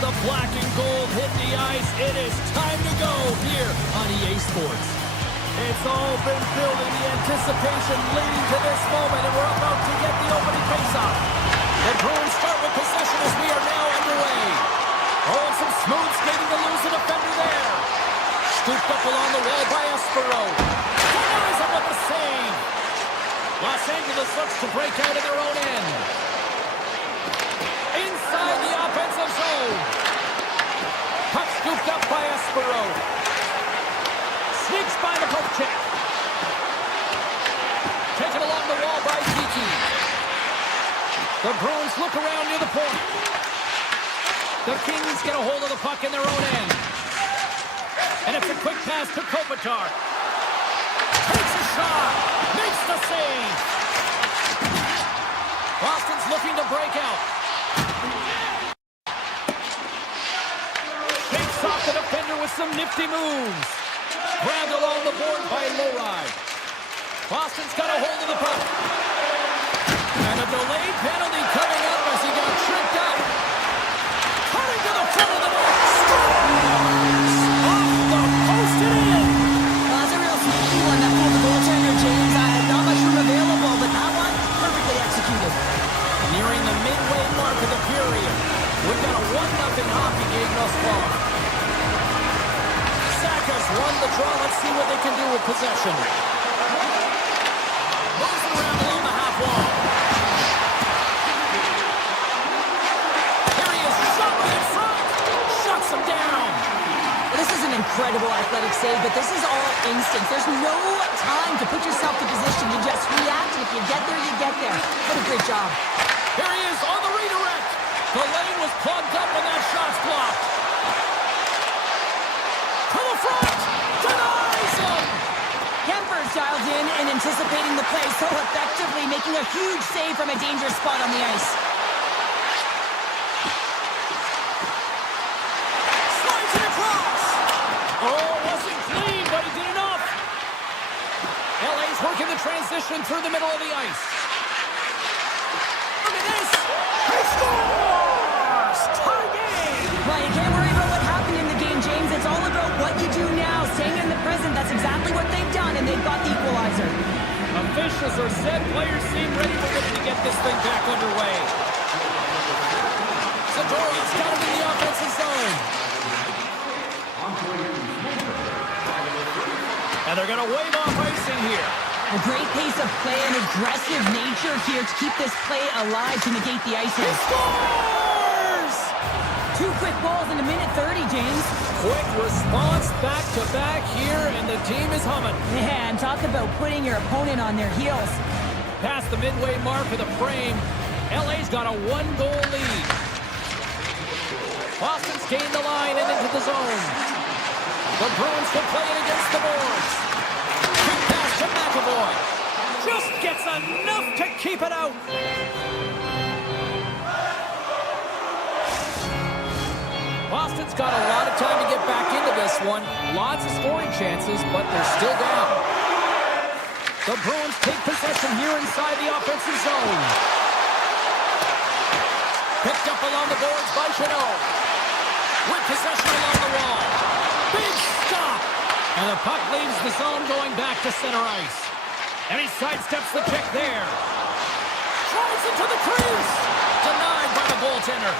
the black and gold hit the ice, it is time to go here on EA Sports. It's all been building, the anticipation leading to this moment, and we're about to get the opening faceoff. The Bruins start with possession as we are now underway. Oh, and some smooth skating to lose the defender there. Scooped up along the wall by Espero. Denies him with the save. Los Angeles looks to break out of their own end. Inside the offensive zone. Puck scooped up by Espero. Sneaks by the poke check. Taken along the wall by Kiki. The Bruins look around near the point. The Kings get a hold of the puck in their own end. And it's a quick pass to Kopitar. Takes a shot. Makes the save. Boston's looking to break out. Shakes off the defender with some nifty moves. Grabbed along the board by Lowride. Boston's got a hold of the puck. And a delayed penalty coming up as he got tripped up. Coming to the front of the net. Off the post and in. Well, that's a real sneaky one that pulled the goaltender, James. I had not much room available, but that one, perfectly executed. Nearing the midway mark of the period. We've got a 1-0 hockey game thus far. Saka's won the draw. Let's see what they can do with possession. Moves it around along the half wall. Here he is, shot right in front. Shuts him down. This is an incredible athletic save, but this is all instinct. There's no time to put yourself to position. You just react, and if you get there, you get there. What a great job. Here he is on the redirect. The lane was plugged up and that shot's blocked. To the front. Denies him. Kemper's dialed in and anticipating the play so effectively, making a huge save from a dangerous spot on the ice. Slides it across. Oh, wasn't clean, but he did enough. LA's working the transition through the middle of the ice. Look at this. He scores. Tie game. Well, you can't worry about what happened in the game, James. It's all about what you do now, staying in the present. That's exactly what they've done, and they've got the equalizer. Officials are set. Players seem ready to get this thing back underway. Zadorov's got him in the offensive zone. And they're going to wave off icing here. A great pace of play and aggressive nature here to keep this play alive to negate the icing. He scores! 2 quick goals in a minute 30, James. Quick response back-to-back here, and the team is humming. Man, talk about putting your opponent on their heels. Past the midway mark of the frame, LA's got a 1-goal lead. Boston's gained the line and into the zone. The Bruins can play it against the boards. Quick pass to McAvoy. Just gets enough to keep it out. Boston's got a lot of time to get back into this one. Lots of scoring chances, but they're still down. The Bruins take possession here inside the offensive zone. Picked up along the boards by Chanel. With possession along the wall. Big stop. And the puck leaves the zone going back to center ice. And he sidesteps the kick there. Tries into the crease. Denied by the goaltender.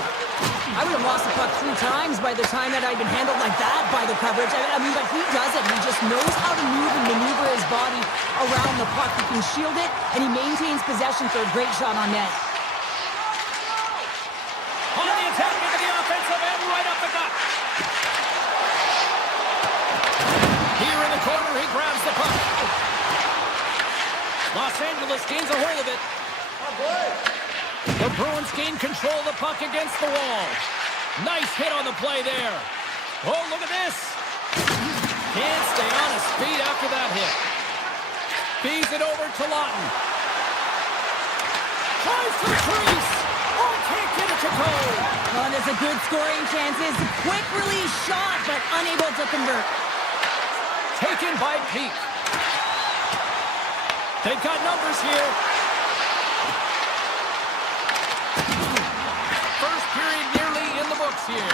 I would have lost the puck 3 times by the time that I'd been handled like that by the coverage. I mean, but he does it. He just knows how to move and maneuver his body around the puck. He can shield it, and he maintains possession for a great shot on net. On the attack into the offensive end, right up the gut. Here in the corner, he grabs the puck. Los Angeles gains a hold of it. The Bruins gain control of the puck against the wall. Nice hit on the play there. Oh, look at this. Can't stay on his feet after that hit. Feeds it over to Lawton. Tries to the crease. Oh, can't get it to go. Well, there's a good scoring chances. Quick release shot, but unable to convert. Taken by Peak. They've got numbers here. First period nearly in the books. Ducks here.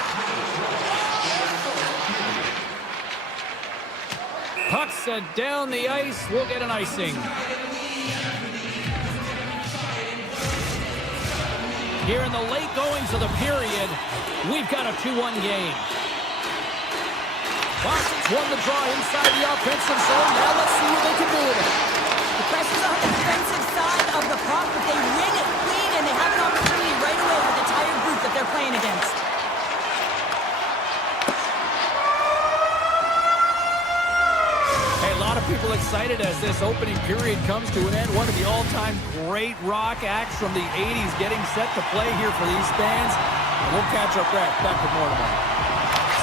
Puck sent down the ice. We'll get an icing. Here in the late goings of the period, we've got a 2-1 game. Boston's won the draw inside the offensive zone. Now let's see what they can do with it. The pressure's on the defensive side of the puck, but they win it clean, and they have an opportunity right away with the tired group that they're playing against. Hey, a lot of people excited as this opening period comes to an end. One of the all-time great rock acts from the 80s getting set to play here for these fans. And we'll catch up back with more tomorrow.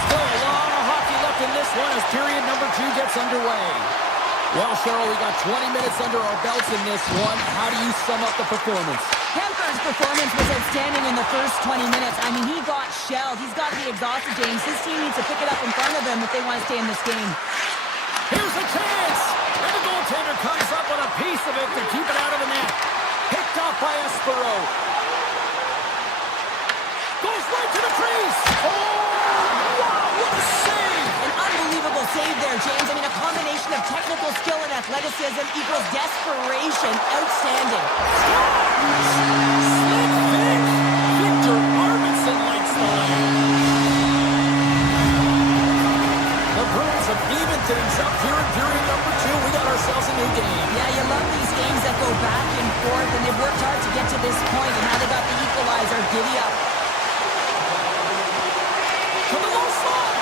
Still a lot of hockey left in this one as period number 2 gets underway. Well, Cheryl, we got 20 minutes under our belts in this one. How do you sum up the performance? Kemper's performance was outstanding in the first 20 minutes. I mean, he got shelled. He's got to be exhausted, James. His team needs to pick it up in front of him if they want to stay in this game. Here's a chance! And the goaltender comes up with a piece of it to keep it out of the net. Picked off by Espero. Goes right to the crease! Oh, wow, what a save! An unbelievable save there, James. I mean, a combination of technical skill and athleticism equals desperation. Outstanding. Slick Vic! Victor Arvidsson lights the lamp. The Bruins have evened things up here in period number 2. We got ourselves a new game. Yeah, you love these games that go back and forth, and they've worked hard to get to this point, and now they got the equalizer. Giddy up. To the low slot.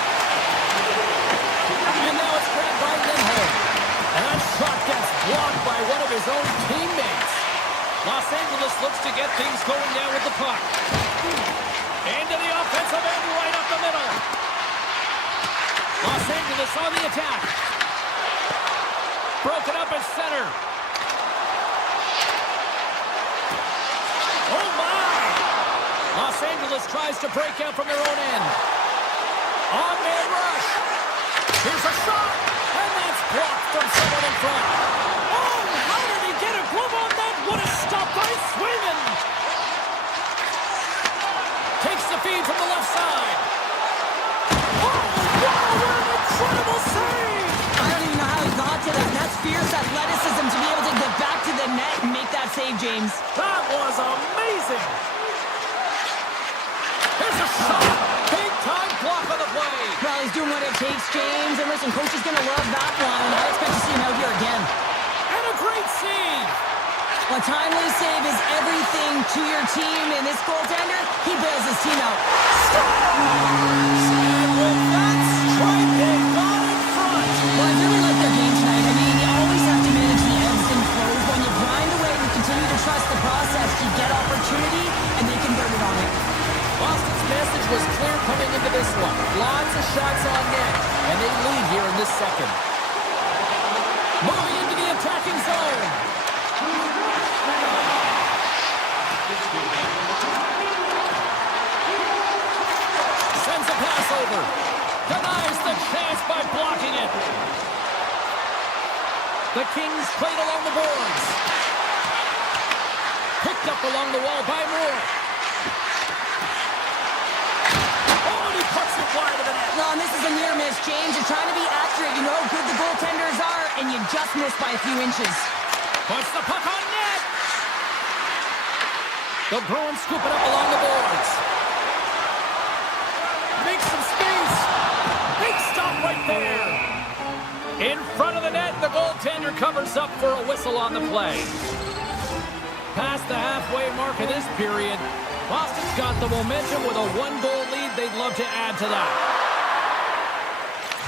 And now it's grabbed by Lindholm. And that shot gets blocked by one of his own teammates. Los Angeles looks to get things going now with the puck. Into the offensive end, right up the middle. Los Angeles on the attack. Broken up at center. Oh my! Los Angeles tries to break out from their own end. On-man rush. Here's a shot. And that's blocked from someone in front. Oh, how did he get a glove on that? What a stop by Swayman. Takes the feed from the left side. Oh, wow, what an incredible save. I don't even know how he got to that. That's fierce athleticism to be able to get back to the net and make that save, James. That was amazing. Here's a shot. Big time block on the play. Well, he's doing what it takes, James. And listen, coach is going to love that one. I expect to see him out here again. And a great save. A timely save is everything to your team. And this goaltender, he bails his team out. And with that strike, they got in front. Well, I really like their game tonight. I mean, you always have to manage the ebbs and flows. When you grind away and continue to trust the process, you get opportunity, and they convert it on it. Boston's message was clear coming into this one. Lots of shots on net, and they lead here in this second. Moving into the attacking zone. Sends a pass over. Denies the chance by blocking it. The Kings played along the boards. Picked up along the wall by Moore. Wide of the net. No, and this is a near miss, James. You're trying to be accurate. You know how good the goaltenders are, and you just missed by a few inches. Puts the puck on net. The Bruins scoop it up along the boards. Make some space. Big stop right there. In front of the net, the goaltender covers up for a whistle on the play. Past the halfway mark of this period, Boston's got the momentum with a 1-goal lead. They'd love to add to that.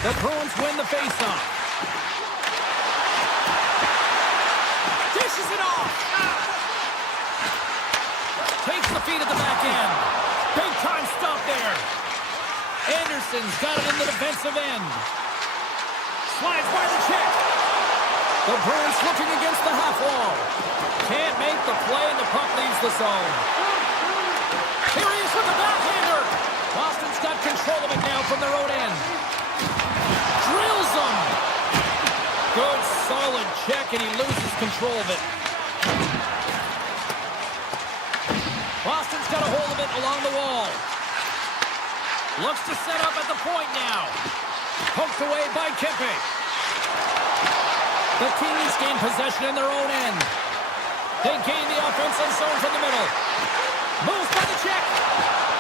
The Bruins win the faceoff. Dishes it off. Takes the feed at the back end. Big time stop there. Anderson's got it in the defensive end. Slides by the check. The Bruins looking against the half wall. Can't make the play, and the puck leaves the zone. Here he is with the backhander. Boston's got control of it now from their own end. Drills him. Good, solid check, and he loses control of it. Boston's got a hold of it along the wall. Looks to set up at the point now. Poked away by Kempe. The Kings gain possession in their own end. They gain the offensive zone from the middle. Moves by the check.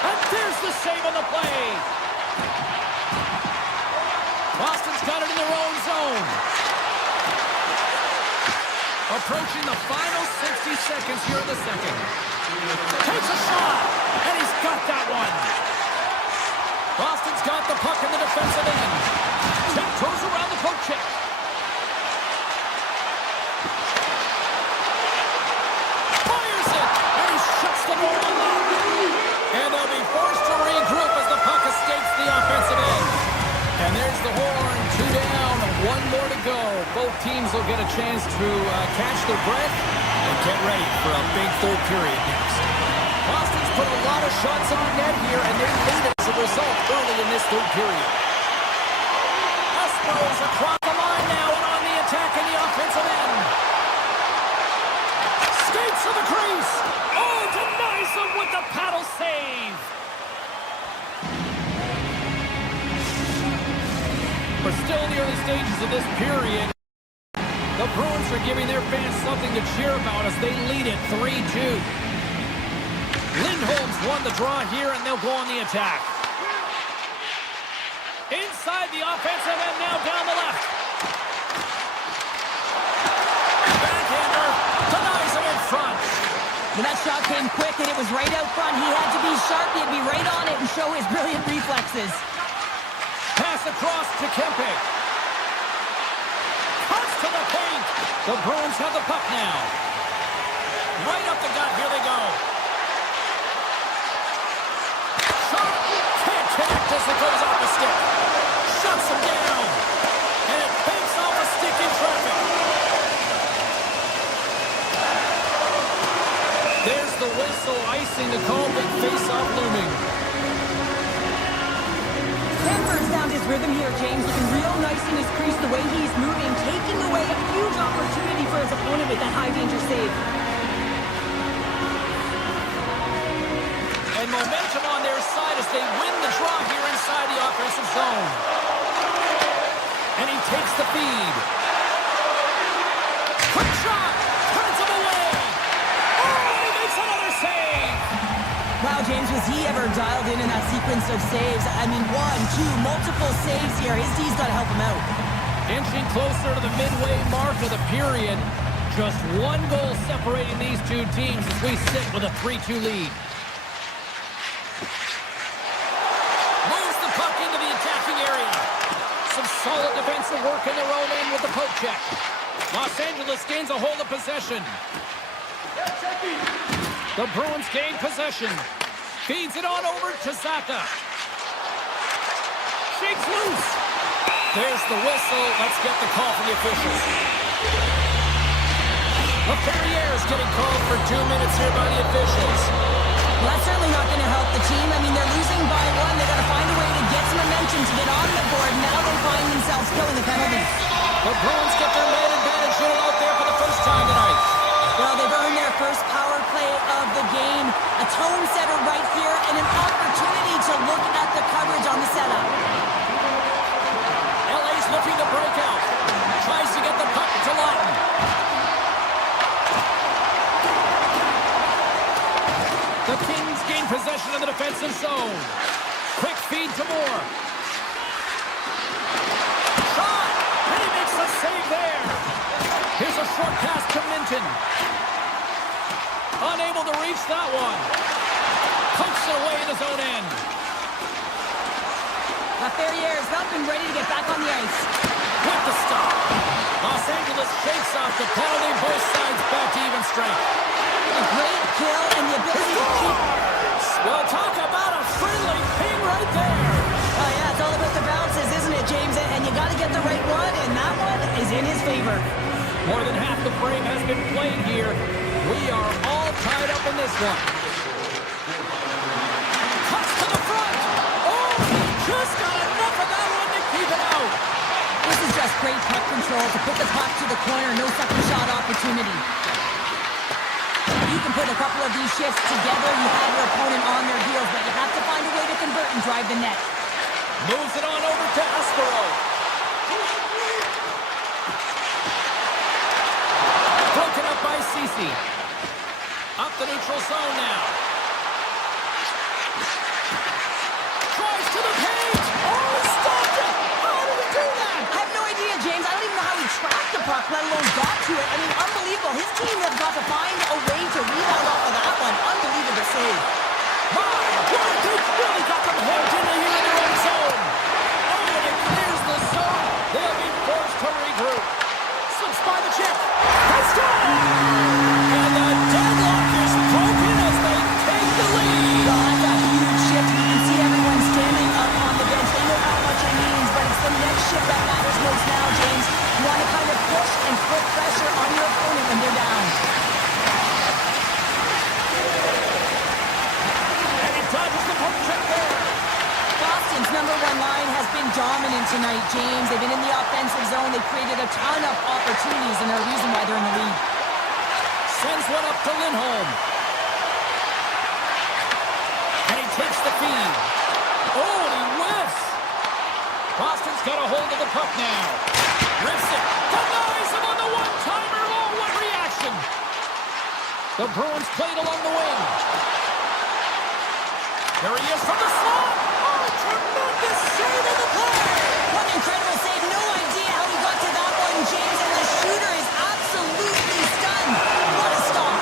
And there's the save on the play. Boston's got it in their own zone. Approaching the final 60 seconds here in the second. Takes a shot. And he's got that one. Boston's got the puck in the defensive end. Tiptoes around the poke check. Fires it, and he shuts the door on that. And they'll be forced to regroup as the puck escapes the offensive end. And there's the horn, 2 down, 1 more to go. Both teams will get a chance to catch their breath and get ready for a big third period next. Boston's put a lot of shots on net here, and they lead as a result early in this third period. Espos across the line now and on the attack in the offensive end. Skates to the crease. Oh, denies him with the paddle save. We're still in the early stages of this period. The Bruins are giving their fans something to cheer about as they lead it 3-2. Lindholm's won the draw here, and they'll go on the attack. Inside the offensive end now down the left. Backhander denies him in front. When that shot came quick and it was right out front, he had to be sharp. He had to be right on it and show his brilliant reflexes. Pass across to Kempe. Cuts to the paint. The Bruins have the puck now. Right up the gut. Here they go. Shot. Can't connect as it goes off the stick. Shuts him down. And it banks off a stick in traffic. There's the whistle, icing the call, big face-off looming. Denver's found his rhythm here, James. Looking real nice in his crease, the way he's moving, taking away a huge opportunity for his opponent with that high-danger save. And momentum on their side as they win the draw here inside the offensive zone. And he takes the feed. Quick shot! Turns him away! Oh, and he makes another save! Wow, James, was he ever dialed in that sequence of saves? I mean, 1, 2, multiple saves here. His D's got to help him out. Inching closer to the midway mark of the period. Just 1 goal separating these two teams as we sit with a 3-2 lead. Moves the puck into the attacking area. Some solid defensive work in their own end with the poke check. Los Angeles gains a hold of possession. The Bruins gain possession. Feeds it on over to Zaka. Shakes loose. There's the whistle. Let's get the call from the officials. Laferriere's getting called for 2 minutes here by the officials. Well, that's certainly not going to help the team. I mean, they're losing by 1. They got to find a way to get some momentum to get on the board. Now they find themselves killing the penalties. The Bruins get their man advantage unit out there for the first time tonight. Well, they've earned their first power play of the game. A tone setter right here and an opportunity to look at the coverage on the setup. LA's looking to break out. Tries to get the puck to Lawton. The Kings gain possession of the defensive zone. Quick feed to Moore. Shot! And he makes a save there. Here's a short pass to Minton. Unable to reach that one. Pokes it away in his own end. Laferriere's up and ready to get back on the ice. With the stop. Los Angeles shakes off the penalty. Both sides back to even strength. A great kill and the ability to keep... Well, talk about a friendly ping right there. Oh, yeah, it's all about the bounces, isn't it, James? And you got to get the right one, and that one is in his favor. More than half the frame has been played here. We are all tied up in this one. Cuts to the front. Oh, just got enough of that one to keep it out. This is just great puck control to put the puck to the corner. No second shot opportunity. You can put a couple of these shifts together. You have your opponent on their heels, but you have to find a way to convert and drive the net. Moves it on over to Espero. Broken up by Ceci. Up the neutral zone now. Tries to the paint. Oh, he stopped it. How did he do that? I have no idea, James. I don't even know how he tracked the puck, let alone got to it. I mean, unbelievable. His team has got to find a way to rebound off of that one. Unbelievable save. Baltic really got them hemmed in here in their own zone. Oh, and it clears the zone. They'll be forced to regroup. Slips by the check. They score! And the deadlock is broken as they take the lead. Well, that's a huge shift. You can see everyone standing up on the bench. They know how much it means, but it's the next shift that matters most now, James. You want to kind of push and put pressure on your opponent when they're down. Dodges the poke check there. Boston's number one line has been dominant tonight, James. They've been in the offensive zone. They've created a ton of opportunities, and they're a reason why they're in the lead. Sends one up to Lindholm. And he takes the feed. Oh, and he whiffs. Boston's got a hold of the puck now. Rips it. Denies him on the one-timer. Oh, what reaction. The Bruins played along the wing. There he is from the slot. Oh, tremendous save of the play. What an incredible save. No idea how he got to that one, James, and the shooter is absolutely stunned. What a stop.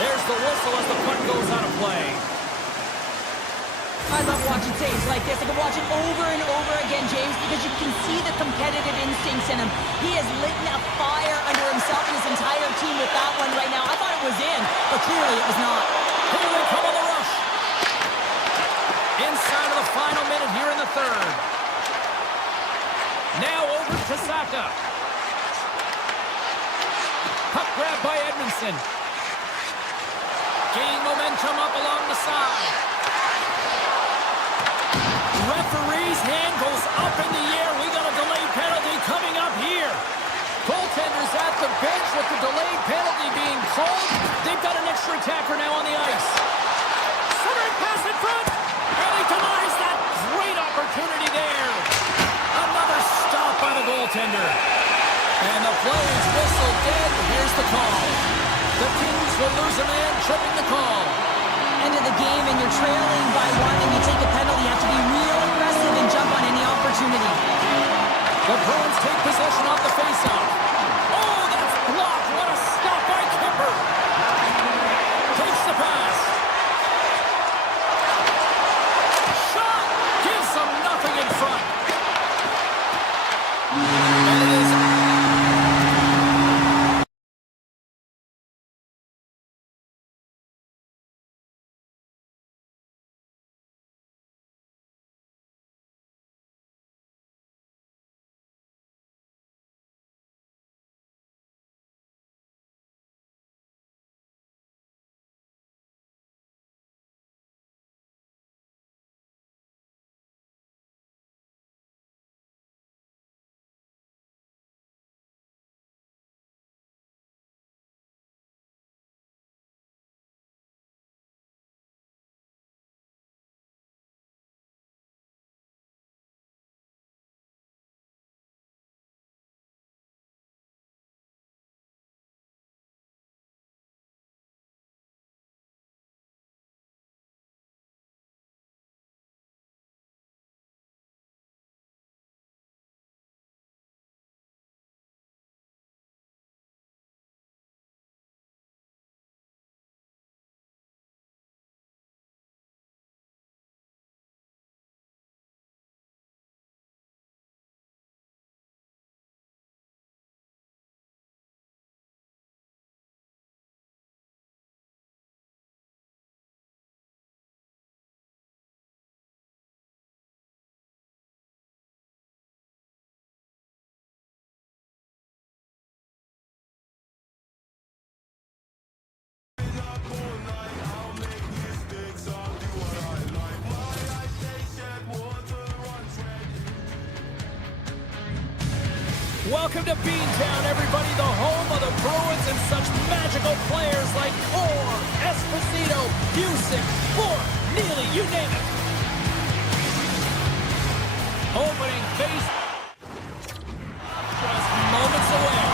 There's the whistle as the puck goes out of play. I love watching saves like this. I can watch it over and over again, James, because you can see the competitive instincts in him. He has lit a fire under himself and his entire team with that one right now. I thought it was in, but clearly it was not. Here they come on the rush. Inside of the final minute here in the third. Now over to Saka. Puck grab by Edmondson. Gain momentum up along the side. Referee's hand goes up in the air. We got a delayed penalty coming up here. Goaltender's at the bench with the delayed penalty being called. They've got an extra attacker now on the ice. Centering pass in front. And he denies that great opportunity there. Another stop by the goaltender. And the play is whistled dead. Here's the call. The Kings will lose a man, tripping the call. End of the game, and you're trailing by one, and you take a penalty. You have to be real aggressive and jump on any opportunity. The Bruins take possession off the faceoff. Oh, that's blocked. What a stop by Kemper. Takes the pass. Shot. Gives them nothing in front. And it is... Welcome to Beantown, everybody, the home of the Bruins and such magical players like Orr, Esposito, Busick, Bourque, Neely, you name it. face. Just moments away.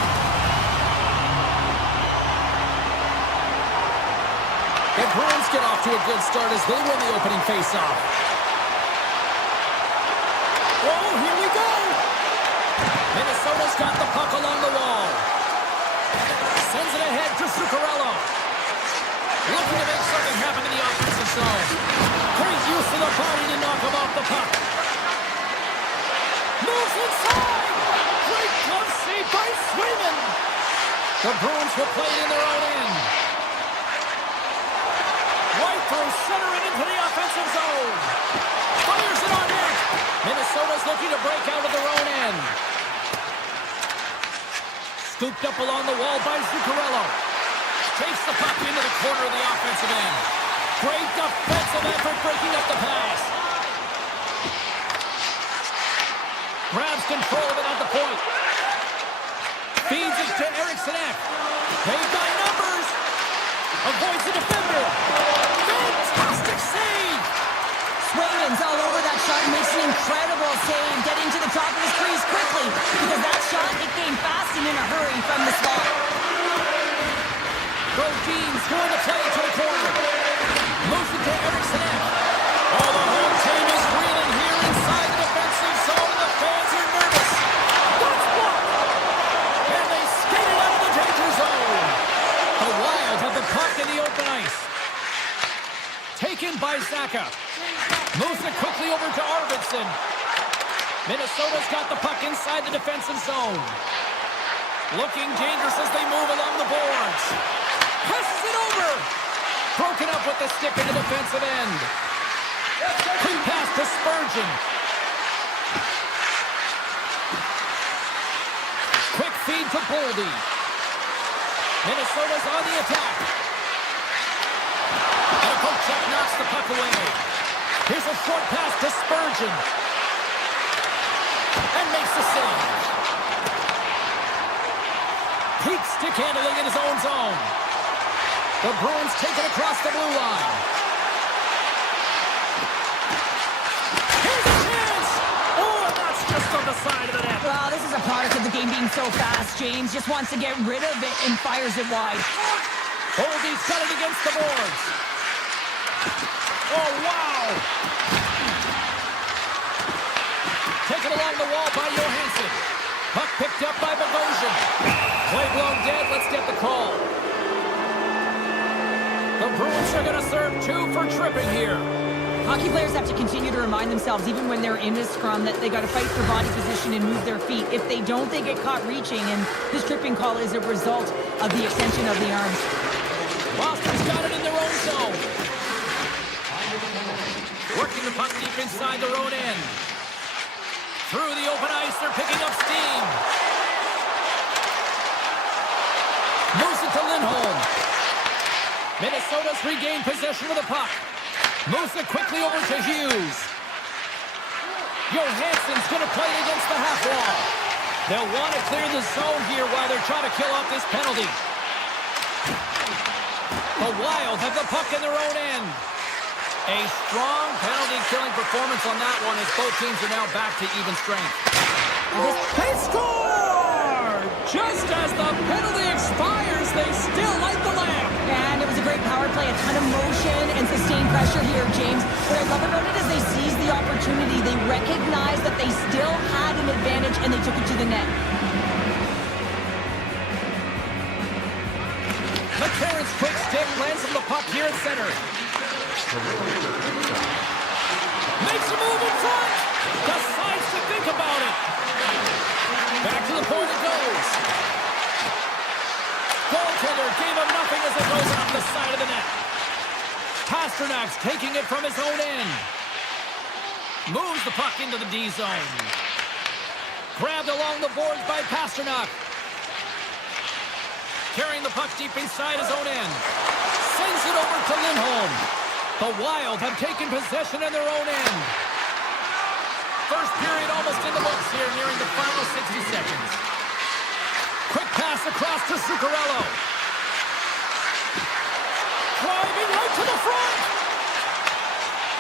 The Bruins get off to a good start as they win the opening faceoff. Oh, here we go! Minnesota's got the puck along the wall. Sends it ahead to Zuccarello. Looking to make something happen in the offensive zone. Great use of the body to knock him off the puck. Moves inside! Great glove save by Swayman! The Bruins will play it in their own end. Right through center and into the offensive zone. Fires it on net. Minnesota's looking to break out of their own end. Scooped up along the wall by Zuccarello. Takes the puck into the corner of the offensive end. Great defensive effort breaking up the pass. Grabs control of it at the point. Feeds it to Eriksson. They've got numbers. Avoids the defender. Fantastic save. Swayman's all over that shot and makes an incredible save, getting to the top of his crease quickly, because that shot, it came fast and in a hurry from the spot. Dean's going to play to the corner. Moves it to Eriksson. Oh, the whole team is reeling here inside the defensive zone. The fans are nervous. That's blocked. And they skate it out of the danger zone. The Wild have the puck in the open ice. Taken by Zacha. Moves it quickly over to Arvidsson. Minnesota's got the puck inside the defensive zone. Looking dangerous as they move along the boards. Passes it over. Broken up with the stick in the defensive end. Quick pass to Spurgeon. Quick feed to Boldy. Minnesota's on the attack. And a poke check knocks the puck away. Here's a short pass to Spurgeon. And makes the save. Peak stick handling in his own zone. The Bruins take it across the blue line. Here's a chance! Oh, that's just on the side of the net. Well, this is a product of the game being so fast. James just wants to get rid of it and fires it wide. Boldy's got it against the boards. Oh, wow! Taken along the wall by Johansson. Puck picked up by Bogosian. Play blown dead. Let's get the call. The Bruins are going to serve 2 for tripping here. Hockey players have to continue to remind themselves, even when they're in a scrum, that they got to fight for body position and move their feet. If they don't, they get caught reaching, and this tripping call is a result of the extension of the arms. Boston's got it in their own zone. Working the puck deep inside their own end. Through the open ice, they're picking up steam. Moves it to Lindholm. Minnesota's regained possession of the puck. Moves it quickly over to Hughes. Johansson's going to play it against the half wall. They'll want to clear the zone here while they're trying to kill off this penalty. The Wild have the puck in their own end. A strong penalty-killing performance on that one as both teams are now back to even strength. They score! Just as the penalty expires, they still light the lamp. And it was a great power play, a ton of motion and sustained pressure here, James. What I love about it is they seized the opportunity. They recognized that they still had an advantage, and they took it to the net. McCarron's quick stick lands on the puck here at center. Makes a move in front. Decides to think about it. Back to the point it goes. Goaltender gave him nothing as it goes off the side of the net. Pasternak's taking it from his own end. Moves the puck into the D zone. Grabbed along the boards by Pasternak. Carrying the puck deep inside his own end. Sends it over to Lindholm. The Wild have taken possession in their own end. First period almost in the books here, nearing the final 60 seconds. Quick pass across to Zuccarello. Driving right to the front.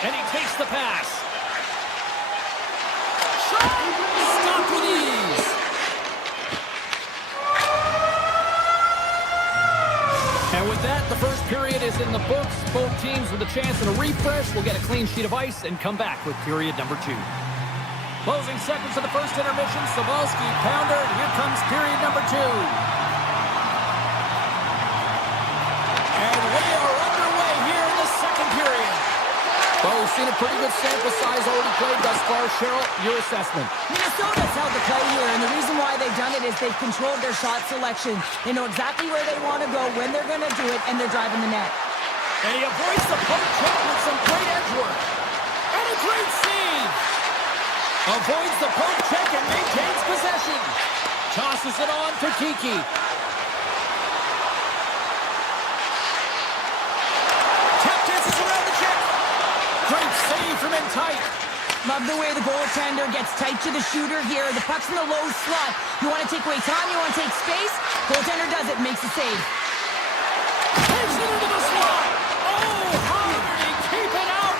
And he takes the pass. Shot! period is in the books. Both teams with a chance at a refresh will get a clean sheet of ice and come back with period number 2. Closing seconds of the first intermission. Savalski, pounder, and here comes period number 2. And we are underway here in the second period. Well, we've seen a pretty good sample size already played thus far. Cheryl, your assessment. Minnesota's held the play here, and the reason why they've done it is they've controlled their shot selection. They know exactly where they want to go, when they're going to do it, and they're driving the net. And he avoids the poke check with some great edge work. And a great save. Avoids the poke check and maintains possession. Tosses it on to Kiki. Tap dances around the check. Great save from in tight. Love the way the goaltender gets tight to the shooter here. The puck's in the low slot. You want to take away time, you want to take space. Goaltender does it, makes the save. Takes it into the slot. Oh, how did he keep it out?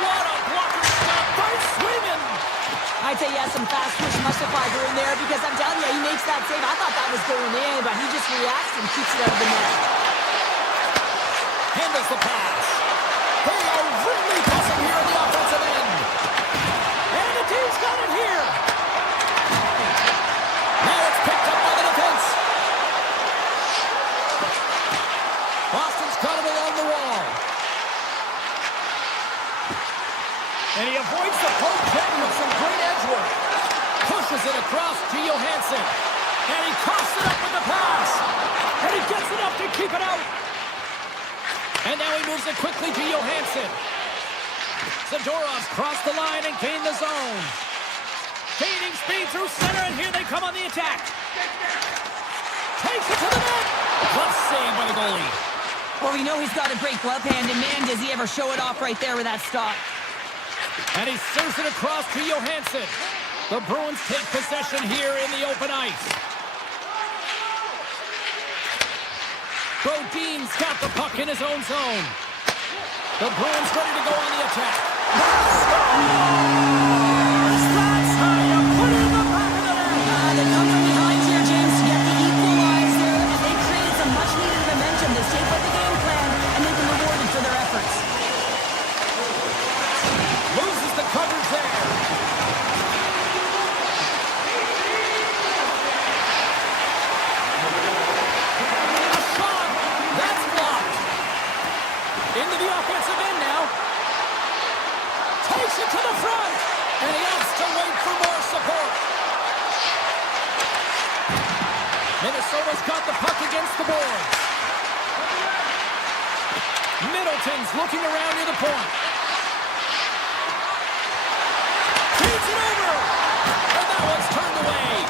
What a blocker stop by Sweden. I'd say yes, some fast twitch muscle fiber in there because I'm telling you, he makes that save. I thought that was going in, but he just reacts and keeps it out of the net. Handles the pass. They are really pushing here in the offensive end. And the team's got it here. Now it's picked up by the defense. Boston's got him along the wall. And he avoids the poke check with some great edge work. Pushes it across to Johansson. And he coughs it up with the pass. And he gets it up to keep it out. And now he moves it quickly to Johansson. Zadorov's crossed the line and gained the zone. Gaining speed through center, and here they come on the attack. Takes it to the net. Glove save by the goalie. Well, we know he's got a great glove hand, and man, does he ever show it off right there with that stop. And he serves it across to Johansson. The Bruins take possession here in the open ice. Brodin's got the puck in his own zone. The Bruins ready to go on the attack. That's how you put it in the back of the net. They come from behind here, James, to get the equalizer, and they created some much-needed momentum. They stayed by the game plan, and they've been rewarded for their efforts. Loses the coverage there. Into the offensive end now. Takes it to the front. And he has to wait for more support. Minnesota's got the puck against the boards. Middleton's looking around near the point. Feeds it over. And that one's turned away.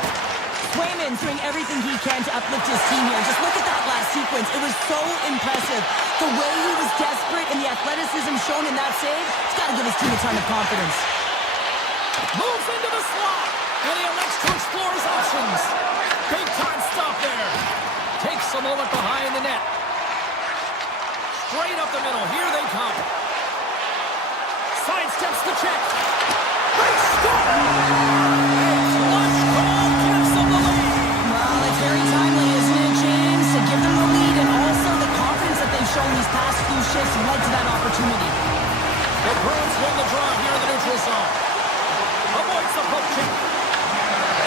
Swayman's doing everything he can to uplift his team here. Just look at that last sequence. It was so impressive. The way he was desperate and the athleticism shown in that save, it's got to give his team a ton of confidence. Moves into the slot, and he elects to explore his options. Big time stop there. Takes a moment behind the net. Straight up the middle. Here they come. Sidesteps the check. They score! Clutch goal gives them the lead. Well, it's very timely, isn't it, James? To give them the lead and also the confidence that they've shown these past few shifts led to that opportunity. The Bruins win the draw here in the neutral zone. Avoids the poke check.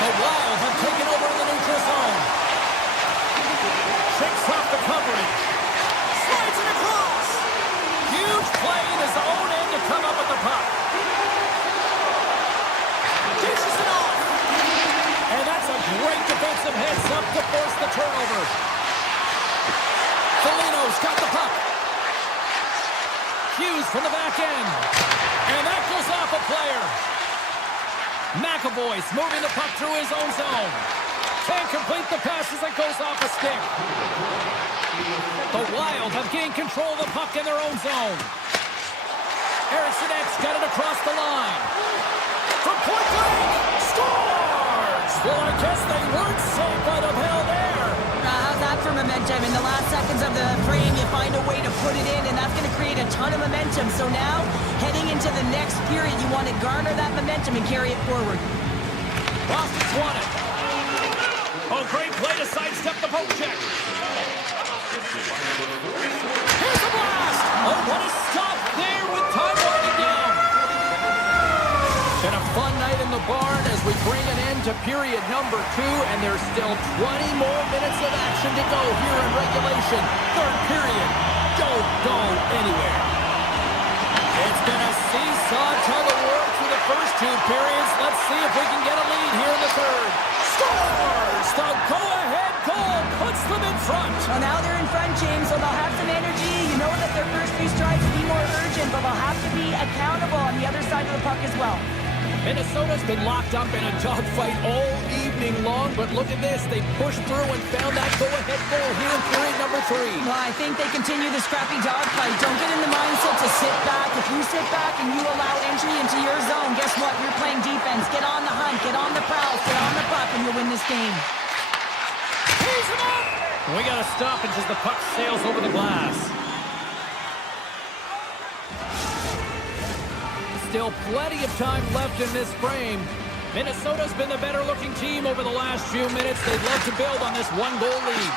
The Wild have taken over in the neutral zone. Shakes off the coverage. Slides it across. Huge play in his own end to come up with the puck. Dishes it off. And that's a great defensive heads-up to force the turnover. Foligno's got the puck. Hughes from the back end. And that goes off a player. McAvoy's moving the puck through his own zone. Can't complete the pass as it goes off a stick. The Wild have gained control of the puck in their own zone. Eriksson X got it across the line. From point blank, scores! Well, I guess they weren't safe by the hell there. How's that for momentum? In the last seconds of the frame, you find a way to put it in, and that's going to create a ton of momentum. So now, heading into the next period, you want to garner that momentum and carry it forward. Boston's won it. Oh, great play to sidestep the poke check. Here's There's a blast! Oh, what a stop there with time winding down. Been a fun night in the barn as we bring an end to period number 2, and there's still 20 more minutes of action to go here in regulation. Third period. Don't go anywhere. It's been a seesaw tug-of-war through the first 2 periods. Let's see if we can get a lead here in the third. Scores! The go-ahead goal puts them in front. Well, now they're in front, James, so they'll have some energy. You know that their first 3 strides will be more urgent, but they'll have to be accountable on the other side of the puck as well. Minnesota's been locked up in a dogfight all evening long, but look at this. They pushed through and found that go-ahead goal here in period number 3. Well, I think they continue the scrappy dogfight. Don't get in the mindset to sit back. If you sit back and you allow entry into your zone, guess what? You're playing defense. Get on the hunt, get on the prowl, get on the puck, and you'll win this game. He's him up! We got to stop it as the puck sails over the glass. Still plenty of time left in this frame. Minnesota's been the better-looking team over the last few minutes. They'd love to build on this 1-goal lead.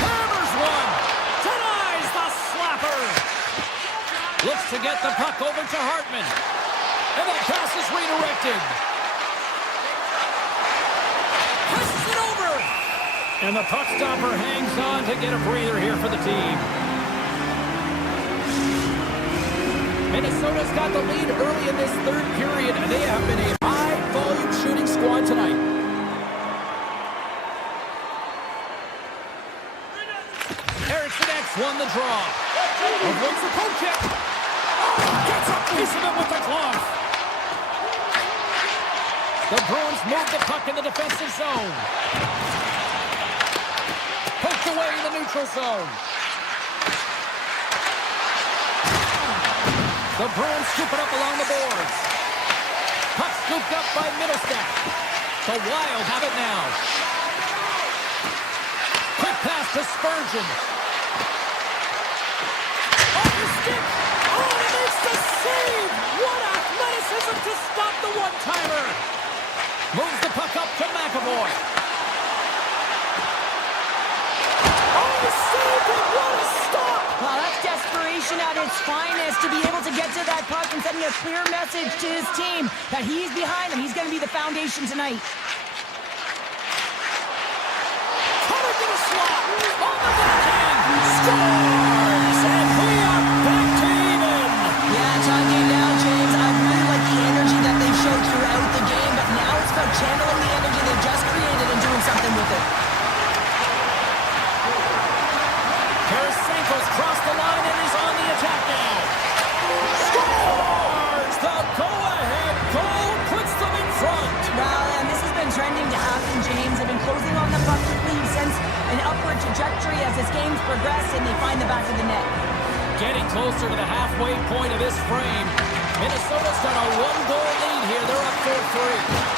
Hammers one! Denies the slapper! Looks to get the puck over to Hartman. And that pass is redirected. Passes it over! And the puck stopper hangs on to get a breather here for the team. Minnesota's got the lead early in this third period, and they have been a high-volume shooting squad tonight. Eriksson X won the draw. Avoids the poke check. Gets a piece of it with the glove. The Bruins move the puck in the defensive zone. Poked away in the neutral zone. The Bruins scoop it up along the boards. Puck scooped up by Middlestat. The Wild have it now. Quick pass to Spurgeon. Off the stick. Oh, he makes the save. What athleticism to stop the one-timer. Moves the puck up to McAvoy. Oh, he saved it. What a stop. Wow, that's desperation at its finest to be able to get to that puck and sending a clear message to his team that he's behind them. He's going to be the foundation tonight. Cutter to the slot. On the backhand. Scores! And we are back to even. Yeah, talking now, James. I really like the energy that they've showed throughout the game, but now it's about channeling the energy they've just created and doing something with it. Tarasenko's crossed the line and is on the attack now. Scores! The go-ahead goal puts them in front. Well, and this has been trending to happen, James. They've been closing on the puck quickly since an upward trajectory as this game's progressed, and they find the back of the net. Getting closer to the halfway point of this frame. Minnesota's got a 1-goal lead here. They're up 4-3.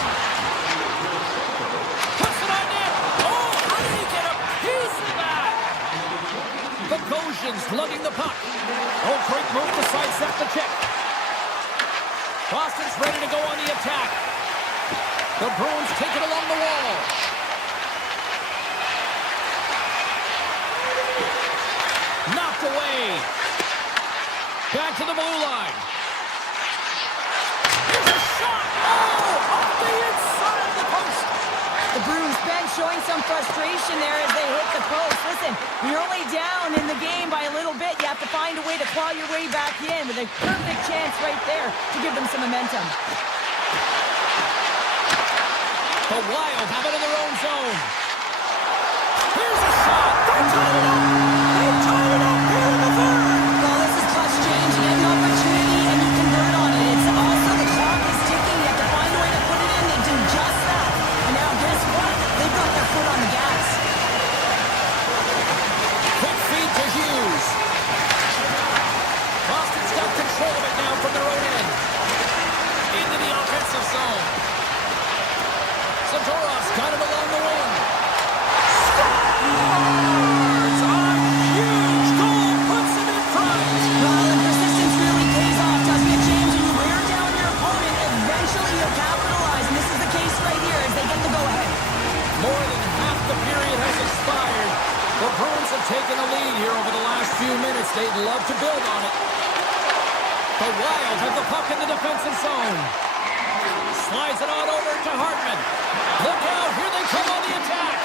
Puts it on net. Oh, how did he get a piece of that? The Gosians lugging the puck. Oh, great move to sidestep the check. Boston's ready to go on the attack. The Bruins take it along the wall. Knocked away. Back to the blue line. Here's a shot. Oh, off the inside of the post. The Bruins bench showing some frustration there as they hit the post. Listen, you're only down in the game by a little bit. You have to find a way to claw your way back in with a perfect chance right there to give them some momentum. The Wild have it in their own zone. Here's a shot. They tied it up. They tied it up here in the third. Well, this is clutch change. You get an opportunity and you convert on it. It's also the clock is ticking. You have to find a way to put it in. They do just that. And now guess what? They've got their foot on the gas. Quick feed to Hughes. Boston's got control of it now from their own end. Into the offensive zone. Zadorov's got it along the wing. Scores! taken a lead here over the last few minutes. They'd love to build on it. The Wild have the puck in the defensive zone. Slides it on over to Hartman. Look out, here they come on the attack.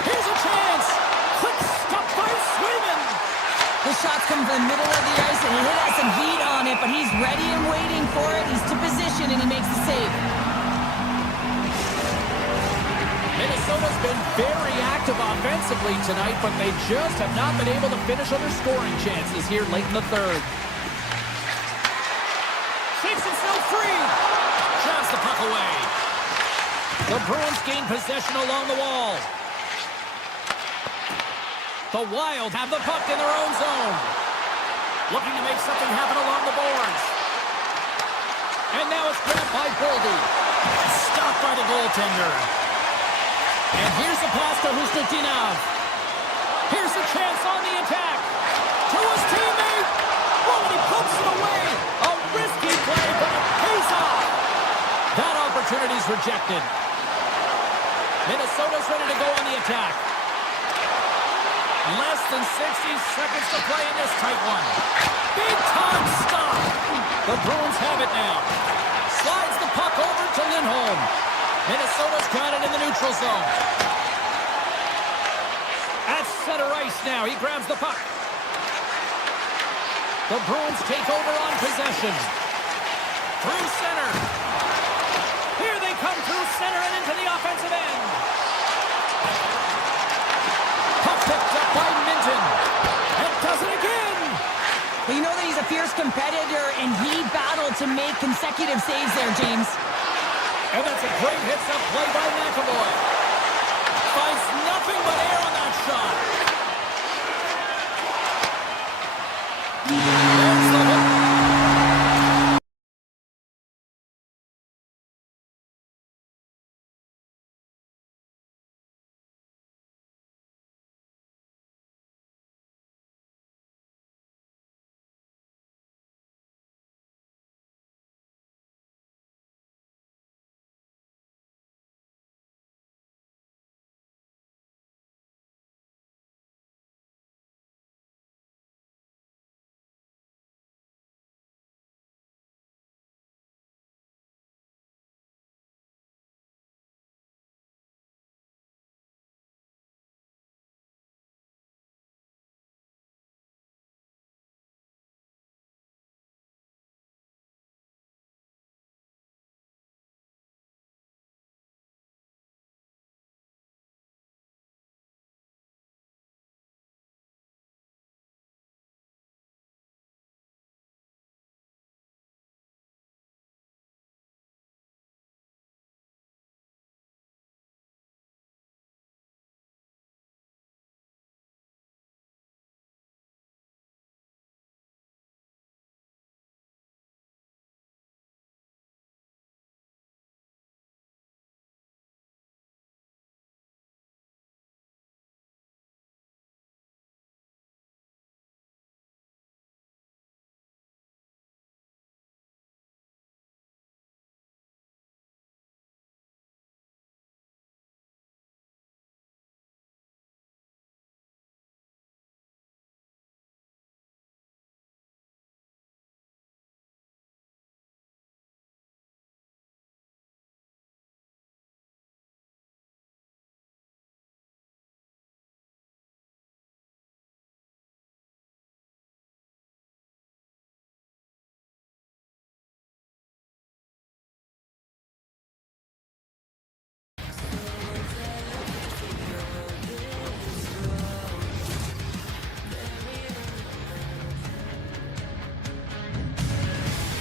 Here's a chance. Quick stop by Swayman. The shots come from the middle of the ice, and he has some heat on it, but he's ready and waiting for it. He's to position, and he makes the save. Minnesota's been very active offensively tonight, but they just have not been able to finish on their scoring chances here late in the third. Shakes himself free. Shots the puck away. The Bruins gain possession along the wall. The Wild have the puck in their own zone. Looking to make something happen along the boards. And now it's grabbed by Boldy. Stopped by the goaltender. And here's the pass to Husnutinov. Here's a chance on the attack. To his teammate. Oh, and he pumps it away. A risky play, but it pays off. That opportunity's rejected. Minnesota's ready to go on the attack. Less than 60 seconds to play in this tight one. Big time stop. The Bruins have it now. Slides the puck over to Lindholm. Minnesota's got it in the neutral zone. At center ice now. He grabs the puck. The Bruins take over on possession. Through center. Here they come through center and into the offensive end. Picked up by Minton. And does it again. Well, you know that he's a fierce competitor, and he battled to make consecutive saves there, James. And that's a great hits-up play by McAvoy. Finds nothing but air on that shot. There's the hook.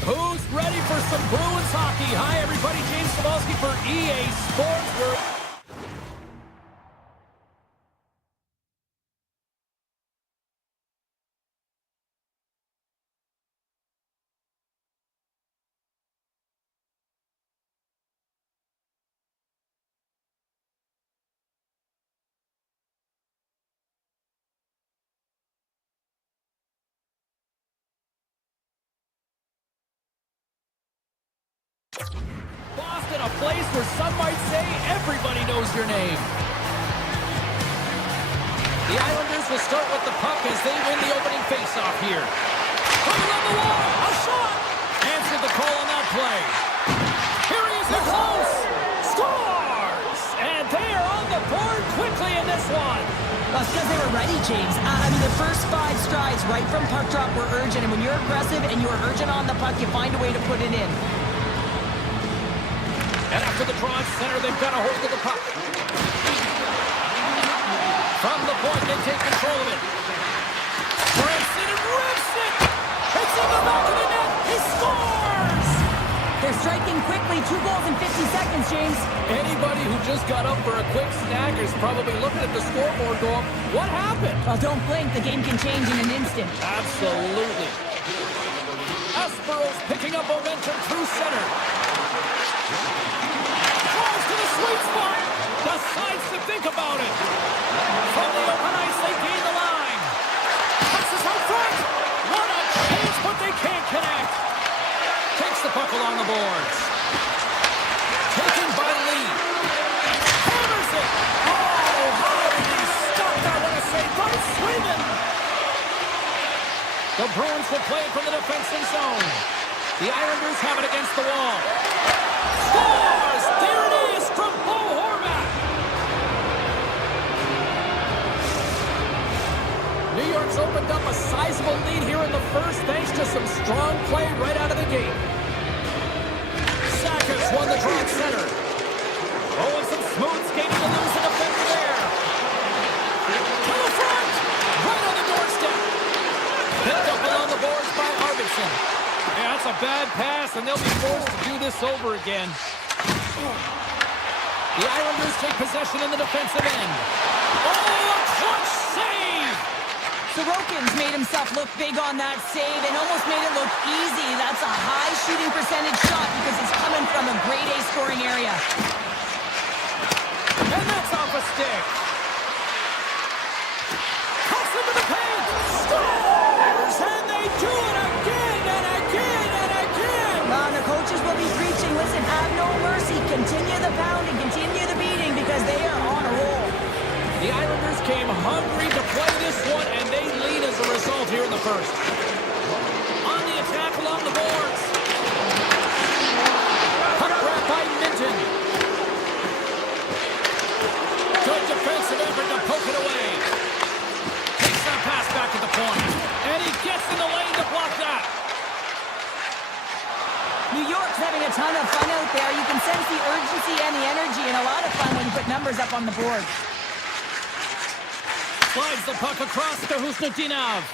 Who's ready for some Bruins hockey? Hi, everybody. James Cebulski for EA Sports. Boston, a place where some might say everybody knows your name. The Islanders will start with the puck as they win the opening faceoff here. Coming on the wall, a shot! Answered the call on that play. Here he is, they're close! Scores! And they are on the board quickly in this one. That's because they were ready, James. I mean, the first 5 strides right from puck drop were urgent, and when you're aggressive and you're urgent on the puck, you find a way to put it in. And after the draw at center, they've got a hold of the puck. From the point, they take control of it. Breaks it and rips it! It's in the back of the net! He scores! They're striking quickly. 2 goals in 50 seconds, James. Anybody who just got up for a quick snack is probably looking at the scoreboard going, what happened? Well, don't blink. The game can change in an instant. Absolutely. Esperos picking up momentum through center. Drives to the sweet spot. Decides to think about it. From the open ice, they gain the line. Passes out front. What a chance, but they can't connect. Takes the puck along the boards. Taken by Lee. Hammers it. Oh, how did he stop that? What a save by Sweden. The Bruins will play it from the defensive zone. The Islanders have it against the wall. Scores! There it is from Bo Horvat. New York's opened up a sizable lead here in the first thanks to some strong play right out of the gate. Sackers won the draw at center. Oh, and some smooth skating to lose the defender there. To the front! Right on the doorstep. Picked up along the boards by Arvidsson. Yeah, that's a bad pass, and they'll be forced to do this over again. The Islanders take possession in the defensive end. Oh, a clutch save! Sorokin's made himself look big on that save and almost made it look easy. That's a high shooting percentage shot because it's coming from a grade A scoring area. And that's off a stick. Cuts into the paint. Scores! And they do it again and again and again. The coaches will be preaching, listen, have no mercy. Continue the pounding, continue the beating because they are on a roll. The Islanders came hungry to play this one, and they lead as a result here in the first. On the attack along the boards. Puck grab by Minton. Good defensive effort to poke it away. Takes that pass back at the point. And he gets in the lane to block that. New York's having a ton of fun out there. You can sense the urgency and the energy and a lot of fun when you put numbers up on the board. Slides the puck across to Husnutinov.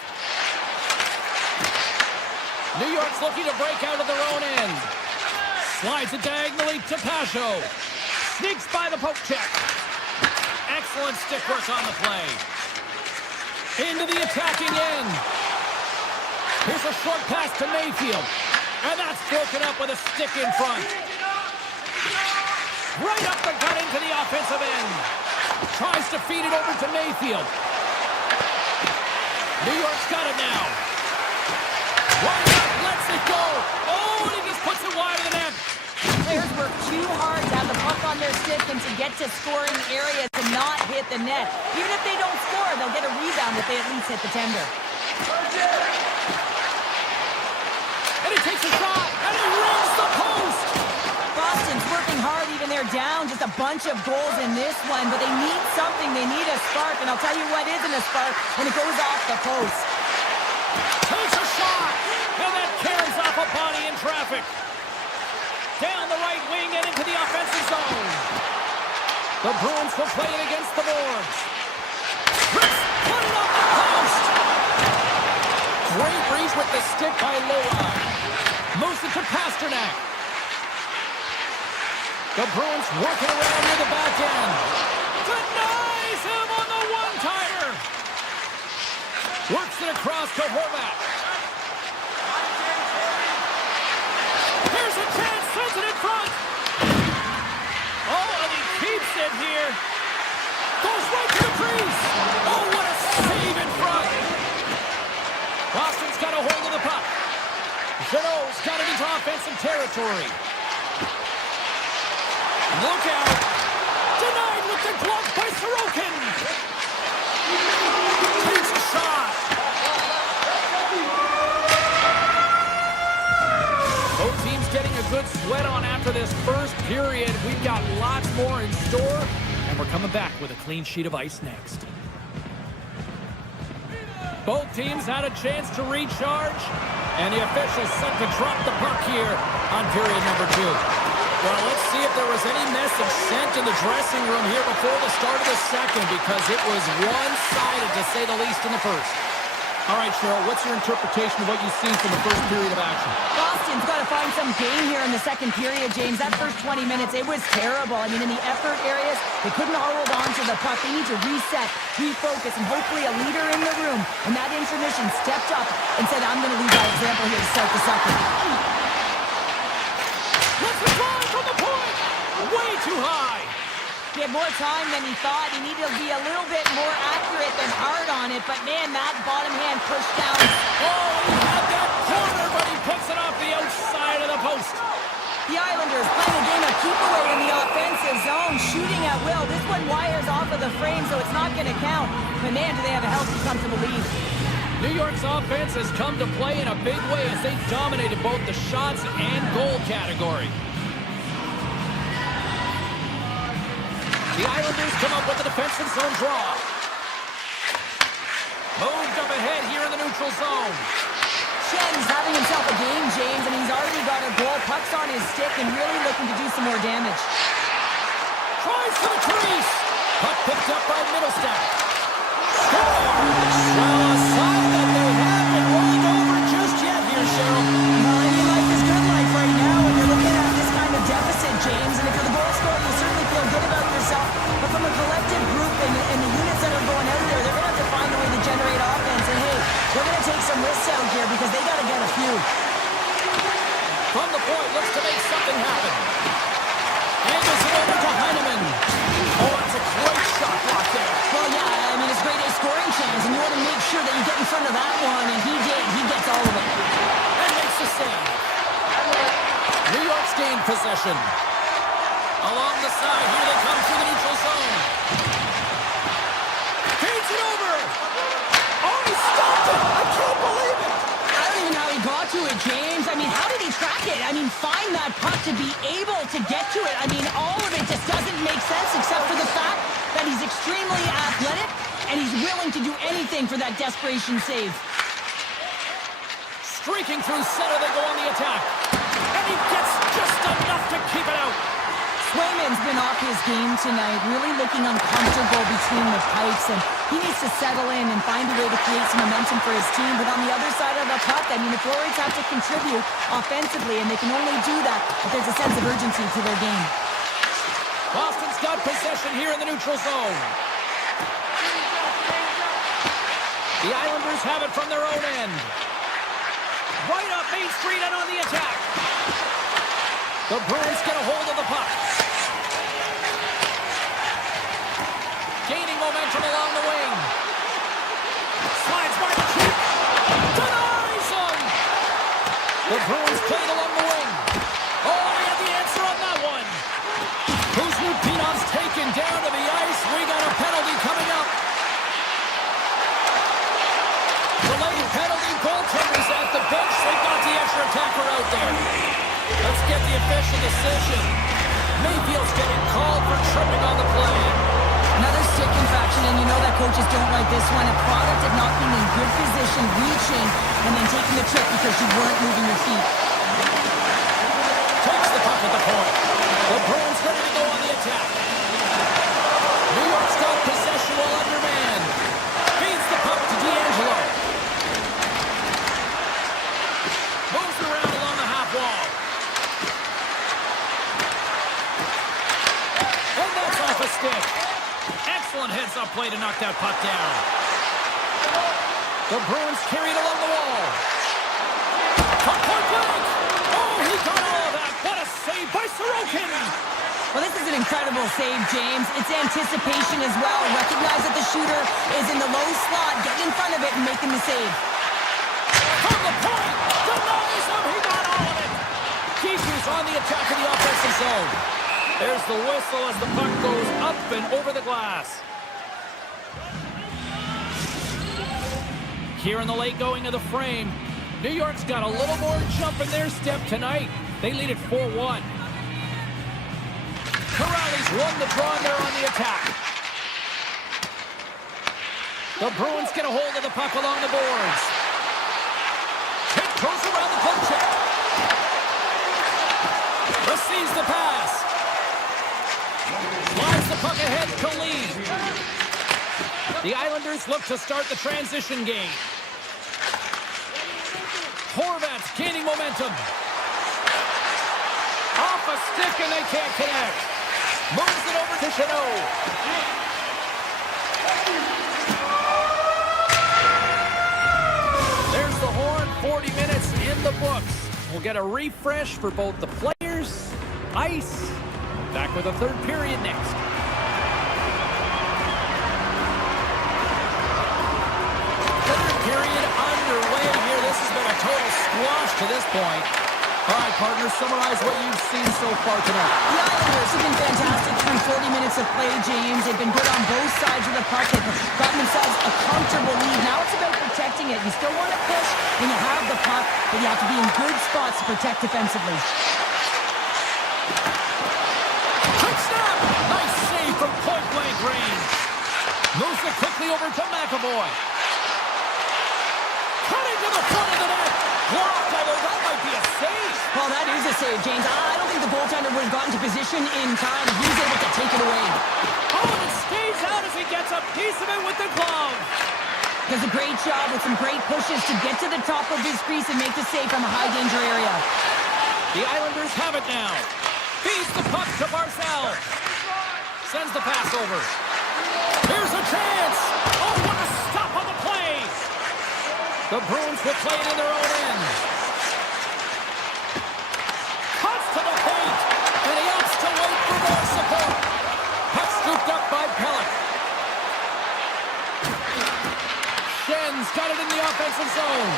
New York's looking to break out of their own end. Slides it diagonally to Pajot. Sneaks by the poke check. Excellent stick work on the play. Into the attacking end. Here's a short pass to Mayfield. And that's broken up with a stick in front. Right up the gut into the offensive end. Tries to feed it over to Mayfield. New York's got it now. Wide up, lets it go. Oh, and he just puts it wide of the net. Players work too hard to have the puck on their stick and to get to scoring areas to not hit the net. Even if they don't score, they'll get a rebound if they at least hit the tender. And he takes a shot, and he rings the post. Boston's working hard even they're down. Just a bunch of goals in this one, but they need something. They need a spark, and I'll tell you what isn't a spark when it goes off the post. Takes a shot, and that carries off a body in traffic. Down the right wing and into the offensive zone. The Bruins will play it against the boards. Chris put it off the post. Great reach with the stick by Loa. Moves it to Pasternak. The Bruins working around near the back end. Denies him on the one-timer. Works it across to Horvat. Here's a chance, sends it in front. Oh, and he keeps it here. Goes right to the crease. Oh, what a save in front. Boston's got a hold of the puck. Jeannot's got it into offensive territory. Look out. Denied with the glove by Sorokin. Takes a shot. Both teams getting a good sweat on after this first period. We've got lots more in store, and we're coming back with a clean sheet of ice next. Both teams had a chance to recharge, and the officials set to drop the puck here on period number 2. Well, let's see if there was any message sent in the dressing room here before the start of the second, because it was one-sided, to say the least, in the first. All right, Cheryl, what's your interpretation of what you've seen from the first period of action? Boston's got to find some game here in the second period, James. That first 20 minutes, it was terrible. I mean, in the effort areas, they couldn't hold on to the puck. They need to reset, refocus, and hopefully a leader in the room in that intermission stepped up and said, I'm going to lead by example here to start the second. Let's drive from the point! Way too high! He had more time than he thought. He needed to be a little bit more accurate than hard on it. But, man, that bottom hand pushed down. Oh, he had that corner, but he puts it off the outside of the post. The Islanders playing a game of keep away in the offensive zone, shooting at will. This one wires off of the frame, so it's not going to count. But, man, do they have a healthy, comfortable lead. New York's offense has come to play in a big way as they dominated both the shots and goal category. The Islanders come up with a defensive zone draw. Moved up ahead here in the neutral zone. Schen's having himself a game, James, and he's already got a goal. Puck's on his stick and really looking to do some more damage. Tries for the crease. Puck picked up by Middlestat. Well, a sign that they haven't been rolled over just yet here, Cheryl. Well, I mean, life is good life right now when you're looking at this kind of deficit, James. And if you're the goal scorer, you certainly feel good about yourself. But from a collective group and the units that are going out there, they're going to have to find a way to generate offense. And, hey, they're going to take some risks out here because they got to get a few. From the point, looks to make something happen. Angles it over to Heineman. Oh, it's a great shot block there. Well, yeah, I mean, it's great a scoring chance, and you want to make sure that you get in front of that one, and he did. He gets all of it. And makes the save. New York's gained possession. Along the side, here they come through the neutral zone. Feeds it over. Oh, he stopped it. I can't believe it. I don't even know how he got to it, James. I mean, how did he track it? I mean, find that puck to be able to get to it. I mean, all of it just doesn't make sense except for the fact that he's extremely athletic and he's willing to do anything for that desperation save. Streaking through center, they go on the attack. And he gets just enough to keep it out. Swayman's been off his game tonight, really looking uncomfortable between the pipes, and he needs to settle in and find a way to create some momentum for his team. But on the other side of the puck, I mean, the forwards have to contribute offensively, and they can only do that if there's a sense of urgency to their game. Boston's got possession here in the neutral zone. The Islanders have it from their own end. Right up Main Street and on the attack. The Bruins get a hold of the puck. Gaining momentum along the wing. Slides by the cheek. Denies him. The Bruins played along the wing. Oh, we had the answer on that one. Kuzminov's taken down to the ice. We got a penalty coming up. Delayed penalty. Goaltenders at the bench. They've got the extra attacker out there. Let's get the official decision. Mayfield's getting called for tripping on the play. Another stick infraction, and you know that coaches don't like this one. A product of not being in good position, reaching, and then taking the trip because you weren't moving your feet. Takes the puck at the point. The Bruins ready to go on the attack. New York's got possession while undermanned. Feeds the puck to D'Angelo. Moves around along the half wall. And that's off a stick. Excellent heads-up play to knock that puck down. The Bruins carried along the wall. Puck point blank. Oh, he got all of that. What a save by Sorokin. Well, this is an incredible save, James. It's anticipation as well. Recognize that the shooter is in the low slot, getting in front of it and making the save. From the point. Denies him. He got all of it. Keeper's on the attack in the offensive zone. There's the whistle as the puck goes up and over the glass. here in the late going of the frame. New York's got a little more jump in their step tonight. They lead it 4-1. Corrales won the draw there on the attack. The Bruins get a hold of the puck along the boards. Pick goes around the poke check. Receives the pass. Slides the puck ahead to Lee. The Islanders look to start the transition game. Horvat's gaining momentum. Off a stick and they can't connect. Moves it over to Chanot. There's the horn, 40 minutes in the books. We'll get a refresh for both the players, ice. Back with a third period next. Third period underway here. This has been a total squash to this point. All right, partners, summarize what you've seen so far tonight. The Islanders have been fantastic through 40 minutes of play, James. They've been good on both sides of the puck. They've gotten themselves a comfortable lead. Now it's about protecting it. You still want to push when you have the puck, but you have to be in good spots to protect defensively. Quick snap! Nice save from point-blank range. Moves it quickly over to McAvoy. Cutting to the front of the net. Blocked, although that might be a save. Well, that is a save, James. I don't think the goaltender would have gotten to position in time. He was able to take it away. Oh, and it stays out as he gets a piece of it with the glove. Does a great job with some great pushes to get to the top of his crease and make the save from a high-danger area. The Islanders have it now. Feeds the puck to Barzal. Sends the pass over. Here's a chance. Oh, what a stop on the play. The Bruins will play it in their own end. Cuts to the paint. And he opts to wait for more support. Puck scooped up by Pellick. Schen's got it in the offensive zone.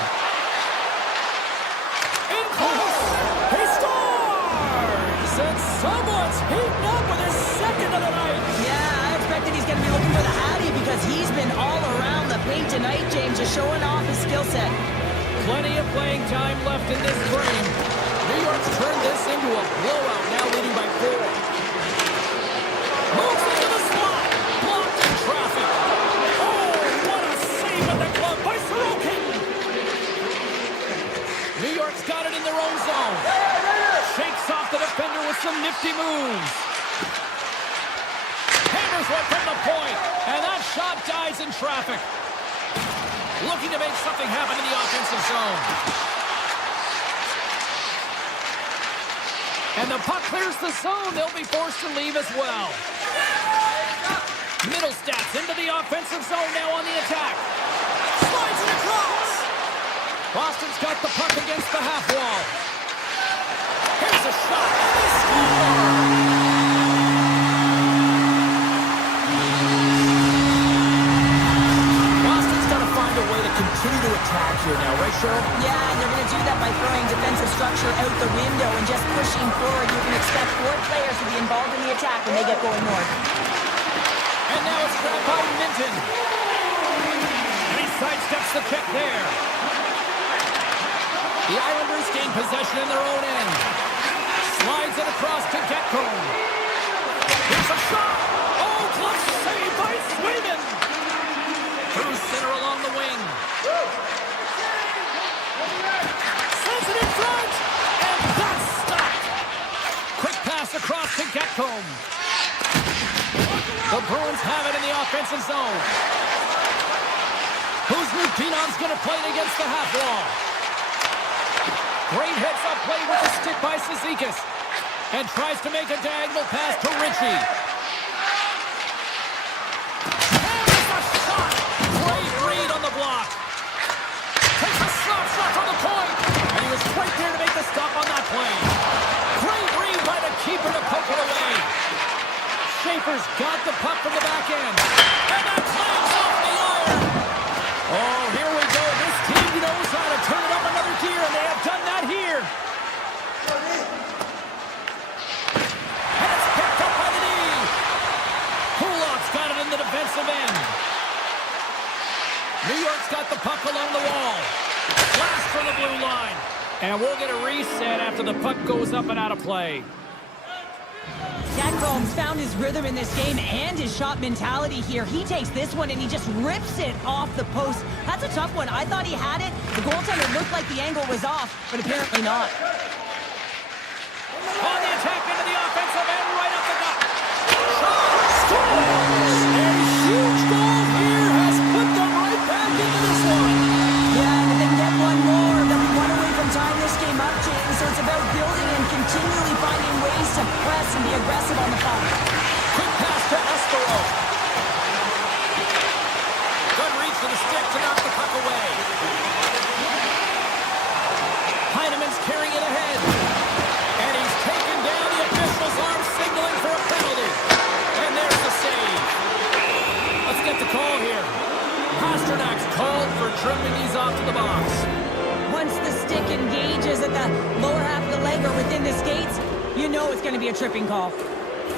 In close. He scores! And someone's heating up with his second of the night. Yeah, I expected he's going to be looking for the Hattie because he's been all around the paint tonight, James, just showing off his skill set. Plenty of playing time left in this frame. New York's turned this into a blowout, now leading by 4. Moves into the slot. Blocked in traffic. Oh, what a save at the glove by Sorokin. New York's got it in their own zone. Shakes off the defender with some nifty moves. Hammers one from the point, and that shot dies in traffic. Looking to make something happen in the offensive zone. And the puck clears the zone. They'll be forced to leave as well. Middle stats into the offensive zone now on the attack. Slides it across. Boston's got the puck against the half wall. Here's a shot. They score! A way to continue to attack here now, right, Cheryl? Yeah, and they're going to do that by throwing defensive structure out the window and just pushing forward. You can expect 4 players to be involved in the attack when they get going north. And now it's grabbed by Minton. And he sidesteps the check there. The Islanders gain possession in their own end. Slides it across to Getcomb. Here's a shot! Oh, glove save by Swayman! Through center along the wing. Sends it in front. And that's stopped. Quick pass across to Getcomb. The Bruins have it in the offensive zone. Kuzma Pinom's going to play it against the half wall. Great heads-up play with the stick by Cizikas. And tries to make a diagonal pass to Ritchie. Block. Takes a slap shot from the point. And he was right there to make the stop on that play. Great read by the keeper to poke it away. Schaefer's got the puck from the back end. And that clangs off the iron. Oh, here we go. This team knows how to turn it up another gear, and they have done that here. And it's picked up by the knee. Kulak's got it in the defensive end. New York's got the puck along the And we'll get a reset after the puck goes up and out of play. Ekholm's found his rhythm in this game and his shot mentality here. He takes this one and he just rips it off the post. That's a tough one. I thought he had it. The goaltender looked like the angle was off, but apparently not. On the attack into the offensive end, right up the gut. Shot! Scores! A huge goal here has put them right back into this one. Yeah, and then get one more. They'll be one away from tying this game up, James. So it's about building and continually finding ways to press and be aggressive on the puck. Quick pass to Estero. Good reach to the stick to knock the puck away. Heinemann's carrying it ahead. And he's taken down. The official's arm signaling for a penalty. And there's the save. Let's get the call here. Pasternak's called for tripping these off to the box. Once the stick engages at the lower half of the leg or within the skates, you know it's going to be a tripping call.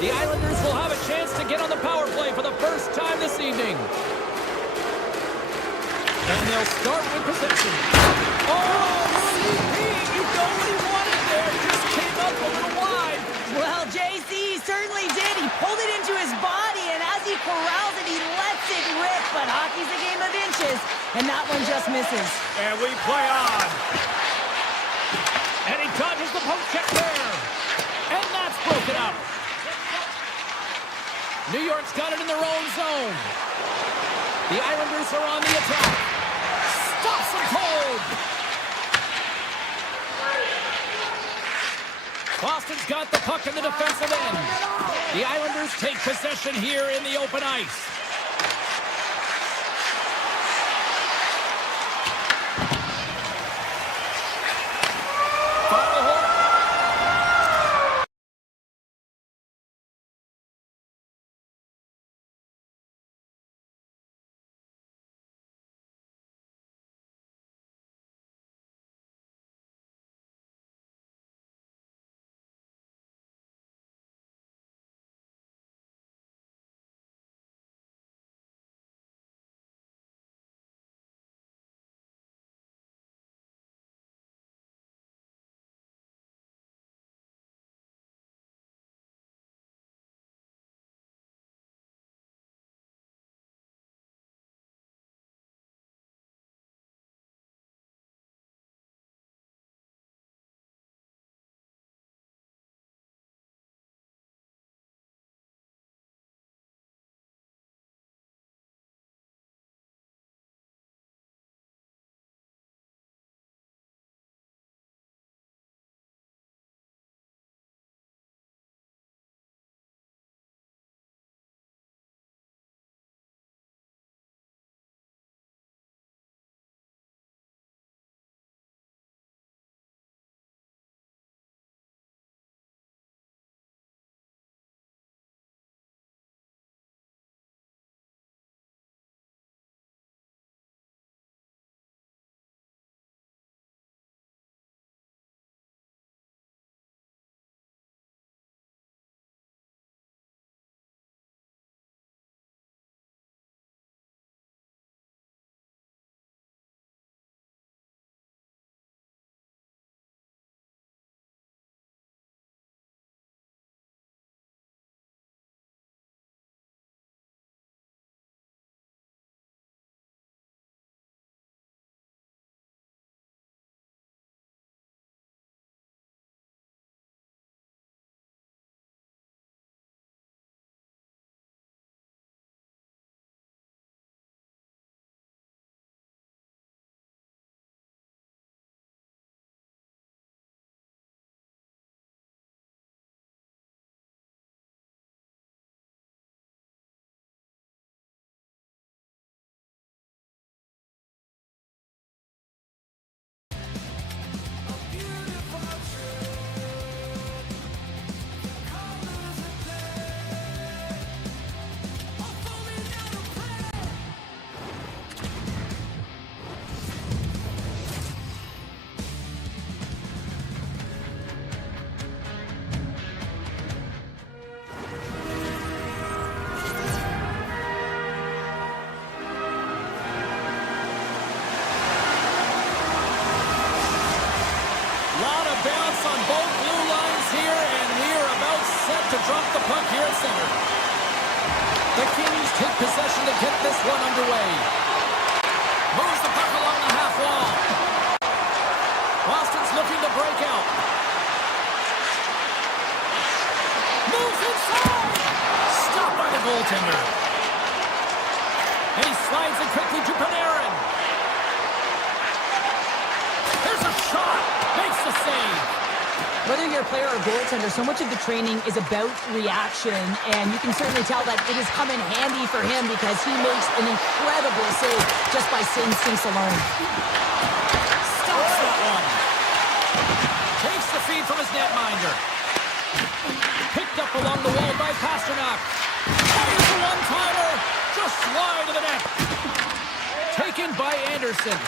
The Islanders will have a chance to get on the power play for the first time this evening. And they'll start with possession. Oh, CP, you know what he wanted there. Just came up a little wide. Well, JC certainly did. He pulled it into his body, and as he corrals it, he lets it rip. But hockey's a game of inches, and that one just misses. And we play on. And he dodges the poke check there. And that's broken up. New York's got it in their own zone. The Islanders are on the attack. Stops them cold. Boston's got the puck in the defensive end. The Islanders take possession here in the open ice. center. The Kings take possession to get this one underway. Moves the puck along the half wall. Boston's looking to break out. Moves inside. Stopped by the goaltender. And he slides it quickly to Panarin. There's a shot. Makes the save. Whether you're a player or goaltender, so much of the training is about reaction, and you can certainly tell that it has come in handy for him because he makes an incredible save just by instincts alone. Stops that one. Takes the feed from his netminder. Picked up along the wall by Pasternak. Fires a one-timer. Just wide of the net. Taken by Anderson.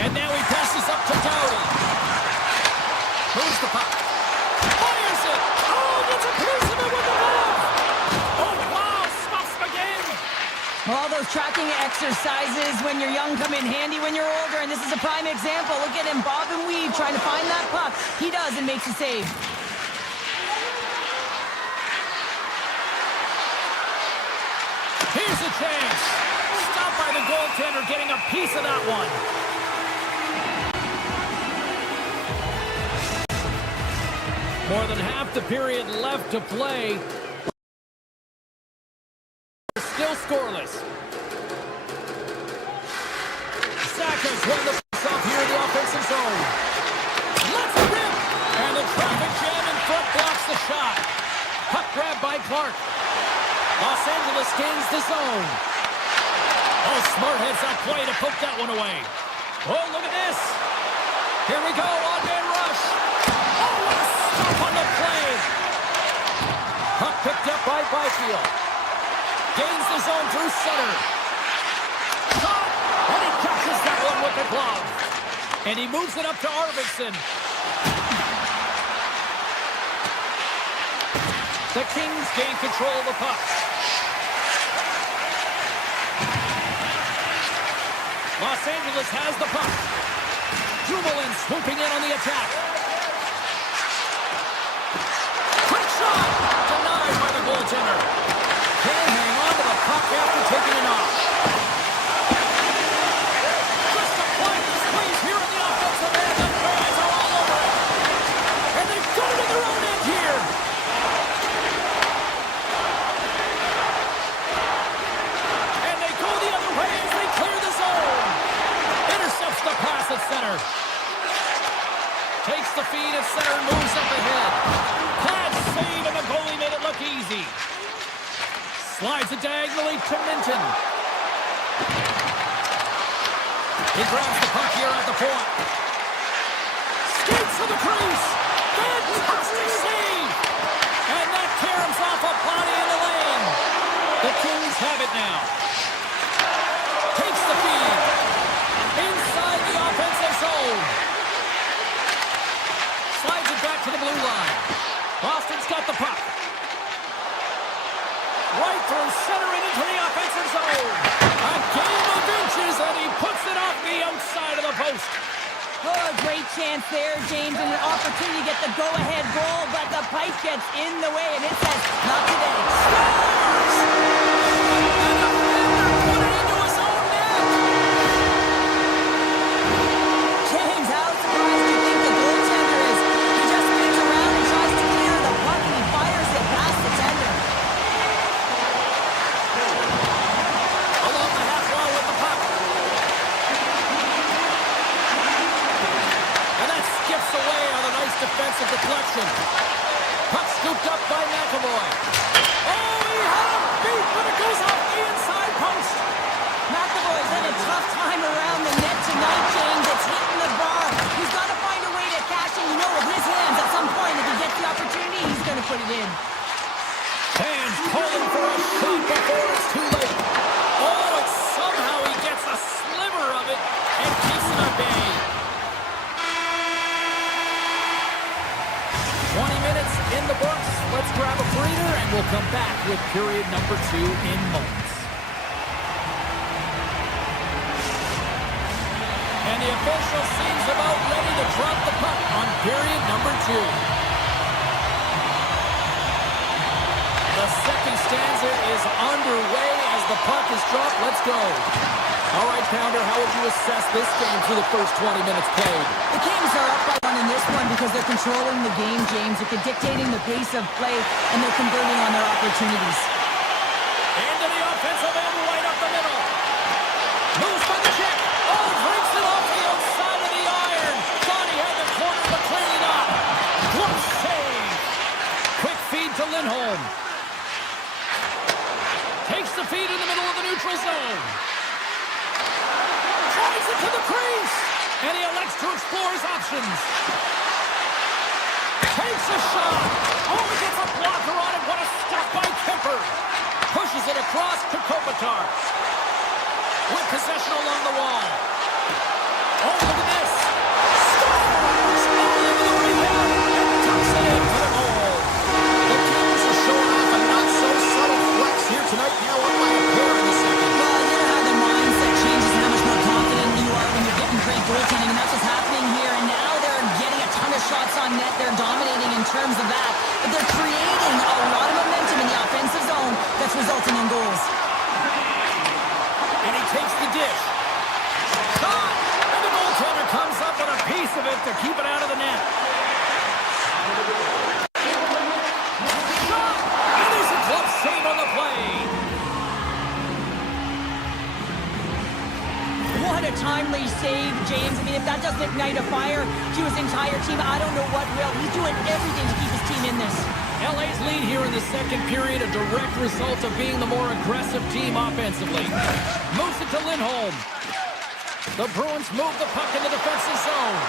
And now he passes up to Doughty. Moves the puck. Fires it. Oh, gets a piece of it with the glove. Oh, wow. Stuffs the game. Well, all those tracking exercises when you're young come in handy when you're older, and this is a prime example. Look at him, bob and weave, trying to find that puck. He does and makes a save. Here's a chance. Stopped by the goaltender, getting a piece of that one. More than half the period left to play. Still scoreless. Saka's won the face-off here in the offensive zone. Let's rip! And the traffic jam in front blocks the shot. Puck grab by Clark. Los Angeles gains the zone. Oh, smart heads that play to poke that one away. Oh, look at this. Here we go, on-man rush. Oh, what a stop on the play. Puck picked up by Byfield. Gains the zone through center. Shot! And he catches that one with the glove. And he moves it up to Arvidsson. The Kings gain control of the puck. Los Angeles has the puck. Dumoulin swooping in on the attack. Quick shot! Denied by the goaltender. Can't hang on to the puck after taking it off. Just applying the squeeze here in the offensive end. The fans are all over it. And they go to their own end here. And they go the other way as they clear the zone. Intercepts the pass at center. Takes the feed at center and moves up ahead. Bad save, and the goalie made it look easy. Slides it diagonally to Minton. He grabs the puck here at the point. Skates to the crease. Fantastic save. And that caroms off a body in the lane. The Kings have it now. Takes the feed. Inside the offensive zone. Slides it back to the blue line. Boston's got the puck. Right through center and into the offensive zone. A game of inches, and he puts it off the outside of the post. Oh, a great chance there, James, and an opportunity to get the go-ahead goal, but the pipe gets in the way, and it says, not today. Scores! And the defender put it into his own net. James, how surprised do you think the goaltender is? He just spins around and tries to clear the puck, and he fires it past the tender. Along the half wall with the puck. And that skips away on a nice defensive deflection. Puck scooped up by McAvoy. Oh, he had him beat, but it goes off the inside post. McAvoy's had a tough time around the net tonight, James. It's hitting the bar. He's got to find a way to cash in. You know, with his hands, at some point, if he gets the opportunity, he's going to put it in. Fans calling for a shot before it's too late. Oh, and somehow he gets a sliver of it and keeps it at bay. 20 minutes in the books. Let's grab a breather, and we'll come back with period number 2 in moments. And the official seems about ready to drop the puck on period number 2. stands. It is underway as the puck is dropped. Let's go. All right, Pounder, how would you assess this game through the first 20 minutes played? The Kings are up by 1 in this one because they're controlling the game, James. They're dictating the pace of play, and they're converting on their opportunities. Into the offensive end, right up the middle. Moves by the check. Oh, breaks it off the outside of the iron. Thought he had the corner, but clearly not. Close save. Quick feed to Lindholm. Takes the feed in the middle of the neutral zone. Tries it to the crease. And he elects to explore his options. Takes a shot. Oh, he gets a blocker on it. What a stop by Kemper. Pushes it across to Kopitar. With possession along the wall. Oh, look at this. Scores! All over the rebound. And dumps it in for the goal. The Kings are showing off a not-so-subtle flex here tonight. Now up by a pair in the second. Well, you know how the mindset changes and how much more confident you are when you're getting great goaltending, and that's what's happening here. And now they're getting a ton of shots on net. They're dominating in terms of that. But they're creating a lot of momentum in the offensive zone that's resulting in goals. And he takes the dish. Caught! And the goaltender comes up with a piece of it to keep it out of the net. Shot! And there's a glove save on the play. What a timely save, James. I mean, if that doesn't ignite a fire to his entire team, I don't know what will. He's doing everything to keep his team in this. LA's lead here in the second period, a direct result of being the more aggressive team offensively. Moves it to Lindholm. The Bruins move the puck in the defensive zone.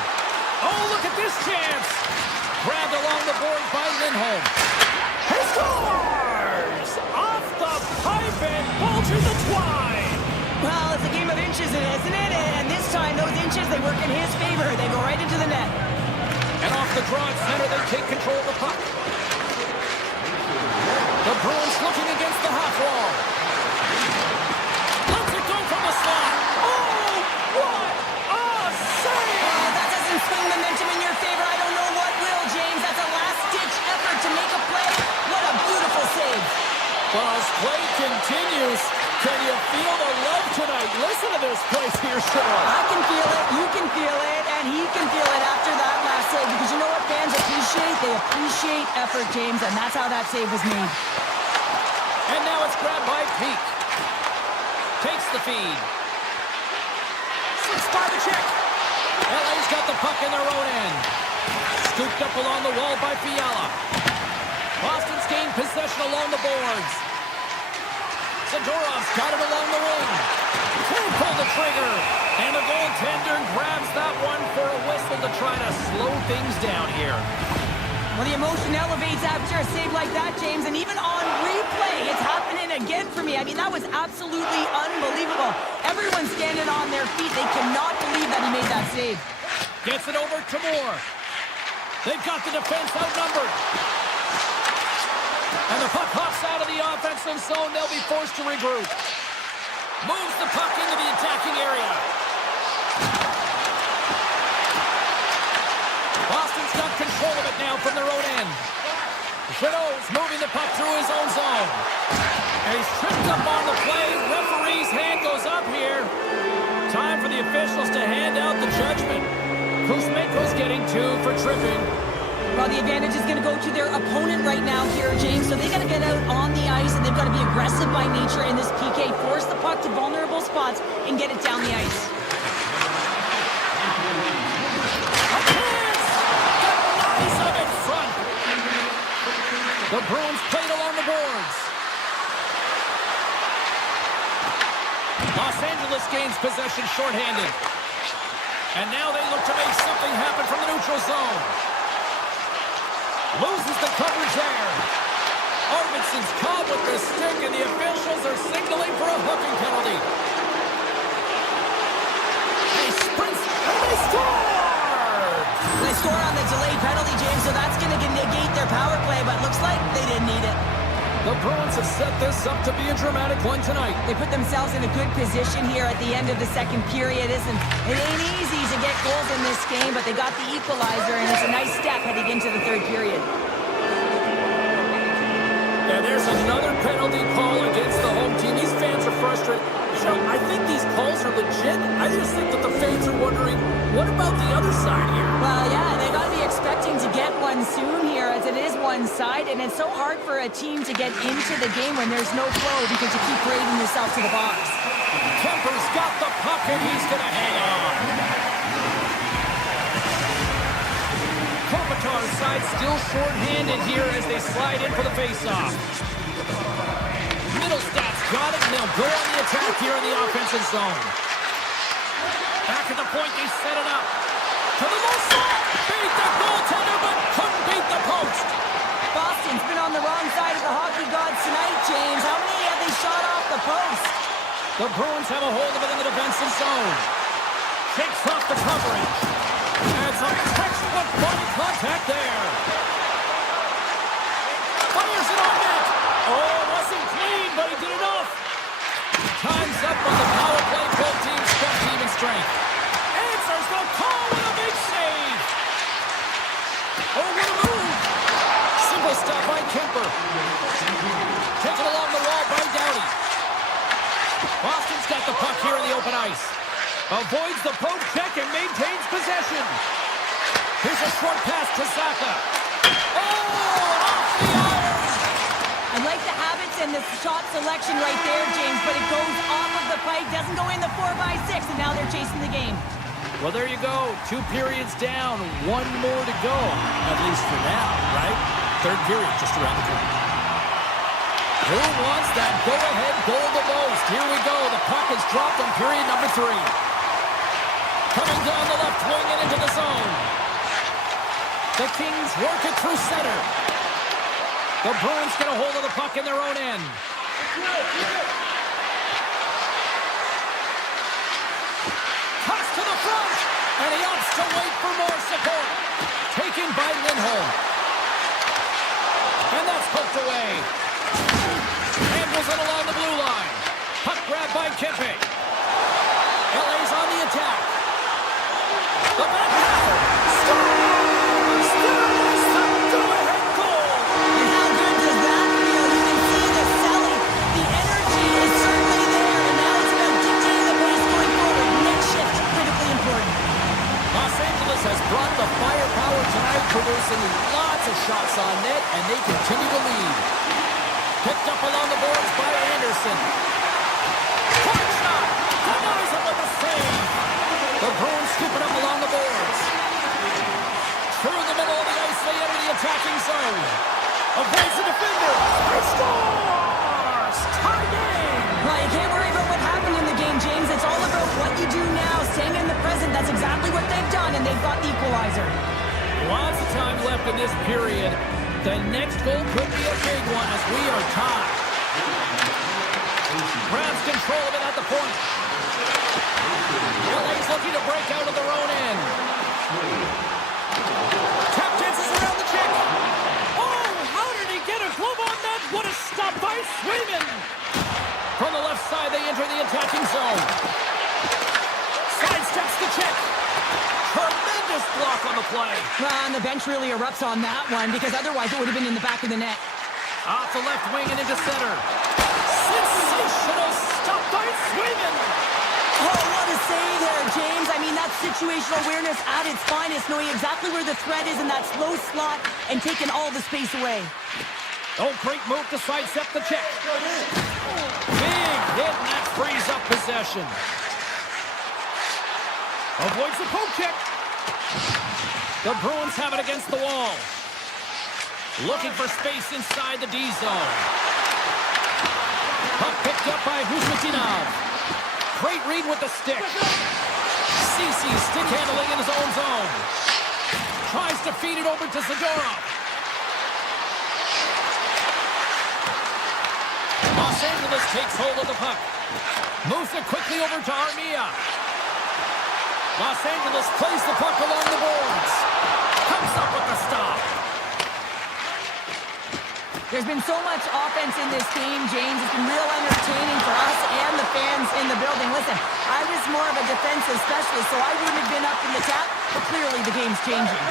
Oh, look at this chance. Grabbed along the boards by Lindholm. He scores! Off the pipe and bulges the twine. Well, it's a game of inches, isn't it? And this time, those inches, they work in his favor. They go right into the net. And off the draw at center, they take control of the puck. The Bruins looking against the half wall. Lets it go from the slot. Oh, what a save! Oh, that doesn't swing momentum in your favor. I don't know what will, James. That's a last-ditch effort to make a play. What a beautiful save. Well, as play continues, can you feel the love tonight? Listen to this place here, Sean. I can feel it, you can feel it, and he can feel it after that last save. Because you know what fans appreciate? They appreciate effort, James, and that's how that save was made. And now it's grabbed by Peak. Takes the feed. Slips by the check. LA's got the puck in their own end. Scooped up along the wall by Fiala. Boston's gained possession along the boards. Zadorov's got it along the wing. Can't pull the trigger. And the goaltender grabs that one for a whistle to try to slow things down here. Well, the emotion elevates after a save like that, James, and even on replay, it's happening again for me. I mean, that was absolutely unbelievable. Everyone's standing on their feet. They cannot believe that he made that save. Gets it over to Moore. They've got the defense outnumbered. And the puck hops out of the offensive zone. They'll be forced to regroup. Moves the puck into the attacking area. Boston's got control of it now from their own end. Janot's moving the puck through his own zone. And he's tripped up on the play. Referee's hand goes up here. Time for the officials to hand out the judgment. Kuzmenko's getting 2 for tripping. Well, the advantage is going to go to their opponent right now here, James, so they got to get out on the ice, and they've got to be aggressive by nature in this PK, force the puck to vulnerable spots, and get it down the ice. A chance! The nice up in front. The Bruins played along the boards. Los Angeles gains possession shorthanded. And now they look to make something happen from the neutral zone. Loses the coverage there. Arvidsson's caught with the stick, and the officials are signaling for a hooking penalty. He sprints, and they score! They score on the delayed penalty, James, so that's going to negate their power play, but looks like they didn't need it. The Bruins have set this up to be a dramatic one tonight. They put themselves in a good position here at the end of the second period. It ain't easy to get goals in this game, but they got the equalizer, and it's a nice step heading into the third period. And there's another penalty call against the home team. These fans are frustrated. Joe, I think these calls are legit. I just think that the fans are wondering, what about the other side here? Well, yeah, they got to be expecting to get one soon here, as it is one side, and it's so hard for a team to get into the game when there's no flow because you keep grading yourself to the box. Kemper's got the puck, and he's going to hang on. Kopitar's side still short-handed here as they slide in for the face-off. Middlestats got it, and they'll go on the attack here in the offensive zone. Back at the point, they set it up. To the low side, beat the goaltender, but couldn't beat the post. Boston's been on the wrong side of the hockey gods tonight, James. How many have they shot off the post? The Bruins have a hold of it in the defensive zone. Shakes off the coverage. And some textbook body contact there. Fires it on net. Oh, it wasn't clean, but he did enough. Time's up on the power play. Both teams struck even strength. Answers the call with a big save. Oh, what a move. Simple stop by Kemper. Taken along the wall by Doughty. Boston's got the puck here in the open ice. Avoids the poke check and maintains possession. Here's a short pass to Zaka. Oh, off the iron! I like the habits and the shot selection right there, James, but it goes off of the pipe, doesn't go in the 4x6, and now they're chasing the game. Well, there you go. 2 periods down, 1 more to go. At least for now, right? Third period just around the corner. Who wants that go-ahead goal the most? Here we go. The puck is dropped on period number 3. Coming down the left wing and into the zone. The Kings work it through center. The Bruins get a hold of the puck in their own end. Cuts to the front, and he opts to wait for more support. Taken by Lindholm. And that's poked away. Handles it along the blue line. Puck grabbed by Kempe. LA's on the attack. The backhand. Scores! There's the go-ahead goal. And how good does that feel? You can see the selling. The energy is certainly there, and now it's about dictating the pace going forward. Next shift, critically important. Los Angeles has brought the firepower tonight, producing lots of shots on net, and they continue to lead. Picked up along the boards by Anderson. Hard shot! Denies it with a save! The Bruins scoop it up along the boards. Through the middle of the ice, they enter the attacking zone. Avoids the defender. He scores! Tie game! Well, you can't worry about what happened in the game, James. It's all about what you do now, staying in the present. That's exactly what they've done, and they've got the equalizer. Lots of time left in this period. The next goal could be a big one as we are tied. Grabs control of it at the point. LA's looking to break out of their own end. Tap dances around the check. Oh, how did he get a glove on that? What a stop by Swayman. From the left side, they enter the attacking zone. Sidesteps the check. Tremendous block on the play. Well, and the bench really erupts on that one, because otherwise it would have been in the back of the net. Off the left wing and into center. Sensational stop by Swayman. Oh, what a save there, James. I mean, that's situational awareness at its finest, knowing exactly where the threat is in that slow slot and taking all the space away. Oh, great move to sidestep the check. Big hit, and that frees up possession. Avoids the poke check. The Bruins have it against the wall. Looking for space inside the D zone. Puck picked up by Husmatinov. Great read with the stick. Ceci stick handling in his own zone. Tries to feed it over to Zadorov. Los Angeles takes hold of the puck. Moves it quickly over to Armia. Los Angeles plays the puck along the boards. Comes up with the stop. There's been so much offense in this game, James. It's been real entertaining for us and the fans in the building. Listen, I was more of a defensive specialist, so I wouldn't have been up in the tap, but clearly the game's changing.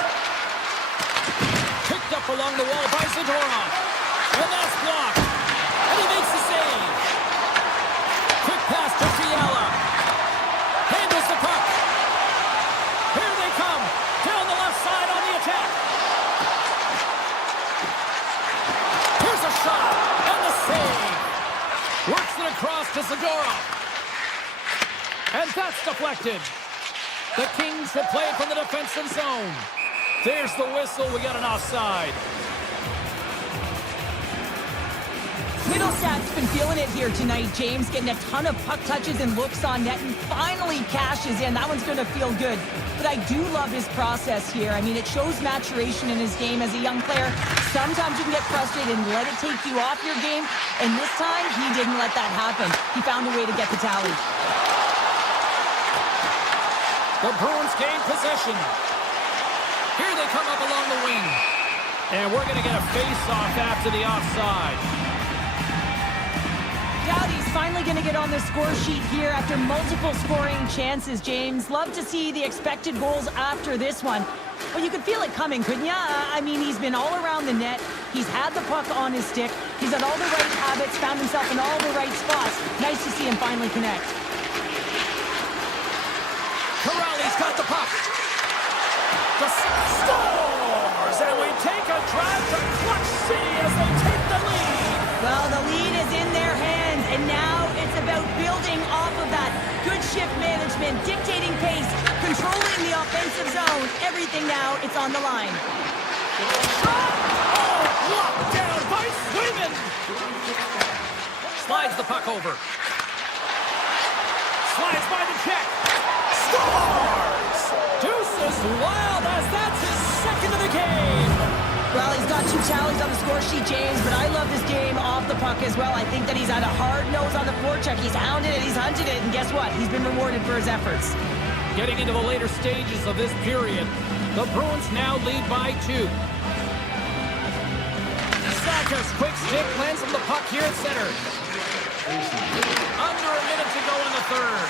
Picked up along the wall by Zadorov. And that's blocked. across to Zadorov. And that's deflected. The Kings have played from the defensive zone. There's the whistle. We got an offside. Middlestats been feeling it here tonight, James, getting a ton of puck touches and looks on net, and finally cashes in. That one's going to feel good. But I do love his process here. I mean, it shows maturation in his game as a young player. Sometimes you can get frustrated and let it take you off your game, and this time, he didn't let that happen. He found a way to get the tally. The Bruins gain possession. Here they come up along the wing. And we're going to get a face-off after the offside. Doughty's finally going to get on the score sheet here after multiple scoring chances, James. Love to see the expected goals after this one. Well, you could feel it coming, couldn't you? I mean, he's been all around the net. He's had the puck on his stick. He's had all the right habits, found himself in all the right spots. Nice to see him finally connect. Corrali's got the puck. The scores! And we take a drive to Clutch City as they take the lead. Well, the lead is in their hands, and now it's about building off of that. Good shift management, dictating pace, controlling the offensive zone. Everything now, it's on the line. Oh, locked down by Swayman. Slides the puck over. Slides by the check. Scores! Deuces wild as that's his second of the game. Well, he's got 2 tallies on the score sheet, James, but I love this game off the puck as well. I think that he's had a hard nose on the forecheck. He's hounded it, he's hunted it, and guess what? He's been rewarded for his efforts. Getting into the later stages of this period, the Bruins now lead by 2. Sackers, quick stick, lands him the puck here at center. Under a minute to go in the third.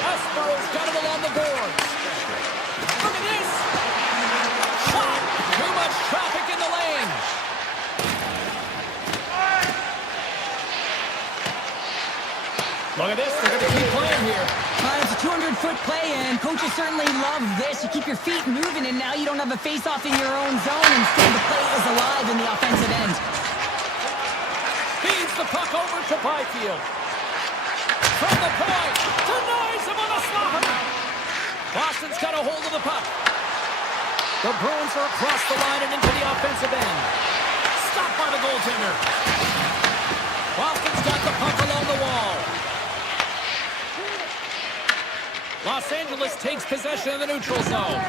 Espero's got it along the boards. Look at this! Shot! Too much traffic in the lane. Look at this, they're going to keep playing here. It's a 200-foot play, and coaches certainly love this. You keep your feet moving, and now you don't have a face-off in your own zone. Instead, the play is alive in the offensive end. Feeds the puck over to Byfield. From the point, denies him on a slaughter. Boston's got a hold of the puck. The Bruins are across the line and into the offensive end. Stopped by the goaltender. Boston's got the puck along the wall. Los Angeles takes possession of the neutral zone.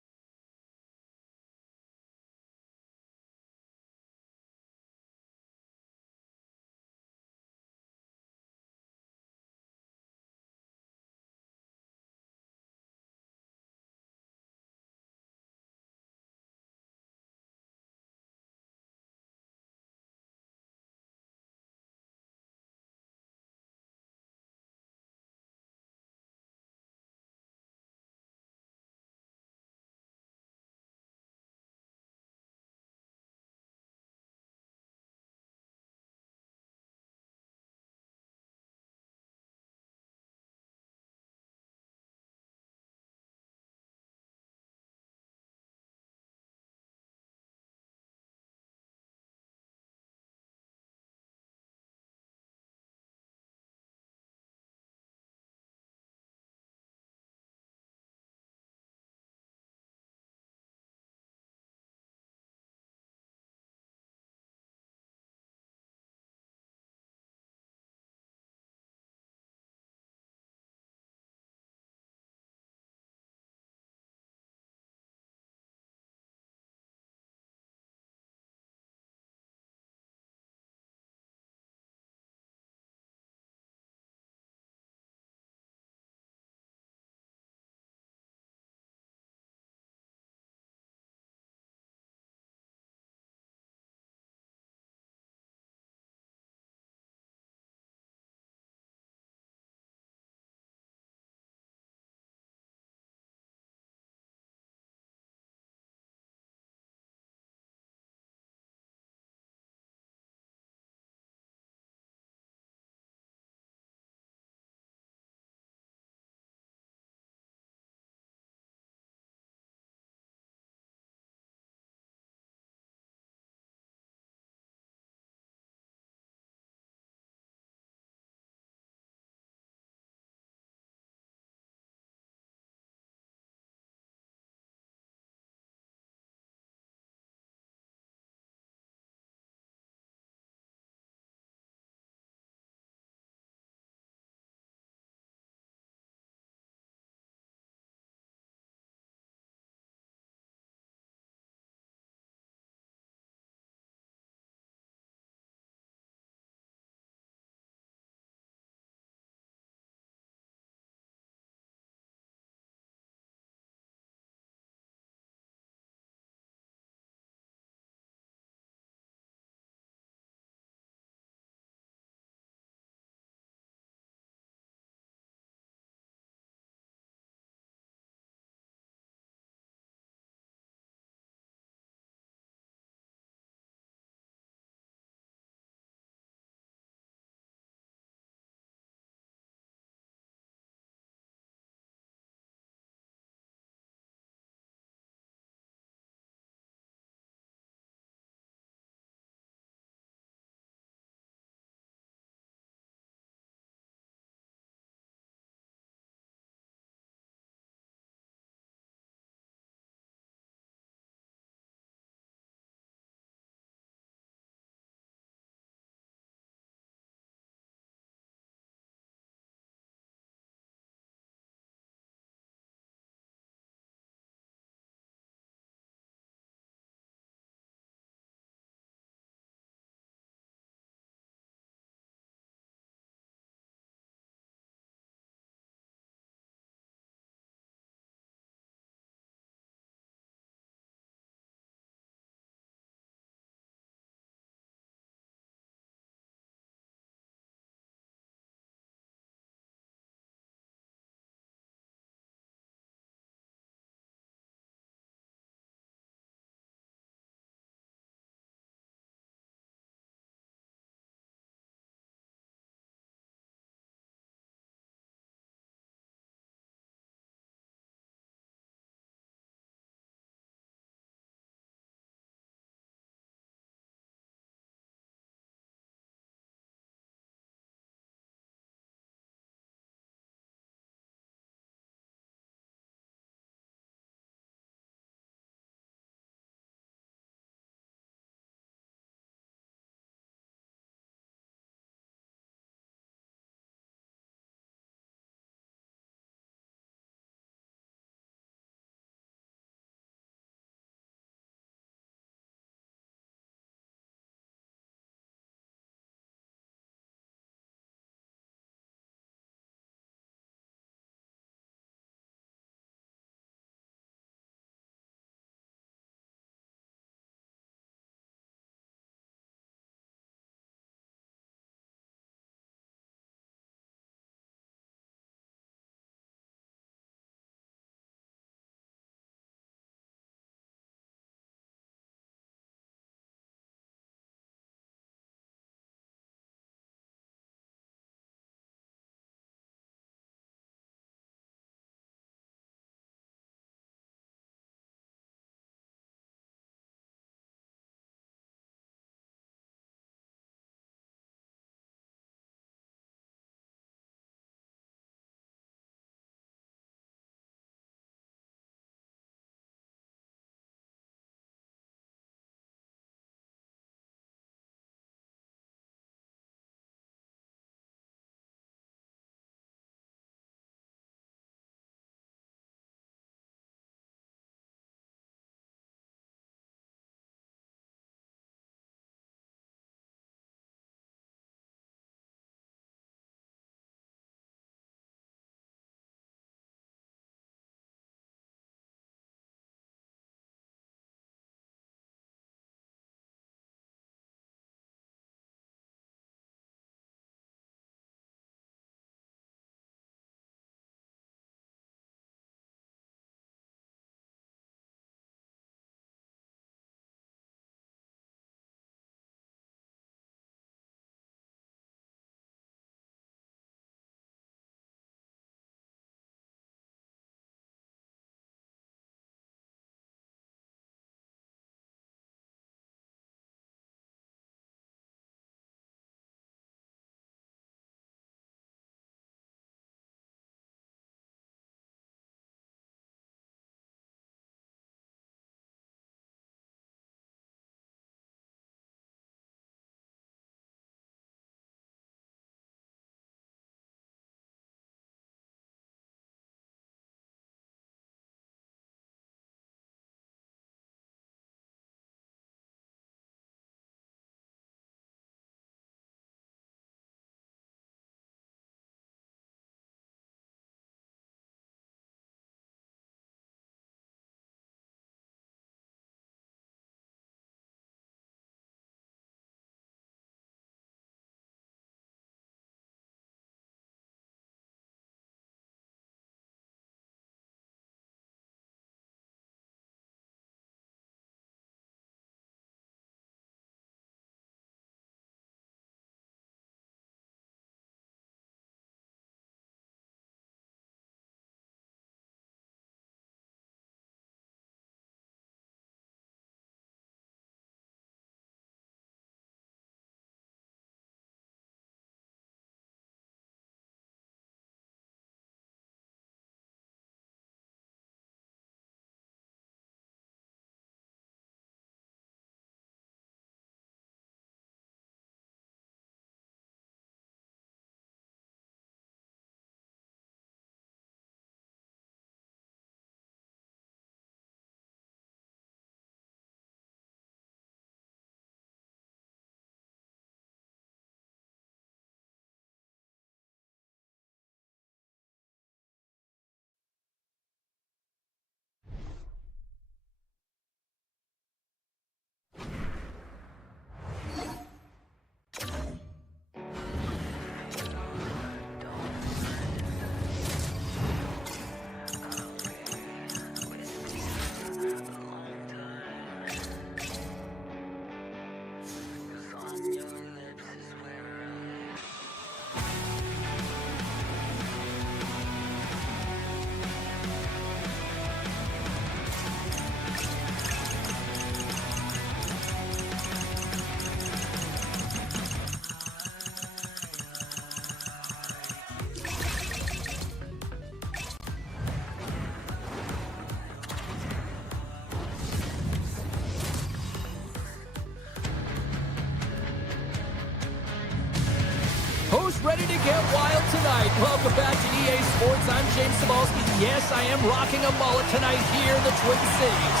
ready to get wild tonight. Welcome back to EA Sports. I'm James Cybulski. Yes, I am rocking a mullet tonight here in the Twin Cities.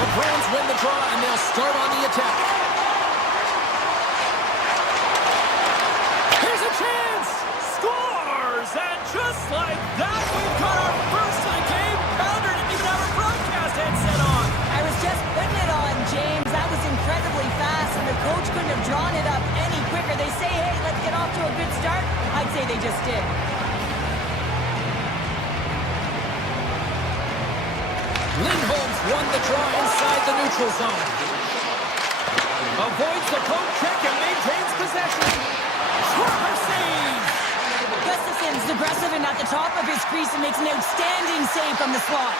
The Bruins win the draw, and they'll start on the attack. Here's a chance! Scores! And just like that, we've got our first of the game. Pounder didn't even have our broadcast headset on. I was just putting it on, James. That was incredibly fast, and the coach couldn't have drawn it up any quicker. They say, hey, let's get off to a good start. I'd say they just did. Lindholm's won the draw inside the neutral zone. Avoids the poke check and maintains possession. Sharper save! Gustafson's aggressive and at the top of his crease and makes an outstanding save from the slot.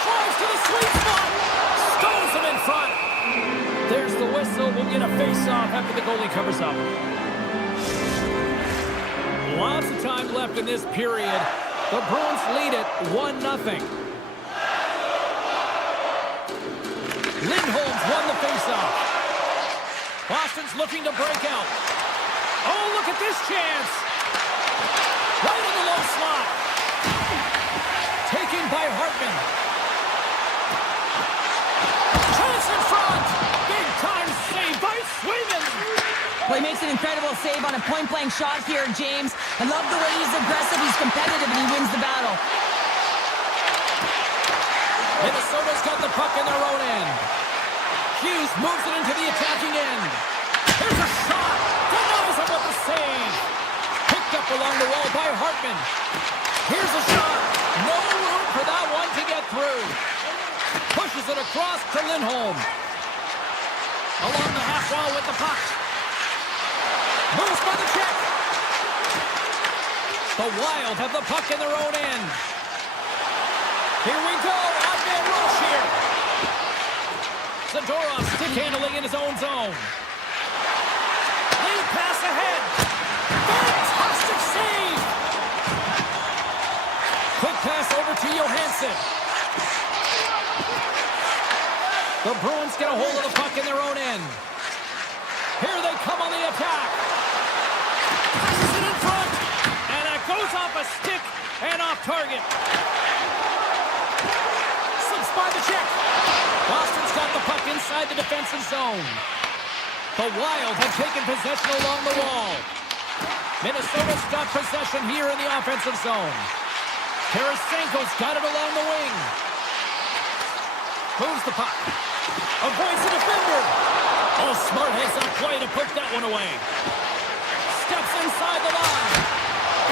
Drives to the sweet spot! Stones him in front! There's the whistle. We'll get a face-off after the goalie covers up. Lots of time left in this period. The Bruins lead it 1-0. Lindholm's won the faceoff. Boston's looking to break out. Oh, look at this chance! Right in the low slot. Taken by Hartman. Chance in front! Big time save by Swayman! Well, he makes an incredible save on a point-blank shot here, James. I love the way he's aggressive, he's competitive, and he wins the battle. Minnesota's got the puck in their own end. Hughes moves it into the attacking end. Here's a shot. Denies him with the save. Picked up along the wall by Hartman. Here's a shot. No room for that one to get through. Pushes it across to Lindholm. Along the half wall with the puck. Moves by the check. The Wild have the puck in their own end. Here we go. Odd-man rush here. Zadorov stick handling in his own zone. Lead pass ahead. Fantastic save. Quick pass over to Johansson. The Bruins get a hold of the puck in their own end. Here they come on the attack. Passes it in front. And it goes off a stick and off target. By the check. Boston's got the puck inside the defensive zone. The Wild have taken possession along the wall. Minnesota's got possession here in the offensive zone. Tarasenko's got it along the wing. Moves the puck. Avoids the defender. Oh, smart heads up play to put that one away. Steps inside the line.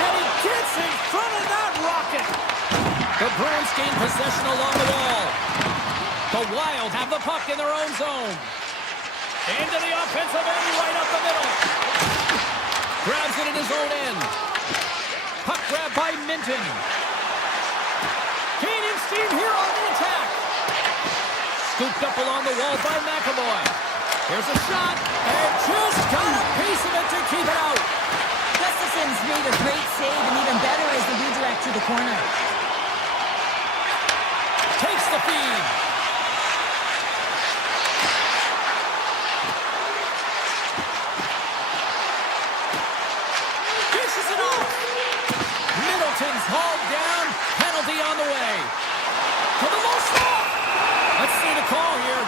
And he gets in front of that rocket. The Bruins gain possession along the wall. The Wild have the puck in their own zone. Into the offensive end, right up the middle. Grabs it in his own end. Puck grab by Minton. Gaining steam here on the attack. Scooped up along the wall by McAvoy. Here's a shot. And just got a piece of it to keep it out. Gustafson's made a great save, and even better is the redirect to the corner. Takes the feed. Dishes it off. Middleton's hauled down. Penalty on the way. To the low slot. Let's see the call here.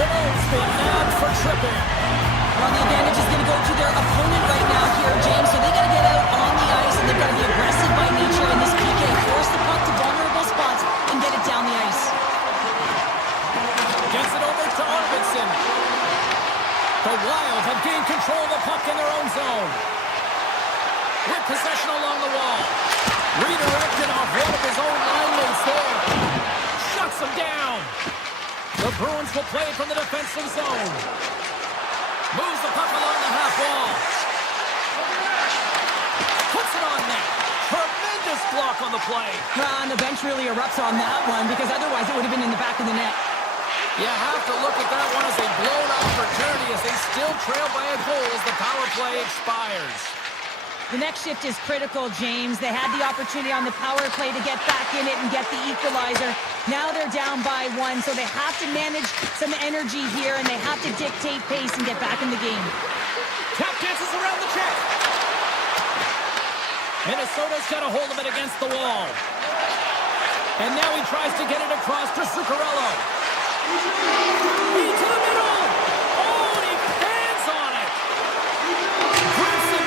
Jones being nabbed for tripping. Well, the advantage is going to go to their opponent right now here, James, so they got to get out on the ice, and they've got to be aggressive by nature in this PK. Force the puck to vulnerable spots and get it down the ice. Gets it over to Arvidsson. The Wild have gained control of the puck in their own zone. With possession along the wall. Redirected off one of his own line mates there. Shuts him down. The Bruins will play from the defensive zone. Moves the puck along the half wall. Puts it on net. Tremendous block on the play. And the bench really erupts on that one, because otherwise it would have been in the back of the net. You have to look at that one as a blown opportunity as they still trail by a goal as the power play expires. The next shift is critical, James. They had the opportunity on the power play to get back in it and get the equalizer. Now they're down by 1, so they have to manage some energy here, and they have to dictate pace and get back in the game. Tap dances around the check. Minnesota's got a hold of it against the wall. And now he tries to get it across to Zuccarello. Into the middle. Oh, and he pans on it. Rips it.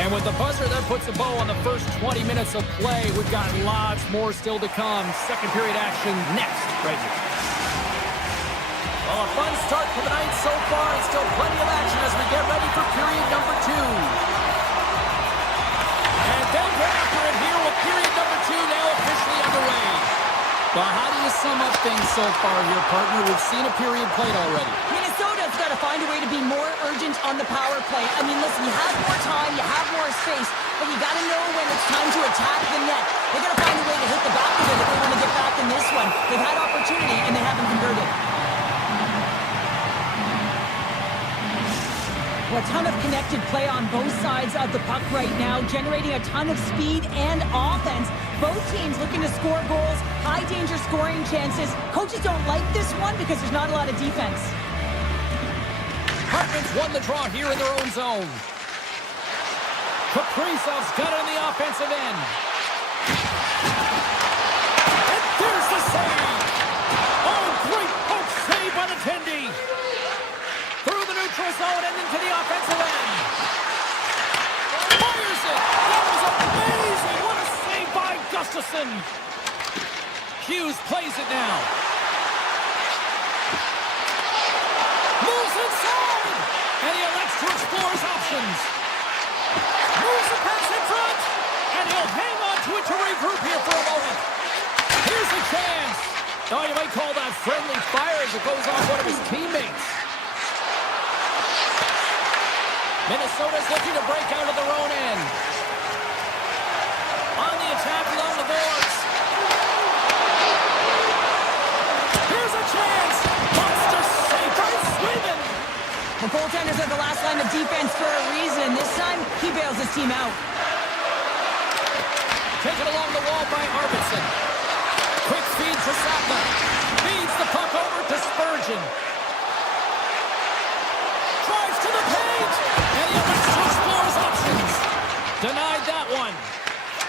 And with the buzzer, that puts a bow on the first 20 minutes of play. We've got lots more still to come. Second period action next, right here. Well, a fun start for the night so far, and still plenty of action as we get ready for period number 2. And they'll get after it here with period number 2 now officially underway. Well, how do you sum up things so far here, partner? We've seen a period played already. Minnesota's got to find a way to be more urgent on the power play. I mean, listen, you have more time, you have more space, but you got to know when it's time to attack the net. They got to find a way to hit the back of it if they want to get back in this one. They've had opportunity, and they haven't converted. Well, a ton of connected play on both sides of the puck right now, generating a ton of speed and offense. Both teams looking to score goals, high-danger scoring chances. Coaches don't like this one because there's not a lot of defense. Hartman's won the draw here in their own zone. Kaprizov's got it on the offensive end. And there's the save! Oh, great poke save by the Tendy! Through the neutral zone and into the offensive end. Fires it! That was amazing! What a save by Gustafsson! Hughes plays it now. Moves inside! And he elects to explore his options. Moves the pass in front! And he'll hang on to it to regroup here for a moment. Here's a chance! Oh, you might call that friendly fire as it goes off one of his teammates. Minnesota's looking to break out of their own end. On the attack along the boards. Here's a chance. Monster save by Swayman. The goaltenders are the last line of defense for a reason. This time, he bails his team out. Taken along the wall by Arvidsson. Quick feed to Sattler. Feeds the puck over to Spurgeon. Drives to the paint. And he elects to explore his options. Denied that one.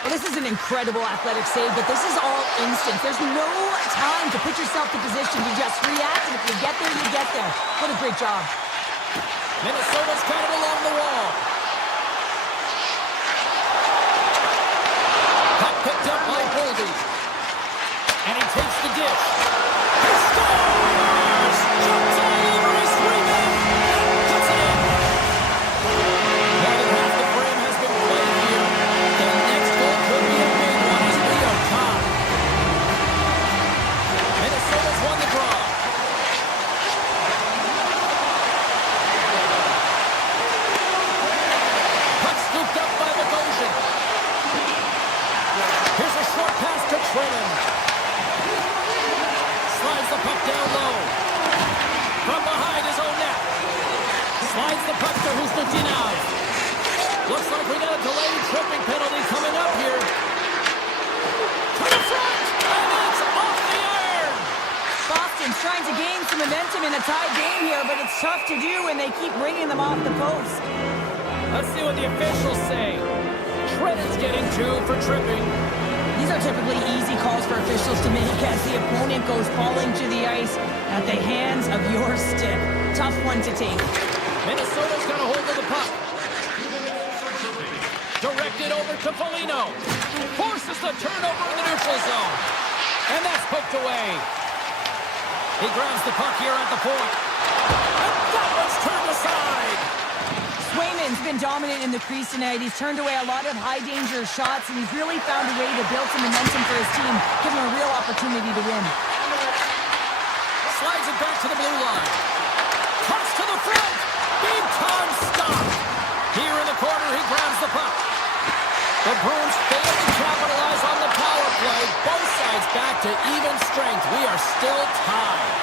Well, this is an incredible athletic save, but this is all instant. There's no time to put yourself in position to just react, and if you get there, you get there. What a great job. Minnesota's got it along the wall. Puck picked up by Boldy. And he takes the dish. He scores! Jumps all over his rebound and puts it in. More than half the frame has been played here. The next goal could be a big one as we are tied. Minnesota's won the draw. Puck scooped up by Bogosian. Here's a short pass to Trennan. Slides the puck down low. From behind his own net. Slides the puck to Husnutinov. Looks like we got a delayed tripping penalty coming up here. To the front! And it's off the iron! Boston's trying to gain some momentum in a tied game here, but it's tough to do when they keep bringing them off the post. Let's see what the officials say. Trennan's getting 2 for tripping. These are typically easy calls for officials to make as the opponent goes falling to the ice at the hands of your stick. Tough one to take. Minnesota's got a hold of the puck. Directed over to Foligno. Forces the turnover in the neutral zone. And that's poked away. He grabs the puck here at the point. And that one's turned aside. Swayman's been dominant in the crease tonight. He's turned away a lot of high-danger shots, and he's really found a way to build some momentum for his team, give him a real opportunity to win. Slides it back to the blue line. Cuts to the front. Big time stop. Here in the corner, he grabs the puck. The Bruins fail to capitalize on the power play. Both sides back to even strength. We are still tied.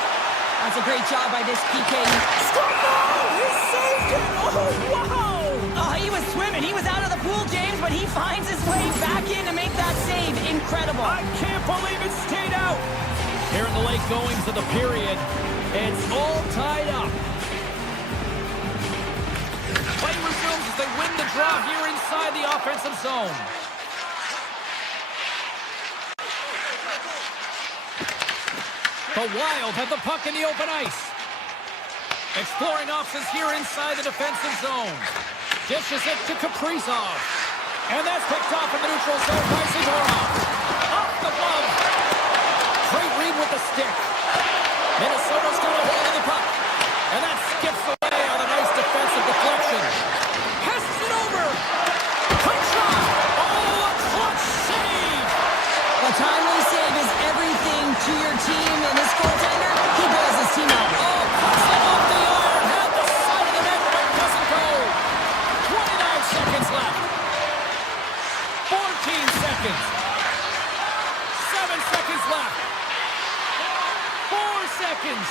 That's a great job by this PK. Score! He saved it! Oh, wow! but he finds his way back in to make that save. Incredible. I can't believe it stayed out. Here in the late goings of the period, it's all tied up. Play resumes as they win the draw here inside the offensive zone. The Wild have the puck in the open ice. Exploring options here inside the defensive zone. Dishes it to Kaprizov. And that's picked off in the neutral zone by Zadorov. Off the glove. Great read with the stick. Minnesota's got a hold of the puck. And that skips away on a nice defensive deflection. Passes it over. Quick shot. Oh, a clutch save. A timely save is everything to your team, and this goaltender, he bails his team out. Oh, puts it off the iron. Had the side of the net, but it doesn't go. 29 seconds left. 14 seconds. 7 seconds left. 4 seconds.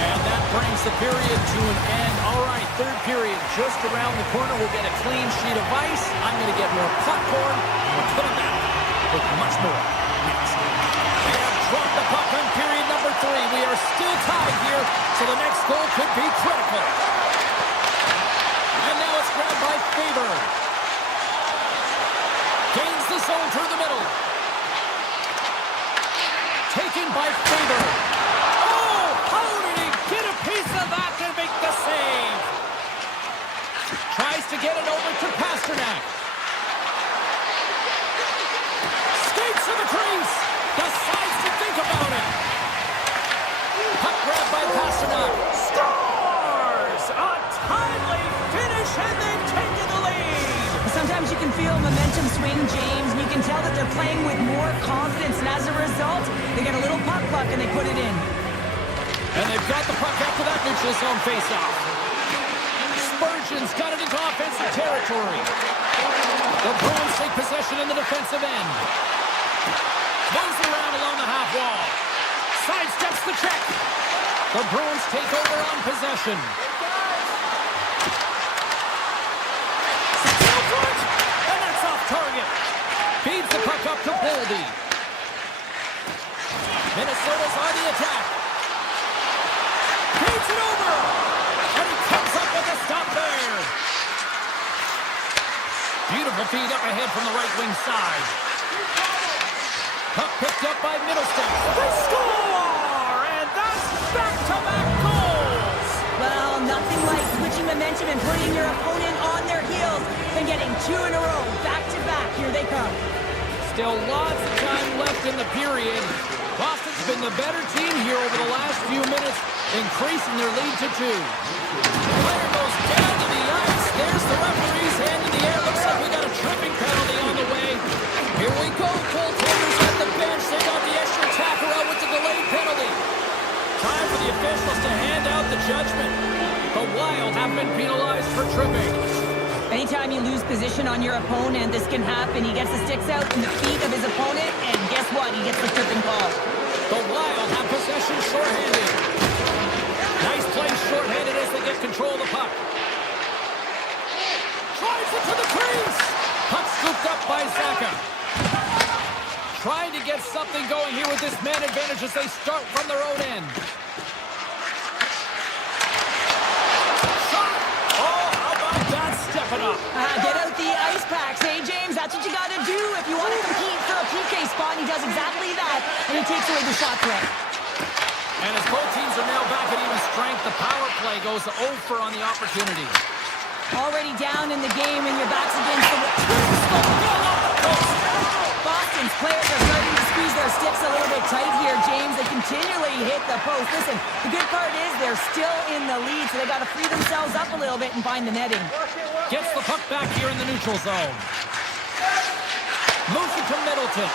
And that brings the period to an end. All right, third period just around the corner. We'll get a clean sheet of ice. I'm going to get more popcorn. We're coming back with much more next. They have dropped the puck on period number 3. We are still tied here, so the next goal could be critical. And now it's grabbed by Faber. Gains the zone through the middle. Taken by Faber. Oh, how did he get a piece of that to make the save? Tries to get it over to Pasternak. Skates to the crease. Decides to think about it. Puck grabbed by Pasternak. Scores! A timely finish, and they've taken the lead. Sometimes you can feel momentum swing, James, and you can tell that they're playing with more confidence, and as a result, they get a little puck luck and they put it in. And they've got the puck after that neutral zone faceoff. Spurgeon's got it into offensive territory. The Bruins take possession in the defensive end. Moves around along the half wall. Sidesteps the check. The Bruins take over on possession. Still good, and that's off target. Feeds the puck up to Boldy. Minnesota's on the attack. Feeds it over. And he comes up with a stop there. Beautiful feed up ahead from the right wing side. Puck picked up by Middleston. They score! And that's back-to-back goals! Well, nothing like switching momentum and putting your opponent on their heels than getting 2 in a row, back-to-back. Here they come. Still lots of time left in the period. Boston's been the better team here over the last few minutes, increasing their lead to 2. Player goes down to the ice. There's the referee's hand in the air. Looks like we got a tripping penalty on the way. Here we go. Goaltenders at the bench. They got the extra tacker out with the delayed penalty. Time for the officials to hand out the judgment. The Wild have been penalized for tripping. Anytime you lose position on your opponent, this can happen. He gets the sticks out in the feet of his opponent, and guess what? He gets the tripping call. The Wild have possession shorthanded. Nice play shorthanded as they get control of the puck. Drives it to the crease. Puck scooped up by Zacha. Trying to get something going here with this man advantage as they start from their own end. Shot! Oh, how about that stepping up? Get out the ice packs, hey, James? That's what you got to do if you want to compete for a PK spot. He does exactly that, and he takes away the shot threat. And as both teams are now back at even strength, the power play goes over on the opportunity. Already down in the game, and your back's against the Boston's players are starting to squeeze their sticks a little bit tight here, James. They continually hit the post. Listen, the good part is they're still in the lead, so they got to free themselves up a little bit and find the netting. Gets the puck back here in the neutral zone. Moves it to Middleton.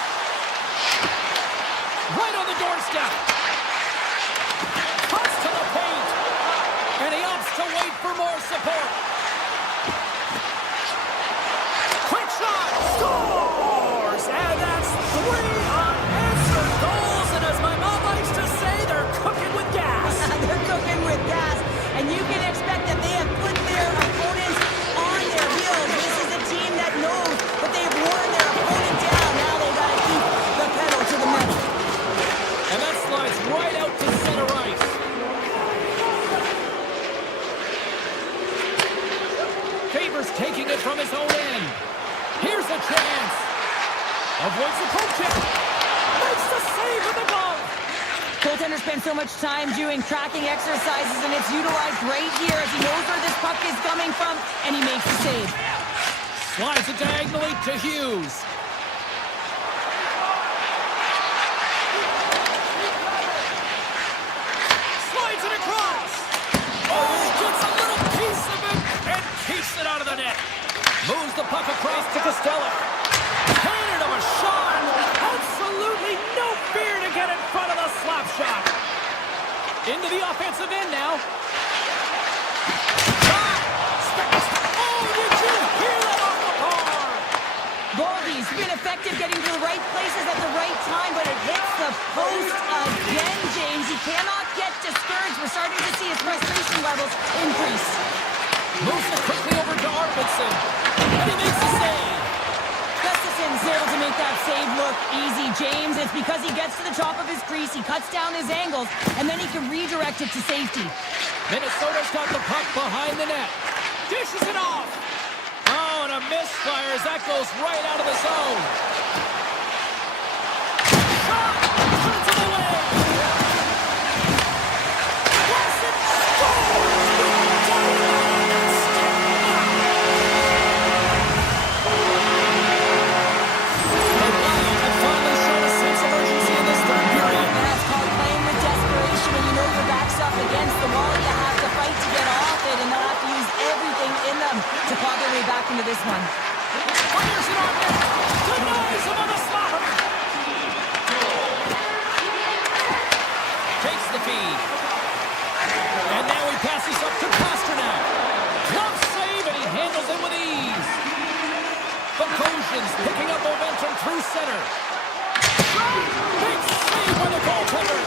Right on the doorstep. Cuts to the paint. And he opts to wait for more support. Quick shot. Scores! And that's 3 unanswered goals. And as my mom likes to say, they're cooking with gas. They're cooking with gas. avoids the poke check. Makes the save with the glove. Goaltender spends so much time doing tracking exercises, and it's utilized right here as he knows where this puck is coming from, and he makes the save. Slides it diagonally to Hughes. Slides it across. Oh, gets a little piece of it and keeps it out of the net. Moves the puck across to Costello. Cannon of a shot. Absolutely no fear to get in front of the slap shot. Into the offensive end now. Goldie's been effective getting to the right places at the right time, but it hits the post again, James. He cannot get discouraged. We're starting to see his frustration levels increase. Moves it quickly over to Arvidsson, and he makes the save. Gustafson's able to make that save look easy, James. It's because he gets to the top of his crease, he cuts down his angles, and then he can redirect it to safety. Minnesota's got the puck behind the net. Dishes it off. Oh, and a misfire as that goes right out of the zone. Shot! Turns it away! Wilson scores! The Wild have finally shown a sense of urgency in this third period. That's called playing with desperation. When you know your back's up against the wall, you have to fight to get off it, and they'll have to use everything in them to claw their way back into this one. Fires it on net. Denies him on the slap. Takes the feed. And now he passes up to Pasternak. Glove save, and he handles it with ease. The Trojans picking up momentum through center. Big save by the goaltender.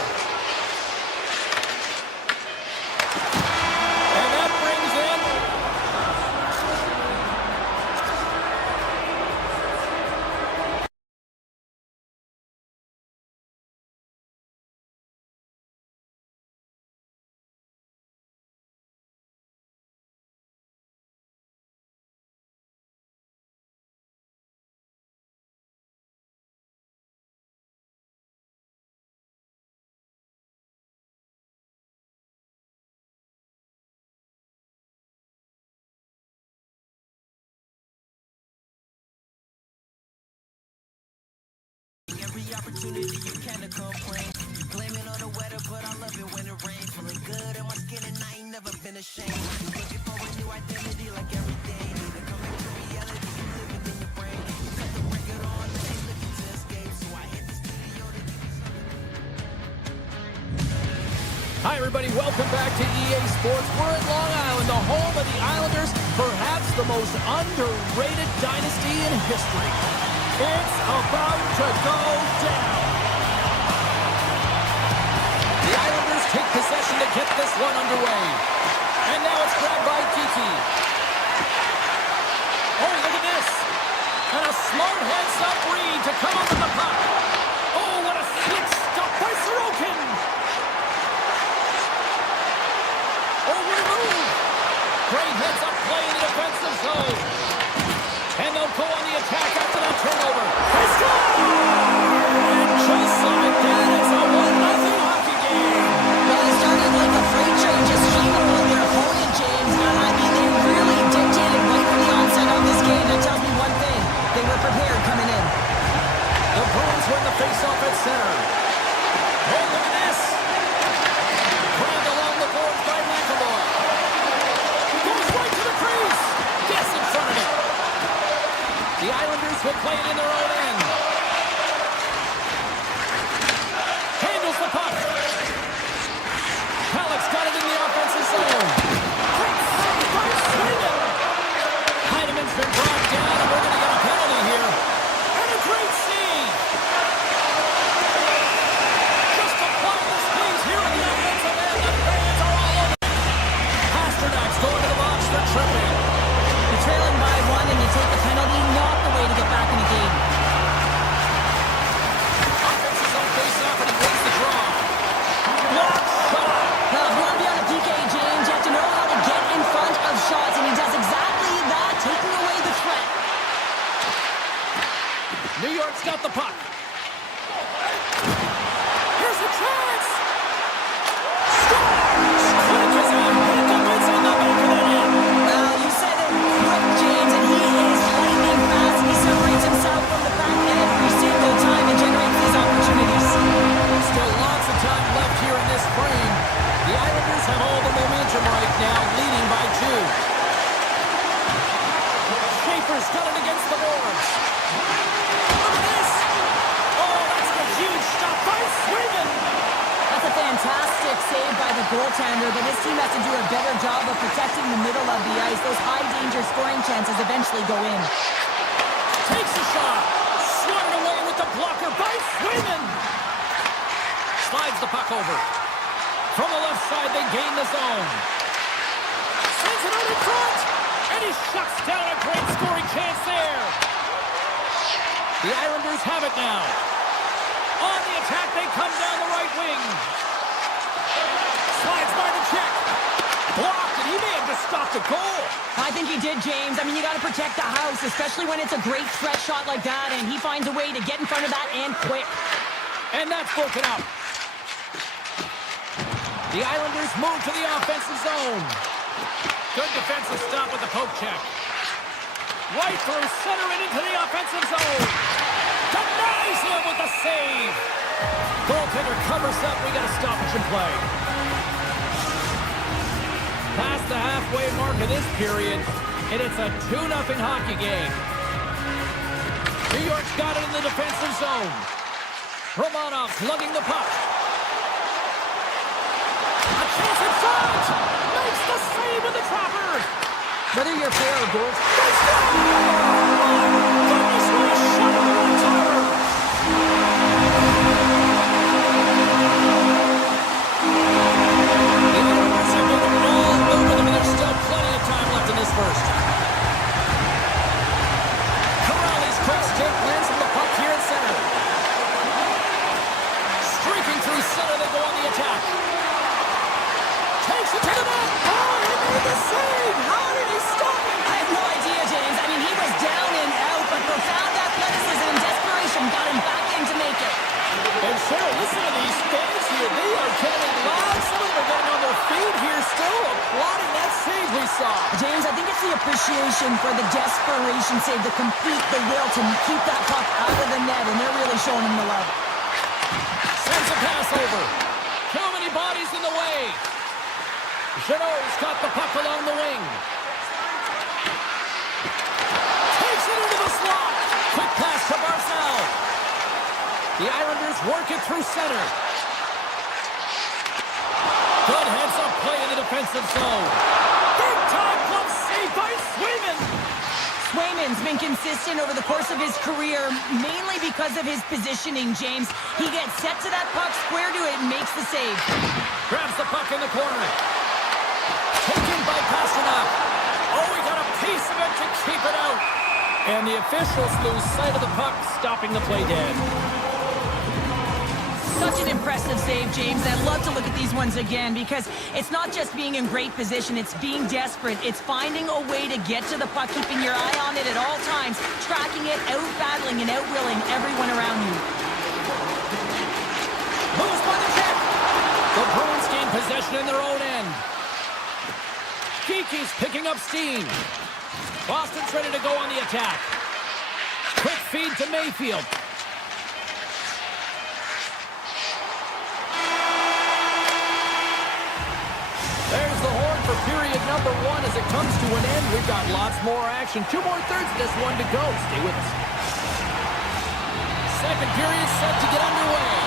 And that brings in every opportunity you can to complain. You blame it on the weather, but I love it when it rains. Feeling good in my skin and I ain't never been ashamed. You looking for a new identity like every day. Need to come into reality, you living in your brain. You cut the record on, and ain't looking to escape. So I hit the studio to do something. Hi, everybody. Welcome back to EA Sports. We're in Long Island, the home of the Islanders, perhaps the most underrated dynasty in history. It's about to go down. The Islanders take possession to get this one underway. And now it's grabbed by Kiki. Oh, look at this. And a smart heads-up read to come up with the puck. Oh, what a slick stop by Sorokin. Overmove. Great heads-up play in the defensive zone. And they'll go on the attack after that turnover. They score! And just like that, it's a 1-0 hockey game. Well, they started like a freight train, just steamrolling their opponent, James. I mean, they really dictated right from the onset of this game. That tells me one thing. They were prepared coming in. The Bruins win the face-off at center. Oh, look at this. Grabbed along the boards by McAvoy. Goes right to the crease. Gets in front of it. The Islanders will play it in their own end. Handles the puck. Halleck's got it in the offensive zone. Great save by Sweden. Heinemann's been brought down, and we're going to get a penalty here. And a great save. Just applying the squeeze here in the offensive end. The fans are all over. Pasternak's going to the box for tripping. You're trailing by one and you take the penalty, not the way to get back in the game. goaltender, but this team has to do a better job of protecting the middle of the ice. Those high-danger scoring chances eventually go in. Takes a shot. Swatted away with the blocker by Swayman. Slides the puck over. From the left side, they gain the zone. Sends it out in front. And he shuts down a great scoring chance there. The Islanders have it now. On the attack, they come down the right wing. Slides by the check. Blocked, and he may have just stopped a goal. I think he did, James. I mean, you got to protect the house, especially when it's a great threat shot like that, and he finds a way to get in front of that and quick. And that's broken up. The Islanders move to the offensive zone. Good defensive stop with the poke check. Right through center and into the offensive zone. Denies him with the save. Goaltender covers up. We got a stoppage in play. Past the halfway mark of this period, and it's a 2-0 hockey game. New York's got it in the defensive zone. Romanov's lugging the puck. A chance in front! Makes the save with the trapper! Whether you're a player or goals, They score! Goodness, what a shot on the tower! The Islanders have moved it all over them, and there's still plenty of time left in this first. Corrales quick stick lands from the puck here in center. Streaking through center, they go on the attack. Takes it to the net. Oh, he made the save. How did he stop it? I have no idea, James. I mean, he was down and out, but profound athleticism and desperation got him back in to make it. And Cheryl, listen to these fans here. They are getting loud. Some of them are getting on their feet here still, applauding that save we saw. James, I think it's the appreciation for the desperation save, the complete, the will to keep that puck out of the net, and they're really showing him the love. Sends a pass over. Too many bodies in the way. Jeannot's got the puck along the wing. Takes it into the slot. Quick pass to Barzal. The Islanders work it through center. Good heads-up play in the defensive zone. Big-time glove save by Swayman. Swayman's been consistent over the course of his career, mainly because of his positioning, James. He gets set to that puck, square to it, and makes the save. Grabs the puck in the corner. Taken by Pasternak. Oh, he got a piece of it to keep it out. And the officials lose sight of the puck, stopping the play dead. Such an impressive save, James. I'd love to look at these ones again because it's not just being in great position, it's being desperate. It's finding a way to get to the puck, keeping your eye on it at all times, tracking it, out-battling and out-willing everyone around you. Moves by the check. The Bruins gain possession in their own end. Kiki's picking up steam. Boston's ready to go on the attack. Quick feed to Mayfield. There's the horn for period number 1 as it comes to an end. We've got lots more action. 2 more thirds of this one to go. Stay with us. Second period set to get underway.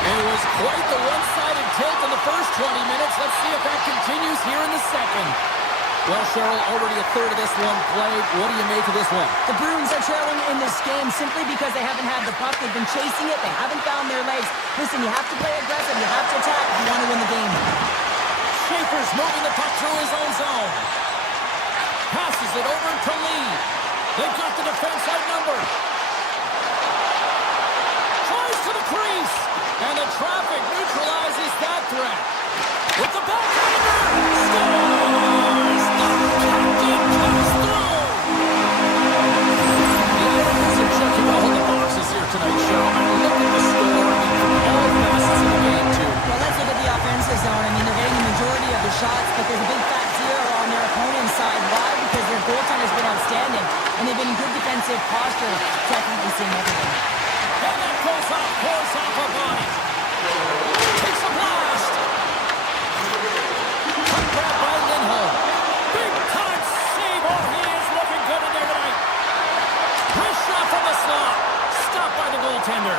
It was quite the one-sided tilt in the first 20 minutes. Let's see if that continues here in the second. Well, Cheryl, already a third of this one played. What do you make of this one? The Bruins are trailing in this game simply because they haven't had the puck. They've been chasing it. They haven't found their legs. Listen, you have to play aggressive. You have to attack if you want to win the game. Schaefer's moving the puck through his own zone. Passes it over to Lee. They've got the defense outnumbered. Tries to the crease. And the traffic neutralizes that threat. With the backhander. Scores! The captain comes through. The Islanders are checking all the boxes here tonight, Cheryl. I mean, look at the score. I mean, from all facets of the game, too. Well, let's look at the offensive zone. I mean, they're getting the majority of the shots, but there's a big fat zero on their opponent's side. Why? Because their goaltender's been outstanding, and they've been in good defensive posture, definitely seeing everything. And that goes off, pours off a body. Takes a blast. Cut grab by Lindholm. Big time save. Oh, he is looking good in there tonight. Nice shot from the slot. Stopped by the goaltender.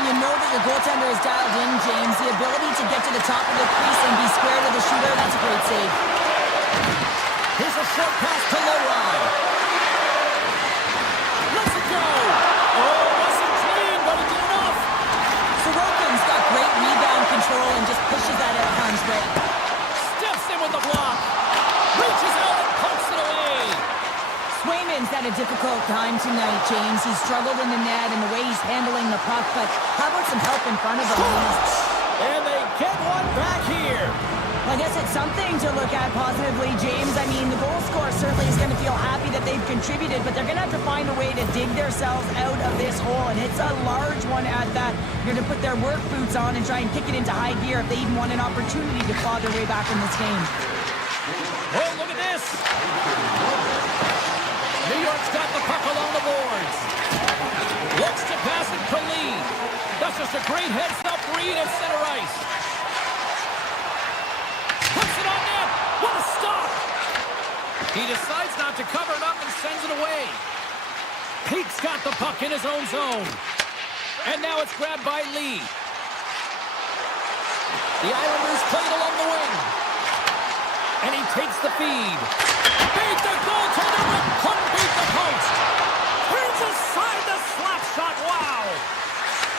when you know that your goaltender is dialed in, James. The ability to get to the top of the crease and be square to the shooter, that's a great save. Here's a short pass to Lowry. Let's it go. Oh, wasn't clean, but he did enough. Sorokin's got great rebound control and just pushes that out of harm's way. Steps in with the block. Reaches out and pokes it away. Swayman's had a difficult time tonight, James. He's struggled in the net and the way he's handling the puck, but how about some help in front of him? And they get one back here. I guess it's something to look at positively, James. I mean, the goal scorer certainly is going to feel happy that they've contributed, but they're going to have to find a way to dig themselves out of this hole, and it's a large one at that. They're going to put their work boots on and try and kick it into high gear if they even want an opportunity to claw their way back in this game. Oh, look at this. New York's got the puck along the boards. Looks to pass it to Lee. That's just a great heads-up read at center ice. Puts it on net. What a stop. He decides not to cover it up and sends it away. Pete's got the puck in his own zone. And now it's grabbed by Lee. The Islanders play it along the wing. And he takes the feed. Beat the goaltender, but couldn't beat the post. Turns aside the slap shot. Wow.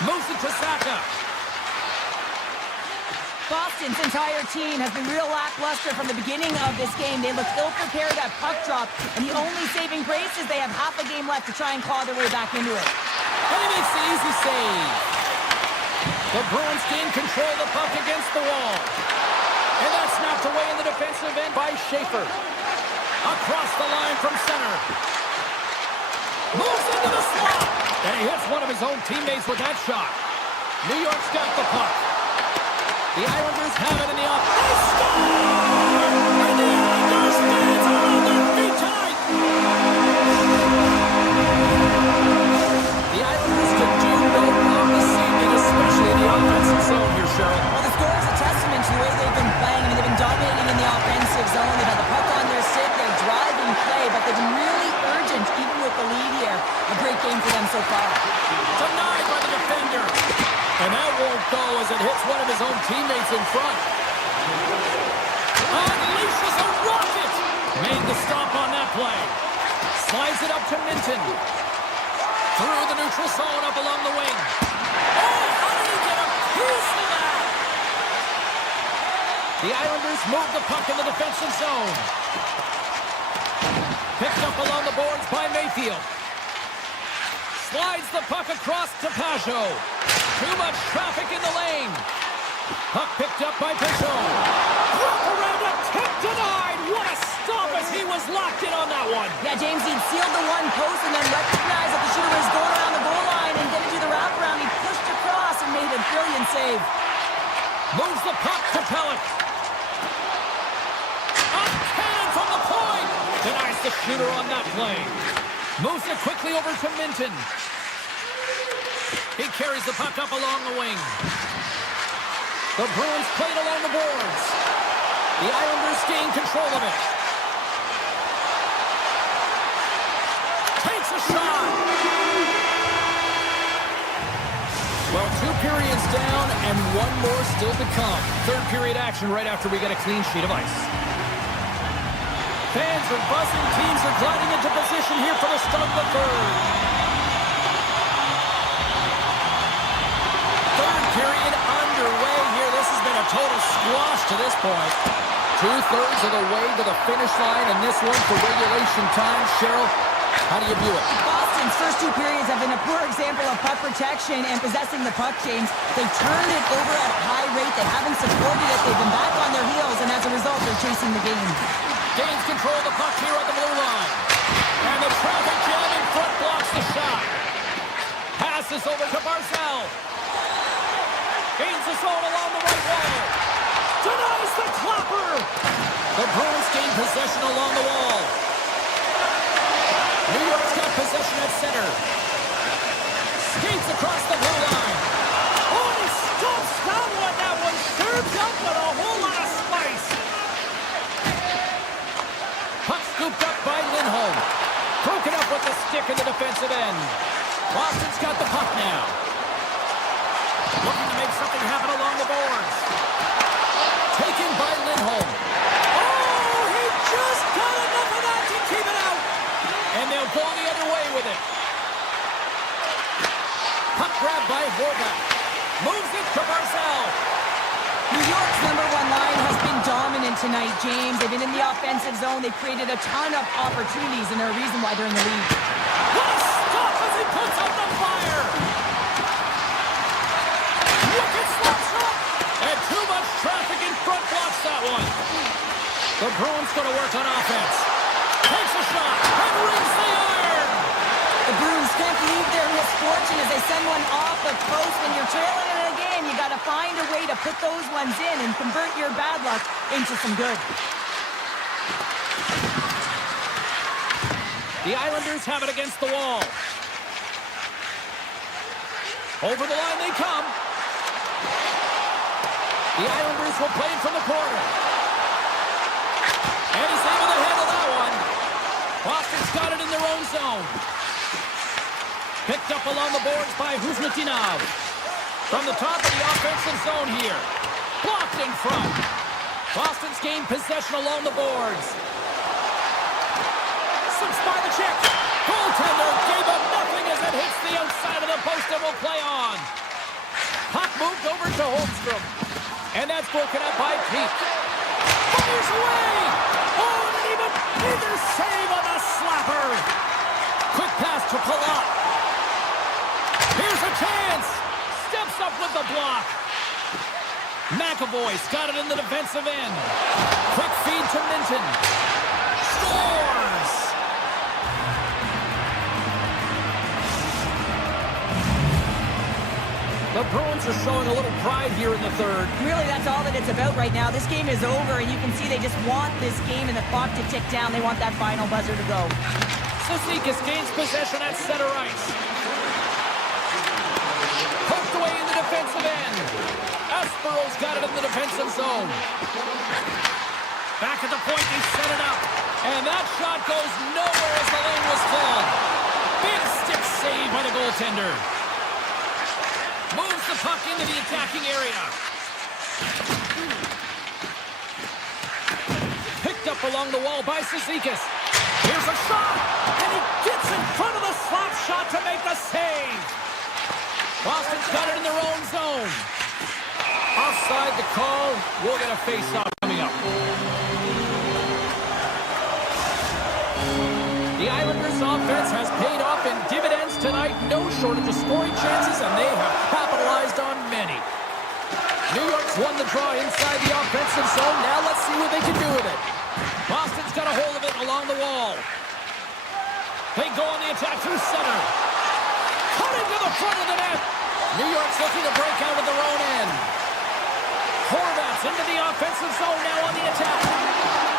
Moves it to Saka. Boston's entire team has been real lackluster from the beginning of this game. They look ill-prepared at puck drop, and the only saving grace is they have half a game left to try and claw their way back into it. And he makes the easy save. The Bruins gain control of the puck against the wall. And that's knocked away in the defensive end by Schaefer. Across the line from center. Moves into the slot. And he hits one of his own teammates with that shot. New York's got the puck. The Islanders have it in the off. They score! And the Islanders fans are on their feet tonight. The Islanders could do no wrong this evening, especially in the offensive zone here, Cheryl. Well, the score is a testament to the way they've been playing. I mean, they've been dominating in the offensive zone. They've had the puck on their stick. They're driving play, but they've been really urgent, even with the lead here. A great game for them so far. Denied by the defender. And that won't go as it hits one of his own teammates in front. Unleashes a rocket. Made the stop on that play. Slides it up to Minton. Through the neutral zone up along the wing. Oh, how did he get a piece of that? The Islanders move the puck in the defensive zone. Picked up along the boards by Mayfield. Slides the puck across to Pajot. Too much traffic in the lane. Puck picked up by Pajot. Walk around a tip denied. What a stop as he was locked in on that one. Yeah, James, he'd sealed the one post and then recognized that the shooter was going around the goal line and didn't do the wraparound. He pushed across and made a brilliant save. Moves the puck to Pellick. A cannon from the point. Denies the shooter on that play. Moves it quickly over to Minton. He carries the puck up along the wing. The Bruins played along the boards. The Islanders gain control of it. Takes a shot. Well, 2 periods down and 1 more still to come. Third period action right after we get a clean sheet of ice. Fans are buzzing. Teams are gliding into position here for the start of the third. Third period underway here. This has been a total squash to this point. 2/3 of the way to the finish line, and this one for regulation time. Cheryl, how do you view it? Boston's first 2 periods have been a poor example of puck protection and possessing the puck, James. They've turned it over at a high rate. They haven't supported it. They've been back on their heels, and as a result, they're chasing the game. Gains control of the puck here at the blue line. And the traffic jam in front blocks the shot. Passes over to Barzal. Gains the zone along the right wall. Denies the clapper. The Bruins gain possession along the wall. New York's got possession at center. Skates across the blue line. Oh, he stomps that one. That one serves up with a whole lot of spice. Puck scooped up by Lindholm. Broken up with the stick in the defensive end. Boston's got the puck now. make something happen along the boards. Taken by Lindholm. Oh, he just got enough of that to keep it out. And they'll go the other way with it. Puck grab by Horvath. Moves it to Barzal. New York's number one line has been dominant tonight, James. They've been in the offensive zone. They've created a ton of opportunities, and they're a reason why they're in the lead. What a stop as he puts out the fire! Wicked slap shot! And too much traffic in front blocks that one. The Bruins going to work on offense. Takes a shot and rings the iron! The Bruins can't leave their misfortune as they send one off the post. When you're trailing in a game, you got to find a way to put those ones in and convert your bad luck into some good. The Islanders have it against the wall. Over the line they come. The Islanders will play it from the corner. And he's able to handle that one. Boston's got it in their own zone. Picked up along the boards by Huzmatinov. From the top of the offensive zone here. Blocked in front. Boston's gained possession along the boards. Slips by the check. Goaltender gave up nothing as it hits the outside of the post and will play on. Puck moved over to Holmstrom. And that's broken up by Pete. Fires away! Oh, and even neither save on the slapper. Quick pass to Palat. Here's a chance. Steps up with the block. McAvoy's got it in the defensive end. Quick feed to Minton. Scores! The Bruins are showing a little pride here in the third. Really, that's all that it's about right now. This game is over, and you can see they just want this game and the clock to tick down. They want that final buzzer to go. Cizikas gains possession at center ice. Poked away in the defensive end. Espero's got it in the defensive zone. Back at the point, they set it up. And that shot goes nowhere as the lane was full. Big stick save by the goaltender. Moves the puck into the attacking area. Picked up along the wall by Cizikas. Here's a shot, and he gets in front of the slap shot to make the save. Boston's got it in their own zone. Offside the call. We'll get a face-off coming up. The Islanders' offense has paid off in dividends tonight. No shortage of scoring chances, and they have capitalized on many. New York's won the draw inside the offensive zone. Now let's see what they can do with it. Boston's got a hold of it along the wall. They go on the attack through center. Cutting to the front of the net. New York's looking to break out of their own end. Horvath's into the offensive zone now on the attack.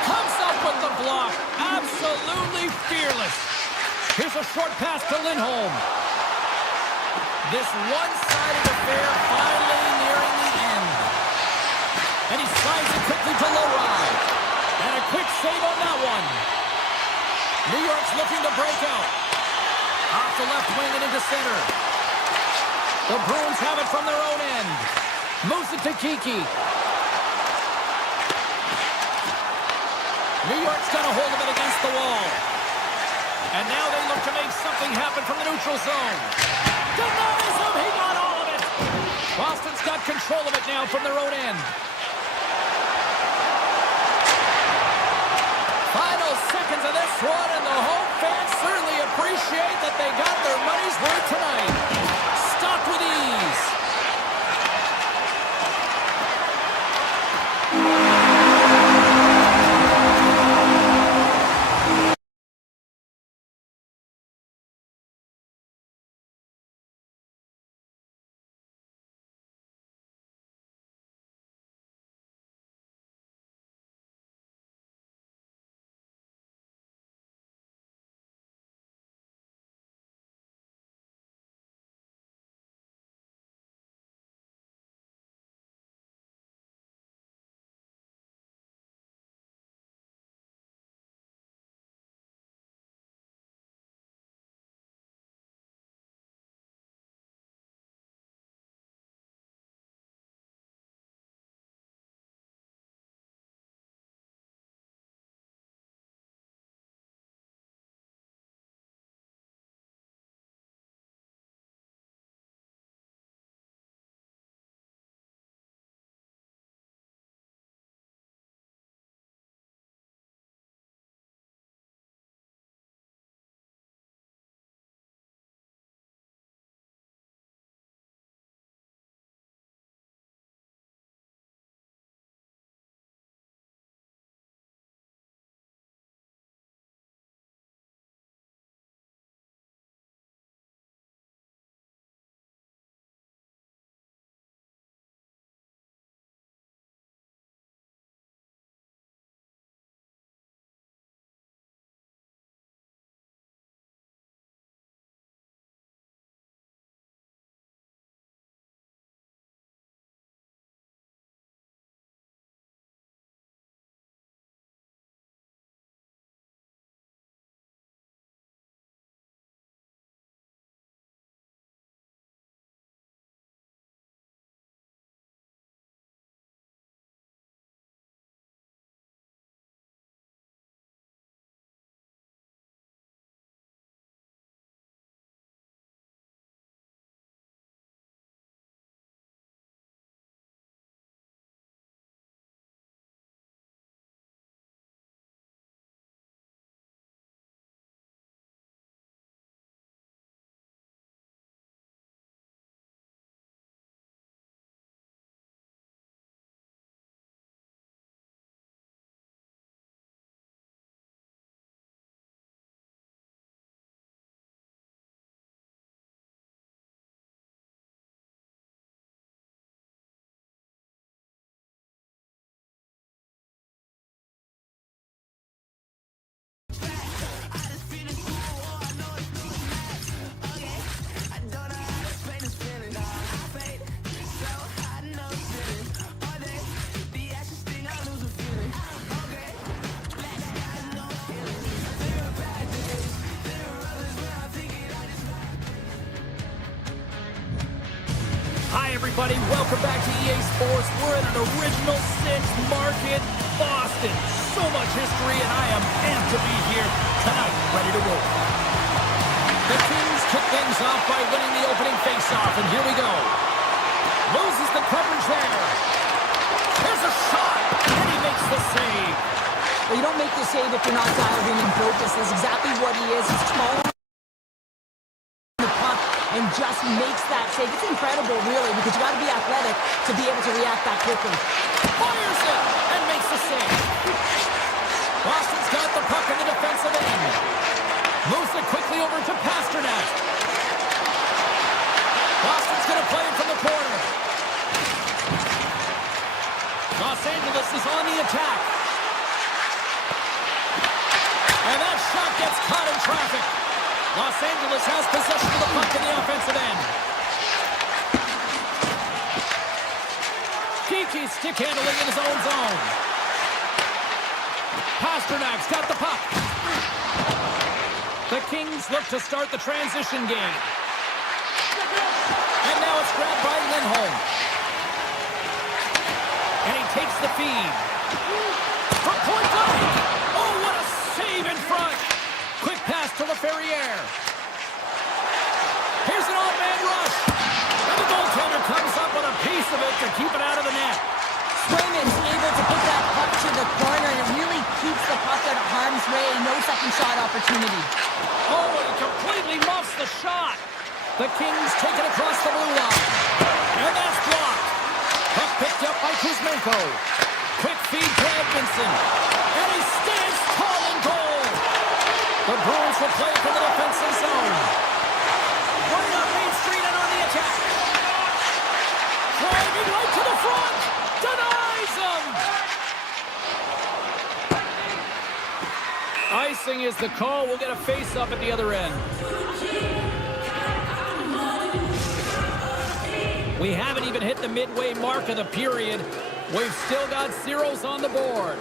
Comes up with the block. Absolutely fearless. Here's a short pass to Lindholm. This one-sided affair finally nearing the end. And he slides it quickly to Lowry. And a quick save on that one. New York's looking to break out. Off the left wing and into center. The Bruins have it from their own end. Moves it to Kiki. New York's got a hold of it against the wall. And now they look to make something happen from the neutral zone. Denies him, he got all of it. Boston's got control of it now from their own end. Final seconds of this one, and the home fans certainly appreciate that they got their money's worth tonight. Stopped with ease. Hi, everybody. Welcome back to EA Sports. We're in an original 6 market, Boston. So much history, and I am amped to be here tonight, ready to roll. The Kings kick things off by winning the opening faceoff, and here we go. Loses the coverage there. Here's a shot, and he makes the save. Well, you don't make the save if you're not dialed in and focused. That's exactly what he is. He's small the puck and just makes that save. It's incredible, really, because you got to be athletic to be able to react that quickly. Fires it and makes the save. Boston's got the puck in the defensive end. Moves it quickly over to Pasternak. Boston's going to play it from the corner. Los Angeles is on the attack. And that shot gets caught in traffic. Los Angeles has possession of the puck in the offensive end. Kiki stick handling in his own zone. Pasternak's got the puck. The Kings look to start the transition game. And now it's grabbed by Lindholm. And he takes the feed. From point blank. Oh, what a save in front. Quick pass to LaFerriere. Here's an odd-man rush. And the goaltender comes up with a piece of it to keep it out of the net. Swayman's able to put that puck to the corner, and it really keeps the puck out of harm's way. No second shot opportunity. Oh, and he completely muffs the shot. The Kings take it across the blue line. And that's blocked. Puck picked up by Kuzmenko. Quick feed to Edmondson. And he stands tall in goal. The Bruins will play from the defensive zone. Running up Main Street and on the attack. Driving right to the front. Denies him. Icing is the call. We'll get a face-up at the other end. We haven't even hit the midway mark of the period. We've still got zeros on the board.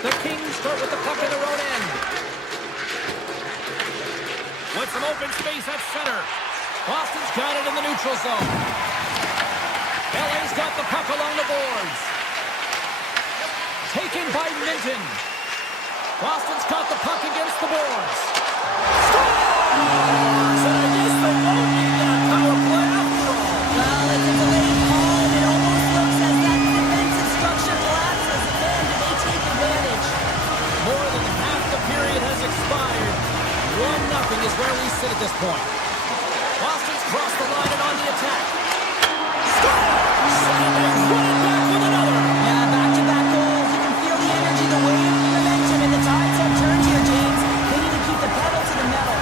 The Kings start with the puck in their own end. With some open space at center. Boston's got it in the neutral zone. LA's got the puck along the boards. Taken by Minton. Boston's got the puck against the boards. Scores! And I guess they won't need that power play after all. Well, it's a delayed call, and it almost looks as that defensive structure collapses. Man, do they take advantage? More than half the period has expired. 1-0 is where we sit at this point. Boston's crossed the line and on the attack. Scores! And they run it back with another. Yeah, back-to-back goals. You can feel the energy, the wave, the momentum, and the tides have turned here, James. They need to keep the pedal to the metal.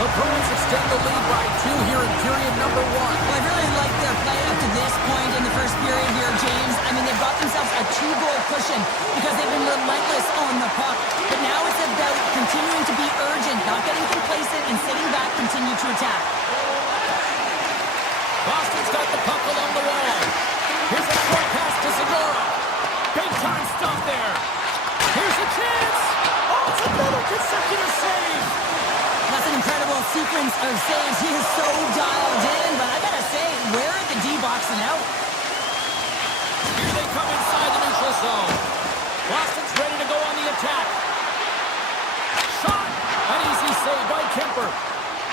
The Bruins extend the lead by 2 here in period number 1. Well, I really like their play up to this point in the first period here, James. I mean, they've got themselves a 2-goal cushion because they've been relentless on the puck. But now it's about continuing to be urgent, not getting complacent, and sitting back, continue to attack. Boston's got the puck along the wall. Here's a short pass to Segura. Big time stop there. Here's a chance. Oh, it's another consecutive save. That's an incredible sequence of saves. He is so dialed in, but I gotta say, where are the D-boxing out? Here they come inside the neutral zone. Boston's ready to go on the attack. Shot. An easy save by Kemper.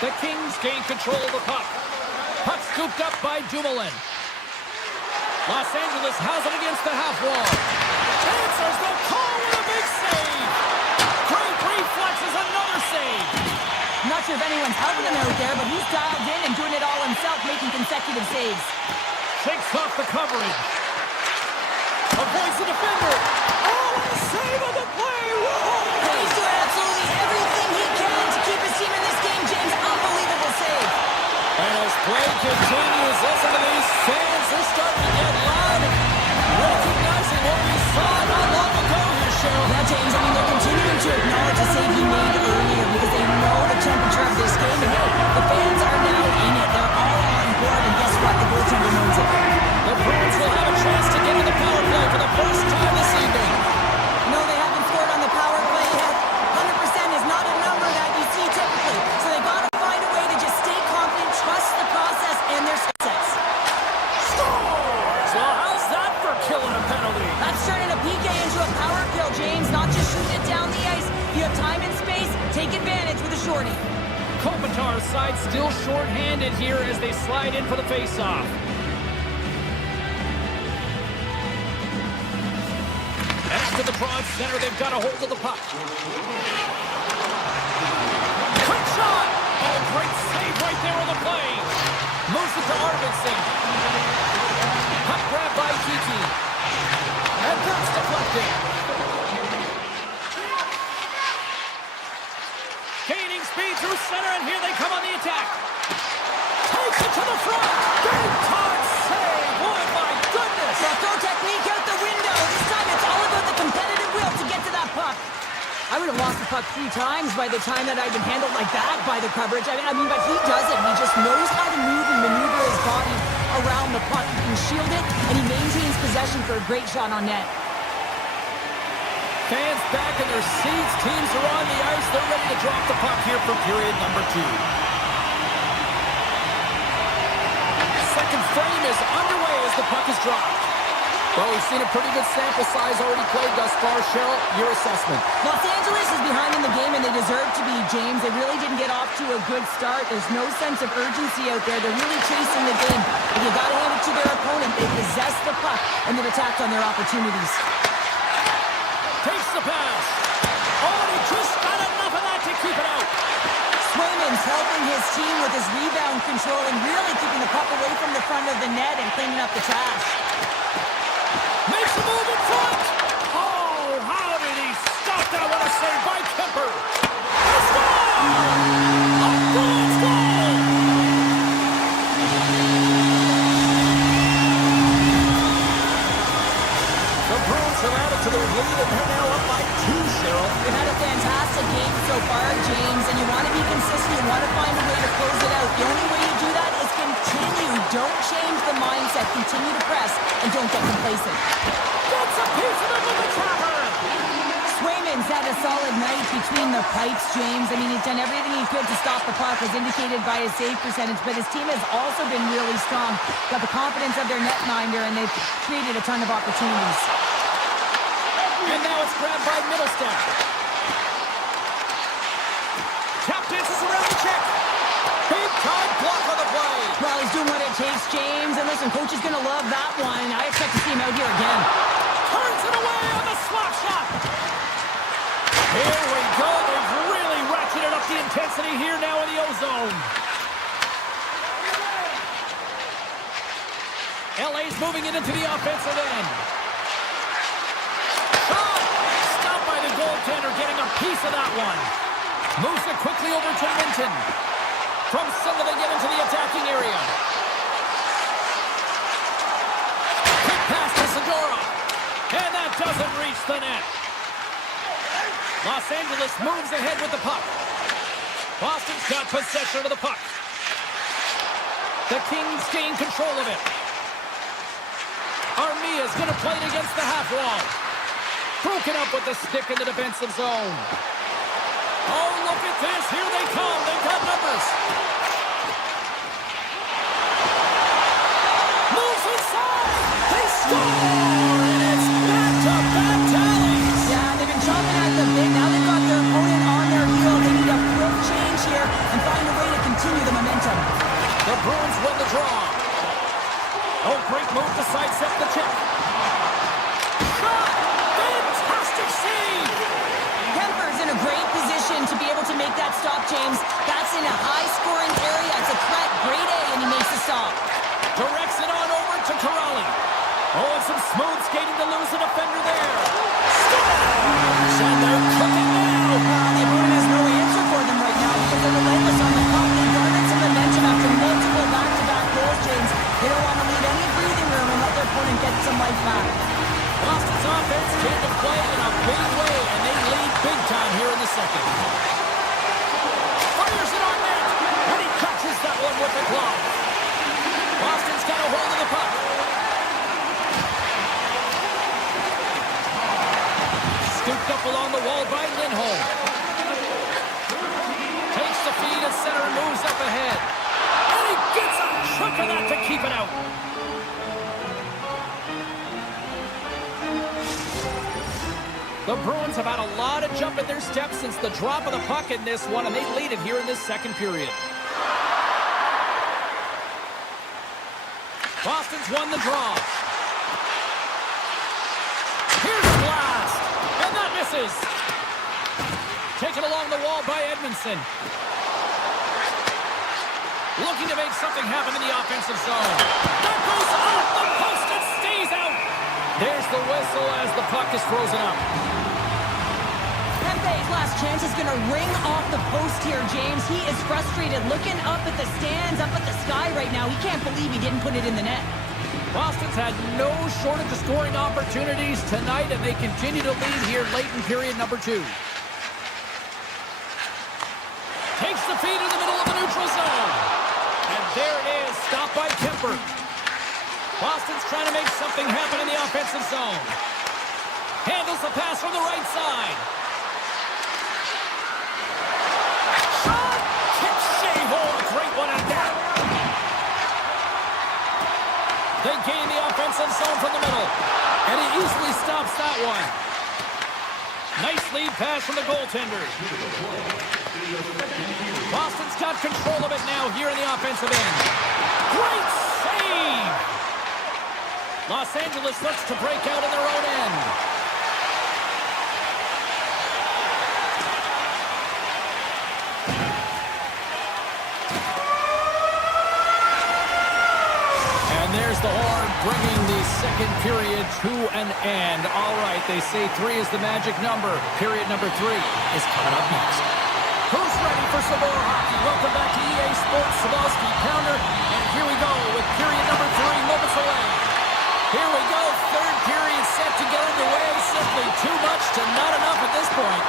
The Kings gain control of the puck. Puck scooped up by Dumoulin. Los Angeles has it against the half wall. Answers the call with a big save. Great reflexes, another save. I'm not sure if anyone's helping him out there, but he's dialed in and doing it all himself, making consecutive saves. Shakes off the coverage. Avoids the defender. Oh, and a save of the play. Whoa! And he's doing absolutely everything he can to keep his team in this game, James. Unbelievable save. And as play continues, listen to these fans. They're starting to get loud and recognizing what we saw not long ago here, Cheryl. Yeah, James, I mean, they're continuing to acknowledge the save he made earlier because they know the temperature of this game. And hey, the fans are now in it. They're all on board, and guess what? The goaltender knows it. The Bruins will have a chance to get to the power play for the first time this evening. No, they haven't scored on the power play yet. 100% is not a number that you see typically. So they got to find a way to just stay confident, trust the you have time and space, take advantage with a shorty. Kopitar's side still short-handed here as they slide in for the face-off. After the broad center, they've got a hold of the puck. Quick shot! Oh, great save right there on the play. Moves it to Arvidsson. Puck grab by Kiki. And that's deflected. Gaining speed through center, and here they come on the attack. Takes it to the front. Big time save. Oh, my goodness. Well, throw technique out the window. This time it's all about the competitive will to get to that puck. I would have lost the puck 3 times by the time that I'd been handled like that by the coverage. I mean, but he does it. He just knows how to move and maneuver his body around the puck. He can shield it, and he maintains possession for a great shot on net. Fans back in their seats. Teams are on the ice. They're ready to drop the puck here for period number 2. Second frame is underway as the puck is dropped. Well, we've seen a pretty good sample size already played thus far. Cheryl, your assessment. Los Angeles is behind in the game, and they deserve to be, James. They really didn't get off to a good start. There's no sense of urgency out there. They're really chasing the game. But you got to hand it to their opponent. They possess the puck, and they've attacked on their opportunities. Takes the pass. Oh, and he just got enough of that to keep it out. Swayman's helping his team with his rebound control and really keeping the puck away from the front of the net and cleaning up the trash. Makes a move in front. Oh, how did he stop that? What a save by Kemper. It's gone! A Bruins goal! The Bruins have added to their lead, and they're now up by 2, Cheryl. They've had a fantastic game so far, James, and you want to be consistent. You want to find a way to close it out. The only way you do that is continue. Don't change the mindset. Continue to press, and don't get complacent. Gets a piece of it with the trapper. Swayman's had a solid night between the pipes, James. I mean, he's done everything he could to stop the puck, as indicated by his save percentage, but his team has also been really strong. Got the confidence of their netminder, and they've created a ton of opportunities. And now it's grabbed by Middlestadt. Tap dances around the check. Big time block on the play. Well, he's doing what it takes, James. And listen, coach is going to love that one. I expect to see him out here again. Turns it away on the slap shot. Here we go. They've really ratcheted up the intensity here now in the O-zone. LA's moving it into the offensive end. Shot! Stopped by the goaltender, getting a piece of that one. Moves it quickly over to Minton. From center, they get into the attacking area. Quick pass to Segura. And that doesn't reach the net. Los Angeles moves ahead with the puck. Boston's got possession of the puck. The Kings gain control of it. Armia's going to play it against the half wall. Broken up with the stick in the defensive zone. Oh, look at this. Here they come. They've got numbers. Moves inside. They score. And it's back-to-back tallies. Yeah, they've been chomping at the bit. Now they've got their opponent on their heel. They need a quick change here and find a way to continue the momentum. The Bruins win the draw. Oh, great move to sidestep the check. Shot! Fantastic save! Kemper's in a great position to be able to make that stop, James. That's in a high-scoring area. It's a threat. Grade A, and he makes the stop. Directs it on over to Corrali. Oh, and some smooth skating to lose a defender there. Scores! And they're cooking now. The opponent has no answer for them right now because they're relentless on the puck. They garnered some momentum after multiple back-to-back goals, James. They don't want to leave any breathing room and let their opponent get some life back. Boston's offense came to play in a big way, and they lead big time here in the second. Fires it on net, and he catches that one with the glove. Boston's got a hold of the puck. Scooped up along the wall by Lindholm. Takes the feed at center and moves up ahead. And he gets a chunk of that to keep it out. The Bruins have had a lot of jump in their steps since the drop of the puck in this one, and they lead it here in this second period. Boston's won the draw. Here's the blast, and that misses. Taken along the wall by Edmondson. Looking to make something happen in the offensive zone. That goes off the post and stays out. There's the whistle as the puck is frozen up. Kempe's last chance is going to ring off the post here, James. He is frustrated, looking up at the stands, up at the sky right now. He can't believe he didn't put it in the net. Boston's had no shortage of scoring opportunities tonight, and they continue to lead here late in period number 2. Takes the feed in the middle of the neutral zone. And there it is, stopped by Kemper. Boston's trying to make something happen in the offensive zone. Handles the pass from the right side. Shot! Hits Shea-Ho, a great one at that. They gain the offensive zone from the middle. And he easily stops that one. Nice lead pass from the goaltender. Boston's got control of it now here in the offensive end. Great save! Los Angeles looks to break out in their own end. And there's the horn bringing the second period to an end. All right, they say 3 is the magic number. Period number 3 is coming up next. Who's ready for some more hockey? Welcome back to EA Sports Sabalski Pounder. And here we go with period number 3 moments away. Here we go, third period set to get underway. Simply too much to not enough at this point.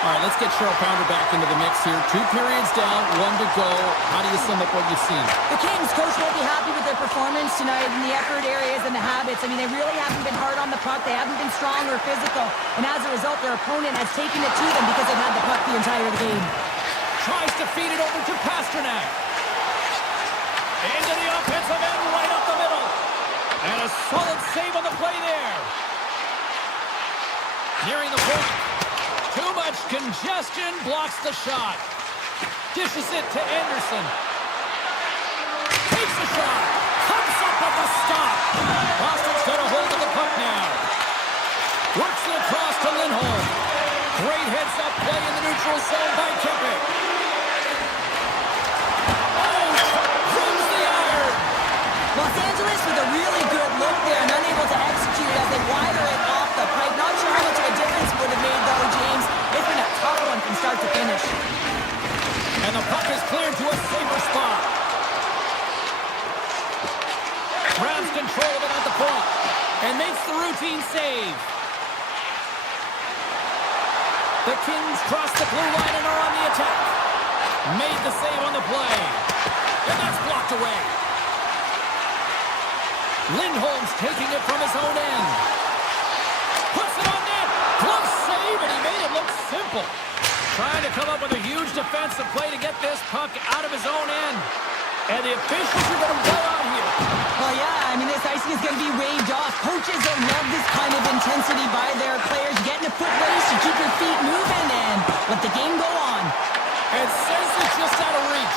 All right, let's get Cheryl Pounder back into the mix here. 2 periods down, 1 to go. How do you sum up what you've seen? The Kings, coach, won't be happy with their performance tonight in the effort areas and the habits. I mean, they really haven't been hard on the puck. They haven't been strong or physical. And as a result, their opponent has taken it to them because they've had the puck the entire game. Tries to feed it over to Pasternak. Into the offensive end, right up the middle. And a solid save on the play there. Nearing the point. Too much congestion, blocks the shot. Dishes it to Anderson. Takes the shot. Comes up with the stop. Boston's got a hold of the puck now. Works it across to Lindholm. Great heads-up play in the neutral zone by Kempe. Los Angeles with a really good look there and unable to execute as they wire it off the pipe. Not sure how much of a difference it would have made, though, James. It's been a tough one from start to finish. And the puck is cleared to a safer spot. Grabs control of it at the point and makes the routine save. The Kings cross the blue line and are on the attack. Made the save on the play. And that's blocked away. Lindholm's taking it from his own end. Puts it on net. Glove save, and he made it look simple. Trying to come up with a huge defensive play to get this puck out of his own end. And the officials are going to blow out here. Well, yeah, I mean, this icing is going to be waved off. Coaches that love this kind of intensity by their players. Getting a foot race to keep your feet moving and let the game go on. And says it's just out of reach.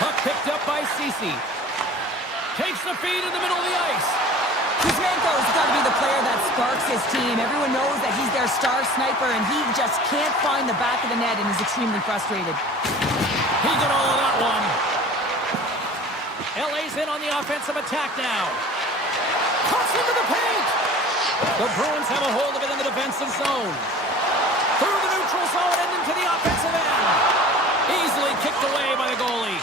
Puck picked up by Ceci. Takes the feed in the middle of the ice. Kuzmenko's got to be the player that sparks his team. Everyone knows that he's their star sniper, and he just can't find the back of the net and is extremely frustrated. He got all of that one. LA's in on the offensive attack now. Cuts into the paint. The Bruins have a hold of it in the defensive zone. Through the neutral zone and into the offensive end. Easily kicked away by the goalie.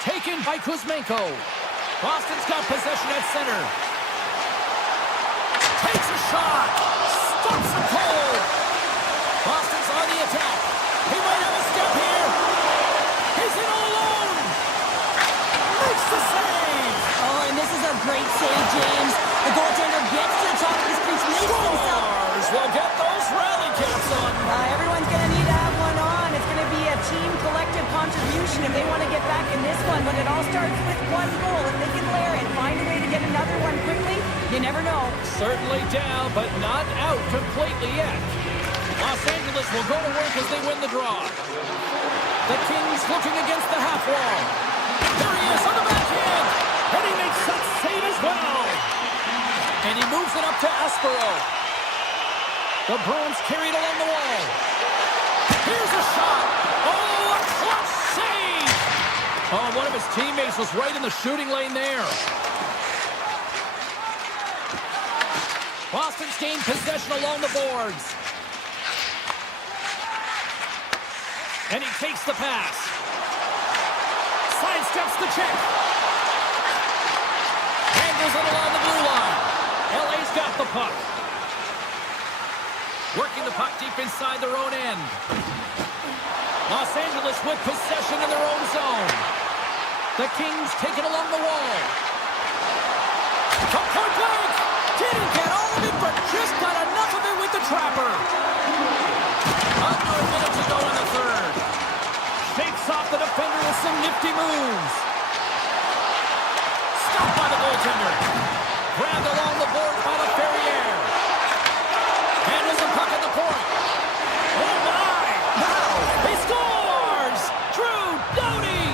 Taken by Kuzmenko. Boston's got possession at center. Takes a shot. Stops it cold. Boston's on the attack. He might have a step here. He's in all alone. Makes the save. Oh, and this is a great save, James. The goaltender gets to the top of his crease, makes himself. We'll get those rally caps on. Everyone's going to need to have one on. It's going to be a team collective contribution if they want to get back in this one. But it all starts with one goal. If they can layer it, find a way to get another one quickly, You never know. Certainly down, but not out completely yet. Los Angeles will go to work as they win the draw. The Kings looking against the half wall. There he is on the backhand. And he makes that save as well. And he moves it up to Aspero. The Bruins carried along the wall. Here's a shot. Oh, a clutch save. Oh, one of his teammates was right in the shooting lane there. Boston's gained possession along the boards. And he takes the pass. Sidesteps the check. Handles it along the blue line. LA's got the puck. Working the puck deep inside their own end. Los Angeles with possession in their own zone. The Kings take it along the wall. From point blank. Didn't get all of it, but just got enough of it with the trapper. Under a minute to go in the third. Shakes off the defender with some nifty moves. Stopped by the goaltender. Grabbed along the boards by the Ferrier. Handles the puck at the point. Oh my! Wow! He scores! Drew Doughty!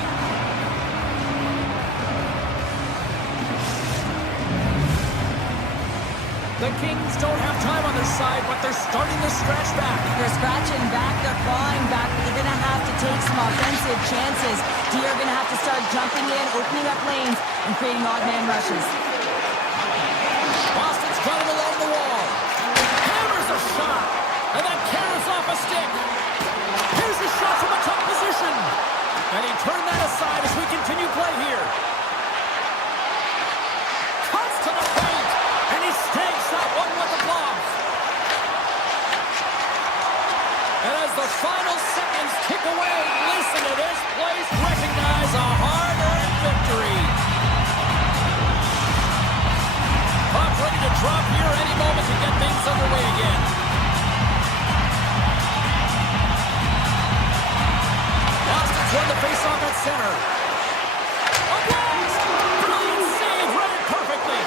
The Kings don't have time on their side, but they're starting to scratch back. They're scratching back, they're clawing back, but they're going to have to take some offensive chances. D are going to have to start jumping in, opening up lanes, and creating odd man rushes. Boston's got it along the wall. Hammers a shot, and then carries off a stick. Here's a shot from a tough position. And he turned that aside as we continue play here. Cuts to the paint, and he stakes that one with the glove. And as the final seconds tick away, listen to this place recognize a hard-earned victory. Puck ready to drop here any moment to get things underway again. Boston's won the face-off at center. A blast! Brilliant save, read it perfectly.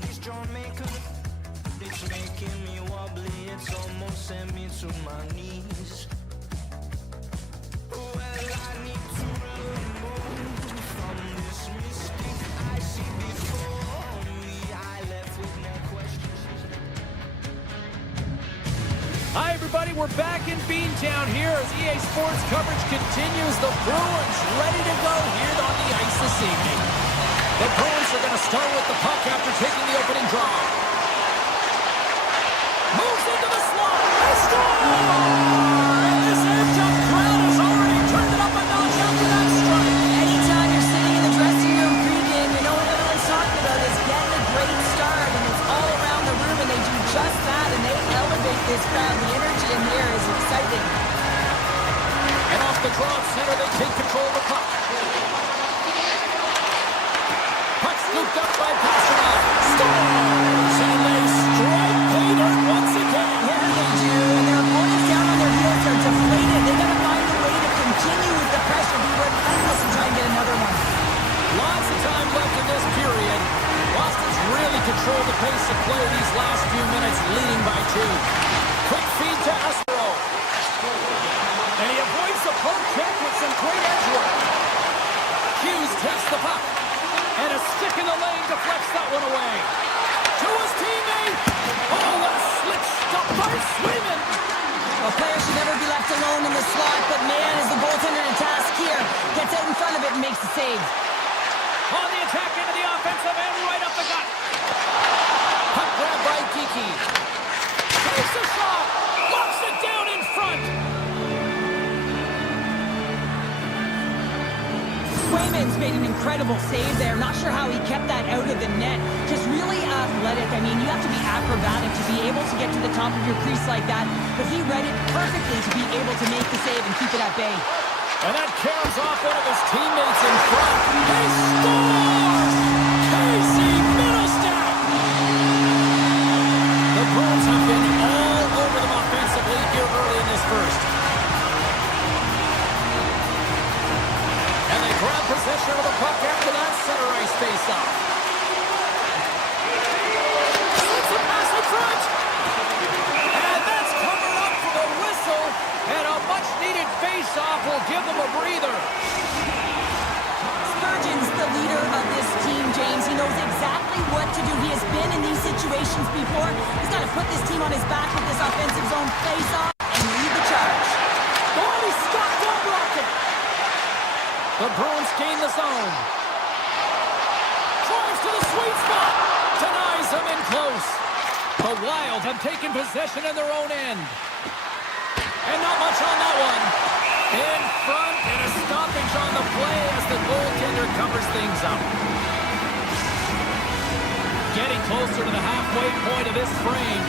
This drum maker, it's making me wobbly. It's almost sent me to my knees. Well, I need to remove from this mystic I see before me. I left with no questions. Hi, everybody. we're back in Beantown here as EA Sports coverage continues. The Bruins ready to go here on the ice this evening. The Bruins are going to start with the puck after taking the opening draw. Moves into the slot. They score! And this amped-up crowd has already turned it up a notch after that strike. Anytime you're sitting in the dressing room pregame, you know what everyone's talking about is getting a great start, and it's all around the room, and they do just that, and they elevate this crowd. The energy in here is exciting. And off the draw center, they take control of the puck. Puck scooped up by Pasternak. Scores! And they strike pay dirt once again. Yeah, they do, and their opponents down on their heels are deflated. They got to find a way to continue with the pressure, be relentless and try and get another one. Lots of time left in this period. Boston's really controlled the pace of play these last few minutes, leading by 2. Quick feed to Astro. And he avoids the poke check with some great edge work. Hughes takes the puck. And a stick in the lane deflects that one away. To his teammate. Oh, what a slick stop by Swayman. A player should never be left alone in the slot, but man, is the goaltender in task here. Gets out in front of it and makes the save. On the attack into the offensive end, right up the gut. Puck grab by Kiki. Takes a shot. Locks it down in front. Swayman's made an incredible save there. Not sure how he kept that out of the net. Just really athletic. I mean, you have to be acrobatic to be able to get to the top of your crease like that. But he read it perfectly to be able to make the save and keep it at bay. And that carries off one of his teammates in front. He scores! Casey Middlestat! The Bruins have been all over them offensively here early in this first. And they grab possession of the puck after that center ice face-off. It's a pass in front! And that's covered up for the whistle. And a much-needed face-off will give them a breather. Spurgeon's the leader of this team, James. He knows exactly what to do. He has been in these situations before. He's got to put this team on his back with this offensive zone face-off and lead the charge. Oh, he stopped on rocket. The Bruins gain the zone. Drives to the sweet spot. Denies him in close. The Wild have taken possession in their own end. And not much on that one. In front, and a stoppage on the play as the goaltender covers things up. Getting closer to the halfway point of this frame.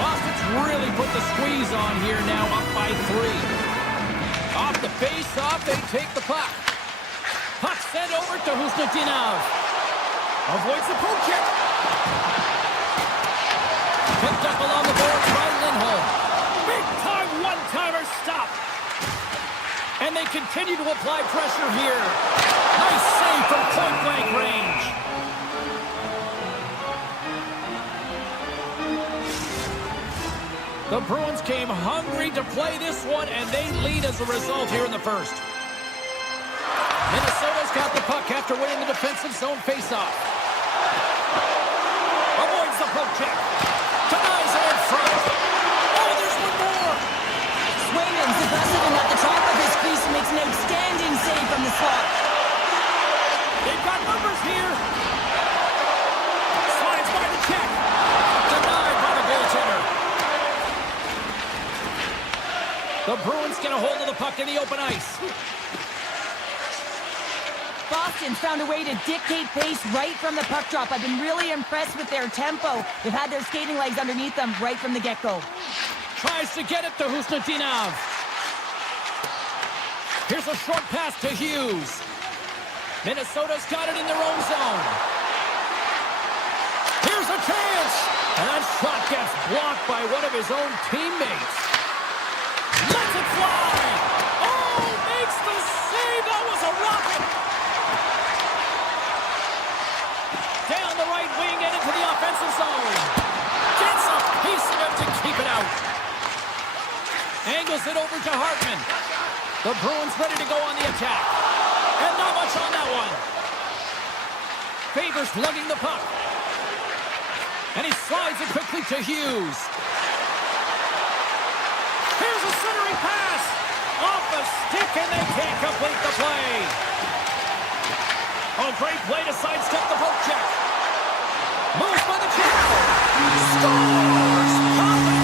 Boston's really put the squeeze on here now, up by 3. Off the face-off, they take the puck. Puck sent over to Husnutinov. Avoids the poke check. Picked up along the boards by Lindholm. Big-time one-timer stop. And they continue to apply pressure here. Nice save from point-blank range. The Bruins came hungry to play this one, and they lead as a result here in the first. Minnesota's got the puck after winning the defensive zone faceoff. Avoids the poke check. Denies it in front. Oh, there's one more. Swayman's aggressive and at the top of his crease makes an outstanding save from the slot. They've got numbers here. Slides by the check. Denied by the goaltender. The Bruins get a hold of the puck in the open ice. Boston's found a way to dictate pace right from the puck drop. I've been really impressed with their tempo. They've had their skating legs underneath them right from the get-go. Tries to get it to Husnutinov. Here's a short pass to Hughes. Minnesota's got it in their own zone. Here's a chance. And that shot gets blocked by one of his own teammates. Lets it fly. Oh, makes the save. That was a rocket. Down the right wing and into the offensive zone. Gets a piece of it to keep it out. Angles it over to Hartman. The Bruins ready to go on the attack. And not much on that one. Favors lugging the puck. And he slides it quickly to Hughes. Here's a centering pass. Off the stick, and they can't complete the play. Oh, great play to sidestep the poke check. Moves by the check. Scores!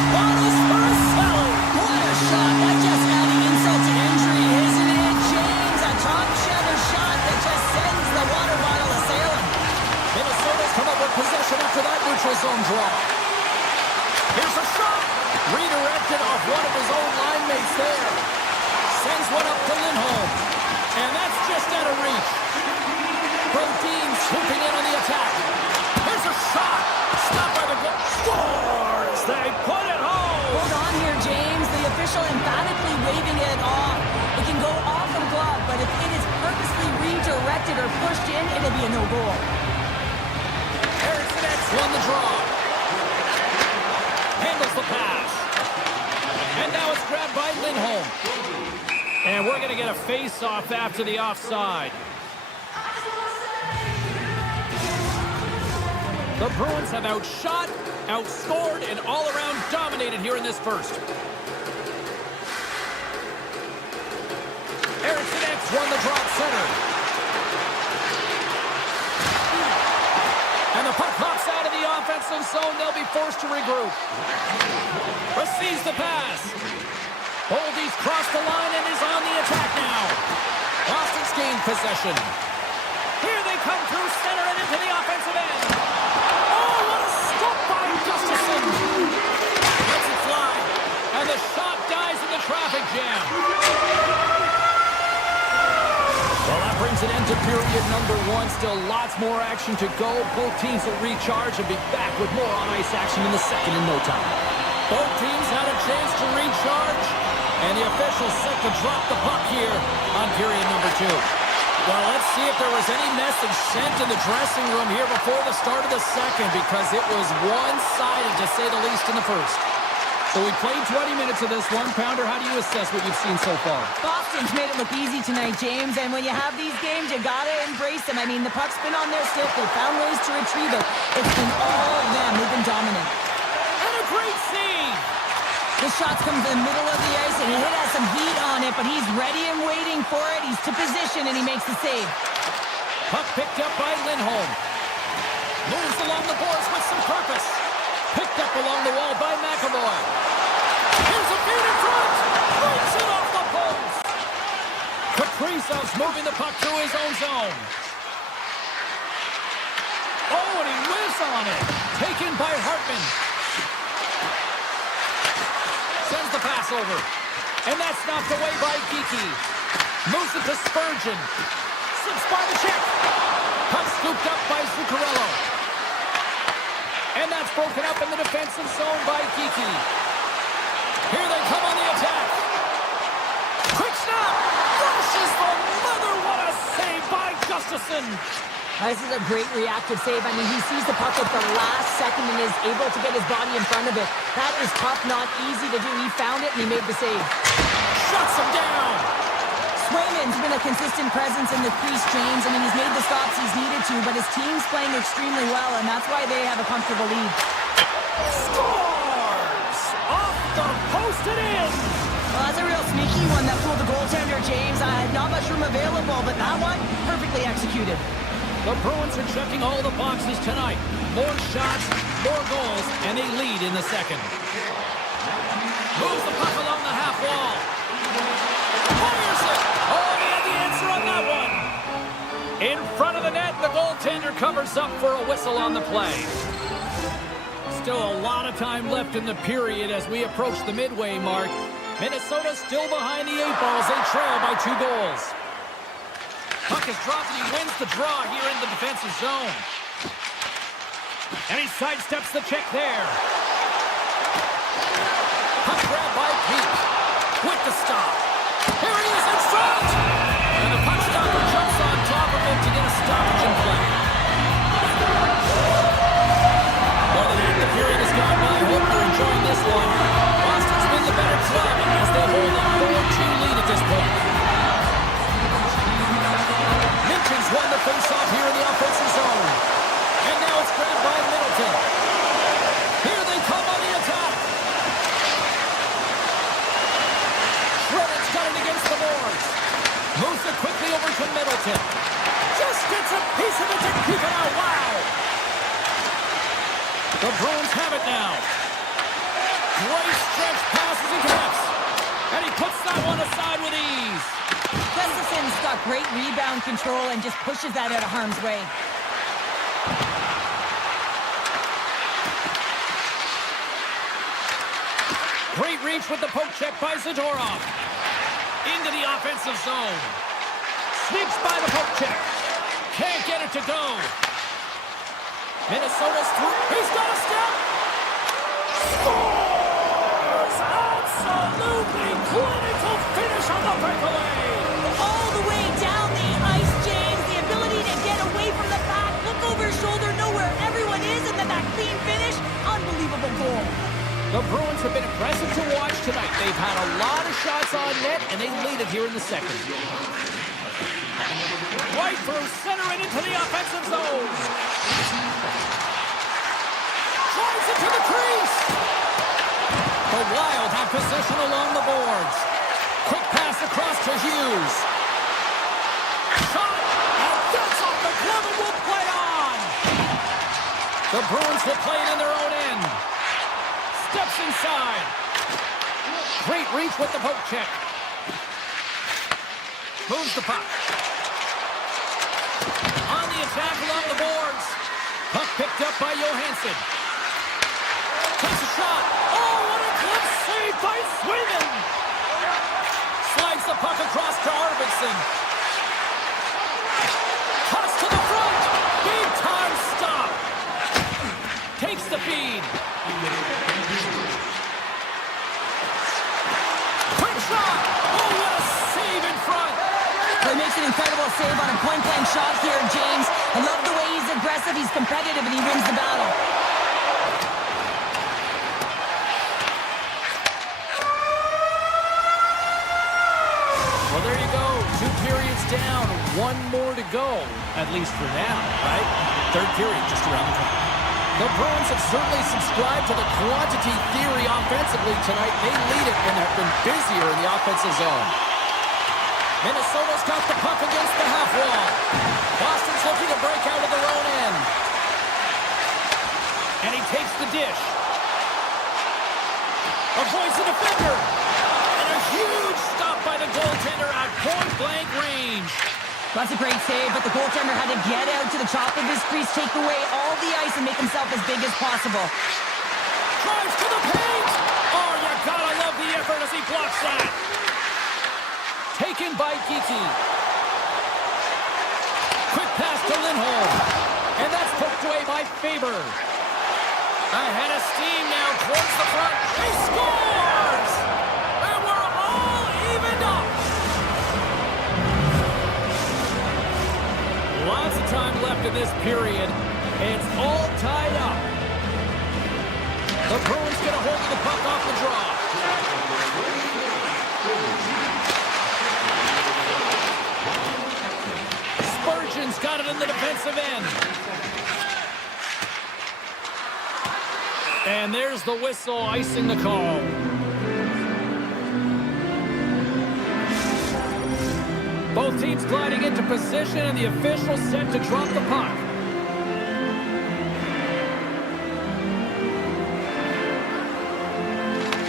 Papa's for a celly. What a shot. That's just adding insult to injury, isn't it, James? A top shelter shot that just sends the water bottle a-sailing. Minnesota's come up with possession after that neutral zone draw. Here's a shot. Redirected off one of his own line mates there. Sends one up to Lindholm. And that's just out of reach. Pro team swooping in on the attack. Here's a shot. Stopped by the goal. Scores! They put it home. Hold on here, James. The official emphatically waving it off. It can go off of glove, but if it is purposely redirected or pushed in, it'll be a no goal. Erickson X won the draw. Handles the pass. And now it's grabbed by Lindholm. And we're going to get a face-off after the offside. The Bruins have outshot, outscored, and all-around dominated here in this first. Erickson X won the drop center. And the puck pops out of the offensive zone. They'll be forced to regroup. Receives the pass. Boldy's crossed the line and is on the attack now. Boston's gained possession. Here they come through center and into the offensive end. Oh, what a stop by Gustafsson. Lets it fly. And the shot dies in the traffic jam. Well, that brings an end to period number one. Still lots more action to go. Both teams will recharge and be back with more on-ice action in the second in no time. Both teams had a chance to recharge, and the officials set to drop the puck here on period number two. Well, let's see if there was any message sent in the dressing room here before the start of the second, because it was one-sided, to say the least, in the first. So we played 20 minutes of this one. Pounder, how do you assess what you've seen so far? Boston's made it look easy tonight, James, and when you have these games, you gotta embrace them. I mean, the puck's been on their stick. They found ways to retrieve it. It's been all them. They've been dominant. And a great save! The shot's come to the middle of the ice, and he has some heat on it, but he's ready and waiting for it. He's to position, and he makes the save. Puck picked up by Lindholm. Moves along the boards with some purpose. Picked up along the wall by McAvoy. Here's a feed in front. Breaks it off the post. Kaprizov's moving the puck through his own zone. Oh, and he whiffs on it. Taken by Hartman. Sends the pass over. And that's knocked away by Geekie. Moves it to Spurgeon. Slips by the check. Puck scooped up by Zuccarello. And that's broken up in the defensive zone by Geekie. Here they come on the attack. Quick snap. Flushes the leather. What a save by Gustafsson. This is a great reactive save. I mean, he sees the puck at the last second and is able to get his body in front of it. That is tough, not easy to do. He found it, and he made the save. Shuts him down. Swayman's been a consistent presence in the crease, James. I mean, he's made the stops he's needed to, but his team's playing extremely well, and that's why they have a comfortable lead. Scores! Off the post and in! Well, that's a real sneaky one that fooled the goaltender, James. Not much room available, but that one, perfectly executed. The Bruins are checking all the boxes tonight. More shots, more goals, and they lead in the second. Moves the puck along the half wall. Fires it! Oh, he had the answer on that one. In front of the net, the goaltender covers up for a whistle on the play. Still a lot of time left in the period as we approach the midway mark. Minnesota still behind the 8 balls. They trail by 2 goals. Puck is dropped and he wins the draw here in the defensive zone. And he sidesteps the check there. Puck grabbed by Pete. Quick to stop. Here he is in front! And the puck stopper jumps on top of him to get a stoppage in play. Well, the period has gone by. I hope you're enjoying this one. Boston's been the better club as they hold a 4-2 lead at this point. Minchin's won the face-off here in the offensive zone. And now it's grabbed by Middleton. Here they come tip. Just gets a piece of it to keep it out. Wow! The Bruins have it now. Great stretch passes and connects. And he puts that one aside with ease. Gustafson's got great rebound control and just pushes that out of harm's way. Great reach with the poke check by Zadorov. Into the offensive zone. Sneaks by the poke check. Can't get it to go. Minnesota's through. He's got a step. Scores! Absolutely clinical finish on the breakaway. All the way down the ice, James. The ability to get away from the pack, look over his shoulder, know where everyone is, and then that clean finish. Unbelievable goal. The Bruins have been impressive to watch tonight. They've had a lot of shots on net, and they lead it here in the second. Right through center and into the offensive zone. Drives it to the crease. The Wild have possession along the boards. Quick pass across to Hughes. Shot, and that's off the glove and will play on. The Bruins will play it in their own end. Steps inside. Great reach with the poke check. Moves the puck. On the attack along the boards. Puck picked up by Johansson. Takes a shot. Oh, what a glove save by Swayman. Slides the puck across to Arvidsson. Cuts to the front. Big time stop. Takes the feed. Quick shot! Oh, what a save in front! He makes an incredible save on a point-blank shot here, James. I love the way he's aggressive, he's competitive, and he wins the battle. Well, there you go. 2 periods down, 1 more to go, at least for now, right? Third period just around the corner. The Bruins have certainly subscribed to the quantity theory offensively tonight. They lead it and have been busier in the offensive zone. Minnesota's got the puck against the half wall. Boston's looking to break out of their own end. And he takes the dish. Avoids the defender. And a huge stop by the goaltender at point-blank range. That's a great save, but the goaltender had to get out to the top of his crease, take away all the ice, and make himself as big as possible. Drives to the paint! Oh, you gotta love the effort as he blocks that. Taken by Geeky. Quick pass to Lindholm. And that's poked away by Faber. Ahead of steam now towards the front. He scores! And we're all evened up. Lots of time left in this period. It's all tied up. The Bruins get a hold of the puck off the draw. Spurgeon's got it in the defensive end. And there's the whistle icing the call. Both teams gliding into position, and the official set to drop the puck.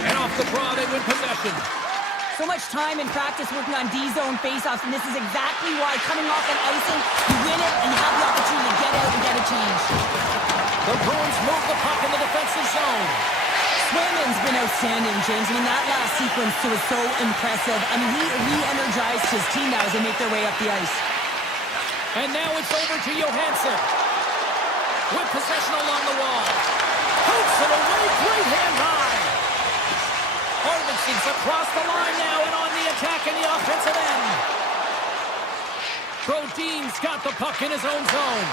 And off the draw, they win possession. So much time in practice working on D-zone faceoffs, and this is exactly why coming off an icing, you win it and you have the opportunity to get out and get a change. The Bruins move the puck in the defensive zone. Swayman's been outstanding, James. I mean, that last sequence was so impressive. I mean, he re-energized his team now as they make their way up the ice. And now it's over to Johansson. With possession along the wall. Hoops it away, great hand high. Arvidsson's across the line now and on the attack in the offensive end. Brodin's got the puck in his own zone.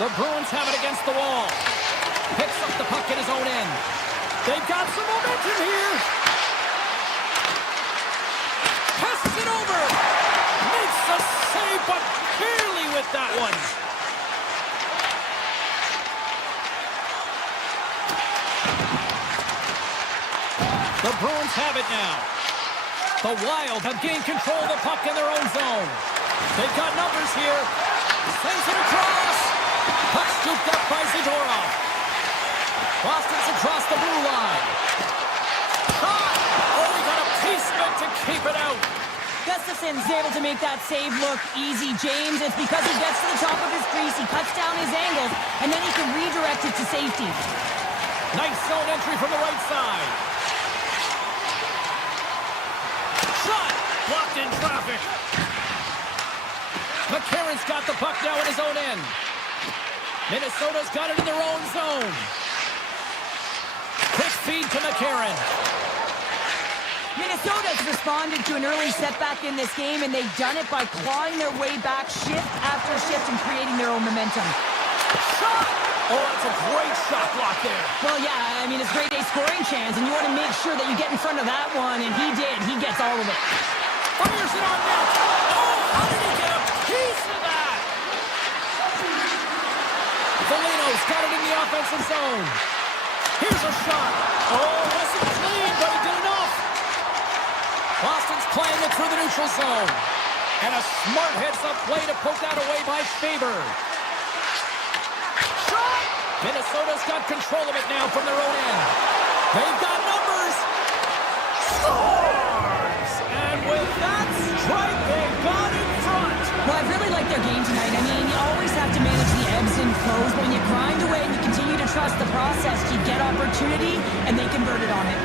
The Bruins have it against the wall. Picks up the puck in his own end. They've got some momentum here. Passes it over. Makes the save, but barely with that one. The Bruins have it now. The Wild have gained control of the puck in their own zone. They've got numbers here. Sends it across. Puck scooped up by Zadorov. Boston's across the blue line. Shot! Oh, he got a piece of it to keep it out. Gustafson's able to make that save look easy, James. It's because he gets to the top of his crease, he cuts down his angles, and then he can redirect it to safety. Nice zone entry from the right side. Shot! Blocked in traffic. McCarron's got the puck now in his own end. Minnesota's got it in their own zone. Quick feed to McCarron. Minnesota's responded to an early setback in this game, and they've done it by clawing their way back shift after shift and creating their own momentum. Shot! Oh, that's a great shot block there. Well, yeah, I mean, it's a great A scoring chance, and you want to make sure that you get in front of that one, and he did. He gets all of it. Fires it on net. Oh, how did he get a piece of that? Foligno's got it in the offensive zone. Here's a shot. Oh, wasn't clean, but he did enough. Boston's playing it through the neutral zone. And a smart heads-up play to poke that away by Faber. Shot! Minnesota's got control of it now from their own end. They've got numbers. Scores! And with that strike, they got in front. Well, I really like their game tonight. I mean, you always have to manage the ebbs and flows, but when you grind away and you continue to trust the process, you get opportunity, and they converted on it.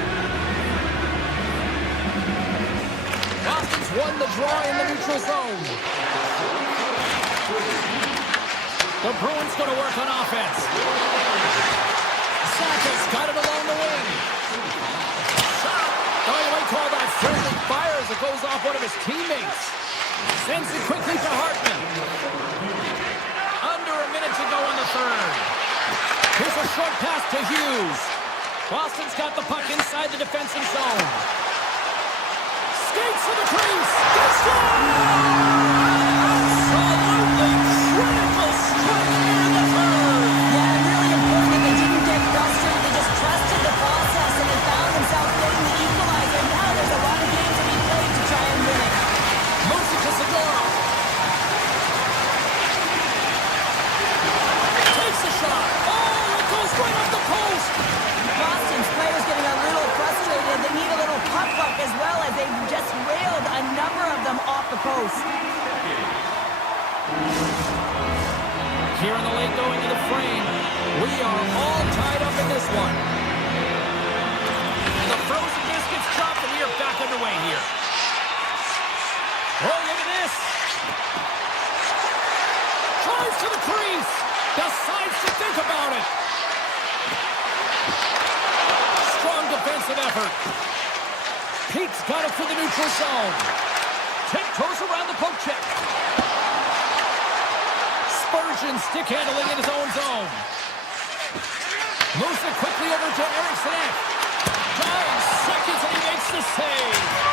Boston's won the draw in the neutral zone. The Bruins going to work on offense. Saka's got it along the wing. Shot! Oh, you might call that friendly fire as it goes off one of his teammates. Sends it quickly to Hartman. Under a minute to go in the third. Here's a short pass to Hughes. Boston's got the puck inside the defensive zone. Skates to the crease. They score! Absolutely critical strike here in the third. Yeah, really important that they didn't get frustrated. They just trusted the process, and they found themselves getting the equalizer. Now there's a lot of games to be played to try and win it. Moves it to Zadorov. Takes the shot. Oh, it goes right off the post. Boston's players getting a little frustrated. They need a little puck luck as well, as they've just railed a number of them off the post. Here in the late going to the frame, we are all tied up in this one. The frozen biscuits dropped, and we are back underway here. Oh, look at this. Drives to the crease. Decides to think about it. Strong defensive effort. Pete's got it for the neutral zone. Tiptoes around the poke check. Spurgeon stick handling in his own zone. Moves it quickly over to Eriksson. 9 seconds and he makes the save.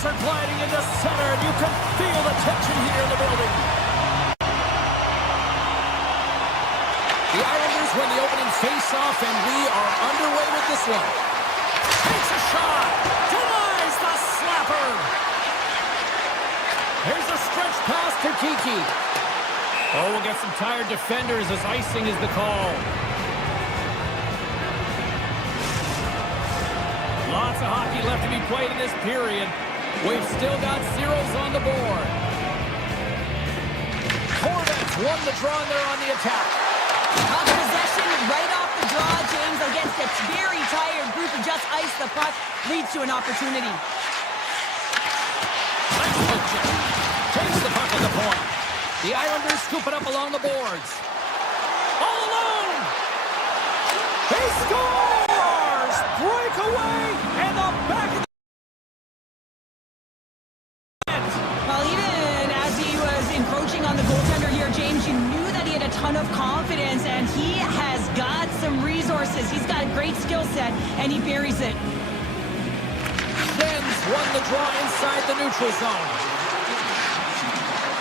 Oilers are gliding into center, and you can feel the tension here in the building. The Islanders win the opening face-off, and we are underway with this one. Takes a shot. Denies the slapper. Here's a stretch pass to Kiki. Oh, we'll get some tired defenders as icing is the call. Lots of hockey left to be played in this period. We've still got zeros on the board. Corvettes won the draw and they're on the attack. On possession right off the draw, James, against a very tired group who just iced the puck, leads to an opportunity. Nice look, Jim. Takes the puck at the point. The Islanders scoop it up along the boards. All alone! He scores! Breakaway! And the back of the net! Well, even as he was encroaching on the goaltender here, James, you knew that he had a ton of confidence, and he has got some resources. He's got a great skill set, and he buries it. Sens won the draw inside the neutral zone.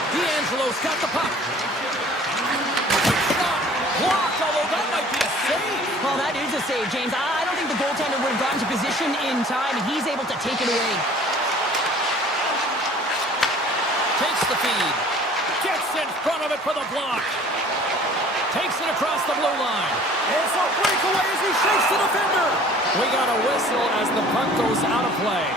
D'Angelo's got the puck. Shot blocked, although that might be a save. Well, that is a save, James. I don't think the goaltender would have gotten to position in time, and he's able to take it away. Takes the feed. Gets in front of it for the block. Takes it across the blue line. It's a breakaway as he shakes the defender. We got a whistle as the puck goes out of play.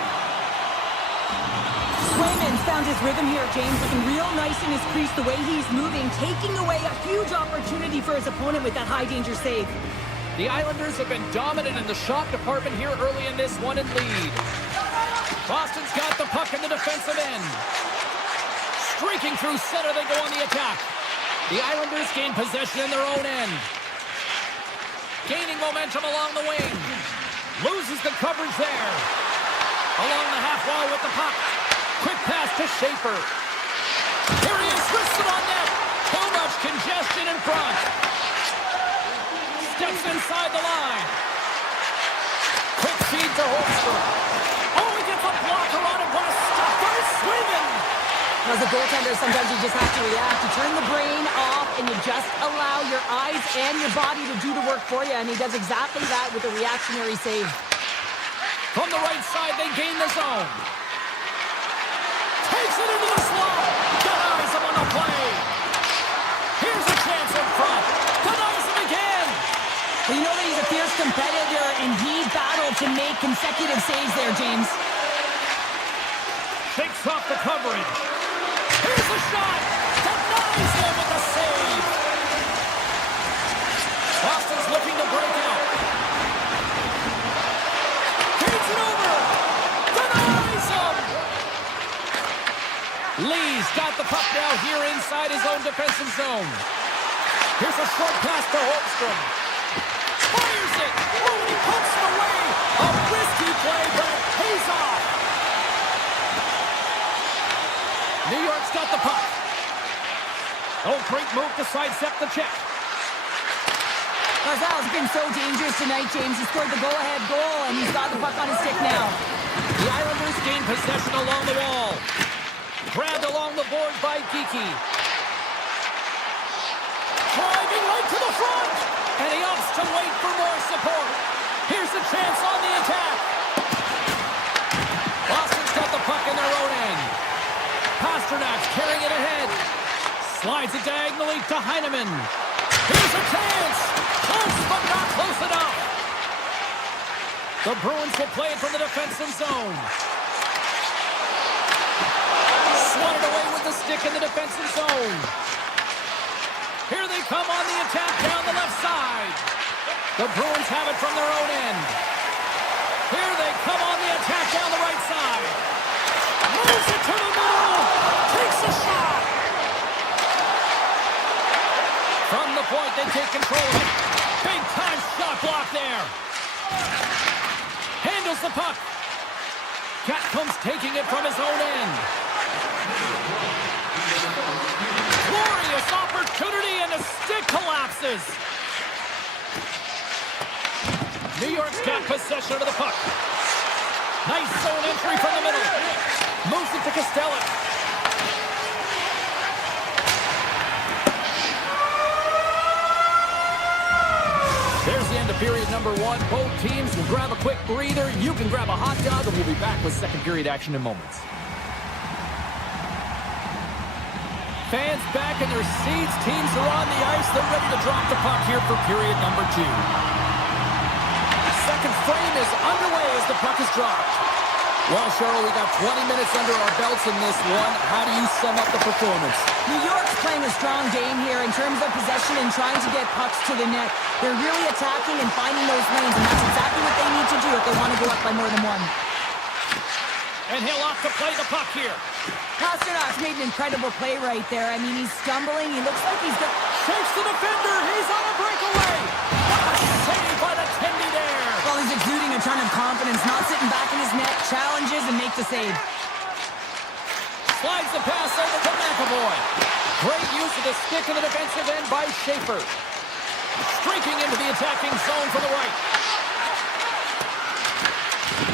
Swayman's found his rhythm here, James, looking real nice in his crease, the way he's moving, taking away a huge opportunity for his opponent with that high-danger save. The Islanders have been dominant in the shot department here early in this one and lead. Boston's got the puck in the defensive end. Streaking through center, they go on the attack. The Islanders gain possession in their own end. Gaining momentum along the wing. Loses the coverage there. Along the half wall with the puck. Quick pass to Schaefer. Here he is, wrists it on net. Too much congestion in front. Steps inside the line. Quick feed to Holmstrom. Oh, he gets a blocker on it. What a stop by Swayman. As a goaltender, sometimes you just have to react. You turn the brain off, and you just allow your eyes and your body to do the work for you, and he does exactly that with a reactionary save. From the right side, they gain the zone. Takes it into the slot. Denies him on the play. Here's a chance in front. Denies him again. Well, you know that he's a fierce competitor, and he battled to make consecutive saves there, James. Shakes off the coverage. Here's a shot. Denies him with the save. Boston's looking to break out. Feeds it over. Denies him. Lee's got the puck now here inside his own defensive zone. Here's a short pass to Holmstrom. Fires it. Oh, and he pumps it away. A risky play, but it pays off. New York's got the puck. Oh, great move to sidestep the check. Barzal's been so dangerous tonight, James. He scored the go-ahead goal, and he's got the puck on his stick now. The Islanders gain possession along the wall. Grabbed along the board by Geekie. Driving right to the front. And he opts to wait for more support. Here's a chance on the attack. Boston's got the puck in their own end. Pasternak's carrying it ahead. Slides it diagonally to Heineman. Here's a chance. Close, but not close enough. The Bruins will play it from the defensive zone. Swatted away with the stick in the defensive zone. Here they come on the attack down the left side. The Bruins have it from their own end. Here they come on the attack down the right side. Moves it to the middle. Takes a shot. From the point, they take control of it. Big time shot block there. Handles the puck. Catcomb's taking it from his own end. Glorious opportunity, and the stick collapses. New York's got possession of the puck. Nice zone entry from the middle. to Costello. There's the end of period number 1. Both teams will grab a quick breather. You can grab a hot dog, and we'll be back with second period action in moments. Fans back in their seats. Teams are on the ice. They're ready to drop the puck here for period number 2. Second frame is underway as the puck is dropped. Well, Cheryl, we got 20 minutes under our belts in this one. How do you sum up the performance? New York's playing a strong game here in terms of possession and trying to get pucks to the net. They're really attacking and finding those lanes, and that's exactly what they need to do if they want to go up by more than one. And he'll opt to play the puck here. Pasternak's made an incredible play right there. I mean, he's stumbling. He looks like he's got... Shakes the defender. He's on a breakaway. What a save by the Tendy there. Well, he's exuding a ton of confidence, not sitting back in his net, challenges and makes a save. Slides the pass over to McAvoy. Great use of the stick in the defensive end by Schaefer. Streaking into the attacking zone for the right.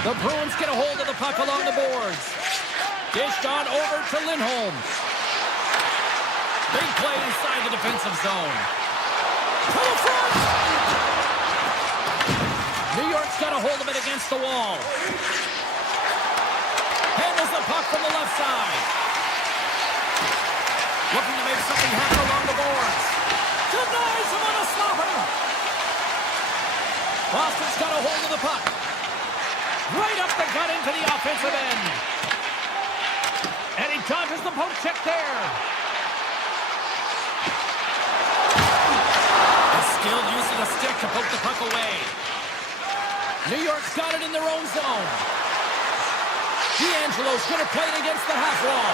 The Bruins get a hold of the puck along the boards. Dished on over to Lindholm. Big play inside the defensive zone. To the front! New York's got a hold of it against the wall. Handles the puck from the left side. Looking to make something happen along the boards. Denies him on a slapper. Boston's got a hold of the puck. Right up the gut into the offensive end. And he dodges the poke check there. A skilled use of the stick to poke the puck away. New York's got it in their own zone. D'Angelo's going to play it against the half wall.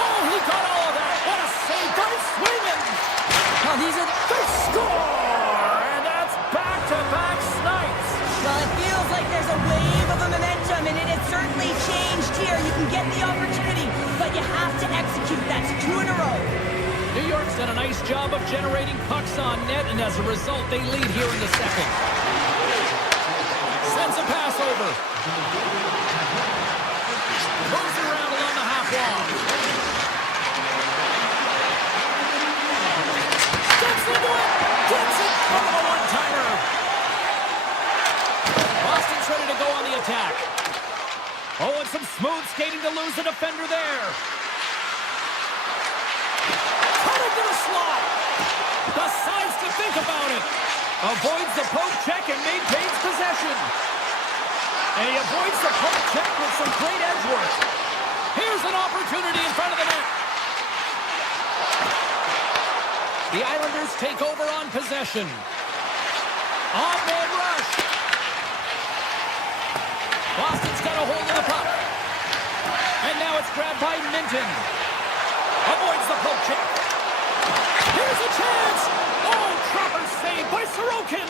Oh, he got all of that. What a save by Swingen. Well, these are... They score! And that's back-to-back snipes. Well, it feels like there's a wave of a momentum, and it has certainly changed here. You can get the opportunity, but you have to execute. That's 2 in a row. New York's done a nice job of generating pucks on net, and as a result, they lead here in the second. Sends a pass over. Moves around along the half wall. Steps into it. Gets it from a one-timer. Boston's ready to go on the attack. Oh, and some smooth skating to lose the defender there. Cut into the slot. Decides to think about it. Avoids the poke check and maintains possession. And he avoids the poke check with some great edge work. Here's an opportunity in front of the net. The Islanders take over on possession. On-man rush. Boston's got a hold of the puck. And now it's grabbed by Minton. Avoids the poke check. Here's a chance. Oh, proper save by Sorokin.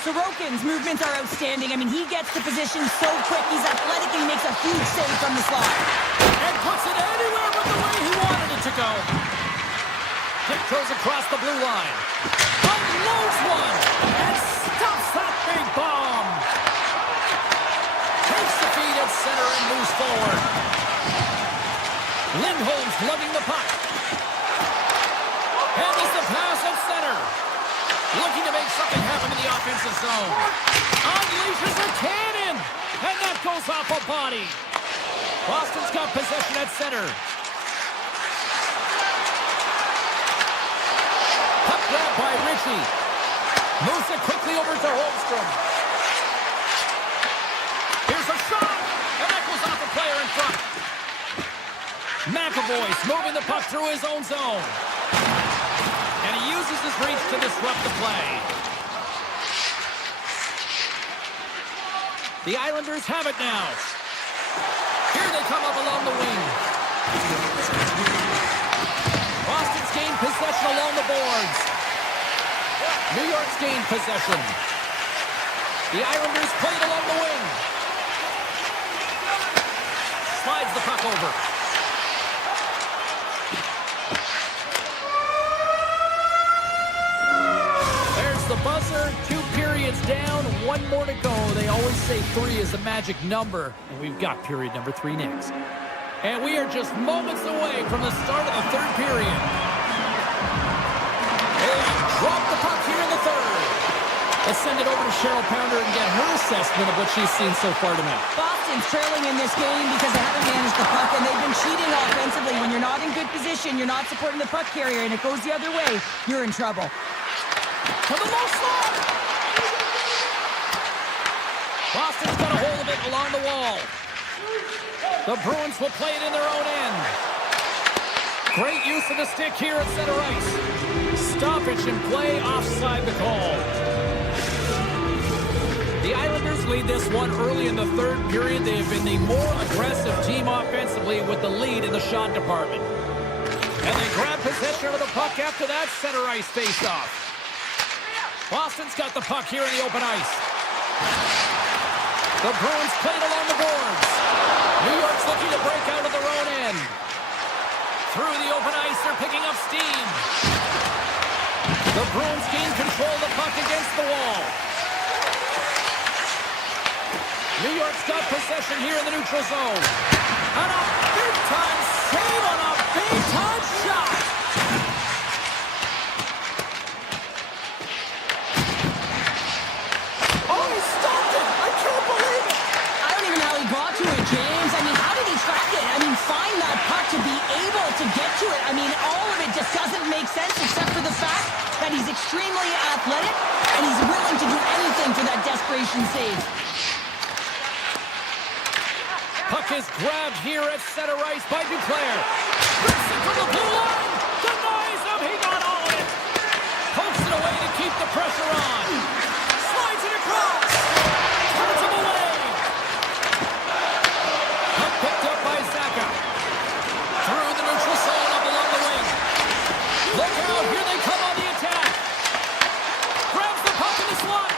Sorokin's movements are outstanding. I mean, he gets the position so quick. He's athletic and he makes a huge save from the slot. And puts it anywhere but the way he wanted it to go. Dick throws across the blue line. Unloads one. And stops that big bomb. Takes the feed at center and moves forward. Lindholm's lugging the puck. Handles the pass at center. Looking to make something happen in the offensive zone. Unleashes a cannon. And that goes off a body. Boston's got possession at center. Puck grab by Ritchie. Moves it quickly over to Holmstrom. Here's a shot. And that goes off a player in front. McAvoy's moving the puck through his own zone. And he uses his reach to disrupt the play. The Islanders have it now. Here they come up along the wing. Boston's gained possession along the boards. New York's gained possession. The Islanders play it along the wing. Slides the puck over. The buzzer, 2 periods down, 1 more to go. They always say 3 is the magic number, and we've got period number 3 next. And we are just moments away from the start of the third period. They drop the puck here in the third. Let's send it over to Cheryl Pounder and get her assessment of what she's seen so far tonight. Boston's trailing in this game because they haven't managed the puck, and they've been cheating offensively. When you're not in good position, you're not supporting the puck carrier, and it goes the other way, you're in trouble. To the low slot! Boston's got a hold of it along the wall. The Bruins will play it in their own end. Great use of the stick here at center ice. Stoppage in play, offside the call. The Islanders lead this one early in the third period. They have been the more aggressive team offensively with the lead in the shot department. And they grab possession of the puck after that center ice face-off. Boston's got the puck here in the open ice. The Bruins play it along the boards. New York's looking to break out of their own end. Through the open ice, they're picking up steam. The Bruins gain control of the puck against the wall. New York's got possession here in the neutral zone. And a big-time save on a big-time shot. Oh, he stopped it! I can't believe it! I don't even know how he got to it, James. I mean, how did he track it? I mean, find that puck to be able to get to it. I mean, all of it just doesn't make sense except for the fact that he's extremely athletic and he's willing to do anything for that desperation save. Puck is grabbed here at center ice by Duclair. Rips it from the blue line. Denies him. He got all of it. Pokes it away to keep the pressure on. Slides it across. Turns him away. Puck picked up by Zaka. Through the neutral zone up along the wing. Look out. Here they come on the attack. Grabs the puck in the slot.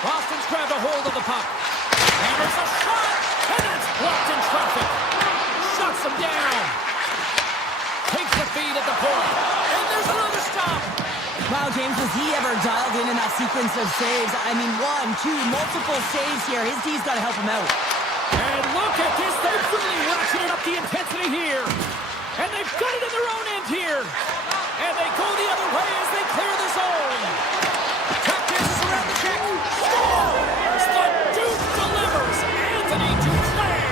Boston's grabbed a hold of the puck. Hammers a shot. And it's blocked in traffic. Shuts him down. Takes the feed at the point. And there's another stop. Wow, James, was he ever dialed in that sequence of saves? I mean, one, two, multiple saves here. His D's got to help him out. And look at this. They've really ratcheted up the intensity here. And they've got it in their own end here. And they go the other way as they clear the zone. Tactics around the check. Scores! The Duke delivers. Anthony Duclair.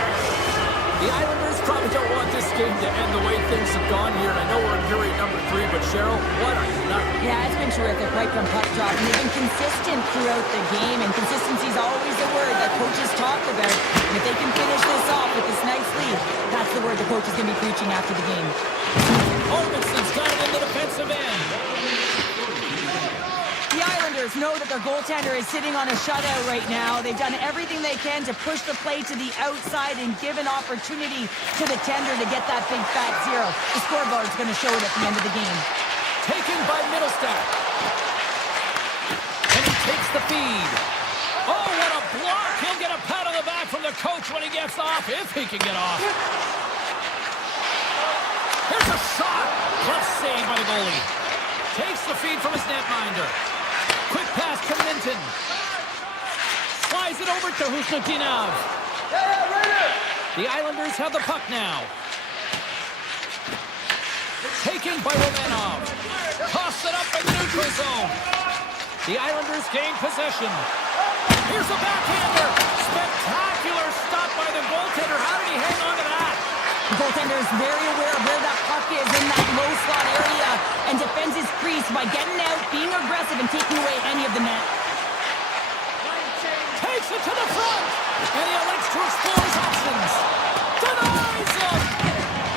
The Islanders probably don't want this game to end the way things have gone here. And I know we're in period number 3, but Cheryl, what a night. Yeah, it's been terrific right from puck drop. And they've been consistent throughout the game, and consistency is always the word that coaches talk about. And if they can finish this off with this nice lead, that's the word the coach is going to be preaching after the game. Olmson's got it in the defensive end. The Islanders know that their goaltender is sitting on a shutout right now. They've done everything they can to push the play to the outside and give an opportunity to the tender to get that big fat zero. The scoreboard is going to show it at the end of the game. Taken by Middlestat. And he takes the feed. Oh, what a block. He'll get a pat on the back from the coach when he gets off, if he can get off. Here's a shot. Clutch save by the goalie. Takes the feed from his netminder. Quick pass to Minton. Slides it over to Husnutinov. The Islanders have the puck now. Taken by Romanov. Toss it up in the neutral zone. The Islanders gain possession. Here's a backhander. Spectacular stop by the goaltender. How did he hang on to that? The goaltender is very aware of where that puck is in that low slot area and defends his crease by getting out, being aggressive, and taking away any of the net. Takes it to the front, and he elects to explore his options. Denies him!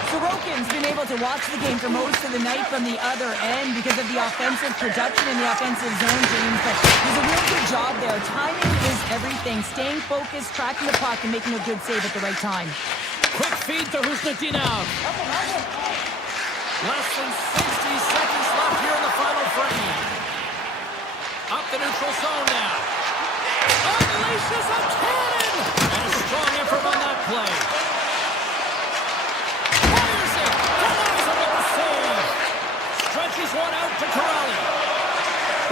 Sorokin's been able to watch the game for most of the night from the other end because of the offensive production in the offensive zone, James, but he's a real good job there. Timing is everything. Staying focused, tracking the puck, and making a good save at the right time. Quick feed to Husnutinov. Less than 60 seconds left here in the final frame. Up the neutral zone now. Unleashes a cannon! And a strong effort on that play. Fires it! Denies him with the save! Stretches one out to Corrali.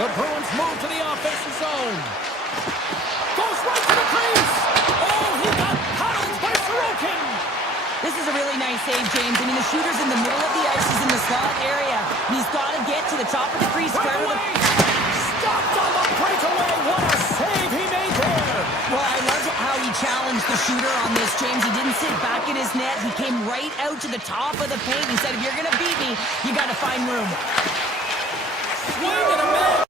The Bruins move to the offensive zone. Goes right to the crease! Oh, he got paddled by Sorokin! This is a a really nice save, James. I mean, the shooter's in the middle of the ice. He's in the slot area. And he's got to get to the top of the crease. Breakaway! Stopped on the breakaway! What a save he made there! Well, I loved how he challenged the shooter on this, James. He didn't sit back in his net. He came right out to the top of the paint. He said, if you're going to beat me, you got to find room. Swing and a miss!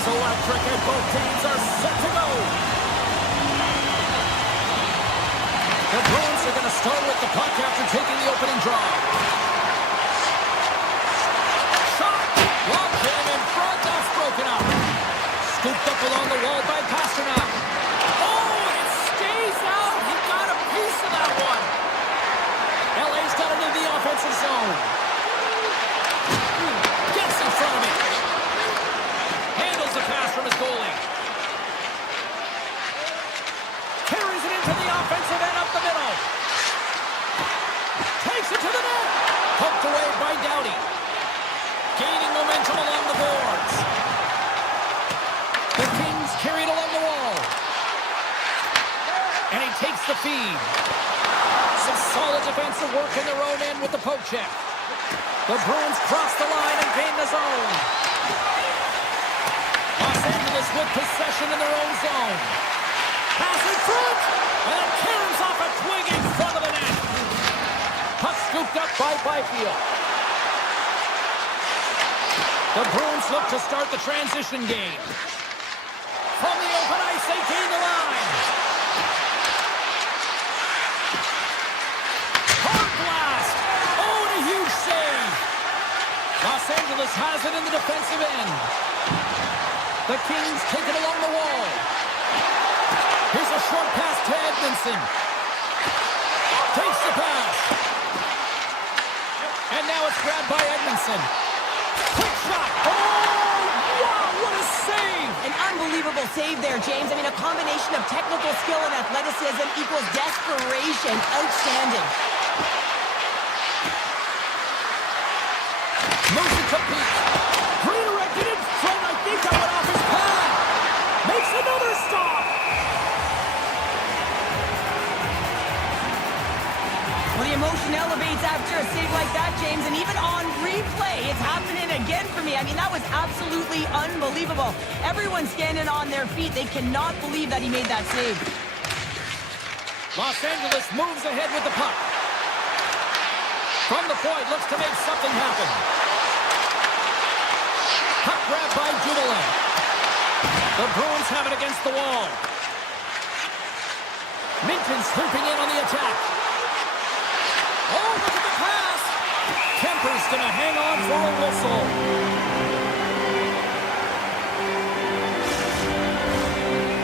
Game's electric and both teams are set to go. The Bruins are going to start with the puck after taking the opening draw. Shot! Locked in front, that's broken up. Scooped up along the wall by Pasternak. Oh, it stays out. He got a piece of that one. LA's got it in the offensive zone. Gets in front of it. Handles the pass from his goalie. Carries it into the offensive end up the middle. Takes it to the net. Poked away by Doughty. Gaining momentum along the boards. The Kings carried along the wall. And he takes the feed. Some solid defensive work in their own end with the poke check. The Bruins cross the line and gain the zone. Los Angeles with possession in their own zone. Pass in front. And it caroms off a twig in front of the net. Puck scooped up by Byfield. The Bruins look to start the transition game. From the open ice, they gain the line. Hard blast. Oh, and a huge save. Los Angeles has it in the defensive end. The Kings take it along the wall. Here's a short pass to Edmondson. Takes the pass. And now it's grabbed by Edmondson. Quick shot. Oh, wow, what a save. An unbelievable save there, James. I mean, a combination of technical skill and athleticism equals desperation. Outstanding. Moves it to Pete. Redirected in front. I think that went off his pad. Makes another stop. Well, the emotion elevates after a save like that, James, and even on replay, it's happening again for me. I mean, that was absolutely unbelievable. Everyone's standing on their feet. They cannot believe that he made that save. Los Angeles moves ahead with the puck. From the point, looks to make something happen. Puck grab by Jubilee. The Bruins have it against the wall. Minton swooping in on the attack. Oh, look at the pass! Kemper's going to hang on for a whistle.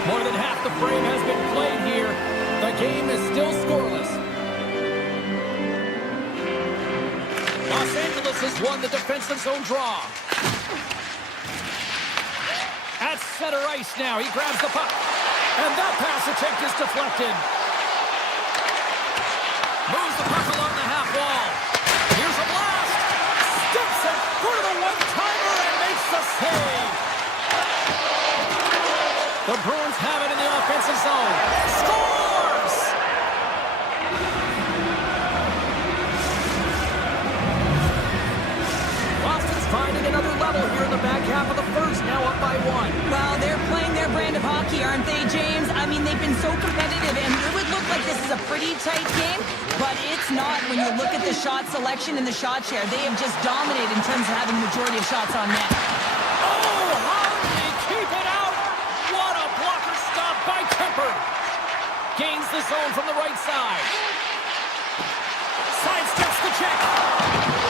More than half the frame has been played here. The game is still scoreless. Los Angeles has won the defensive zone draw. At center ice now. He grabs the puck. And that pass attempt is deflected. Moves the puck along the half wall. Here's a blast. Steps it for the one-timer and makes the save. The Bruins have it in the offensive zone. Scores! Boston's finding another level here in the back half of the first, now up by 1. Well, they're playing their brand of hockey, aren't they, James? I mean, they've been so competitive, and it would look like this is a pretty tight game, but it's not when you look at the shot selection and the shot share. They have just dominated in terms of having the majority of shots on net. Oh, how did they keep it out? What a blocker stop by Kemper. Gains the zone from the right side. Sidesteps the check.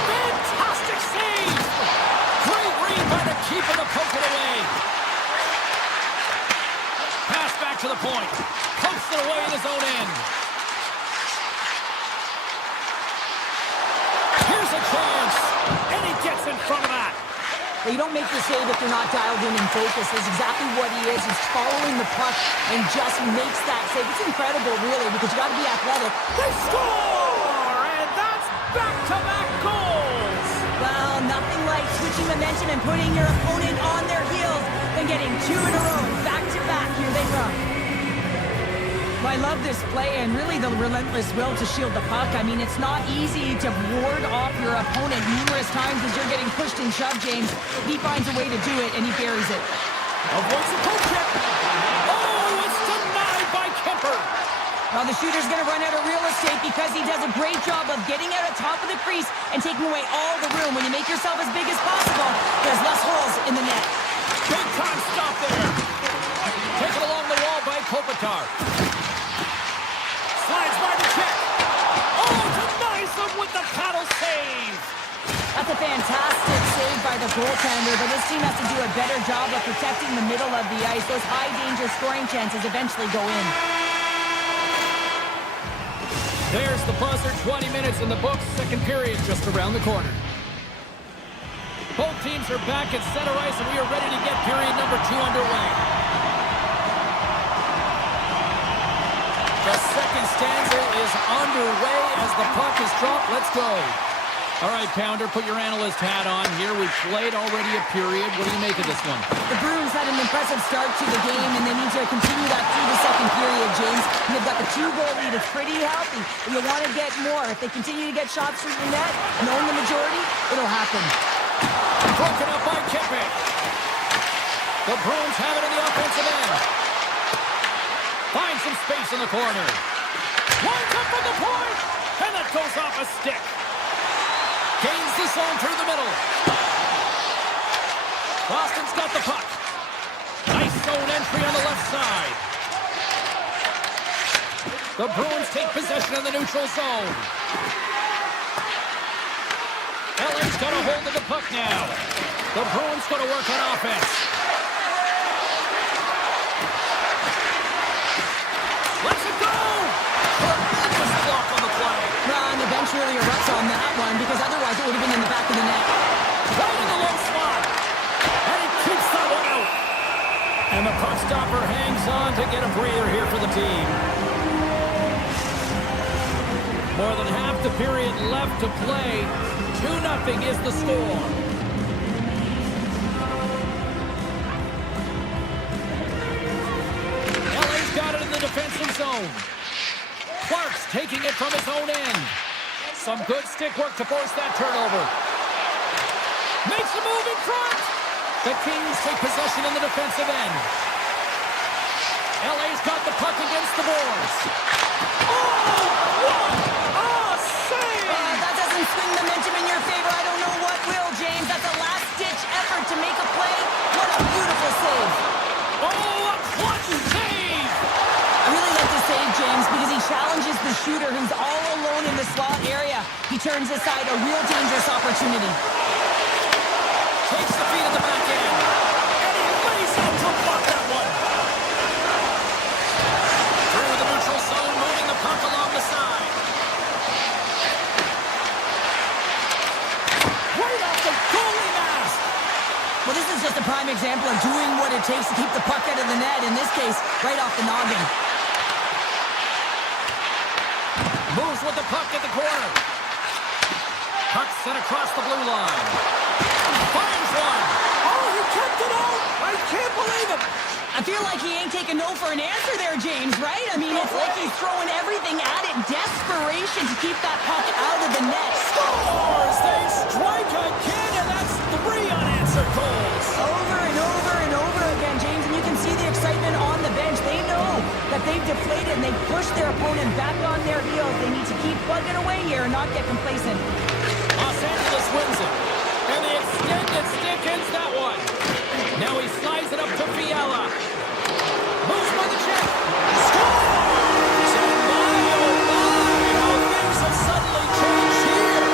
Fantastic save. Great read by the keeper to poke it away. Pass back to the point. Pokes it away in his own end. Here's a chance. And he gets in front of that. Well, you don't make the save if you're not dialed in and focused. That's exactly what he is. He's following the puck and just makes that save. It's incredible, really, because you got to be athletic. They score! And that's back-to-back goals! Well, nothing like switching momentum and putting your opponent on their heels than getting 2 in a row. Back-to-back. Here they come. Well, I love this play and really the relentless will to shield the puck. I mean, it's not easy to ward off your opponent numerous times as you're getting pushed and shoved, James. He finds a way to do it, and he buries it. Avoids the poke check. Oh, it's denied by Kemper. Well, the shooter's going to run out of real estate because he does a great job of getting out of top of the crease and taking away all the room. When you make yourself as big as possible, there's less holes in the net. Big time stop there. Taken along the wall by Kopitar. Slides by the check. Oh, denies him with the paddle save. That's a fantastic save by the goaltender, but this team has to do a better job of protecting the middle of the ice. Those high-danger scoring chances eventually go in. There's the buzzer. 20 minutes in the books. Second period just around the corner. Both teams are back at center ice, and we are ready to get period number 2 underway. The second stanza is underway as the puck is dropped. Let's go. All right, Pounder, put your analyst hat on here. We've played already a period. What do you make of this one? The Bruins had an impressive start to the game, and they need to continue that through the second period, James. And they've got the 2-goal lead. It's pretty healthy. But you want to get more. If they continue to get shots through the net and own the majority, it'll happen. Broken up by Kippick. The Bruins have it in the offensive end. Finds some space in the corner. Winds up from the point, and that goes off a stick. Gains the zone through the middle. Boston's got the puck. Nice zone entry on the left side. The Bruins take possession in the neutral zone. LA's got a hold of the puck now. The Bruins going to work on offense. Let's it go! Tremendous block on the play. And the bench really erupts on that one, because otherwise it would have been in the back of the net. Right in the low spot. And he keeps that one out. And the puck stopper hangs on to get a breather here for the team. More than half the period left to play. 2-0 is the score. LA's got it in the defensive zone. Clark's taking it from his own end. Some good stick work to force that turnover. Makes a move in front. The Kings take possession in the defensive end. LA's got the puck against the boards. Oh, what a save! That doesn't swing the momentum in your favor. I don't know what will, James. That's a last-ditch effort to make a play. What a beautiful save. Oh, a clutch save! I really like the save, James, because he challenges the shooter who's all alone in the slot area. He turns aside a real dangerous opportunity. Takes the feed at the back end. And he lays out to block that one. Through the neutral zone, moving the puck along the side. Right off the goalie mask. Well, this is just a prime example of doing what it takes to keep the puck out of the net. In this case, right off the noggin. Moves with the puck at the corner. Puck sent across the blue line. Finds one. Oh, he kept it out. I can't believe it. I feel like he ain't taking no for an answer there, James, right? I mean, it's like he's throwing everything at it. Desperation to keep that puck out of the net. Scores! They strike again, and that's 3 unanswered goals. Over and over and over again, James, and you can see the excitement on the bench. They know that they've deflated and they've pushed their opponent back on their heels. They need to keep plugging away here and not get complacent. Los Angeles wins it. And the extended stick ends that one. Now he slides it up to Fiala. Moves by the check. Scores! And my, oh my, how things have suddenly changed here.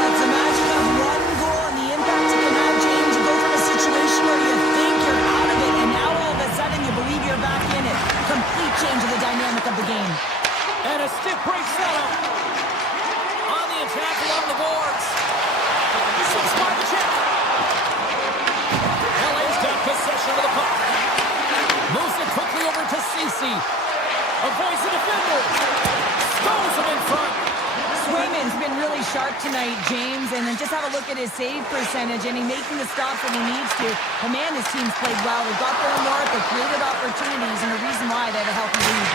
It's a magic of one goal and the impact it can have, James. You go from a situation where you think you're out of it, and now all of a sudden you believe you're back in it. Complete change of the dynamic of the game. And a stick break setup. On the attack along the boards. Six by the check. LA's got possession of the puck. Moves it quickly over to Ceci. Avoids the defender. Stones him in front. Swayman's been really sharp tonight, James, and then just have a look at his save percentage, and he's making the stops that he needs to. But man, his team's played well. They've got their mark, they've created opportunities, and a reason why they have a healthy lead.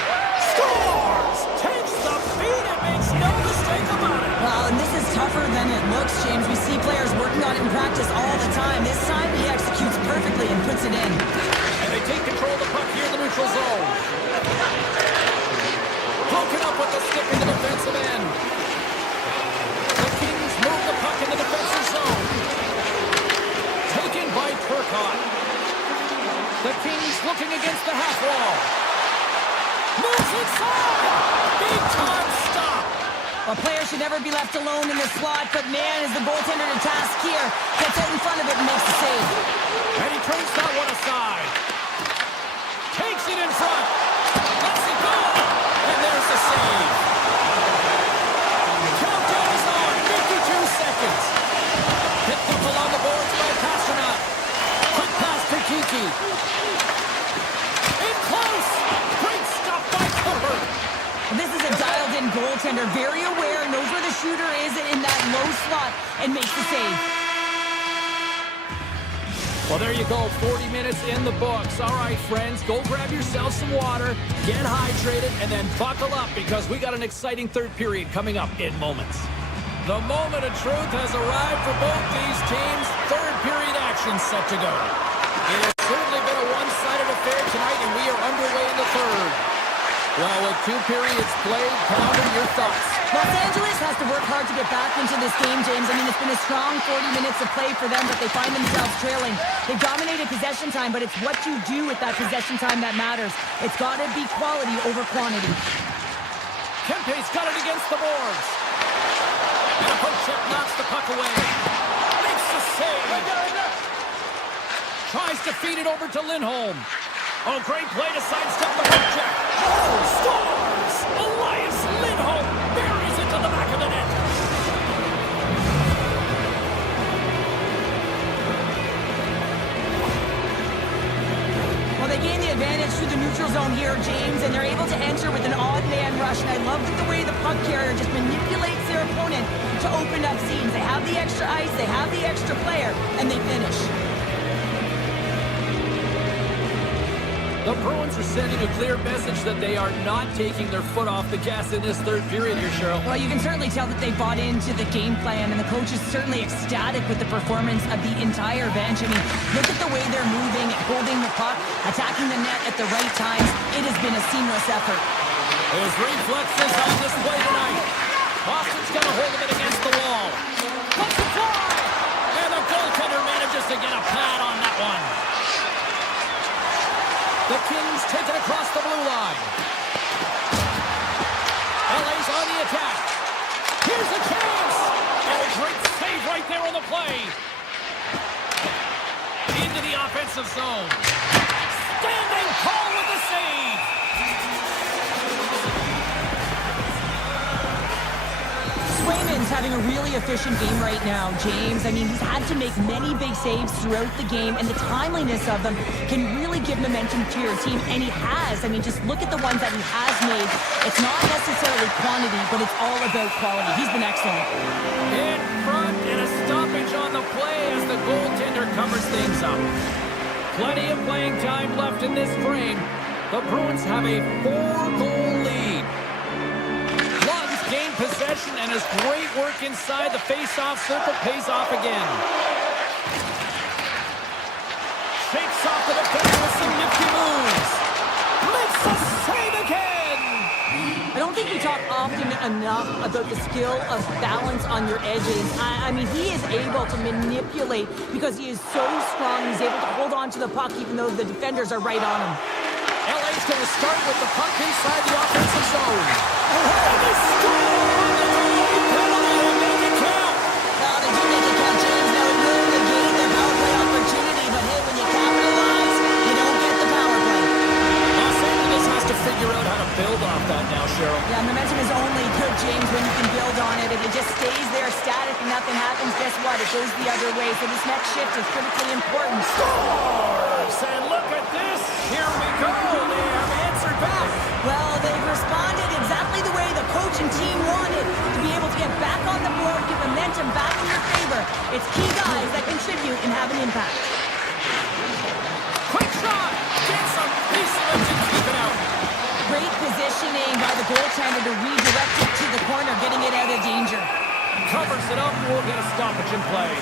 Scores! Takes the feed and makes no mistake about it. Well, and this is tougher than it looks, James. We see players working on it in practice all the time. This time, he executes perfectly and puts it in. And they take control of the puck here in the neutral zone. Broken up with the stick in the defensive end. The Kings move the puck in the defensive zone. Taken by Turcotte. looking against the half wall. Moves inside. Big time stop. A player should never be left alone in the slot, but man, is the goaltender to task here. Gets out in front of it and makes the save. And he turns that one aside. Takes it in front. Lets it go. And there's the save. Countdown is on. 52 seconds. Picked up along the boards by Pasternak. Quick pass to Kiki. In close. Great stop by Cooper. This is a dialed-in goaltender, very aware, knows where the shooter is in that low slot, and makes the save. Well, there you go. 40 minutes in the books. All right, friends, go grab yourself some water, get hydrated, and then buckle up because we got an exciting third period coming up in moments. The moment of truth has arrived for both these teams. Third period action set to go. It has certainly been a one-sided affair tonight, and we are underway in the third. Well, with 2 periods played, Pounder, your thoughts? Los Angeles has to work hard to get back into this game, James. I mean, it's been a strong 40 minutes of play for them, but they find themselves trailing. They've dominated possession time, but it's what you do with that possession time that matters. It's got to be quality over quantity. Kempe's got it against the boards. And a poke check knocks the puck away. Makes the save. Tries to feed it over to Lindholm. Oh, great play to sidestep the poke check. Oh, scores! Elias Lindholm buries it to the back of the net. Well, they gain the advantage through the neutral zone here, James, and they're able to enter with an odd man rush. And I love the way the puck carrier just manipulates their opponent to open up seams. They have the extra ice, they have the extra player, and they finish. The Bruins are sending a clear message that they are not taking their foot off the gas in this third period here, Cheryl. Well, you can certainly tell that they bought into the game plan, and the coach is certainly ecstatic with the performance of the entire bench. I mean, look at the way they're moving, holding the puck, attacking the net at the right times. It has been a seamless effort. His reflexes on display tonight. Boston's got a hold of it against the wall. Puts it fly! And the goaltender manages to get a pad on that one. The Kings take it across the blue line. LA's on the attack. Here's a chance. Oh, great save right there on the play. Into the offensive zone. Standing tall with the save. Swayman's having a really efficient game right now, James. I mean, he's had to make many big saves throughout the game, and the timeliness of them can really give momentum to your team, and he has. I mean, just look at the ones that he has made. It's not necessarily quantity, but it's all about quality. He's been excellent. In front and a stoppage on the play as the goaltender covers things up. Plenty of playing time left in this frame. The Bruins have a 4-goal lead. Gain possession, and his great work inside the face-off circle pays off again. Shakes off the defender with some nifty moves. Makes the save again! I don't think we talk often enough about the skill of balance on your edges. I mean, he is able to manipulate because he is so strong. He's able to hold on to the puck even though the defenders are right on him. LA's going to start with the puck inside the offensive zone. And they score! Penalty to make it count! Well, they do make it count, James. Now, it will negate their power play opportunity, but hey, when you capitalize, you don't get the power play. Los Angeles has to figure out how to build off that now, Cheryl. Yeah, momentum is only good, James, when you can build on it. If it just stays there static and nothing happens, guess what? It goes the other way. So this next shift is critically important. Scores! And look at this! Here we go! They have answered back! Well, they've responded exactly the way the coach and team wanted, to be able to get back on the board, get momentum back in your favor. It's key guys that contribute and have an impact. Quick shot! Gets a piece of it to keep it out. Great positioning by the goaltender to redirect it to the corner, getting it out of danger. Covers it up, and we'll get a stoppage in play.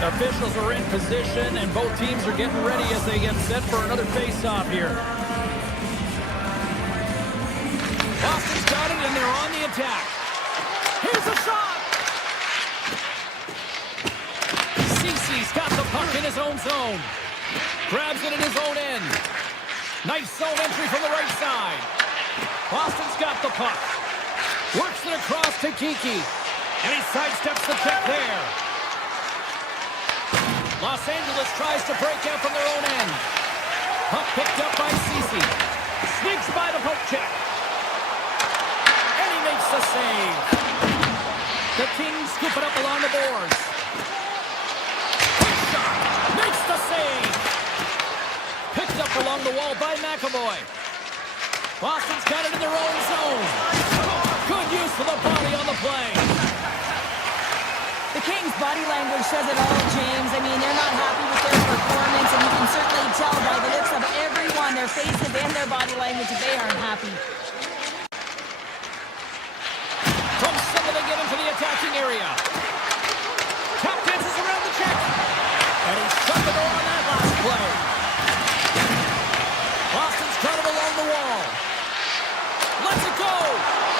Officials are in position, and both teams are getting ready as they get set for another face-off here. Boston's got it, and they're on the attack. Here's a shot! Cece's got the Puck in his own zone. Grabs it in his own end. Nice zone entry from the right side. Boston's got the puck. Works it across to Kiki. And he sidesteps the check there. Los Angeles tries to break out from their own end. Puck picked up by Ceci. Sneaks by the poke check. And he makes the save. The Kings scoop it up along the boards. Quick shot. Makes the save. Picked up along the wall by McAvoy. Boston's got it in their own zone. Good use of the body on the play. The Kings' body language says it all, James. I mean, they're not happy with their performance, and you can certainly tell by the looks of everyone, their faces and their body language, that they aren't happy. From center they get into the attacking area. Tap dances around the check. And he shut the door on that last play. Boston's got it along the wall. Lets it go.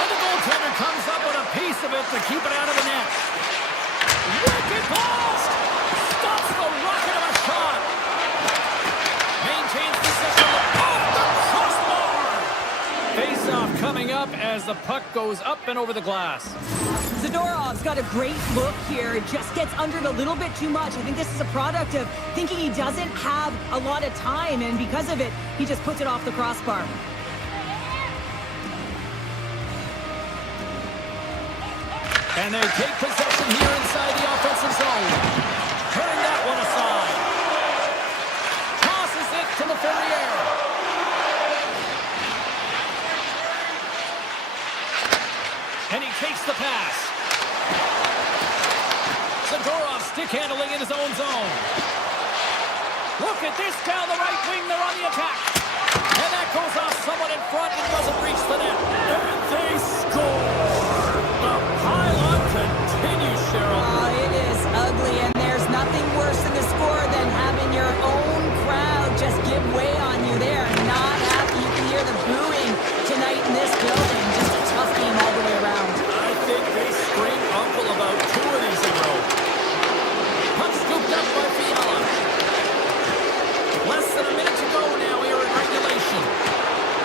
And the goaltender comes up with a piece of it to keep it out of the net. Wicked blast! Stops the rocket of a shot. Maintains possession off the crossbar. Face-off coming up as the puck goes up and over the glass. Zadorov's got a great look here. It just gets under it a little bit too much. I think this is a product of thinking he doesn't have a lot of time, and because of it, he just puts it off the crossbar. And they take possession here inside the offensive zone. Turn that one aside. Tosses it to Leferrier. And he takes the pass. Zadorov stick handling in his own zone. Look at this down the right wing. They're on the attack. And that goes off someone in front and doesn't reach the net. And they score. The pile-on continues, Cheryl. Oh, it is ugly, and there's nothing worse in the score than having your own crowd just give way on you. They are not happy. You can hear the booing tonight in this building. Just a tough game all the way around. I think they screamed uncle about 2 of these in a row. Puck scooped up by Fiala. Less than a minute to go now here in regulation.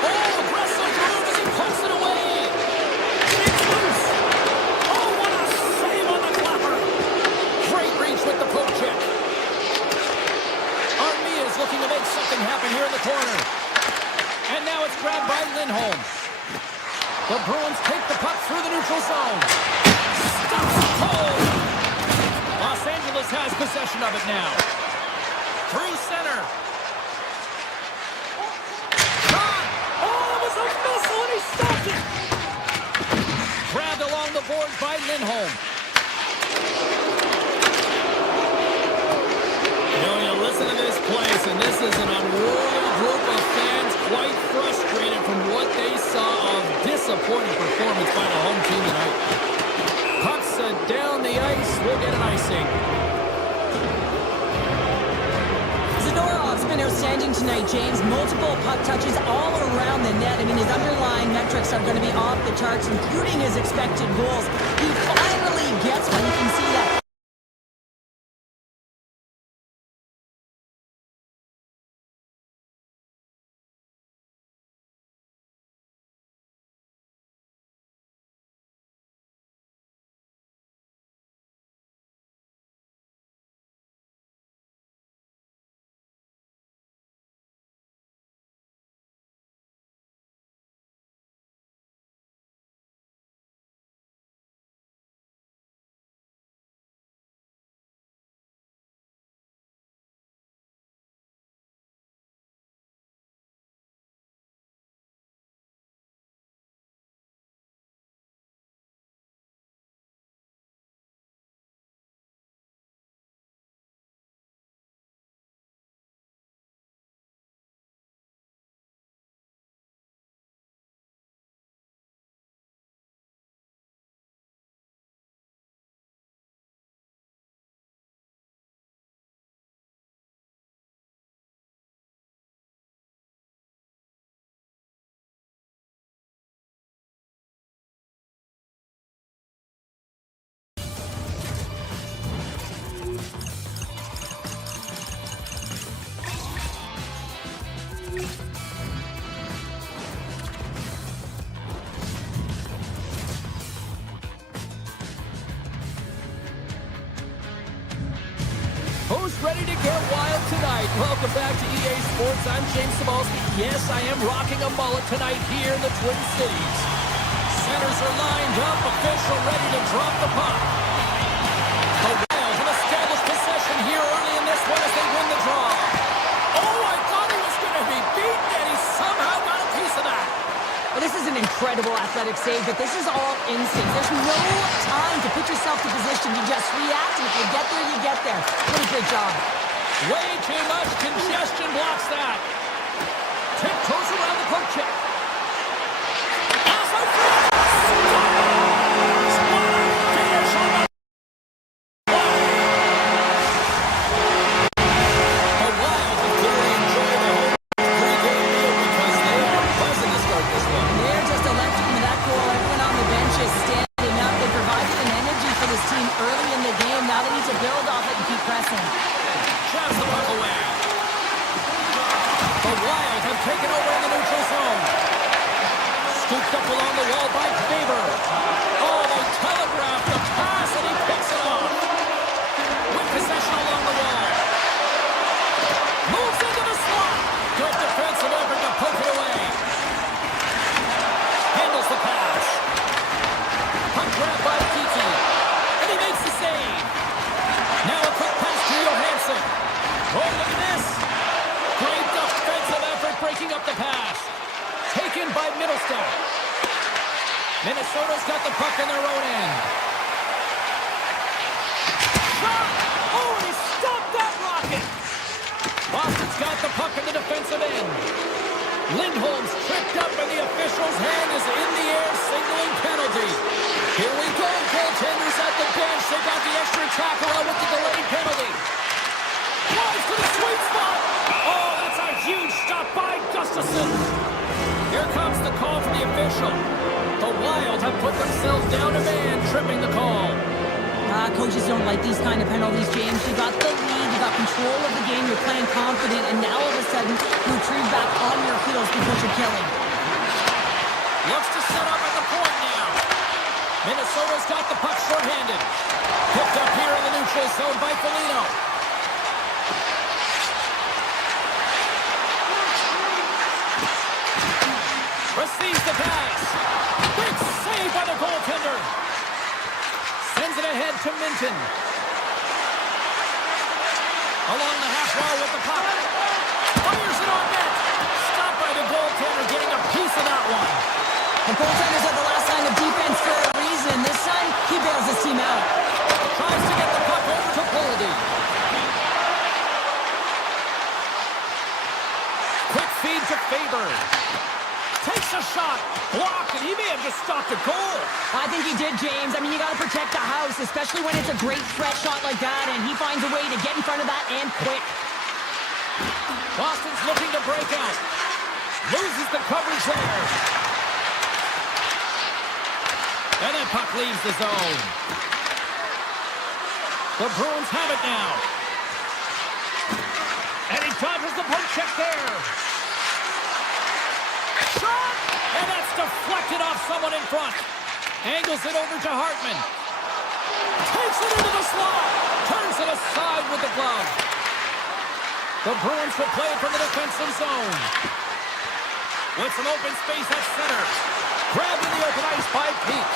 Oh, aggressive move as he pokes it away. It's loose. Oh, what a save on the clapper. Great reach with the poke check. Armia's looking to make something happen here in the corner. And now it's grabbed by Lindholm. The Bruins take the puck through the neutral zone. Stops it cold. Los Angeles has possession of it now. Through center. Shot! Oh, it was a missile and he stopped it. Grabbed along the boards by Lindholm. You know, you listen to this place, and this is an unruly group of fans quite frustrated from what they saw of disappointing performance by the home team tonight. Pucks down the ice. We'll get an icing. Zadorov's been outstanding tonight, James. Multiple puck touches all around the net. I mean, his underlying metrics are going to be off the charts, including his expected goals. He finally gets one. You can see that. Who's ready to get wild tonight? Welcome back to EA Sports. I'm James Cebulski. Yes, I am rocking a mullet tonight here in the Twin Cities. Centers are lined up, official ready to drop the puck. The Wild have established possession here early in this one as they win the draw. Oh, I thought he was going to be beaten, and he somehow got a piece of that. Well, this is an incredible athletic save, but this is all instinct. There's no time to put yourself to position. You just react, and if you get there, you get there. What a great job. Way too much congestion blocks that. Tiptoes around the poke check. Pass out front. Scores! What a finish on the play. The Wild have clearly enjoyed the home three-game meal because they are buzzing to start this one. They're just electric with that goal. Everyone on the bench is standing up. They provided an energy for this team early in the game. Now they need to build off it and keep pressing. Shoves the puck away. The Wild have taken over in the neutral zone. Scooped up along the wall by Faber. Oh, they telegraph the pass, and he picks it off. With possession along the wall. Moves into the slot. Good defensive effort to poke it away. Handles the pass. Puck grab by Kiki. And he makes the save. Now a quick pass to Johansson. Oh, look at this. Great defensive effort breaking up the pass. Taken by Middlestone. Minnesota's got the puck in their own end. Shot! Oh, and he stopped that rocket. Boston's got the puck in the defensive end. Lindholm's tripped up and the official's hand is in the air signaling penalty. Here we go, goaltenders at the bench. They got the extra tackle out with the delayed penalty. Flies to the sweet spot. Oh, that's a huge stop by Gustafsson. Here comes the call from the official. The Wild have put themselves down a man, tripping the call. Coaches don't like these kind of penalties, James. You got the lead, you got control of the game, you're playing confident, and now all of a sudden, you retrieve back on your heels because you're killing. Looks to set up at the point now. Minnesota's got the puck short-handed. Picked up here in the neutral zone by Foligno. Receives the pass. Big save by the goaltender. Sends it ahead to Minton. Along the half wall with the puck. Fires it on net. Stopped by the goaltender, getting a piece of that one. The goaltender's at the last line of defense for a reason. This time, he bails his team out. Tries to get the puck over to Boldy. Quick feed to Faber. Takes a shot, blocked, and he may have just stopped a goal. I think he did, James. I mean, you got to protect the house, especially when it's a great threat shot like that, and he finds a way to get in front of that and quick. Boston's looking to break out. Loses the coverage there. And that puck leaves the zone. The Bruins have it now. And he dodges the poke check there. Shot! And that's deflected off someone in front. Angles it over to Hartman. Takes it into the slot. Turns it aside with the glove. The Bruins will play it from the defensive zone. With some open space at center. Grabbed in the open ice by Pete.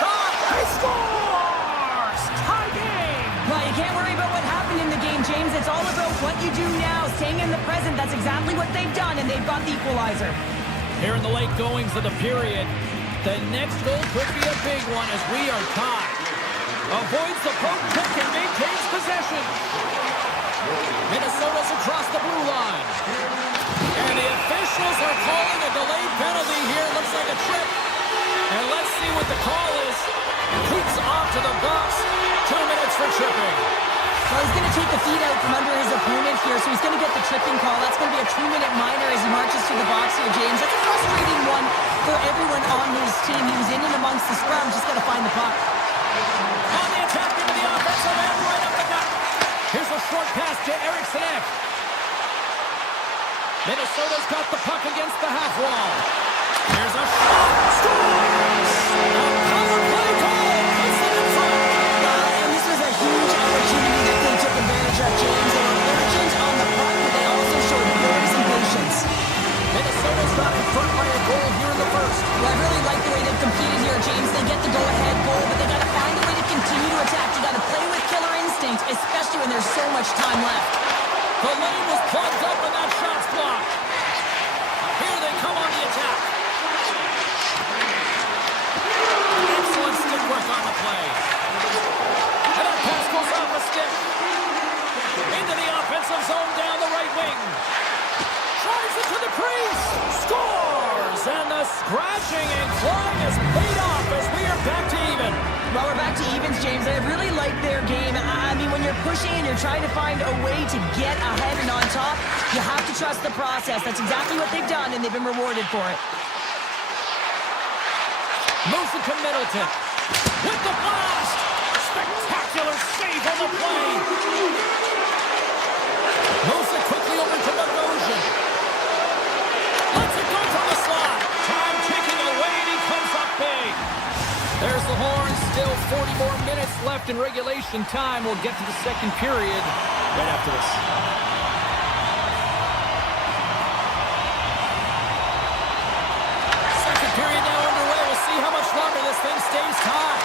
Shot! He scores! Tie game! Well, you can't worry about what happened in the game, James. It's all about what you do now. Staying in the present, that's exactly what they've done, and they've got the equalizer. Here in the late goings of the period, the next goal could be a big one as we are tied. Avoids the poke check and maintains possession. Minnesota's across the blue line. And the officials are calling a delayed penalty here. Looks like a trip. And let's see what the call is. Keeps off to the box. 2 minutes for tripping. Well, he's going to take the feet out from under his opponent here, so he's going to get the tripping call. That's going to be a 2-minute minor as he marches to the box here, James. That's a frustrating one for everyone on his team. He was in and amongst the scrum, just got to find the puck. On the attack into the offensive end, right up the gut. Here's a short pass to Eriksson. Minnesota's got the puck against the half wall. Here's a shot. Scores! A power play goal puts them in front. And this was a huge opportunity that they took advantage of. there's so much time left. The lane was plugged up and that shot's blocked. Here they come on the attack. Excellent stick work on the play. And that pass goes off a stick. Into the offensive zone down the right wing. Drives it to the crease. Scores! And the scratching and clawing has paid off as we are back to even. Well, we're back to evens, James. I really like their game. I mean, when you're pushing and you're trying to find a way to get ahead and on top, you have to trust the process. That's exactly what they've done, and they've been rewarded for it. Moves it to Middleton. With the blast! Spectacular save on the play. Moves it quickly over to Bogosian. Lets it go from the slot. Time ticking away, and he comes up big. There's the horn. Still 40 more minutes left in regulation time. We'll get to the second period right after this. Second period now underway. We'll see how much longer this thing stays tied.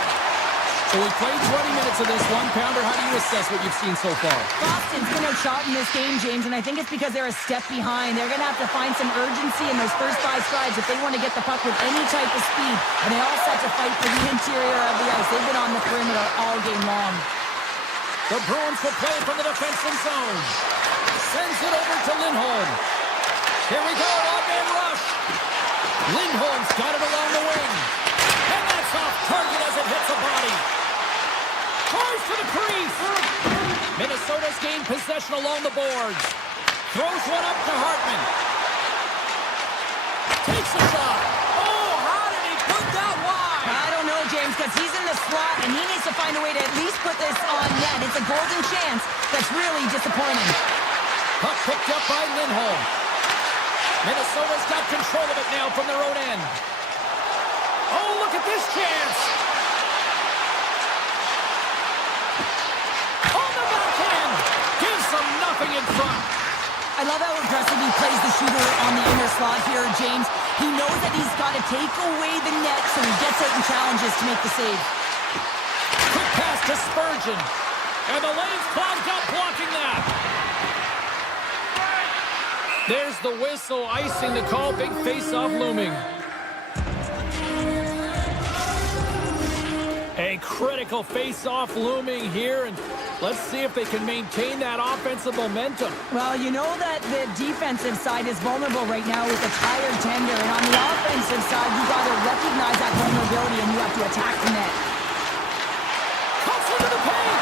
So we played 20 minutes of this one. Pounder, how do you assess what you've seen so far? Boston's been outshot in this game, James, and I think it's because they're a step behind. They're going to have to find some urgency in those first 5 strides if they want to get the puck with any type of speed. And they all set to fight for the interior of the ice. They've been on the perimeter all game long. The Bruins will play from the defensive zone. Sends it over to Lindholm. Here we go, odd-man rush. Lindholm's got it along the wing. And that's off target as it hits a body. Tries to the crease. Minnesota's gained possession along the boards. Throws one up to Hartman. Takes a shot. Oh, how did he put that wide? I don't know, James, because he's in the slot, and he needs to find a way to at least put this on net. It's a golden chance that's really disappointing. Puck picked up by Lindholm. Minnesota's got control of it now from their own end. Oh, look at this chance. On the backhand. Gives them nothing in front. I love how aggressive he plays the shooter on the inner slot here, James. He knows that he's got to take away the net, so he gets out and challenges to make the save. Quick pass to Spurgeon. And the lane's clogged up blocking that. There's the whistle, icing the call. Big face-off looming. A critical face-off looming here, and let's see if they can maintain that offensive momentum. Well, you know that the defensive side is vulnerable right now with a tired tender, and on the offensive side, you got to recognize that vulnerability and you have to attack the net. Cuts into the paint!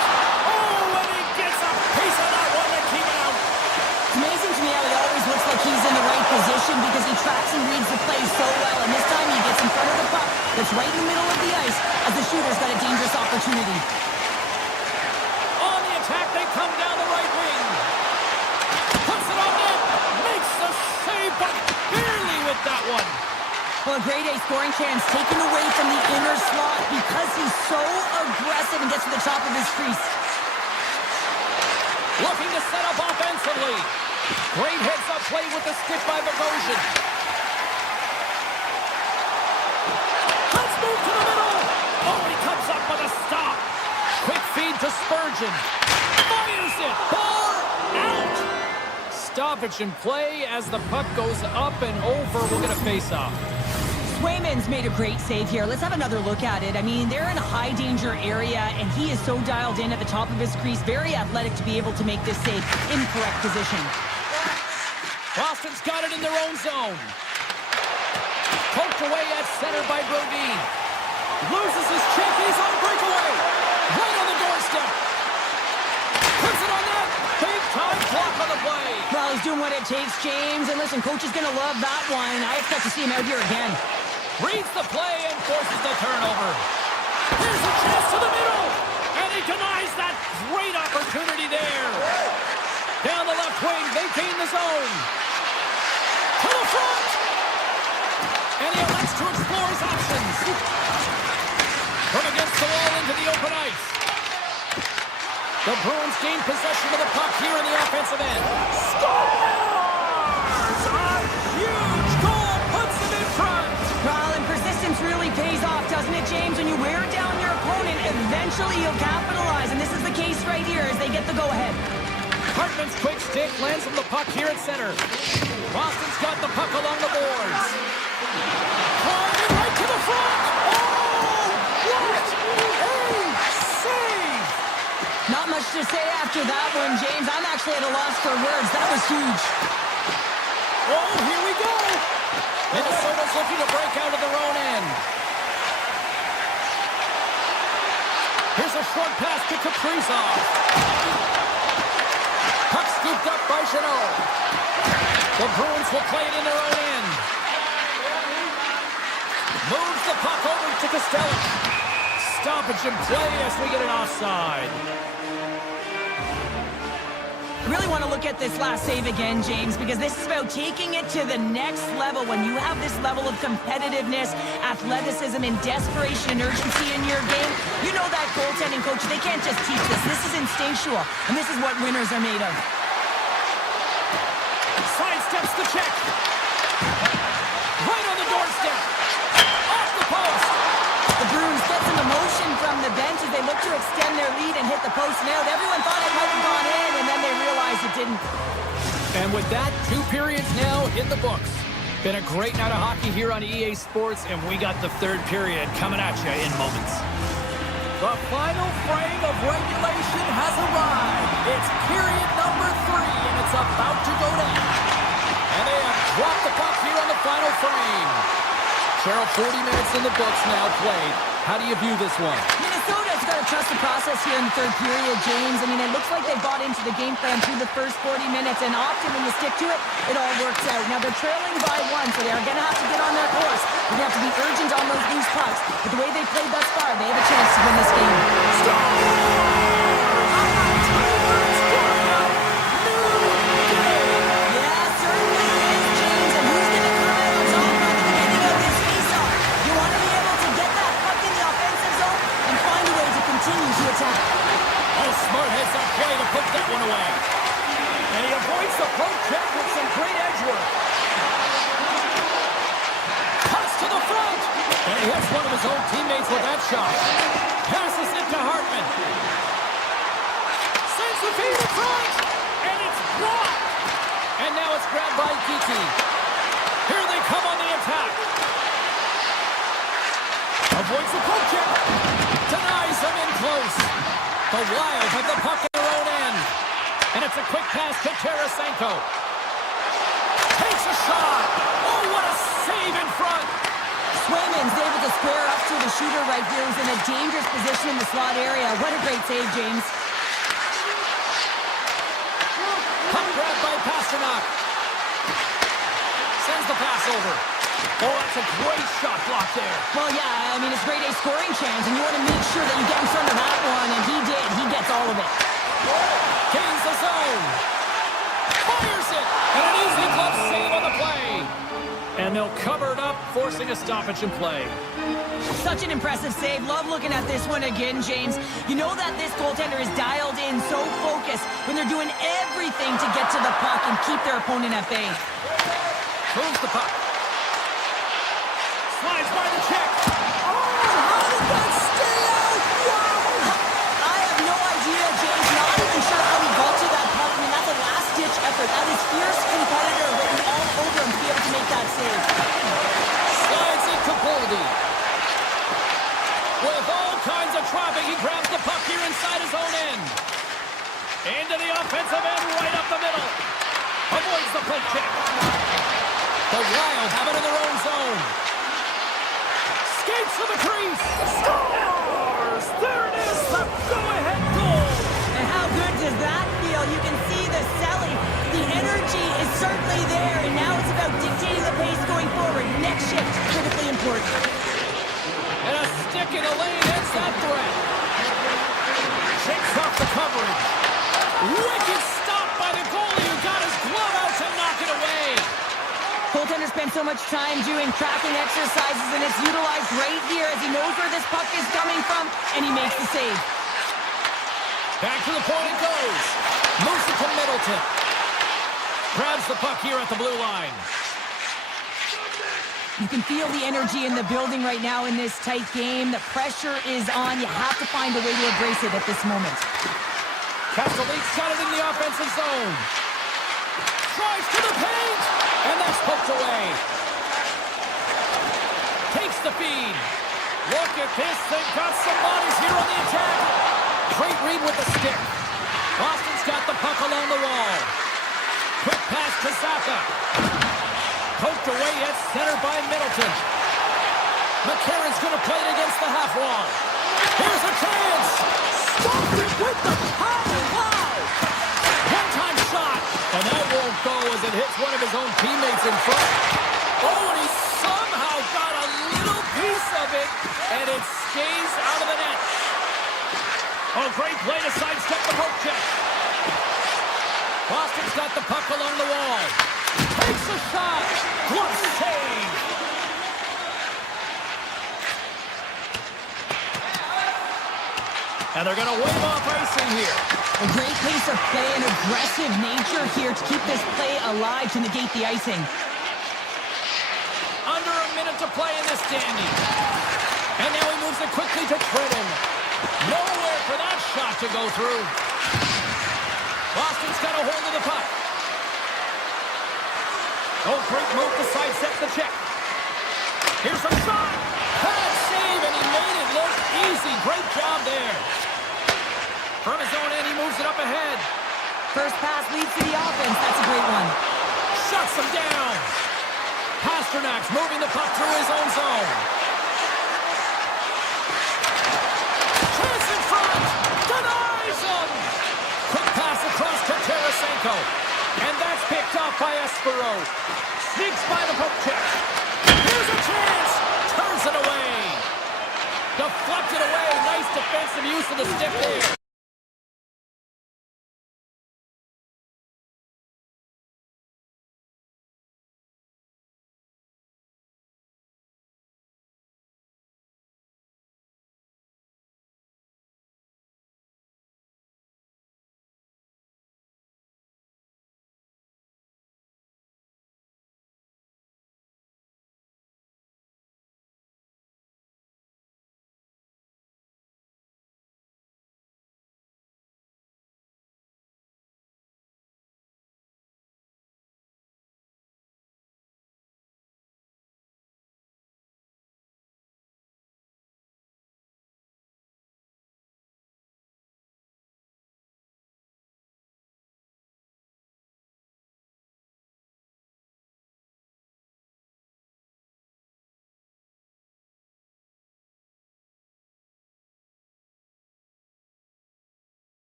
Oh, and he gets a piece of that one to keep it out. It's amazing to me how he always looks like he's in the right position because he tracks and reads the play so well, and this time he gets in front of the puck that's right in the middle of the ice as the shooter's got a dangerous opportunity. On the attack, they come down the right wing. Puts it on net. Makes the save, but barely with that one. Well, a grade A scoring chance taken away from the inner slot because he's so aggressive and gets to the top of his crease. Looking to set up offensively. Great heads-up play with the stick by Bogosian. Let's move to the middle. Oh, he comes up with a stop. Quick feed to Spurgeon. Fires it. Ball out. Stoppage in play as the puck goes up and over. We'll get a face-off. Swayman's made a great save here. Let's have another look at it. I mean, they're in a high-danger area, and he is so dialed in at the top of his crease. Very athletic to be able to make this save. Incorrect position. Boston's got it in their own zone. Poked away at center by Brodin. Loses his check. He's on breakaway. Right on the doorstep. Puts it on net. Big-time block on the play. Well, he's doing what it takes, James. And listen, coach is going to love that one. I expect to see him out here again. Reads the play and forces the turnover. Here's a chance to the middle. And he denies that great opportunity there. Down the left wing, they gain the zone. To the front. And he elects to explore his options. From against the wall into the open ice. The Bruins gain possession of the puck here in the offensive end. Scores! A huge goal puts them in front. Well, and persistence really pays off, doesn't it, James? When you wear down your opponent, eventually eventually he'll capitalize, and this is the case right here as they get the go-ahead. Hartman's quick stick lands on the puck here at center. Boston's got the puck along the boards. Climbing right to the front. Oh, what a save! Not much to say after that one, James. I'm actually at a loss for words. That was huge. Oh, here we go. Minnesota's looking to break out of their own end. Here's a short pass to Kaprizov. Puck scooped up by Chanot. The Bruins will play it in their own end. Moves the puck over to Costello. Stoppage in play as we get an offside. I really want to look at this last save again, James, because this is about taking it to the next level. When you have this level of competitiveness, athleticism, and desperation and urgency in your game, you know that goaltending coach, they can't just teach this. This is instinctual, and this is what winners are made of. Sidesteps the check. Right on the doorstep. Off the post. The Bruins get some emotion from the bench as they look to extend their lead and hit the post nailed. Everyone thought it might have gone in, and then they realized it didn't. And with that, 2 periods now in the books. Been a great night of hockey here on EA Sports, and we got the 3rd period coming at you in moments. The final frame of regulation has arrived. It's period number 3, and it's about to go down. And they have dropped the puck here on the final frame. Cheryl, 40 minutes in the books now played. How do you view this one? Minnesota's got to trust the process here in the 3rd period, James. I mean, it looks like they bought into the game plan through the first 40 minutes, and often when you stick to it, it all works out. Now, they're trailing by 1, so they are going to have to get on their course. They're going to have to be urgent on those loose pucks. But the way they played thus far, they have a chance to win this game. Yeah, certainly is, James. And who's going to come out on top at the beginning of this face-off? You want to be able to get that puck in the offensive zone and find a way to continue to attack. Oh, smart heads-up play to put that one away. And he avoids the poke check with some great edge work. Cuts to the front. And he hits one of his own teammates with that shot. Passes it to Hartman. Sends the feed in front. And it's blocked. And now it's grabbed by Kiki. Here they come on the attack. Avoids the poke check. Denies them in close. The Wild have the puck in their own end. And it's a quick pass to Tarasenko. Takes a shot. Oh, what a save in front. Swayman's able to square up to the shooter right here, who's in a dangerous position in the slot area. What a great save, James. Puck grab by Pasternak. Sends the pass over. Oh, that's a great shot block there. Well, yeah, I mean, it's grade A scoring chance, and you want to make sure that you get in front of that one, and he did. He gets all of it. Gains the zone. Fires it. And an easy glove save on the play. And they'll cover it up, forcing a stoppage in play. Such an impressive save. Love looking at this one again, James. You know that this goaltender is dialed in, so focused, when they're doing everything to get to the puck and keep their opponent at bay. Moves the puck. Slides by the check. Oh, how did that stay out? Wow! I have no idea, James. Not even sure how he got to that puck. I mean, that's a last-ditch effort. That is fierce competitor written all over him to be able to make that save. Slides it to Boldy. With all kinds of traffic, he grabs the puck here inside his own end. Into the offensive end, right up the middle. Avoids the poke check. The Wild have it in their own zone. Skates to the crease. Scores! There it is, the go-ahead goal. And how good does that feel? You can see the selling. The energy is certainly there, and now it's about dictating the pace going forward. Next shift, critically important. And a stick in the lane ends that threat. Shakes off the coverage. Wicked stop by the goalie who got his glove out to knock it away. Goaltender spent so much time doing tracking exercises, and it's utilized right here as he knows where this puck is coming from, and he makes the save. Back to the point it goes. Moves it to Middleton. Grabs the puck here at the blue line. You can feel the energy in the building right now in this tight game. The pressure is on. You have to find a way to embrace it at this moment. Castelli's got it in the offensive zone. Drives to the paint, and that's poked away. Takes the feed. Look at this. They've got some bodies here on the attack. Great read with the stick. Boston's got the puck along the wall. Quick pass to Zappa. Poked away at center by Middleton. McCarron's going to play it against the half wall. Here's a chance. Stopped it with the power. Wow. One-time shot. And that won't go as it hits one of his own teammates in front. Oh, and he somehow got a little piece of it, and it stays out of the net. Oh, great play to sidestep the poke check. Boston's got the puck along the wall. Takes a shot. Glove save. And they're going to wave off icing here. A great pace of play and aggressive nature here to keep this play alive to negate the icing. Under a minute to play in this dandy. And now he moves it quickly to Trenton. Nowhere for that shot to go through. Boston's got a hold of the puck. Oh, great move to sidestep the check. Here's a shot. Bad save, and he made it look easy. Great job there. From his own end, he moves it up ahead. First pass leads to the offense. That's a great one. Shuts him down. Pasternak's moving the puck through his own zone. Chance in front. Denies him. Quick pass across to Tarasenko. And that's picked off by Espero. Sneaks by the poke check. Here's a chance. Turns it away. Deflected away. Nice defensive use of the stick there.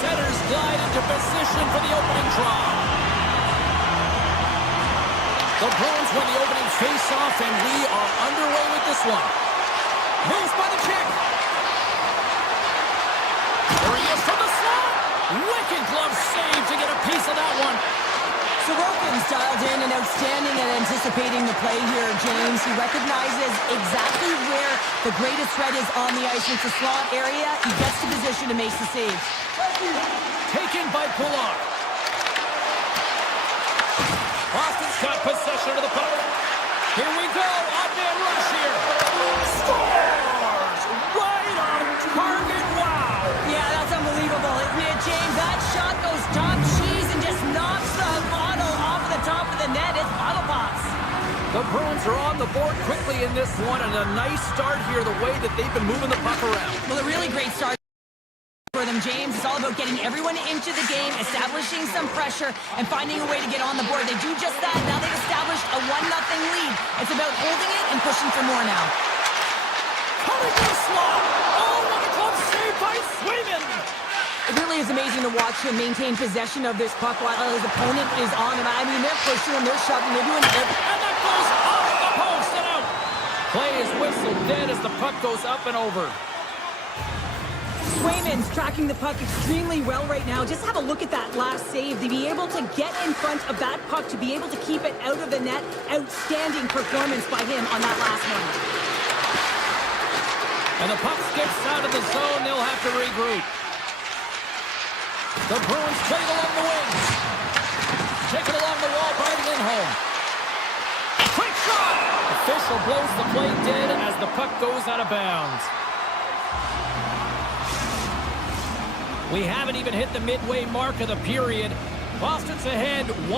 Setters glide into position for the opening draw. The Bruins win the opening face-off, and we are underway with this one. Moves by the check. There he is from the slot. Wicked glove save. save to get a piece of that one. Sorokin's dialed in and outstanding at anticipating the play here, James. He recognizes exactly where the greatest threat is on the ice. It's a slot area. He gets to position and makes the save. Taken by Pulock. Boston's got possession of the puck. Here we go. Odd-man rush here. Scores! Right on target. Wow. Yeah, that's unbelievable, isn't it, James? That shot goes top cheese and just knocks the bottle off the top of the net. It's bottle pops. The Bruins are on the board quickly in this one, and a nice start here, the way that they've been moving the puck around. Well, a really great start for them, James. It's all about getting everyone into the game, establishing some pressure, and finding a way to get on the board. They do just that. Now they've established a 1-0 lead. It's about holding it and pushing for more now. Coming to the slot. Oh, what a close save by Swayman. It really is amazing to watch him maintain possession of this puck while his opponent is on him. I mean, they're pushing him, they're shoving, they're doing everything. And that goes off the post and out. Play is whistled dead as the puck goes up and over. Swayman's tracking the puck extremely well right now. Just have a look at that last save. To be able to get in front of that puck, to be able to keep it out of the net, outstanding performance by him on that last one. And the puck skips out of the zone. They'll have to regroup. The Bruins play it along the wings. Taken along the wall by Lindholm. Quick shot! Official blows the play dead as the puck goes out of bounds. We haven't even hit the midway mark of the period. Boston's ahead 1-0.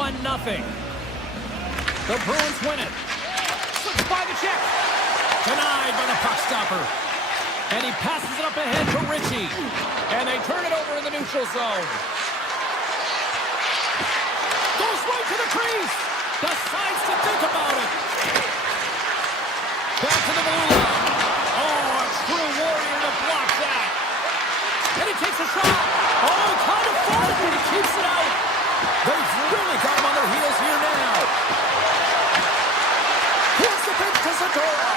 The Bruins win it. Slips by the check. Denied by the puck stopper. And he passes it up ahead to Ritchie. And they turn it over in the neutral zone. Goes right to the crease. Decides to think about it. Back to the blue line. Oh, a true warrior to block that. And he takes a shot. Oh, kind of falls, but he keeps it out. They've really got him on their heels here now. Here's the pitch to Zadora.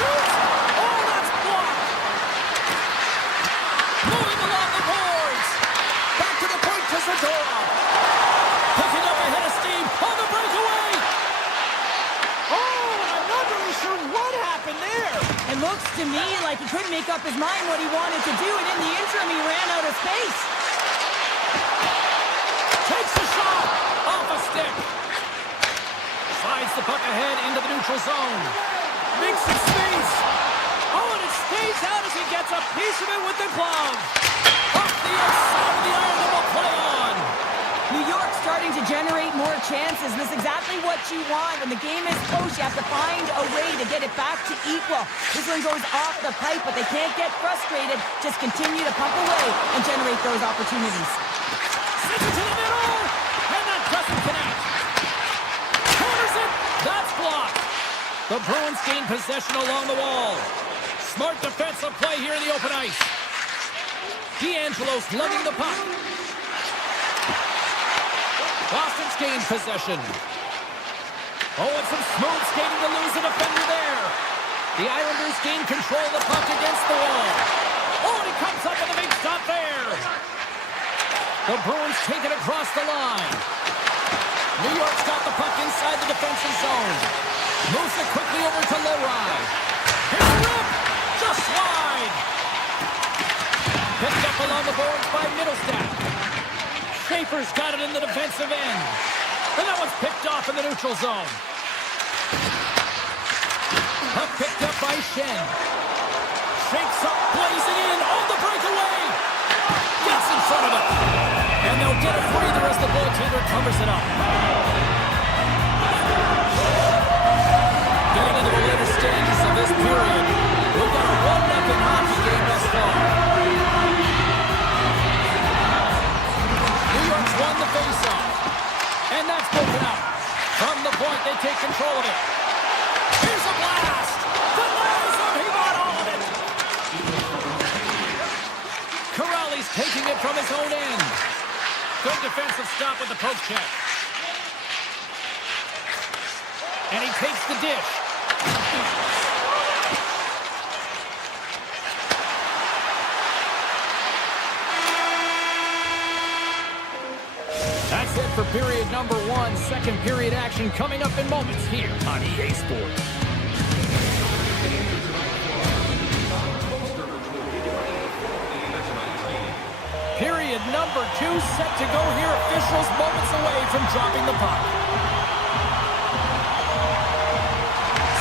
Shoots. Oh, that's blocked. Moving along the boards. Back to the point to Zadora. Picking up ahead of steam on the breakaway. Oh, I'm not really sure what happened there. It looks to me like he couldn't make up his mind what he wanted to do, and in the interim, he ran out of space. Takes the shot. Off a stick. Slides the puck ahead into the neutral zone. Makes some space. Oh, and it stays out as he gets a piece of it with the glove. Off the outside of the iron, and will play on. New York starting to generate more chances. This is exactly what you want. When the game is close, you have to find a way to get it back to equal. This one goes off the pipe, but they can't get frustrated. Just continue to pump away and generate those opportunities. Sends it to the middle, and that doesn't connect. Corners it. That's blocked. The Bruins gain possession along the wall. Smart defensive play here in the open ice. D'Angelo's lugging the puck. Boston's gained possession. Oh, and some smooth skating to lose a defender there. The Islanders gain control of the puck against the wall. Oh, and he comes up with a big stop there. The Bruins take it across the line. New York's got the puck inside the defensive zone. Moves it quickly over to Lowry. Here's a rip. Just wide. Picked up along the boards by Middlestat. Schaefer's got it in the defensive end. And that one's picked off in the neutral zone. Puck picked up by Shen. Shakes up, blazing in on the breakaway. Gets in front of it. And they'll get a breather as the goaltender covers it up. Getting into the later stages of this period, we've got a 1-0 hockey game thus far. New York's won the faceoff. And that's broken up. From the point, they take control of it. Here's a blast. Denies him. He got all of it. Corrali's taking it from his own end. Good defensive stop with the poke check. And he takes the dish. period number 1. Second period action coming up in moments here on EA Sports. Period number 2 set to go here. Officials moments away from dropping the puck.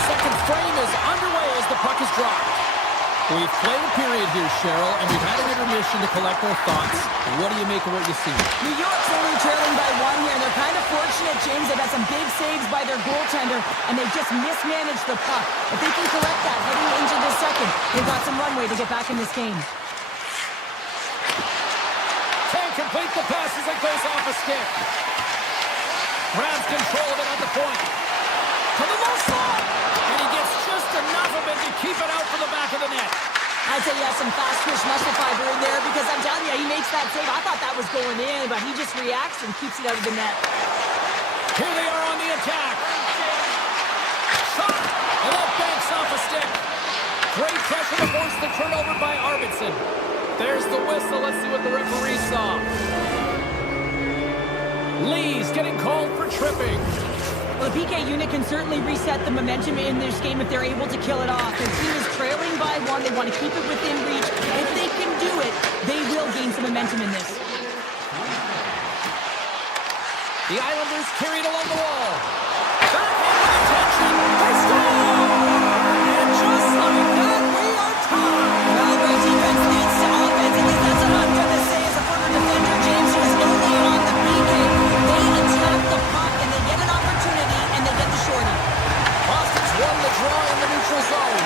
Second frame is underway as the puck is dropped. We've played a period here, Cheryl, and we've had an intermission to collect our thoughts. What do you make of what you see? New York's only trailing by 1 here, and they're kind of fortunate, James. They've had some big saves by their goaltender, and they just mismanaged the puck. If they can correct that heading into the second, they've got some runway to get back in this game. Can't complete the pass as it goes off a stick. Grabs control of it at the point. To the low slot, and he gets just enough of it to keep it out for the back of the net. I'd say he has some fast twitch muscle fiber in there because I'm telling you, he makes that save. I thought that was going in, but he just reacts and keeps it out of the net. Here they are on the attack. Shot, and that banks off a stick. Great pressure to force the turnover by Arvidsson. There's the whistle. Let's see what the referee saw. Lee's getting called for tripping. Well, the PK unit can certainly reset the momentum in this game if they're able to kill it off. Their team is trailing by 1. They want to keep it within reach. If they can do it, they will gain some momentum in this. The Islanders carried along the wall. Backhand with attention. They score! And just like that, we are tied. Well, great defense leads to offense. At least that's what I'm going to say as a former defender. James was only on the PK. They attack the puck, and they get an opportunity, and they get the shorty. Boston's won the draw in the neutral zone.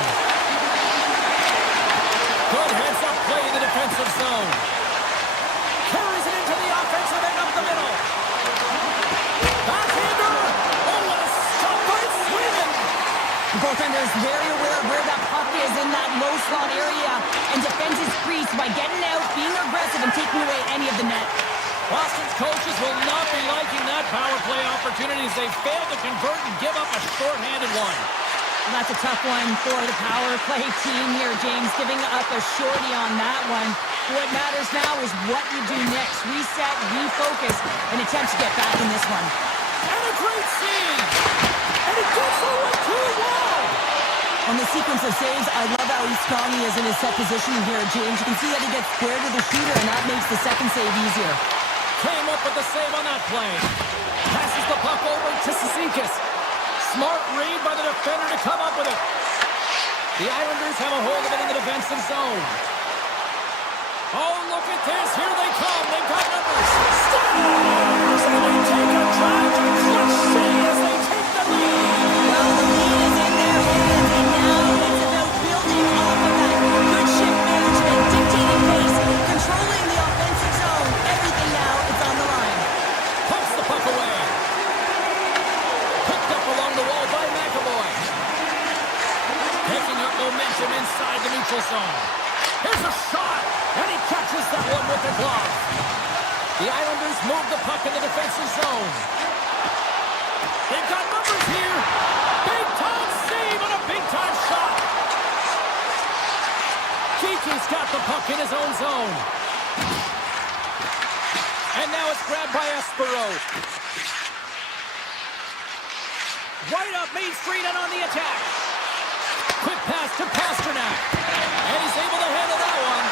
Good heads-up play in the defensive zone. Carries it into the offensive end up the middle. Backhander! Oh, what a stop by Sweden! The goaltender is very aware of where that puck is in that low slot area and defends his crease by getting out, being aggressive, and taking away any of the net. Boston's coaches will not be liking that power play opportunity as they fail to convert and give up a short-handed one. And that's a tough one for the power play team here, James, giving up a shorty on that one. What matters now is what you do next. Reset, refocus, and attempt to get back in this one. And a great save! And it gets over too wide! On the sequence of saves, I love how strong he is in his set positioning here, James. You can see that he gets square to the shooter, and that makes the second save easier. Came up with the save on that play. Passes the puck over to Cizikas. Smart read by the defender to come up with it. The Islanders have a hold of it in the defensive zone. Oh, look at this. Here they come. They've got numbers. Stars! And they take a drive to clutch city as they take the lead. Well, the lead is in their hands, and now it's about building off of that. Good shift management, dictating pace, controlling the offensive zone. Everything now, it's on the line. Pumps the puck away. Picked up along the wall by McAvoy. Picking up momentum inside the neutral zone. Here's a shot, and he catches that one with the glove. The Islanders move the puck in the defensive zone. They've got numbers here. Big-time save and a big-time shot. Kiki's got the puck in his own zone. And now it's grabbed by Espero. Right up Main Street and on the attack. Quick pass to Pasternak. And he's able to handle that one.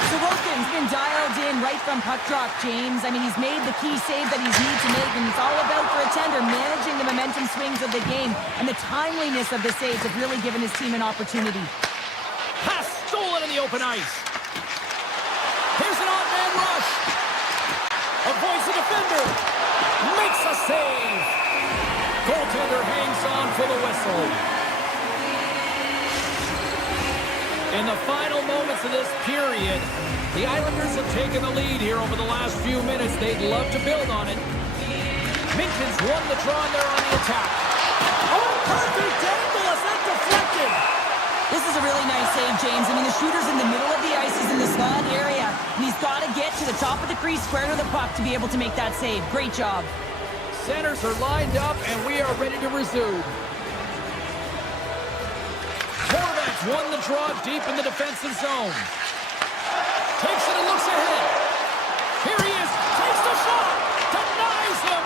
Sorokin's been dialed in right from puck drop, James. I mean, he's made the key save that he's needed to make, and it's all about, for a tender, managing the momentum swings of the game, and the timeliness of the saves have really given his team an opportunity. Pass stolen in the open ice. Here's an odd-man rush. Avoids the defender. Makes a save. Goaltender hangs on for the whistle. In the final moments of this period, the Islanders have taken the lead here over the last few minutes. They'd love to build on it. Minton's won the draw and they're on the attack. Oh, perfect angle as that deflected. This is a really nice save, James. I mean, the shooter's in the middle of the ice. He's in the slot area, and he's got to get to the top of the crease, square to the puck, to be able to make that save. Great job. Centers are lined up, and we are ready to resume. Horvat's won the draw deep in the defensive zone. Takes it and looks ahead. Here he is. Takes the shot. Denies him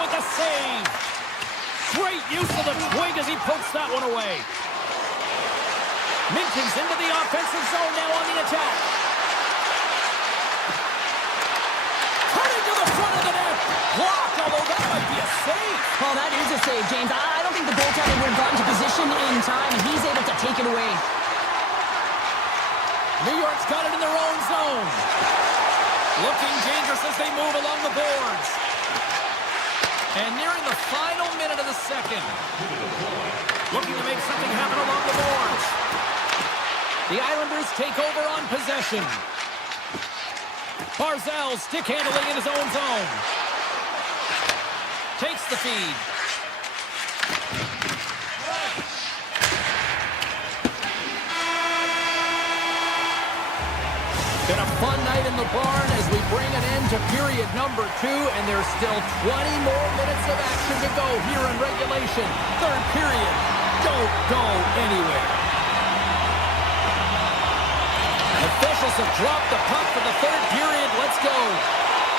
footing as he pokes that one away. Minton's into the offensive zone now on the attack. Turning to the front of the net. Blocked, although that might be a save. Well, that is a save, James. I don't think the goaltender would have gotten to position in time, and he's able to take it away. New York's got it in their own zone. Looking dangerous as they move along the boards. And nearing the final minute of the second. Looking to make something happen along the boards. The Islanders take over on possession. Barzal stick handling in his own zone. Takes the feed. Been a fun night in the barn as we bring an end to period number 2, and there's still 20 more minutes of action to go here in regulation. Third period. Don't go anywhere. Officials have dropped the puck for the third period. Let's go.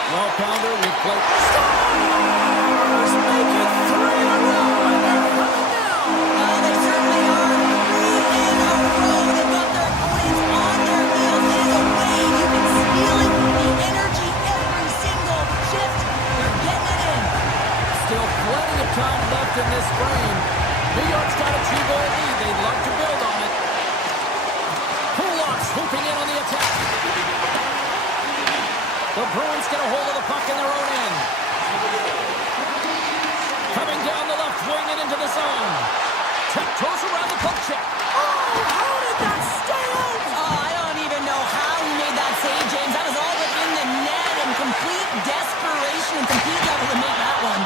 Well, Pounder, we played. Stars make it 3 in a row, and they're coming down. Well, they certainly are. 3 in a row. They've got their opponents on their heels. It is a wave. You can feel it. The energy every single shift. They're getting it in. Still plenty of time left in this frame. New York's got a 2-goal lead. They'd love to build on it. Kulak's swooping in on the attack. The Bruins get a hold of the puck in their own end. Coming down the left wing and into the zone. Tiptoes around the puck check. Oh, how did that stay out? Oh, I don't even know how he made that save, James. That was all within the net and complete desperation and complete level to make that one.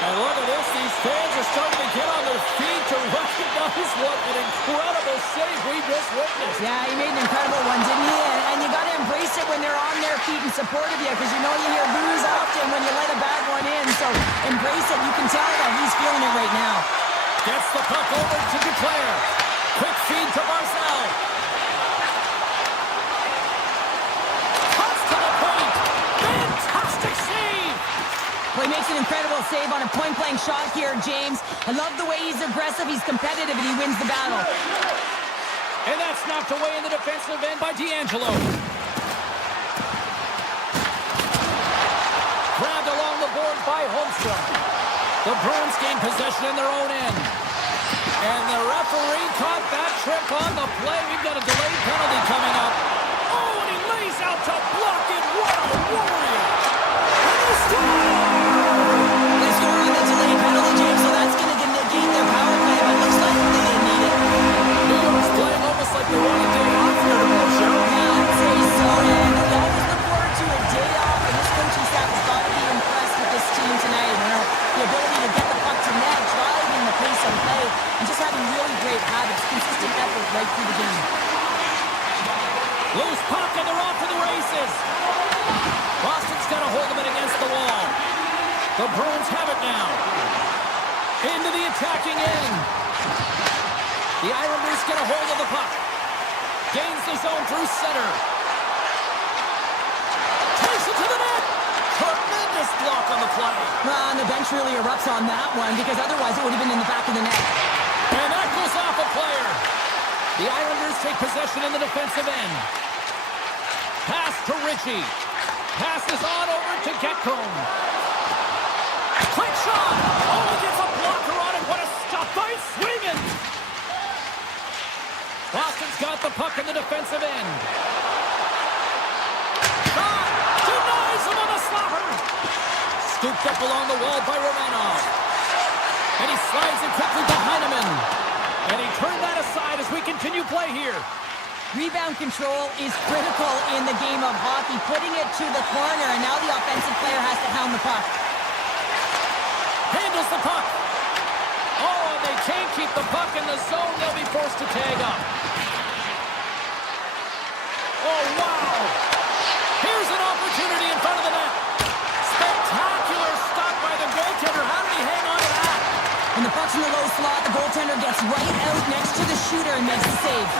And look at this. These fans are starting to get on their feet to recognize what an incredible save we just witnessed. Yeah, he made an incredible one, didn't he? And you got to embrace it when they're on their feet in support of you, because you know you hear boos often when you let a bad one in. So embrace it. You can tell that he's feeling it right now. Gets the puck over to Duclair. Quick feed to Barzal. Cuts to the point. Fantastic save. Well, he makes an incredible save on a point-blank shot here, James. I love the way he's aggressive, he's competitive, and he wins the battle. And that's knocked away in the defensive end by D'Angelo. Grabbed along the boards by Holmstrom. The Bruins gain possession in their own end. And the referee caught that trick on the play. We've got a delayed penalty coming up. Oh, and he lays out to block it. What a warrior. And they score! They score on the delayed penalty, James, so that's going to negate their power play, but it looks like they didn't need it. New York's playing almost like they want a day off here tomorrow, Cheryl. Yeah, I'd say so. And we always look forward to a day off, and this coaching staff has got to be impressed with this team tonight. You know, the ability to get the puck to net, driving the pace of play, and just having really great habits, consistent effort right through the game. Loose puck, and they're off to the races. Boston's got a hold of it against the wall. The Bruins have it now. Into the attacking end. The Islanders get a hold of the puck. Gains the zone through center. Takes it to the net. Tremendous block on the play. Well, and the bench really erupts on that one, because otherwise it would have been in the back of the net. And that goes off a player. The Islanders take possession in the defensive end. Pass to Ritchie. Pass is on over to Getcomb. Quick shot. Oh, he gets a blocker on it. What a stop by Swingen. Boston's got the puck in the defensive end. Shot. Denies him on the slapper. Scooped up along the wall by Romanov. And he slides it quickly to Heineman. And he turned that aside as we continue play here. Rebound control is critical in the game of hockey, putting it to the corner, and now the offensive player has to hound the puck. Handles the puck. Oh, and they can't keep the puck in the zone. They'll be forced to tag up. Oh, wow. Here's an opportunity in front of the net. Spectacular stop by the goaltender. How did he hang on to that? When the puck's in the low slot, the goaltender gets right out next to the shooter and makes the save.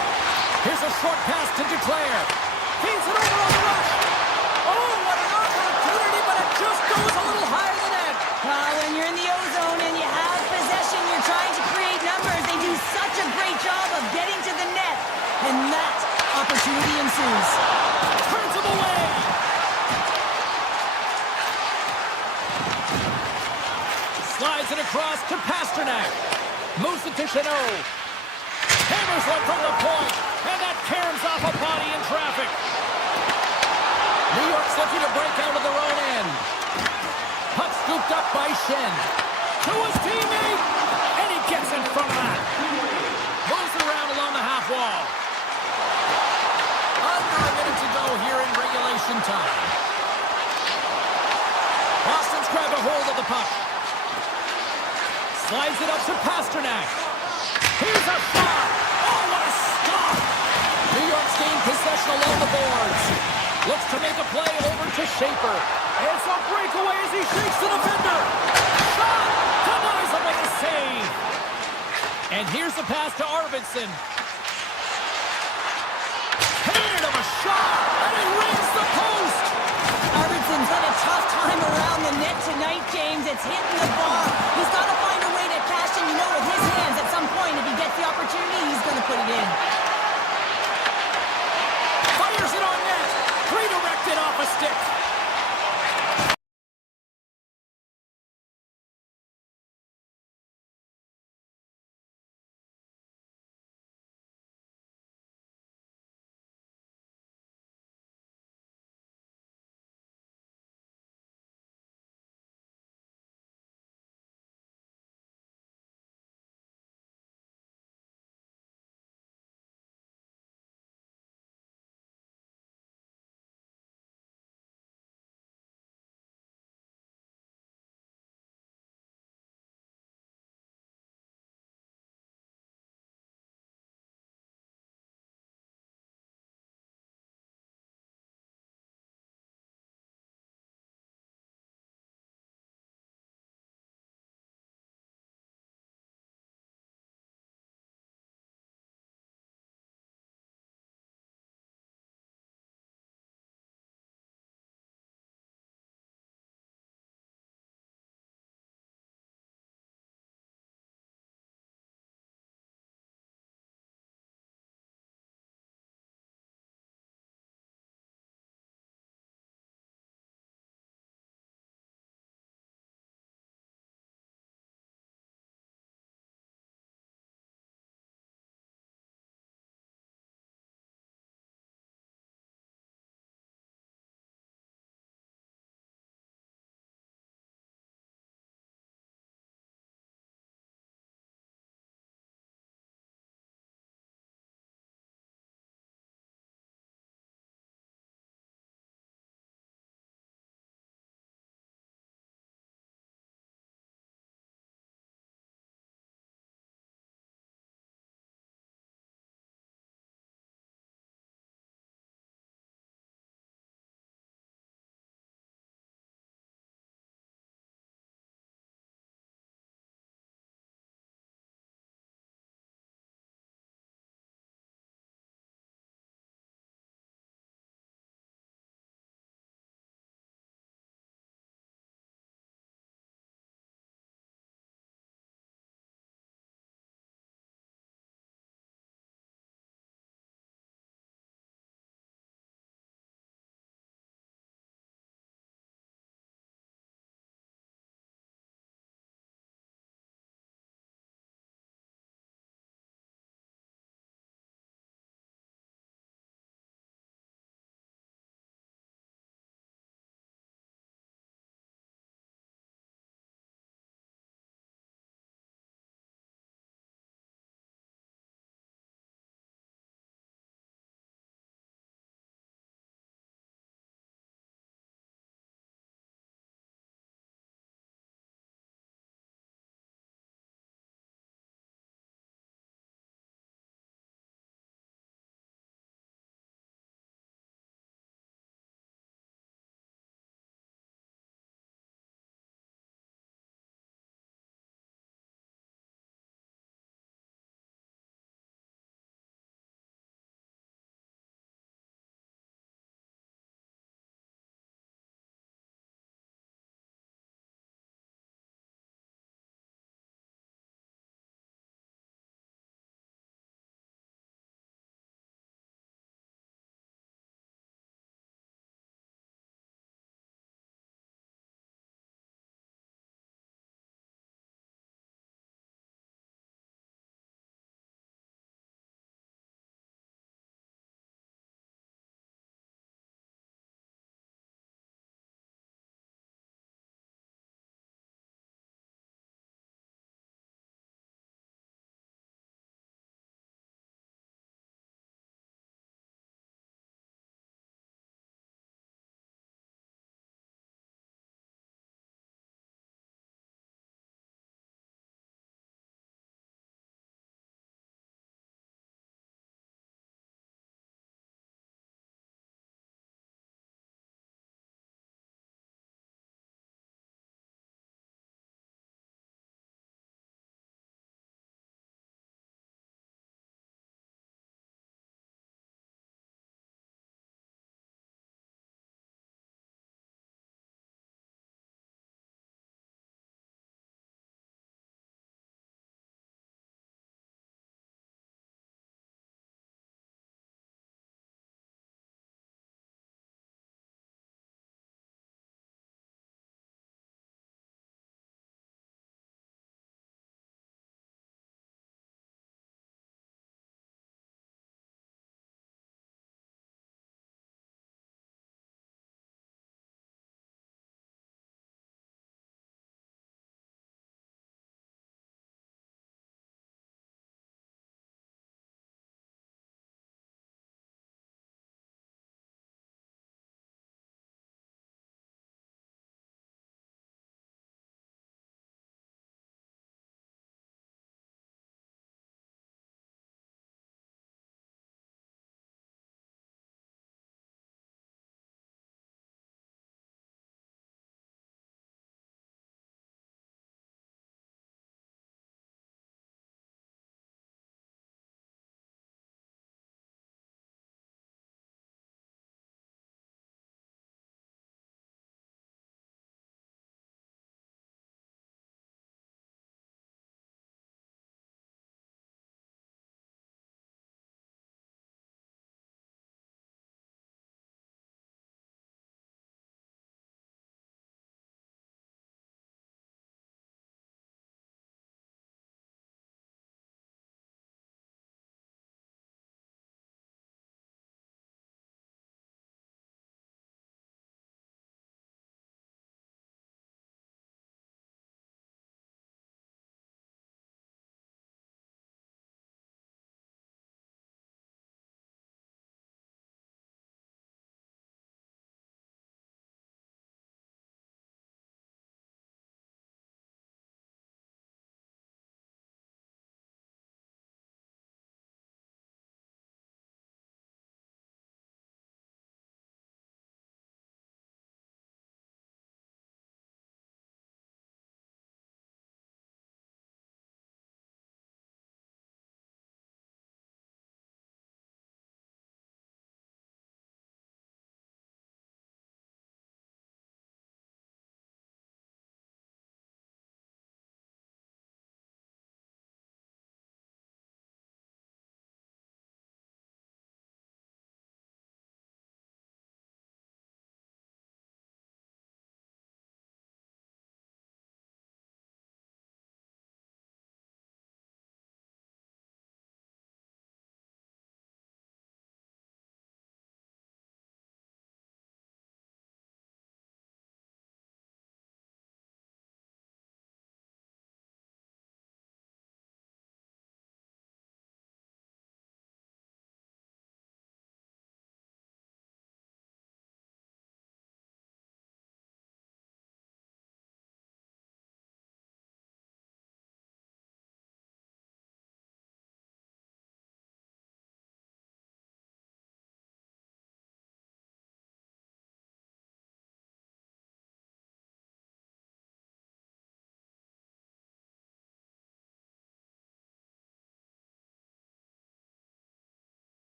Here's a short pass to Duclair. Feeds it over on the rush. Oh, what an opportunity, but it just goes a little higher than that. When you're in the O-zone and you have possession, you're trying to create Pasternak. Moves it to Chanot. Hammers one from the point. And that caroms off a body in traffic. New York's looking to break out of their own end. Puck scooped up by Shen. To his teammate. And he gets in front of that. Moves it around along the half wall. Under a minute to go here in regulation time. Boston's grabbed a hold of the puck. Slides it up to Pasternak. Here's a shot. Oh, what a stop. New York's gained possession along the boards. Looks to make a play over to Schaefer. It's a breakaway as he shakes the defender. Shot. Denies him with a save. And here's the pass to Arvidsson. Handed him a shot. And he rings the post. Arvidsson's had a tough time around the net tonight, James. It's hitting the bar. He's got to find a way to cash in, with his hands at some point. If he gets the opportunity, he's going to put it in. Fires it on net. Redirected off a stick.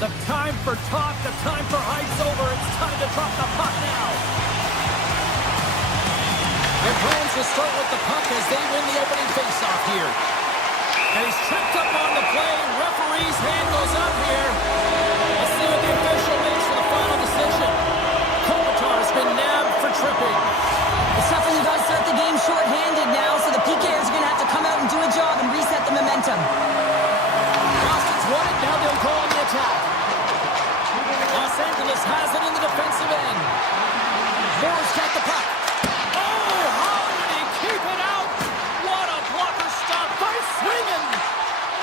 The time for talk, the time for hype's over. It's time to drop the puck now. The Bruins will start with the puck as they win the opening faceoff here. And he's tripped up on the play. Referee's hand goes up here. Let's see what the official makes for the final decision. Kopitar has been nabbed for tripping. It's tough when you guys start the game short-handed now, so the PKers are going to have to come out and do a job and reset the momentum. Boston's won it, now they'll go on the attack. Los Angeles has it in the defensive end. Moore's got the puck. Oh, how did he keep it out? What a blocker stop by Swingen.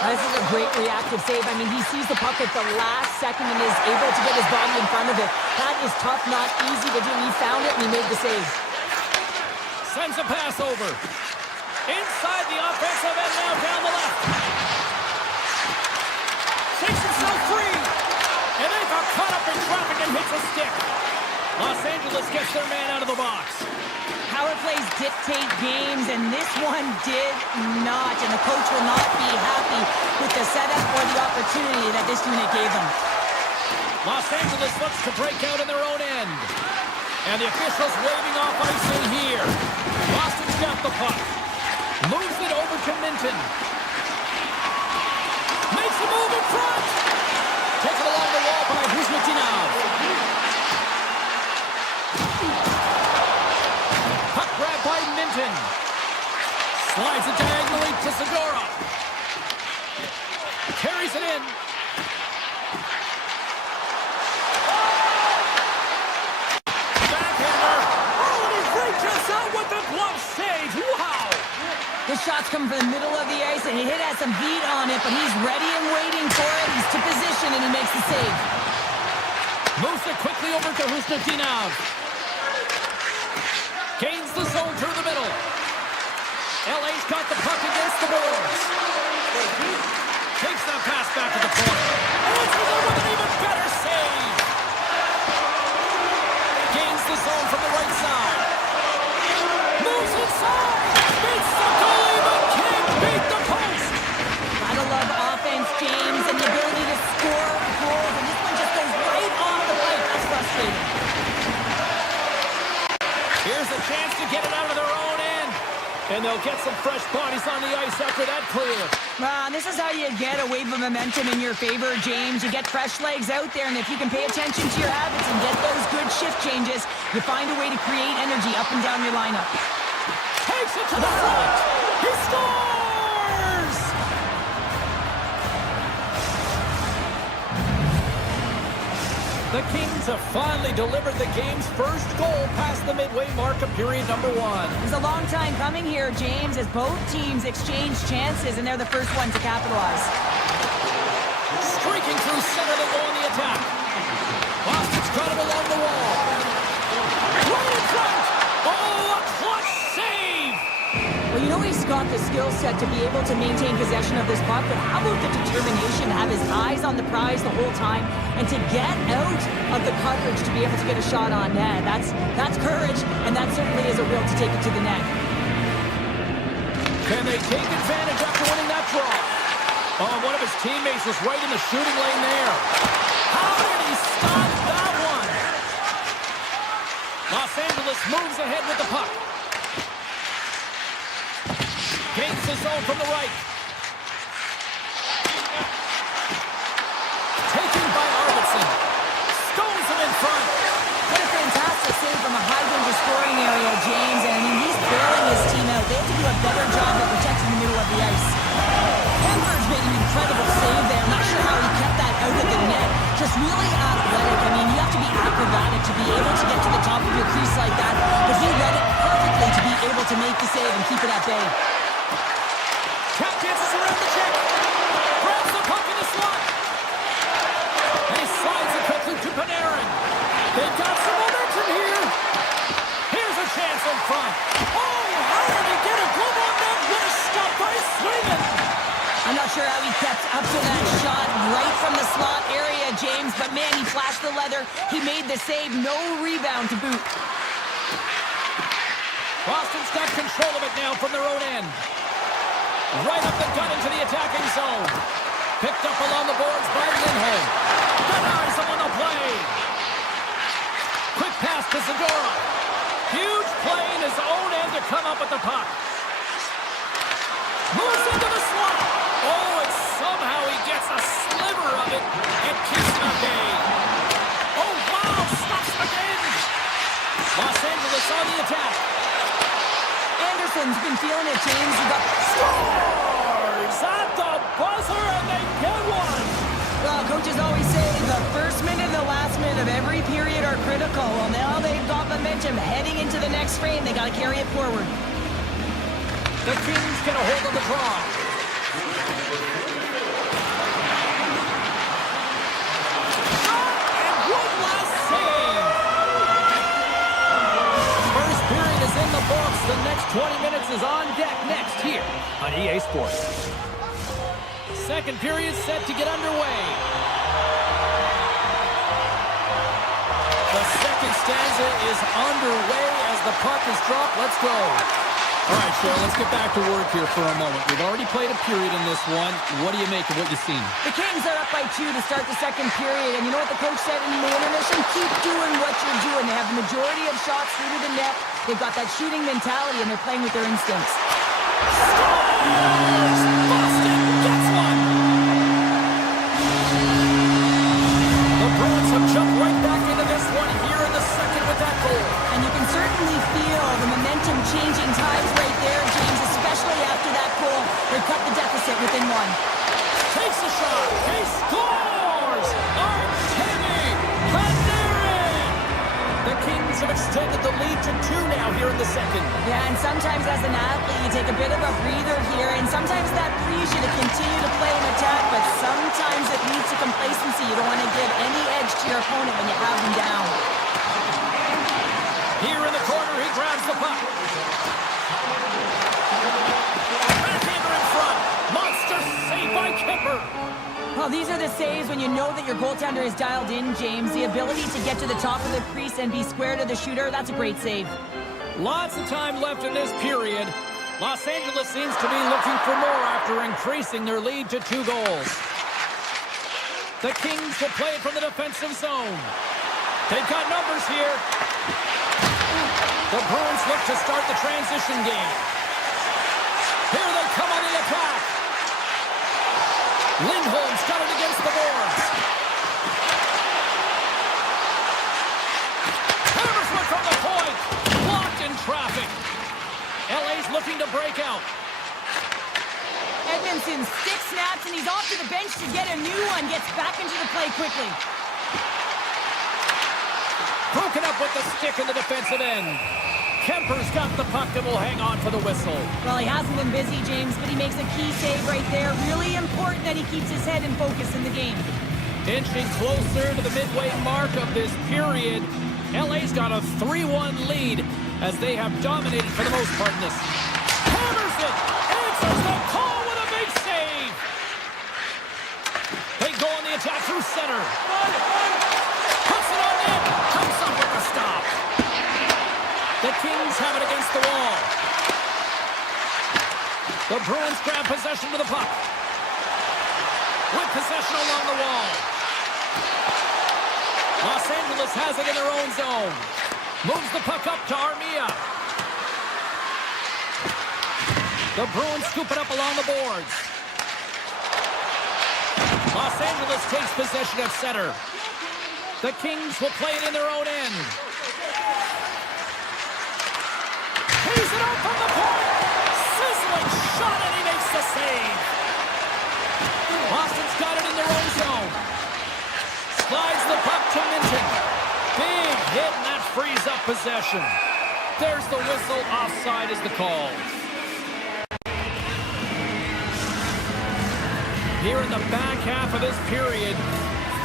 This is a great reactive save. I mean, he sees the puck at the last second and is able to get his body in front of it. That is tough, not easy to do. He found it and he made the save. Sends a pass over. Inside the offensive end, now down the left. Takes himself free. And then got caught up in traffic and hits a stick. Los Angeles gets their man out of the box. Power plays dictate games, and this one did not. And the coach will not be happy with the setup or the opportunity that this unit gave them. Los Angeles looks to break out in their own end. And the officials waving off icing here. Boston's got the puck. Moves it over to Minton. Makes a move in front. Taken along the wall by Huzmatinov. Puck grab by Minton. Slides it diagonally to Segura. Carries it in. Out with the glove save. Wow! The shot's coming from the middle of the ice, and he has some heat on it, but he's ready and waiting for it. He's to position, and he makes the save. Moves it quickly over to Huzmatinov. Gains the zone through the middle. LA's got the puck against the boards. Takes that pass back to the point. It's with an even better save. Gains the zone from the right side. Moves inside. Beats the goalie, but can't beat the post. Gotta love offense, James, and the ability to score goals. And this one just goes right off the pipe. That's frustrating. Here's a chance to get it out of their own end. And they'll get some fresh bodies on the ice after that clear. This is how you get a wave of momentum in your favor, James. You get fresh legs out there, and if you can pay attention to your habits and get those good shift changes, you find a way to create energy up and down your lineup. Takes it to the front. He scores! The Kings have finally delivered the game's first goal past the midway mark of period number 1. It's a long time coming here, James, as both teams exchange chances, and they're the first one to capitalize. Streaking through center, they go on the attack. Boston's got him along the wall. Right in front! Oh, a clutch save! Well, you know he's got the skill set to be able to maintain possession of this puck, but how about the determination to have his eyes on the prize the whole time and to get out of the coverage to be able to get a shot on net? That's courage, and that certainly is a will to take it to the net. Can they take advantage after winning that draw? Oh, one of his teammates was right in the shooting lane there. How did he stop that one? Los Angeles moves ahead with the puck. Gains the zone from the right. Taken by Arvidsson. Stones him in front. What a fantastic save from a high-danger scoring area, James. And I mean, he's bailing his team out. They have to do a better job of protecting the middle of the ice. Kemper's made an incredible save there. I'm not sure how he kept that out of the net. Just really athletic. I mean, you have to be acrobatic to be able to get to the top of your crease like that. But he read it perfectly to be able to make the save and keep it at bay. Cap dances around the check. Grabs the puck in the slot. And he slides it quickly to Panarin. They've got some momentum here. Here's a chance in front. Oh, how did he get a glove on that? What a stop by Swingen. I'm not sure how he kept up to that shot right from the slot area, James, but man, he flashed the leather. He made the save, no rebound to boot. Boston's got control of it now from their own end. Right up the gut into the attacking zone. Picked up along the boards by Lindholm. play. Quick pass to Zadora. Huge play in his own end to come up with the puck. Moves into the slot. Oh, and somehow he gets a sliver of it and keeps it at bay. Oh, wow, stops again. Los Angeles on the attack. Anderson's been feeling it, James. He got Scores at the buzzer, and they get one. Well, coaches always say the first minute and the last minute of every period are critical. Well, now they've got momentum heading into the next frame. They got to carry it forward. The Kings get a hold of the draw. And one last save. First period is in the books. The next 20 minutes is on deck next here on EA Sports. Second period set to get underway. The second stanza is underway as the puck is dropped. Let's go. All right, Cheryl, let's get back to work here for a moment. We've already played a period in this one. What do you make of what you've seen? The Kings are up by 2 to start the second period, and you know what the coach said in the intermission? Keep doing what you're doing. They have the majority of shots through to the net. They've got that shooting mentality, and they're playing with their instincts. Scores! Boston gets one! The Bruins have jumped right back into this one here in the second with that goal. And you can certainly feel the momentum changing tides right there, James, especially after that goal. They cut the deficit within one. Takes a shot. He scores! Artemi Panarin! The Kings have extended the lead to 2 now here in the second. Yeah, and sometimes as an athlete, you take a bit of a breather here, and sometimes that frees you to continue to play and attack, but sometimes it leads to complacency. You don't want to give any edge to your opponent when you have them down. Here in the corner, he grabs the puck. Backhander in front. Monster save by Kemper. Well, these are the saves when you know that your goaltender is dialed in, James. The ability to get to the top of the crease and be square to the shooter, that's a great save. Lots of time left in this period. Los Angeles seems to be looking for more after increasing their lead to 2 goals. The Kings will play it from the defensive zone. They've got numbers here. The Bruins look to start the transition game. Here they come on the attack. Lindholm's got it against the boards. Hammersmith from the point. Blocked in traffic. LA's looking to break out. Edmondson stick snaps, and he's off to the bench to get a new one. Gets back into the play quickly. Broken up with the stick in the defensive end. Kemper's got the puck and will hang on for the whistle. Well, he hasn't been busy, James, but he makes a key save right there. Really important that he keeps his head in focus in the game. Inching closer to the midway mark of this period, LA's got a 3-1 lead as they have dominated for the most part in this. Hammers it! Answers the call with a big save! They go on the attack through center. Puts it on in! Comes up with the stop. The Kings have it against the wall. The Bruins grab possession to the puck. With possession along the wall. Los Angeles has it in their own zone. Moves the puck up to Armia. The Bruins scoop it up along the boards. Los Angeles takes possession of center. The Kings will play it in their own end. He's it out from the point. Sizzling shot, and he makes the save. Boston's got it in their own zone. Slides the puck to Minton. Big hit, and that frees up possession. There's the whistle. Offside is the call. Here in the back half of this period,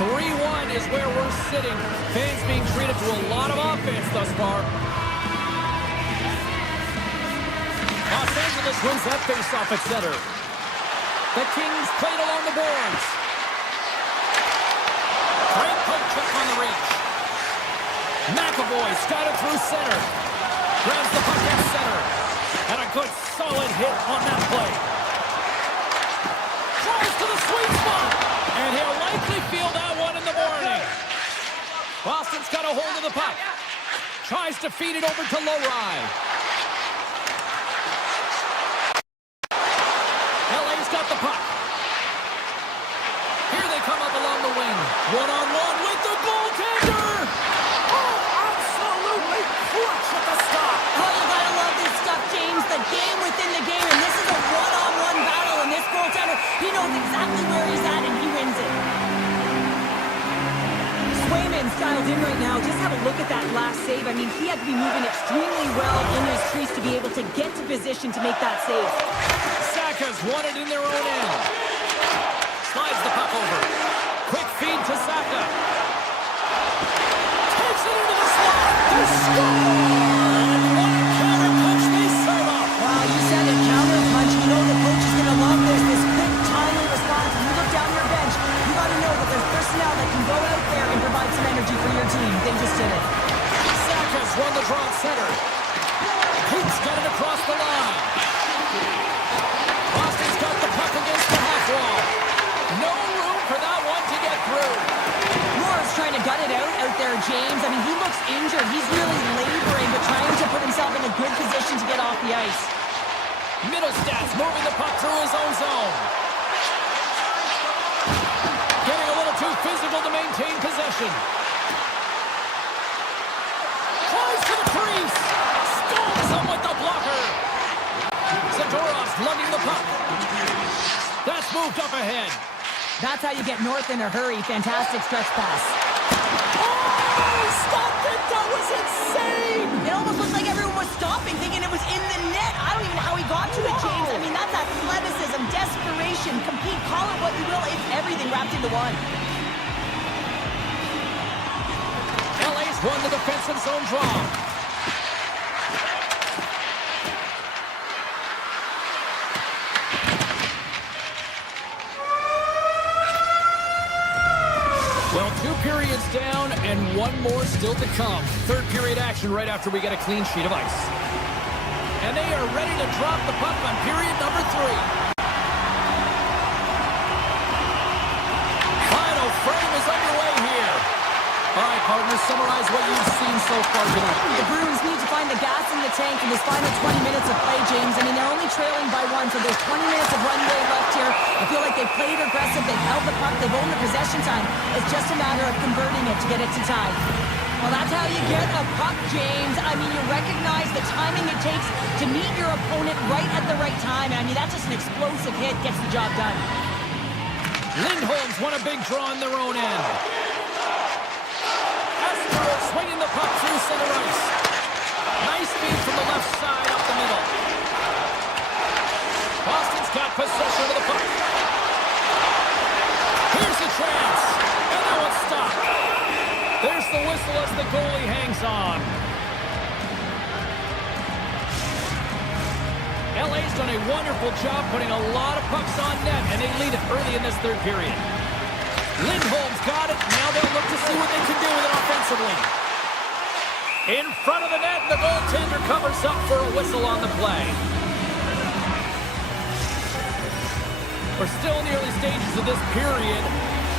3-1 is where we're sitting. Fans being treated to a lot of offense thus far. Los Angeles wins that faceoff at center. The Kings played along the boards. Great poke check on the reach. McAvoy's got it through center. Grabs the puck at center. And a good solid hit on that play. Tries to the sweet spot. And he'll likely feel that one in the morning. got a hold of the puck. Tries to feed it over to Lowry. LA's got the puck. Here they come up along the wing. One-on-one with the goaltender. Oh, absolutely clutch at the stop. Oh, you gotta love this stuff, James. The game within the game, and this is a one-on-one battle, and this goaltender, he knows exactly where he's at, and he wins it. Swayman's dialed in right now. Just have a look at that last save. I mean, he had to be moving extremely well in his crease to be able to get to position to make that save. Saka's won it in their own end. Slides the puck over. Quick feed to Saka. Takes it into the slot. They score! And what a counter punch they serve up. Wow, you said it, counter punch. You know the coach is going to love this. This quick, timely response. When you look down your bench, you got to know that there's personnel that can go out there and provide some energy for your team. They just did it. Saka's won the draw at center. Pete's got it across the line. Boston's got the puck against the half wall. No room for that one to get through. Moore's trying to gut it out there, James. I mean, he looks injured. He's really laboring, but trying to put himself in a good position to get off the ice. Middlestad's moving the puck through his own zone. Getting a little too physical to maintain possession. Tries to the crease. Stomps him with the blocker. Zadorov's lugging the puck. That's moved up ahead. That's how you get north in a hurry. Fantastic stretch pass. Oh, stop it. That was insane. It almost looked like everyone was stopping, thinking it was in the net. I don't even know how he got to it, James. I mean, that's athleticism, desperation, compete, call it what you will. It's everything wrapped into one. LA's won the defensive zone draw. Well, 2 periods down and 1 more still to come. Third period action right after we get a clean sheet of ice. And they are ready to drop the puck on period number 3. Final frame is underway here. All right, partners, summarize what you've seen so far tonight. The Bruins need to find the gas in the tank in this final 20 minutes of play, James. I mean, they're only trailing by 1, so there's 20 minutes of runway left here. I feel like they've played aggressive, they've held the puck, they've owned the possession time. It's just a matter of converting it to get it to tie. Well, that's how you get a puck, James. I mean, you recognize the timing it takes to meet your opponent right at the right time. I mean, that's just an explosive hit, gets the job done. Lindholm's won a big draw on their own end. Swinging the puck through center ice. Nice feed from the left side up the middle. Boston's got possession of the puck. Here's a chance. And that one's stopped. There's the whistle as the goalie hangs on. LA's done a wonderful job putting a lot of pucks on net, and they lead it early in this third period. Lindholm's got it. Now they'll look to see what they can do with it offensively. In front of the net, the goaltender covers up for a whistle on the play. We're still in the early stages of this period.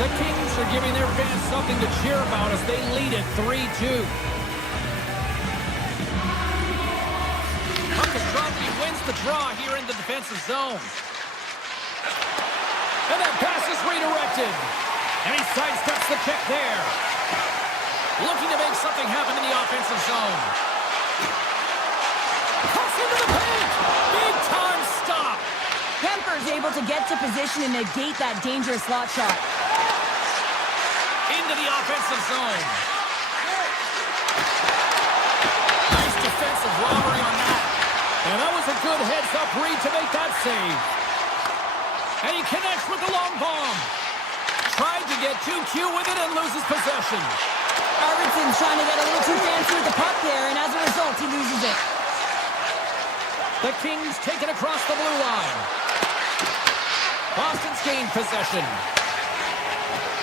The Kings are giving their fans something to cheer about as they lead it 3-2. Puck is dropped. He wins the draw here in the defensive zone. And that pass is redirected. And he sidesteps the check there. Looking to make something happen in the offensive zone. Cuts into the paint. Big time stop. Kemper's able to get to position and negate that dangerous slot shot. Into the offensive zone. Nice defensive robbery on that. And that was a good heads-up read to make that save. And he connects with the long bomb. Tried to get too cute with it and loses possession. Arvidsson's trying to get a little too fancy with the puck there, and as a result, he loses it. The Kings take it across the blue line. Boston's gained possession.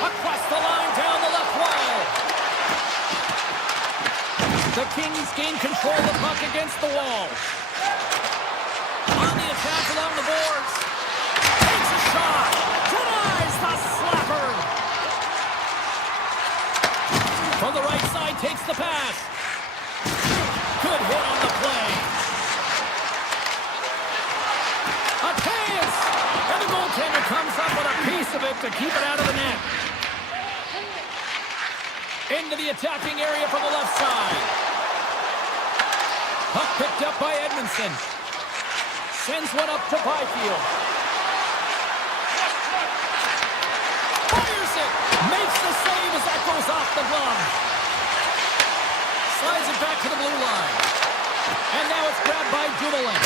Across the line, down the left wall. The Kings gain control of the puck against the wall. On the attack along the boards. Takes a shot. Denies the slapper. From the right side, the pass. Good hit on the play. A chance! And the goaltender comes up with a piece of it to keep it out of the net. Into the attacking area from the left side. Puck picked up by Edmondson. Sends one up to Byfield. Fires it! Makes the save as that goes off the glove. Slides it back to the blue line. And now it's grabbed by Dumoulin.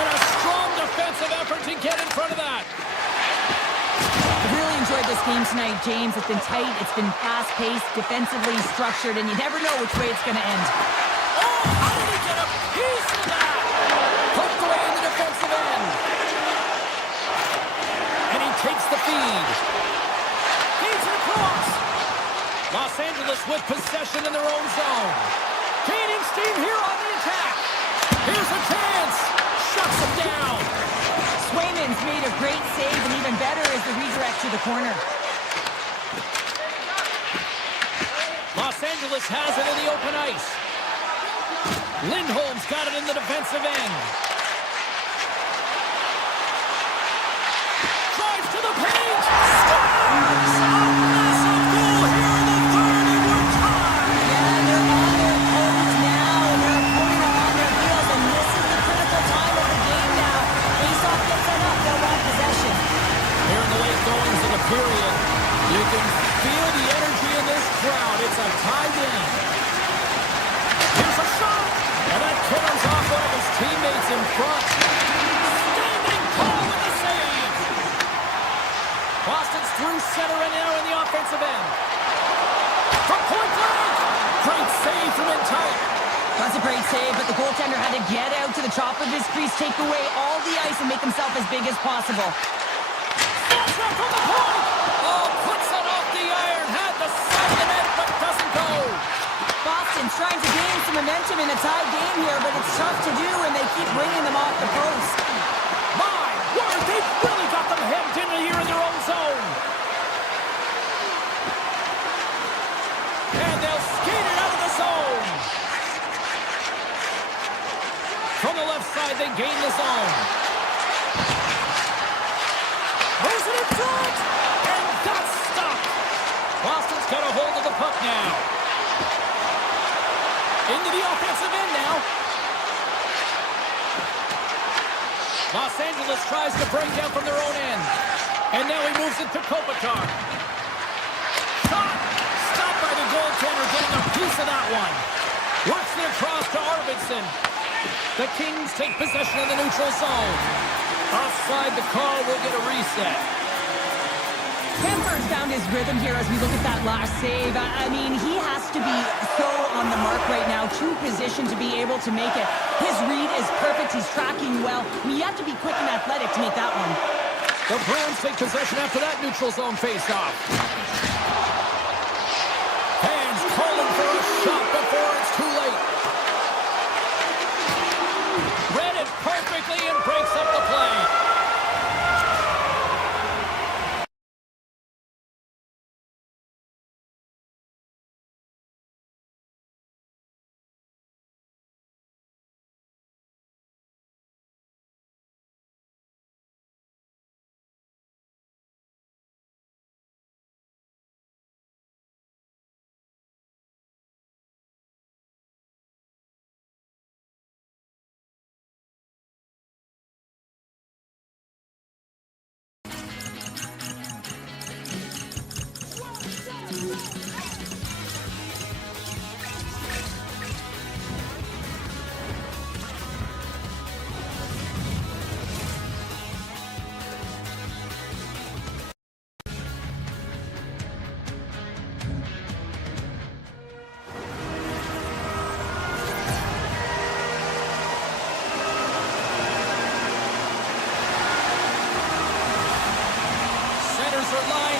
And a strong defensive effort to get in front of that. I've really enjoyed this game tonight, James. It's been tight, it's been fast-paced, defensively structured, and you never know which way it's going to end. Oh, how did he get a piece of that? Poked away in the defensive end. And he takes the feed. Feeds it across. Los Angeles with possession in their own zone. Gaining steam here on the attack. Here's a chance. Shuts him down. Swayman's made a great save, and even better is the redirect to the corner. Los Angeles has it in the open ice. Lindholm's got it in the defensive end. Drives to the paint. Scores! A massive goal here in the third, and we're tied. Yeah, they're on their toes now, and their opponent are on their heels, and this is the critical time of the game now. Face-off gets set up, they'll want possession. Here in the late goings of the period, you can feel the energy in this crowd. It's a tie game. Here's a shot, and that carries off one of his teammates in front. Standing tall with the save. Boston's through center and now in the offensive end. From point blank. Great save from in tight. That's a great save, but the goaltender had to get out to the top of his crease, take away all the ice, and make himself as big as possible. That's up from the point. Oh, puts it off the iron. Had the side of the net, but doesn't go. Boston's trying to gain some momentum in a tie game here, but it's tough to do, and they keep bringing them off the post. My word, they've really got them hemmed in here in their own zone. And they'll skate it out of the zone. From the left side, they gain the zone. Throws it in front, and got stopped. Boston's got a hold of the puck now. Into the offensive end now. Los Angeles tries to break down from their own end. And now he moves it to Kopitar. Shot! Stopped by the goaltender, getting a piece of that one. Works it across to Arvidsson. The Kings take possession of the neutral zone. Offside the call, will get a reset. Kemper's found his rhythm here as we look at that last save. I mean, he has to be so on the mark right now, true position to be able to make it. His read is perfect. He's tracking well. I mean, you have to be quick and athletic to make that one. The Bruins take possession after that neutral zone face-off. Fans calling for a shot before it's too late. Read it perfectly and breaks up the play.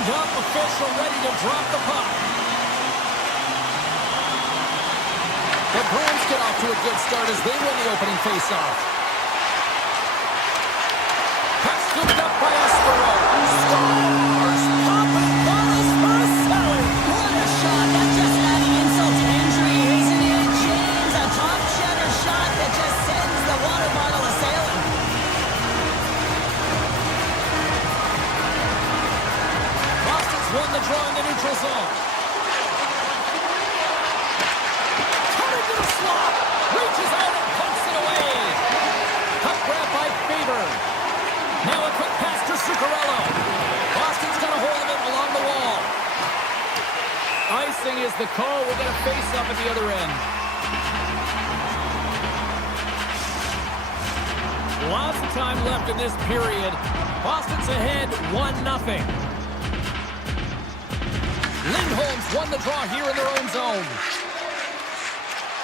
Up, official ready to drop the puck. The Bruins get off to a good start as they win the opening faceoff. Puck scooped up by Espero. Scores! Papa Boris Marcelo! What a shot! That's just adding insult to injury. draw in the neutral zone. Cut into the slot. Reaches out and pokes it away. Puck grab by Faber. Now a quick pass to Zuccarello. Boston's got a hold of it along the wall. Icing is the call. We're going to face up at the other end. Lots of time left in this period. Boston's ahead 1-0. Lindholm's won the draw here in their own zone.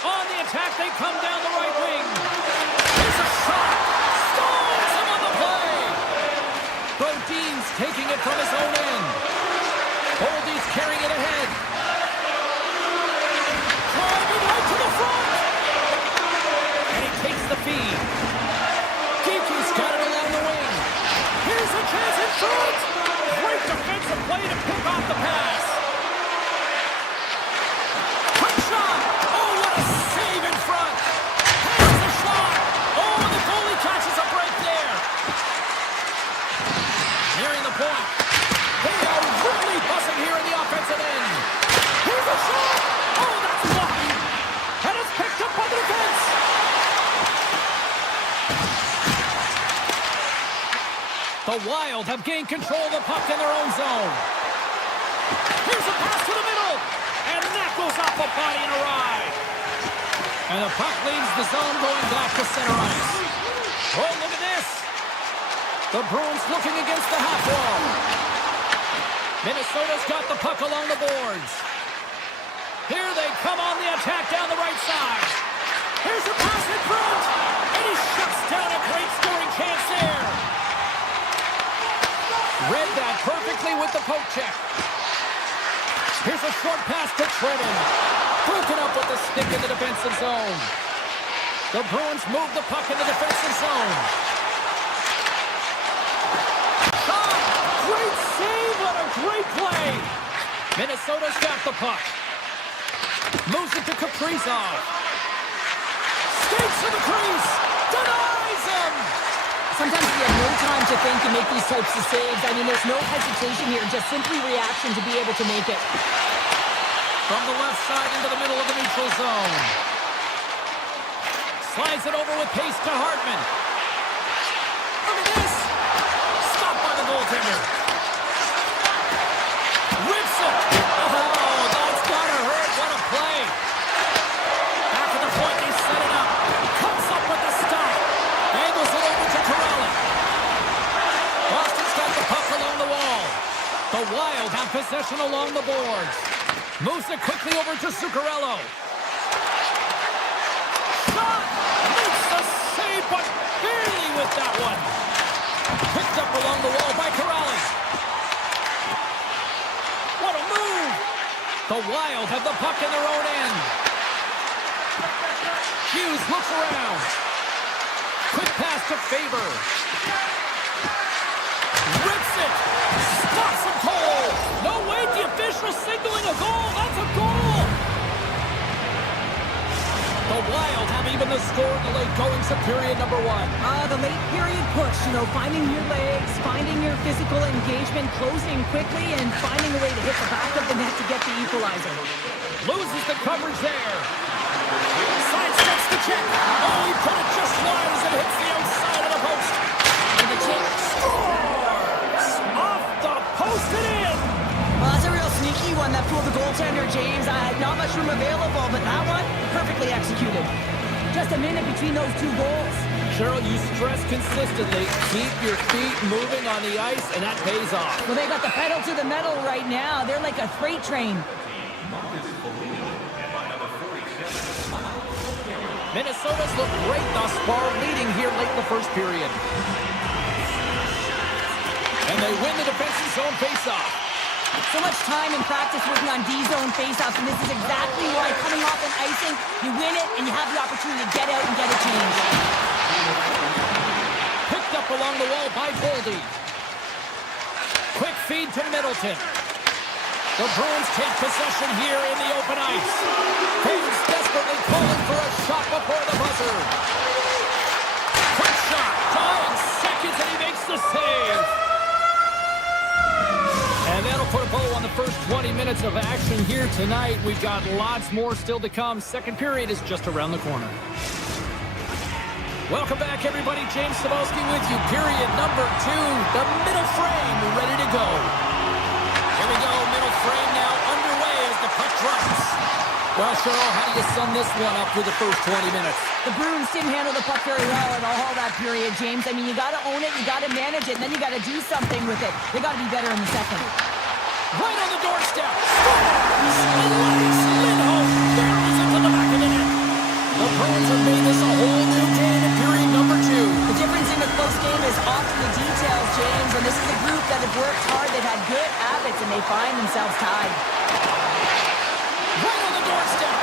On the attack, they come down the right wing. Here's a shot. Stalls him on the play. Brodin's taking it from his own end. Boldy's carrying it ahead. Driving right to the front. And he takes the feed. Geeky's got it along the wing. Here's a chance in front. Great defensive play to pick off the pass. Quick shot. Oh, what a save in front. Here's the shot. Oh, the goalie catches a break there. Nearing the point. They are really buzzing here in the offensive end. Here's a shot. Oh, that's lucky. And it's picked up by the defense. The Wild have gained control of the puck in their own zone. Here's a pass to the middle. And that goes off a body and a ride. And the puck leaves the zone going back to center ice. Oh, look at this. The Bruins looking against the half wall. Minnesota's got the puck along the boards. Here they come on the attack down the right side. Here's a pass in front. And he shuts down a great scoring chance there. Read that perfectly with the poke check. Here's a short pass to Trenton. Broken up with the stick in the defensive zone. The Bruins move the puck in the defensive zone. Shot! Great save! What a great play! Minnesota's got the puck. Moves it to Kaprizov. Skates to the crease. Denies him! Sometimes we have no time to think and make these types of saves. I mean, there's no hesitation here, just simply reaction to be able to make it. From the left side into the middle of the neutral zone. Slides it over with pace to Hartman. Look at this! Stopped by the goaltender. Rips it! Oh, that's gotta hurt. What a play! Back at the point, they set it up. Comes up with the stop. Angles it over to Corrali. Boston's got the puck along the wall. The Wild have possession along the boards. Moves it quickly over to Zuccarello. Shot! Makes the save, but barely with that one. Picked up along the wall by Corrali. What a move! The Wild have the puck in their own end. Hughes looks around. Quick pass to Faber. Rips it. Stops him cold. No, wait, the official signaling a goal. That's a goal. The Wild have even the score in the late goings of period number one. The late period push, finding your legs, finding your physical engagement, closing quickly, and finding a way to hit the back of the net to get the equalizer. Loses the coverage there. Sidesteps the check. Oh, he put it just wide as it hits the outside of the post. And the check Scores! Off the post and in! Well, that's a real sneaky one that fooled the goaltender, James. Not much room available, but that one, perfectly executed. Just a minute between those two goals. Cheryl, you stress consistently, keep your feet moving on the ice, and that pays off. Well, they got the pedal to the metal right now. They're like a freight train. Minnesota's looked great thus far, leading here late in the first period. And they win the defensive zone faceoff. So much time in practice working on D-zone faceoffs, and this is exactly why coming off an icing, you win it, and you have the opportunity to get out and get a change. Picked up along the wall by Boldy. Quick feed to Middleton. The Bruins take possession here in the open ice. Hayes desperately calling for a shot before the buzzer. Quick shot, dying seconds, and he makes the save. And that'll put a bow on the the first 20 minutes of action here tonight. We've got lots more still to come. Second period is just around the corner. Welcome back, everybody. James Cebulski with you. Period number 2. The middle frame ready to go. Here we go. Middle frame now underway as the puck drops. Well, Cheryl, how do you sum this one up through the first 20 minutes? The Bruins didn't handle the puck very well in all that period, James. I mean, you got to own it, you got to manage it, and then you got to do something with it. They got to be better in the second. Right on the doorstep. Elias Lindholm barrels into the back of the net. The Bruins have made this a whole new game in period number 2. The difference in a close game is often the details, James, and this is a group that have worked hard, they've had good habits, and they find themselves tied. Right on the doorstep.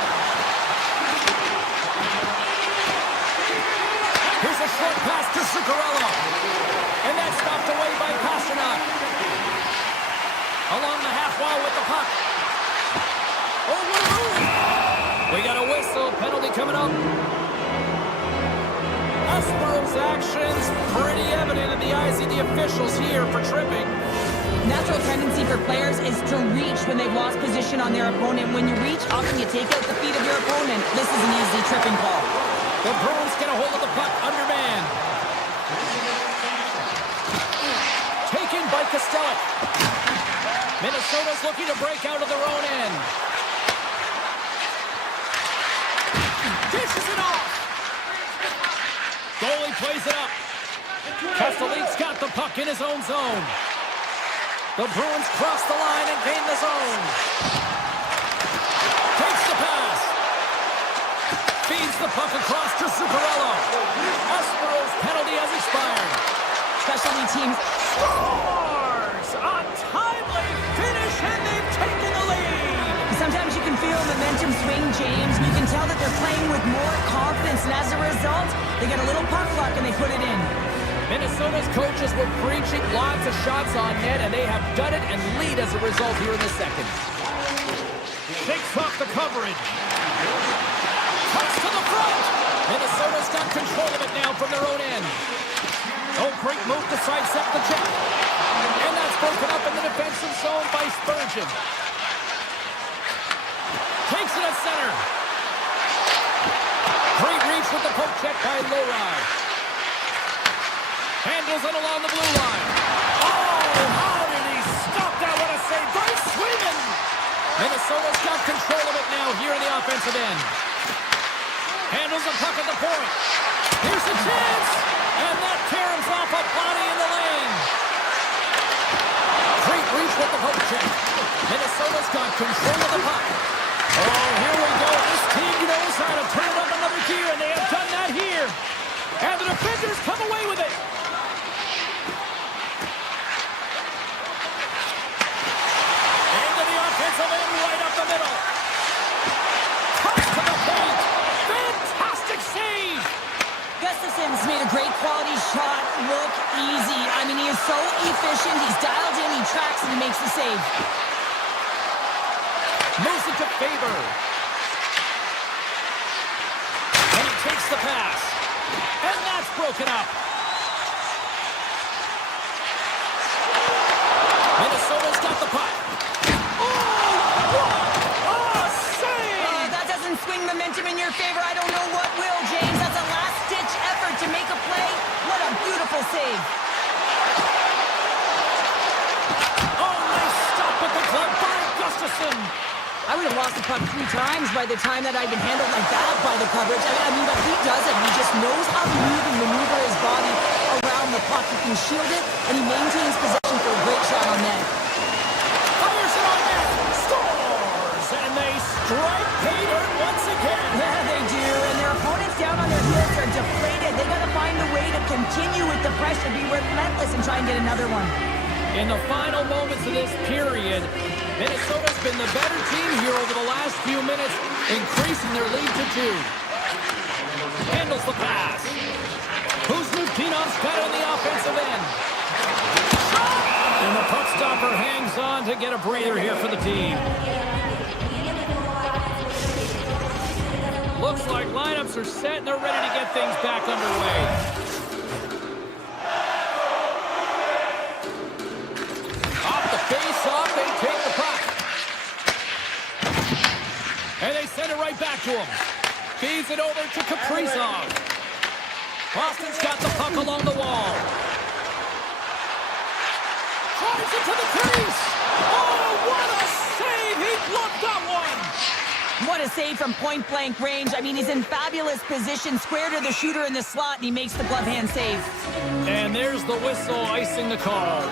Here's a short pass to Zuccarello. And that's stopped away by Pasternak. Along the half wall with the puck. Oh, what a move! We got a whistle. Penalty coming up. Espero's actions pretty evident in the eyes of the officials here for tripping. Natural tendency for players is to reach when they've lost position on their opponent. When you reach, often you take out the feet of your opponent. This is an easy tripping call. The Bruins get a hold of the puck underman. Taken by Costello. Minnesota's looking to break out of their own end. Dishes it off. Goalie plays it up. Castelline's got the puck in his own zone. The Bruins cross the line and gain the zone. Takes the pass. Feeds the puck across to Zuccarello. Espero's penalty has expired. Specialty teams Scores! A timely finish, and they've taken the lead. sometimes you can feel momentum swing, James. You can tell that they're playing with more confidence, and as a result, they get a little puck luck and they put it in. Minnesota's coaches were preaching lots of shots on net, and they have done it and lead as a result here in the second. Shakes off the coverage. Cuts to the front. Minnesota's got control of it now from their own end. Oh, great move to sidestep the check. And that's broken up in the defensive zone by Spurgeon. Takes it at center. Great reach with the poke check by Lowry. Handles it along the blue line. Oh, how did he stop that? What a save by Sweden! Minnesota's got control of it now here in the offensive end. Handles the puck at the point. Here's a chance! And that tears off a body in the lane. Great reach with the poke check. Minnesota's got control of the puck. Oh, here we go. This team knows how to turn it up another gear, and they have done that here. And the defenders come away with it. Right up the middle. Cuts to the point. Fantastic save. Gustafson's made a great quality shot look easy. I mean, he is so efficient. He's dialed in, he tracks, and he makes the save. Moves it to Faber. And he takes the pass. And that's broken up. Minnesota's got the puck. Swing momentum in your favor. I don't know what will, James. That's a last-ditch effort to make a play. What a beautiful save. Oh, nice stop with the glove by Gustafson. I would have lost the puck 3 times by the time that I'd been handled like that by the coverage. I mean, but he does it. He just knows how to move and maneuver his body around the puck. He can shield it, and he maintains possession for a great shot on net. Fires it on net. Scores! And they strike pay dirt once again. Yeah, they do. And their opponents down on their heels are deflated. They got to find a way to continue with the pressure, be relentless, and try and get another one. In the final moments of this period, Minnesota's been the better team here over the last few minutes, increasing their lead to 2. Handles the pass. Kuzminov's got it on the offensive end. And the puck stopper hangs on to get a breather here for the team. Looks like lineups are set and they're ready to get things back underway. Off the face-off, they take the puck. to him. Feeds it over to Kaprizov. Boston's got the puck along the wall. Drives it to the crease. Oh, what a save! He blocked that one! What a save from point-blank range. I mean, he's in fabulous position, square to the shooter in the slot, and he makes the glove hand save. And there's the whistle icing the call.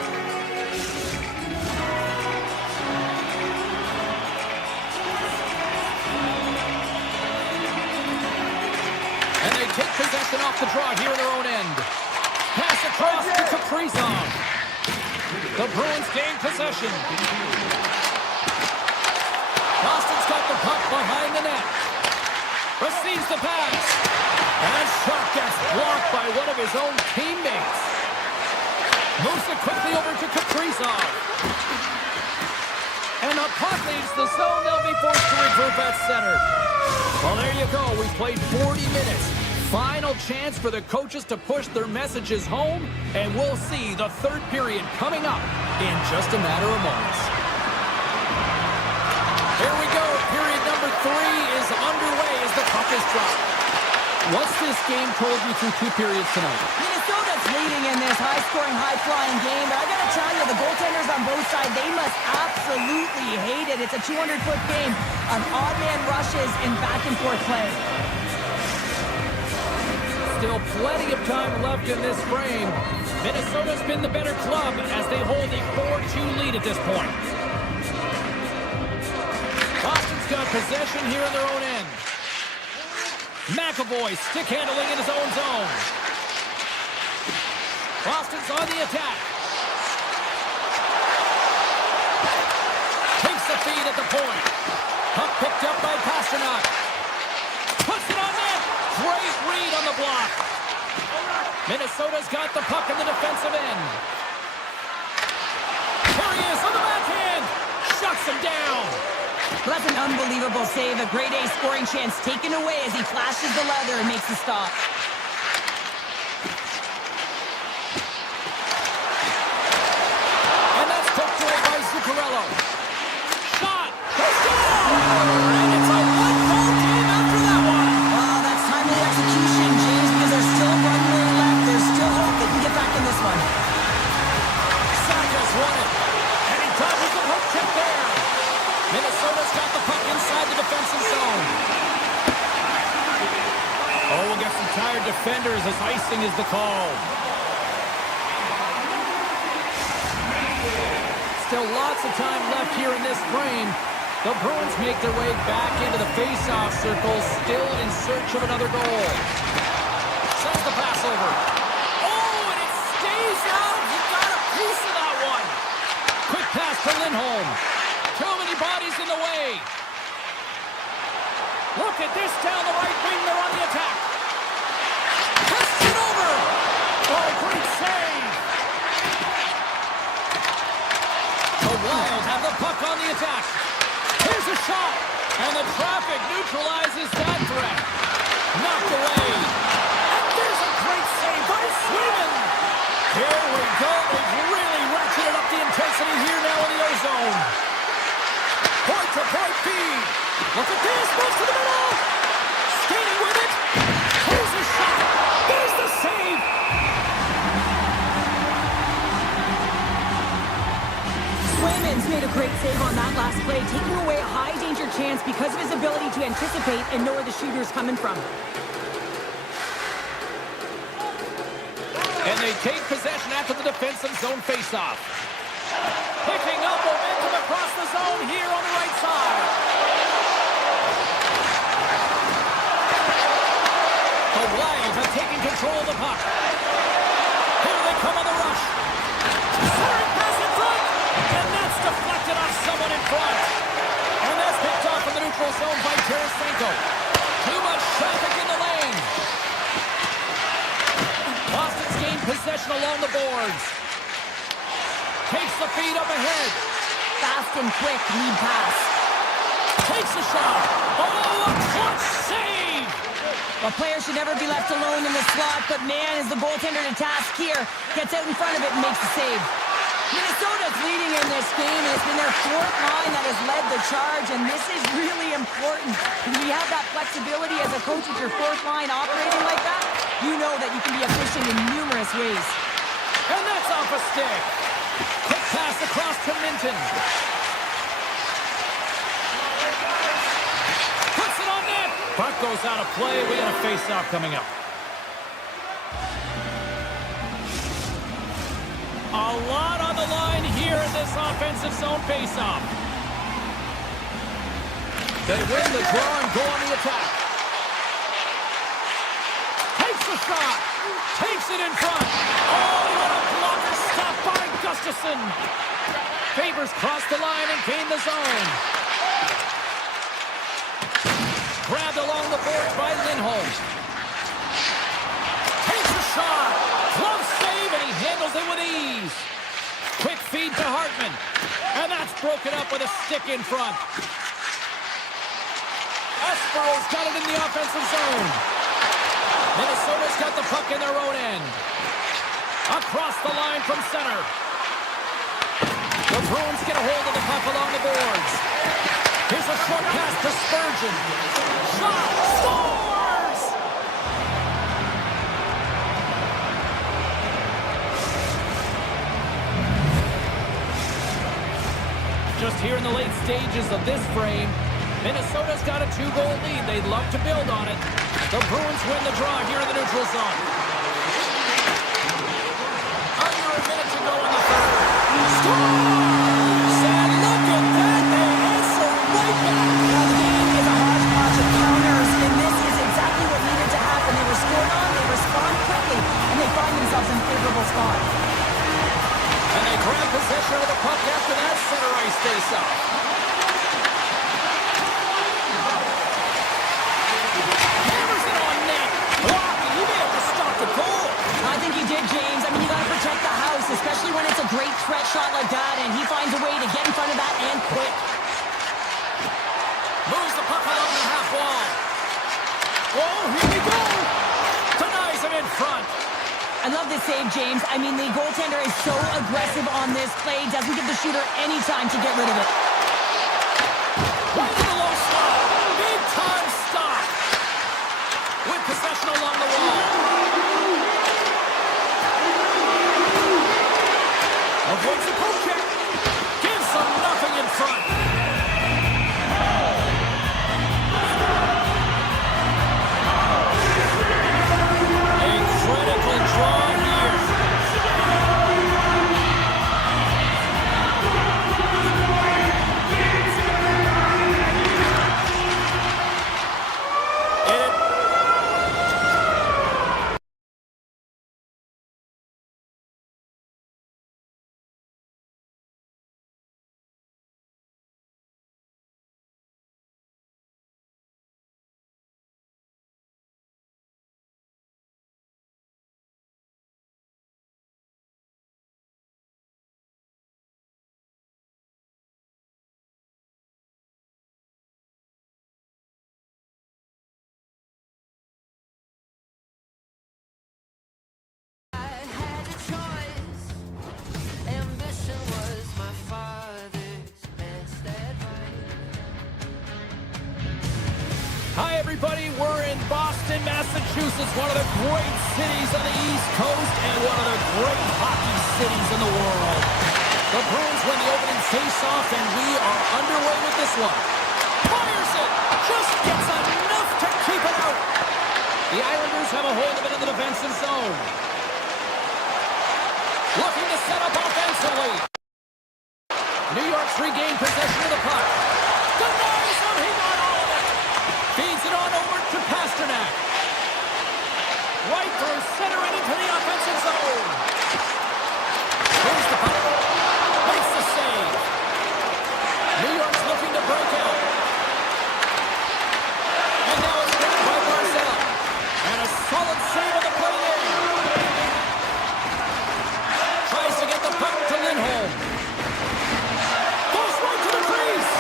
And they take possession off the draw here in their own end. Pass across to Kaprizov. The Bruins gain possession. Boston's got the puck behind the net. Receives the pass. And shot gets blocked by one of his own teammates. Moves it quickly over to Kaprizov. And the puck leaves the zone. They'll be forced to regroup at center. Well, there you go. We've played 40 minutes. Final chance for the coaches to push their messages home. And we'll see the third period coming up in just a matter of moments. Here we go. Period number 3 is underway as the puck is dropped. What's this game told you through 2 periods tonight? Minnesota's leading in this high-scoring, high-flying game, but I gotta tell you, the goaltenders on both sides, they must absolutely hate it. It's a 200-foot game of odd-man rushes and back-and-forth play. Still plenty of time left in this frame. Minnesota's been the better club as they hold a 4-2 lead at this point. Boston's got possession here in their own end. McAvoy stick handling in his own zone. Boston's on the attack. Takes the feed at the point. Puck picked up by Pasternak. Puts it on net. Great read on the block. Minnesota's got the puck in the defensive end. Here he is on the backhand. Shuts him down. Well, that's an unbelievable save. A grade A scoring chance taken away as he flashes the leather and makes the stop. And that's poked away by Zuccarello. Shot. Goes down. And it's a one-goal game after that one. Wow, that's timely execution, James, because there's still runway left. There's still hope they can get back in this one. Saka's won it. And he dodges the hook check there. Minnesota's got the puck inside the defensive zone. Oh, we'll get some tired defenders as icing is the call. Still lots of time left here in this frame. The Bruins make their way back into the face-off circle, still in search of another goal. Sends the pass over. Oh, and it stays out. He got a piece of that one. Quick pass to Lindholm. Too many bodies in the way. Look at this down the right wing. They're on the attack. Puts it over. Oh, great save. The Wild have the puck on the attack. Here's a shot. And the traffic neutralizes that threat. Knocked away. And there's a great save by Sweden. Here we go. They've really ratcheted up the intensity here now in the O-zone. Point-to-point feed. Look at this. Moves to the middle. Skating with it. Here's the shot. There's the save. Swayman's made a great save on that last play, taking away a high-danger chance because of his ability to anticipate and know where the shooter's coming from. And they take possession after the defensive zone faceoff. Picking up momentum across the zone here on the right side. The Wild have taken control of the puck. Here they come on the rush. Soaring pass in front. And that's deflected off someone in front. And that's picked off in the neutral zone by Tarasenko. Too much traffic in the lane. Boston's gained possession along the boards. Takes the feed up ahead. Fast and quick lead pass. Takes a shot. Oh, a clutch save. A player should never be left alone in the slot, but man, is the goaltender to task here. Gets out in front of it and makes the save. Minnesota's leading in this game, and it's been their fourth line that has led the charge, and this is really important. When you have that flexibility as a coach with your fourth line operating like that, you know that you can be efficient in numerous ways. And that's off a stick. Quick pass across to Minton. Puts it on net. Puck goes out of play. We got a face-off coming up. A lot on the line here in this offensive zone face-off. They win the draw and go on the attack. Takes the shot. Takes it in front. Oh, what a blocker stop by Gustafsson. Favors cross the line and gain the zone. Grabbed along the boards by Lindholm. Takes a shot. Glove save, and he handles it with ease. Quick feed to Hartman. And that's broken up with a stick in front. Espero's got it in the offensive zone. Minnesota's got the puck in their own end. Across the line from center. The Bruins get a hold of the puck along the boards. Here's a short pass to Spurgeon. Shot! Scores! Just here in the late stages of this frame, Minnesota's got a 2-goal lead. They'd love to build on it. The Bruins win the draw here in the neutral zone. Under a minute to go in the third. Scores! And look at that! They answer right back. Now, the game is a hodgepodge of counters, and this is exactly what needed to happen. They were scored on, they respond quickly, and they find themselves in a favorable spot. And they grab possession of the puck after that center ice face-off. Hammers it on net. Block, and he may have to stop the goal. I think he did, James. I mean, you got to protect the house, especially when it's a great threat shot like that, and he finds a way to get in front of that and quick. Moves the puck along the half wall. Oh, here we go. Denies him in front. I love this save, James. I mean, the goaltender is so aggressive on this play. Doesn't give the shooter any time to get rid of it. Right to the low slot. Big time stop. With possession along the wall. Avoids the poke check. Gives them nothing in front. A critical draw here. Hi, everybody. We're in Boston, Massachusetts, one of the great cities on the East Coast and one of the great hockey cities in the world. The Bruins win the opening face-off, and we are underway with this one. Fires it! Just gets enough to keep it out. The Islanders have a hold of it in the defensive zone. Looking to set up offensively. New York's regained possession of the puck. Denies him! He got all of it! Feeds it on over to Pasternak. Right through center and into the offensive zone. Here's the puck. Makes the save. New York's looking to break out. And now it's grabbed by Barzal. And a solid save on the play there. Tries to get the puck to Lindholm. Goes right to the crease.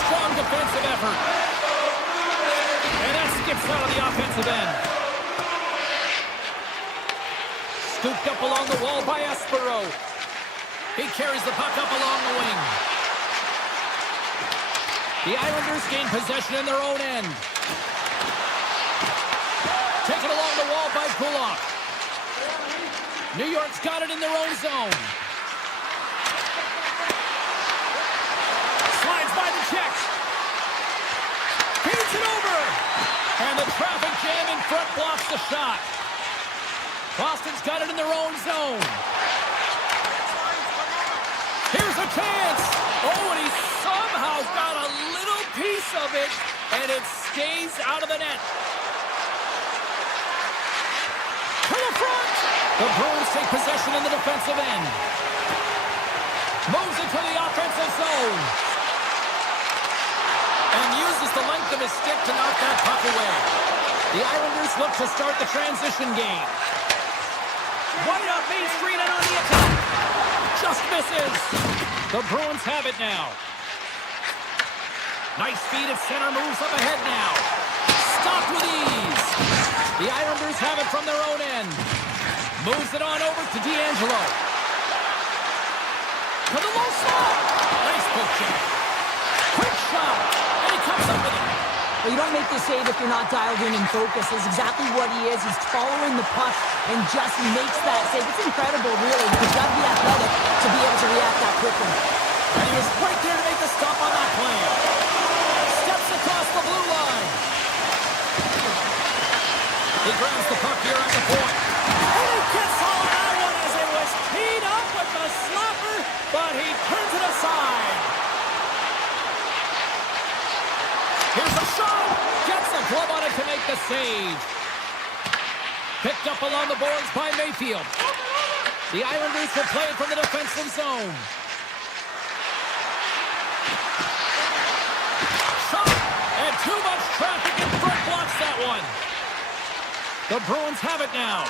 Strong defensive effort. And that skips out of the offensive end. Scooped up along the wall by Espero. He carries the puck up along the wing. The Islanders gain possession in their own end. Taken along the wall by Kulak. New York's got it in their own zone. Slides by the check. Feeds it over. And the traffic jam in front blocks the shot. Boston's got it in their own zone. Here's a chance. Oh, and he somehow got a little piece of it, and it stays out of the net. To the front. The Bruins take possession in the defensive end. Moves it to the offensive zone. And uses the length of his stick to knock that puck away. The Islanders look to start the transition game. Wide up Main Street and on the attack. Just misses. The Bruins have it now. Nice feed at center, moves up ahead now. Stopped with ease. The Islanders have it from their own end. Moves it on over to D'Angelo. To the low slot. Nice poke check. Quick shot. And he comes up with it. Well, you don't make the save if you're not dialed in and focused. That's exactly what he is. He's following the puck and just makes that save. It's incredible, really. You've got to be athletic to be able to react that quickly. And he was right there to make the stop on that play. Steps across the blue line. He grabs the puck here at the point. And he gets all that one as it was teed up with the slapper, but he turns it aside. Here's a shot. Gets a glove on it to make the save. Picked up along the boards by Mayfield. The Islanders will play it from the defensive zone. Shot. And too much traffic in front blocks that one. The Bruins have it now.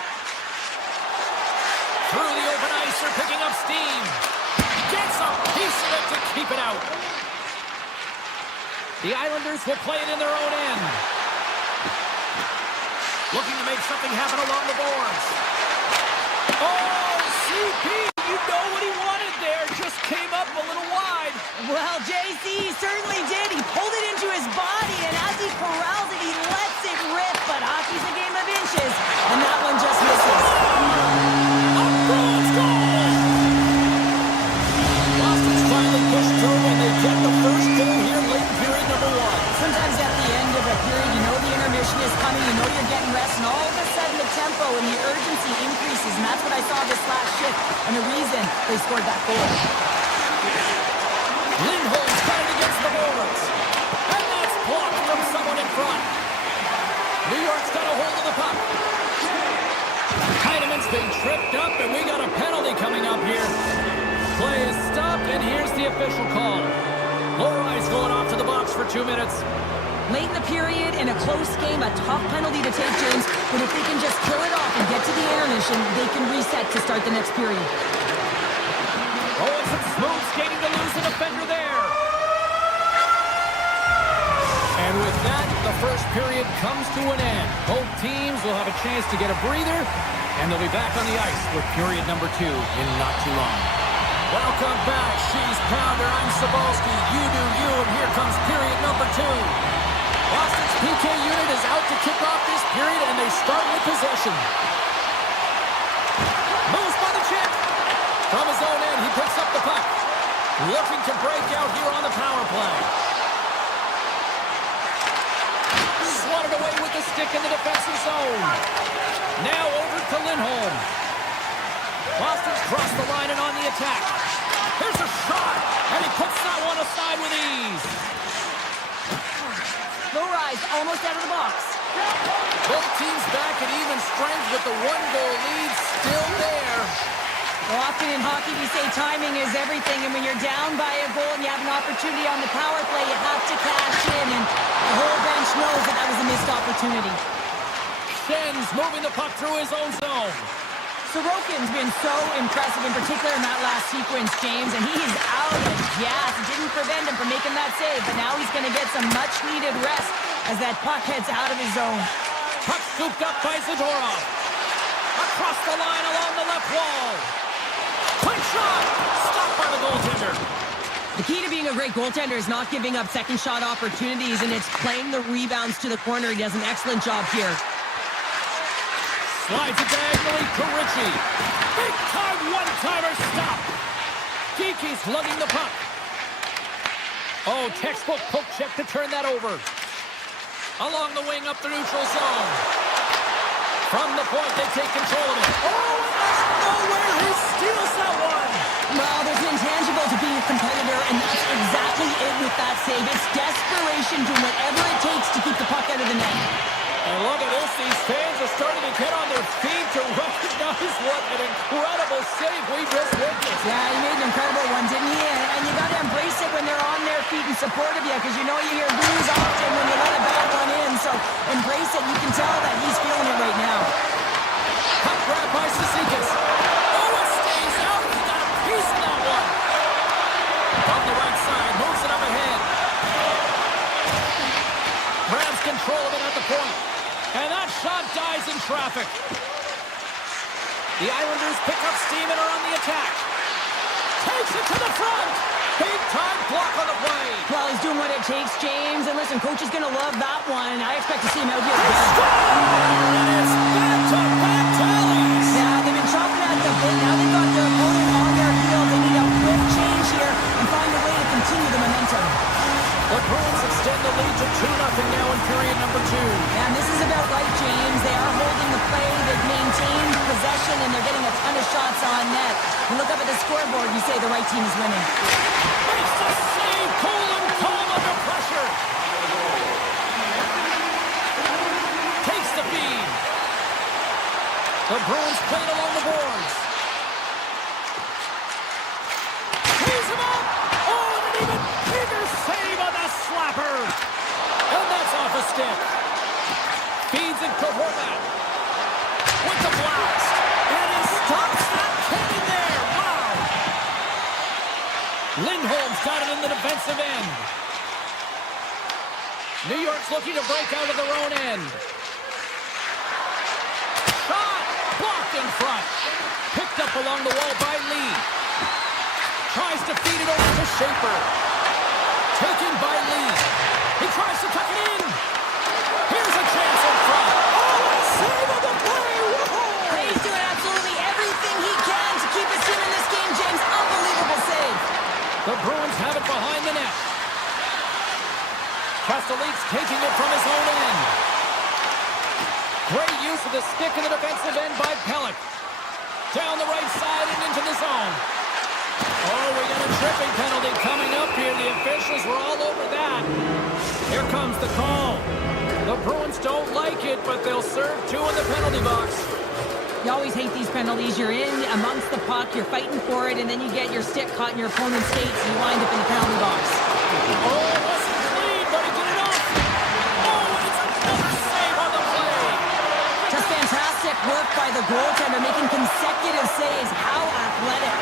Through the open ice, they're picking up steam. Gets a piece of it to keep it out. The Islanders will play it in their own end. Looking to make something happen along the boards. Oh, CP, you know what he wanted there. Just came up a little wide. Well, JC certainly did. He pulled it into his body, and as he corrals it, he lets it rip. But hockey's a game of inches, and that one just misses. A Bruins goal! Boston's finally pushed through, and they get the first goal here late in period number one. Sometimes at the end of a period, you know the intermission is coming, you know you're getting rest, and all of a sudden the tempo and the urgency increases, and that's what I saw this last shift, and the reason they scored that goal. Lindholm's got it against the boards. And that's blocked from someone in front. New York's got a hold of the puck. Heinemann's been tripped up, and we got a penalty coming up here. Play is stopped, and here's the official call. Lowry's going off to the box for 2 minutes. Late in the period, in a close game, a tough penalty to take, James, but if they can just kill it off and get to the intermission, they can reset to start the next period. Oh, it's a smooth skating to lose the defender there. And with that, the first period comes to an end. Both teams will have a chance to get a breather, and they'll be back on the ice with period number 2 in not too long. Welcome back, She's Pounder. I'm Cebulski. You do you, and here comes period number 2. Boston's PK unit is out to kick off this period, and they start with possession. Moves by the check. From his own end, he picks up the puck. Looking to break out here on the power play. Swatted away with the stick in the defensive zone. Now over to Lindholm. Boston's crossed the line and on the attack. Here's a shot, and he puts that one aside with ease. Low rise, almost out of the box. Both teams back at even strength with the 1-goal lead still there. Well, often in hockey we say timing is everything, and when you're down by a goal and you have an opportunity on the power play, you have to cash in, and the whole bench knows that that was a missed opportunity. Schen's moving the puck through his own zone. Sorokin's been so impressive, in particular in that last sequence, James, and he's out of gas. It didn't prevent him from making that save, but now he's going to get some much-needed rest as that puck heads out of his zone. Puck scooped up by Zadorov. Across the line along the left wall. Quick shot! Stopped by the goaltender. The key to being a great goaltender is not giving up second shot opportunities, and it's playing the rebounds to the corner. He does an excellent job here. Slides it diagonally to Ritchie. Big time one-timer stop. Geeky's lugging the puck. Oh, textbook poke check to turn that over. Along the wing up the neutral zone. From the point, they take control of it. Oh, out of nowhere, he steals that one. Well, there's an intangible to being a competitor, and that's exactly it with that save. It's desperation, doing whatever it takes to keep the puck out of the net. And look at this, these fans are starting to get on their feet to recognize what an incredible save we just witnessed. Yeah, he made an incredible one, didn't he? And you got to embrace it when they're on their feet in support of you, because you know you hear boos often when you let a bad one in. So embrace it. You can tell that he's feeling it right now. Puck grab by Cizikas. Oh, it stays out. He got a piece of that one. From the right side, moves it up ahead. Grabs control of it at the point. And that shot dies in traffic. The Islanders pick up steam and are on the attack. Takes it to the front. Big time block on the play. Well, he's doing what it takes, James. And listen, coach is going to love that one. I expect to see him out here He again. scores! And it's back-to-back tallies. Yeah, they've been chopping at the bit. Now they've got their opponent on their heels. They need a quick change here and find a way to continue the momentum. The Bruins extend the lead to 2-0 now in period number 2. And this is about right, James. They are holding the play. They've maintained possession, and they're getting a ton of shots on net. You look up at the scoreboard, you say the right team is winning. Makes the save, cool and calm under pressure. Takes the feed. The Bruins played along the boards. Tees him up. Oh, and an even bigger save on the slapper. And that's off a stick. Feeds it to Horvat. With the blast. And he stops that cannon there. Wow. Lindholm's got it in the defensive end. New York's looking to break out of their own end. Shot! Blocked in front. Picked up along the wall by Lee. Tries to feed it over to Schaefer. Taken by Lee. He tries to tuck it in. Here's a chance in front. Oh, a save of the play! Whoa! He's doing absolutely everything he can to keep his team in this game, James. Unbelievable save. The Bruins have it behind the net. Castelli's taking it from his own end. Great use of the stick in the defensive end by Pellick. Down the right side and into the zone. Oh, we got a tripping penalty coming up here. The officials were all over that. Here comes the call. The Bruins don't like it, but they'll serve 2 in the penalty box. You always hate these penalties. You're in amongst the puck, you're fighting for it, and then you get your stick caught in your opponent's skates, and you wind up in the penalty box. Oh, it wasn't clean, but he did it off. Oh, and it's another save on the play. Just fantastic work by the goaltender, making consecutive saves. How athletic.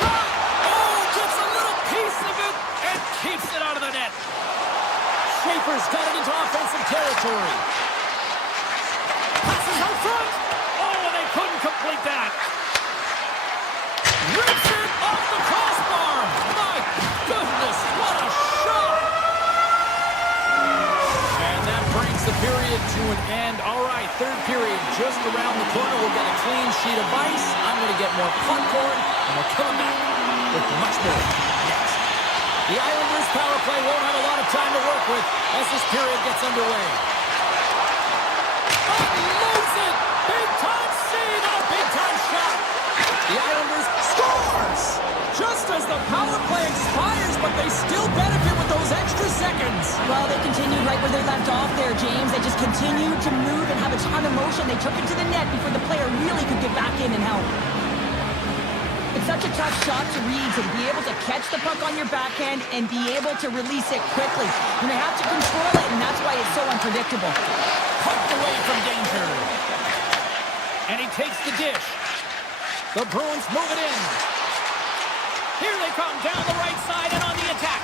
Shot! Oh, gets a little piece of it and keeps it out of the net. Schaefer's got it into offensive territory. Passes out front. Oh, and they couldn't complete that. Rips it off the crossbar. My goodness, what a shot. And that brings the period to an end. All right, third period just around the corner. We'll get a clean sheet of ice. I'm going to get more popcorn, and we're coming back with much more next. The Islanders' power play won't have a lot of time to work with as this period gets underway. Unloads it! Big-time save and a big-time shot! The Islanders scores! Just as the power play expires, but they still benefit with those extra seconds. Well, they continued right where they left off there, James. They just continued to move and have a ton of motion. They took it to the net before the player really could get back in and help. It's such a tough shot to read, to be able to catch the puck on your backhand and be able to release it quickly. You may have to control it, and that's why it's so unpredictable. Poked away from danger. And he takes the dish. The Bruins move it in. Here they come down the right side and on the attack.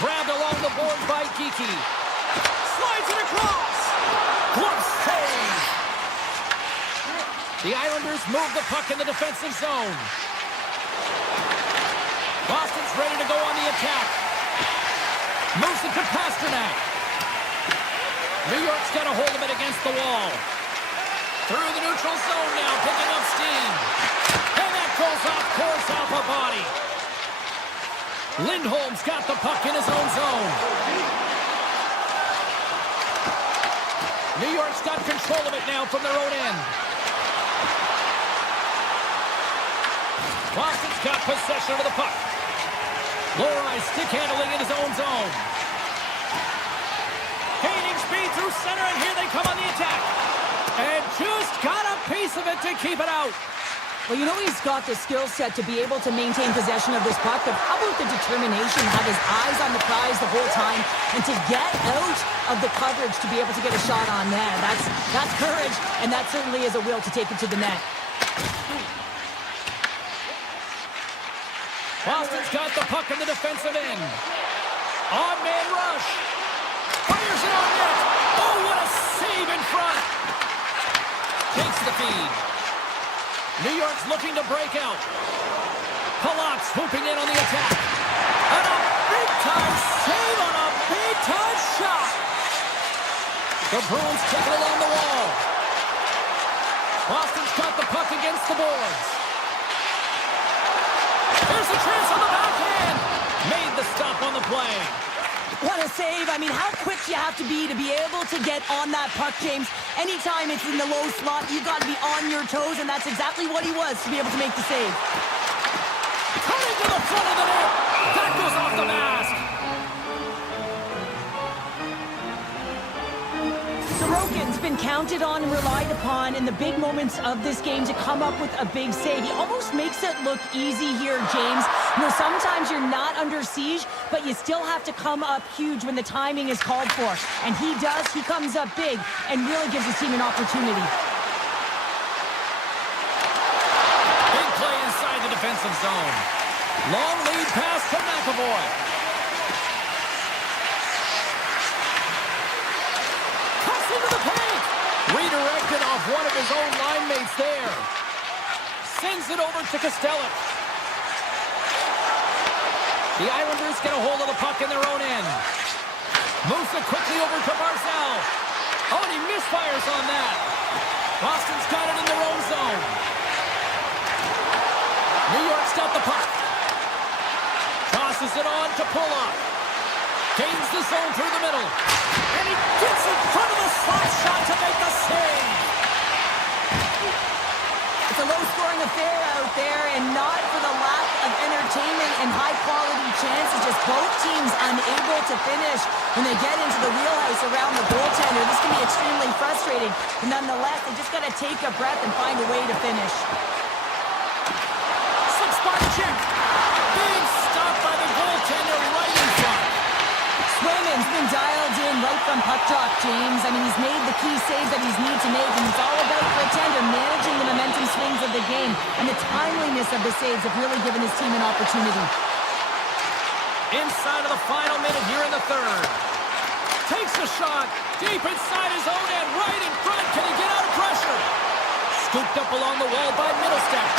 Grabbed along the board by Geeky. Slides it across. Glove save. The Islanders move the puck in the defensive zone. Boston's ready to go on the attack. Moves it to Pasternak. New York's got a hold of it against the wall. Through the neutral zone now, picking up steam. And that goes off course off a body. Lindholm's got the puck in his own zone. New York's got control of it now from their own end. Boston's got possession of the puck. Lohrei stick handling in his own zone. Gaining speed through center, and here they come on the attack. And just got a piece of it to keep it out. Well, you know he's got the skill set to be able to maintain possession of this puck, but how about the determination to have his eyes on the prize the whole time and to get out of the coverage to be able to get a shot on net? That's courage, and that certainly is a will to take it to the net. Boston's got the puck in the defensive end. On-man rush. Fires it on net. Oh, what a save in front. Takes the feed. New York's looking to break out. Palat swooping in on the attack. And a big-time save on a big-time shot. The Bruins take it along the wall. Boston's got the puck against the boards. Here's a chance on the backhand. Made the stop on the play. What a save. I mean, how quick you have to be able to get on that puck, James. Anytime it's in the low slot, you've got to be on your toes, and that's exactly what he was to be able to make the save. Turning to the front of the net. That goes off the mask. Sorokin's been counted on and relied upon in the big moments of this game to come up with a big save. He almost makes it look easy here, James. You know, sometimes you're not under siege, but you still have to come up huge when the timing is called for. And he does. He comes up big and really gives his team an opportunity. Big play inside the defensive zone. Long lead pass to McAvoy. Cuts into the paint. Redirected off one of his own line mates there. Sends it over to Costello. The Islanders get a hold of the puck in their own end. Moves it quickly over to Barzal. Oh, and he misfires on that. Boston's got it in their own zone. New York's got the puck. Tosses it on to Pulock. Gains the zone through the middle. And he gets in front of the slot shot to make the save. It's a low-scoring affair out there, and not for the lack of entertainment and high-quality chances. Just both teams unable to finish when they get into the wheelhouse around the goaltender. This can be extremely frustrating. But nonetheless, they just got to take a breath and find a way to finish. Six-spot check. Big stop by the goaltender right in front. Swayman's been dialed in right from puck drop, James. I mean, he's made the key saves that he's needed to make, and it's all about pretender managing the momentum swings of the game, and the timeliness of the saves have really given his team an opportunity. Inside of the final minute here in the third. Takes the shot deep inside his own end, right in front. Can he get out of pressure? Scooped up along the wall by Middlestep.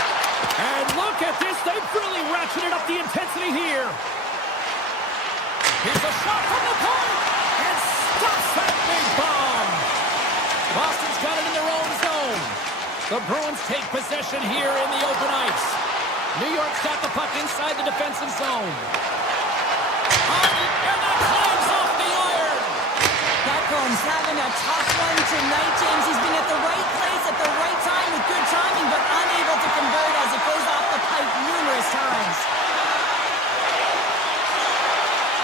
And look at this. They've really ratcheted up the intensity here. Here's a shot from the point, and stops that big bomb. Boston's got it in their own zone. The Bruins take possession here in the open ice. New York's got the puck inside the defensive zone. And that climbs off the iron. Beckholm's having a tough one tonight, James. He's been at the right place at the right time with good timing, but unable to convert as it goes off the pipe numerous times.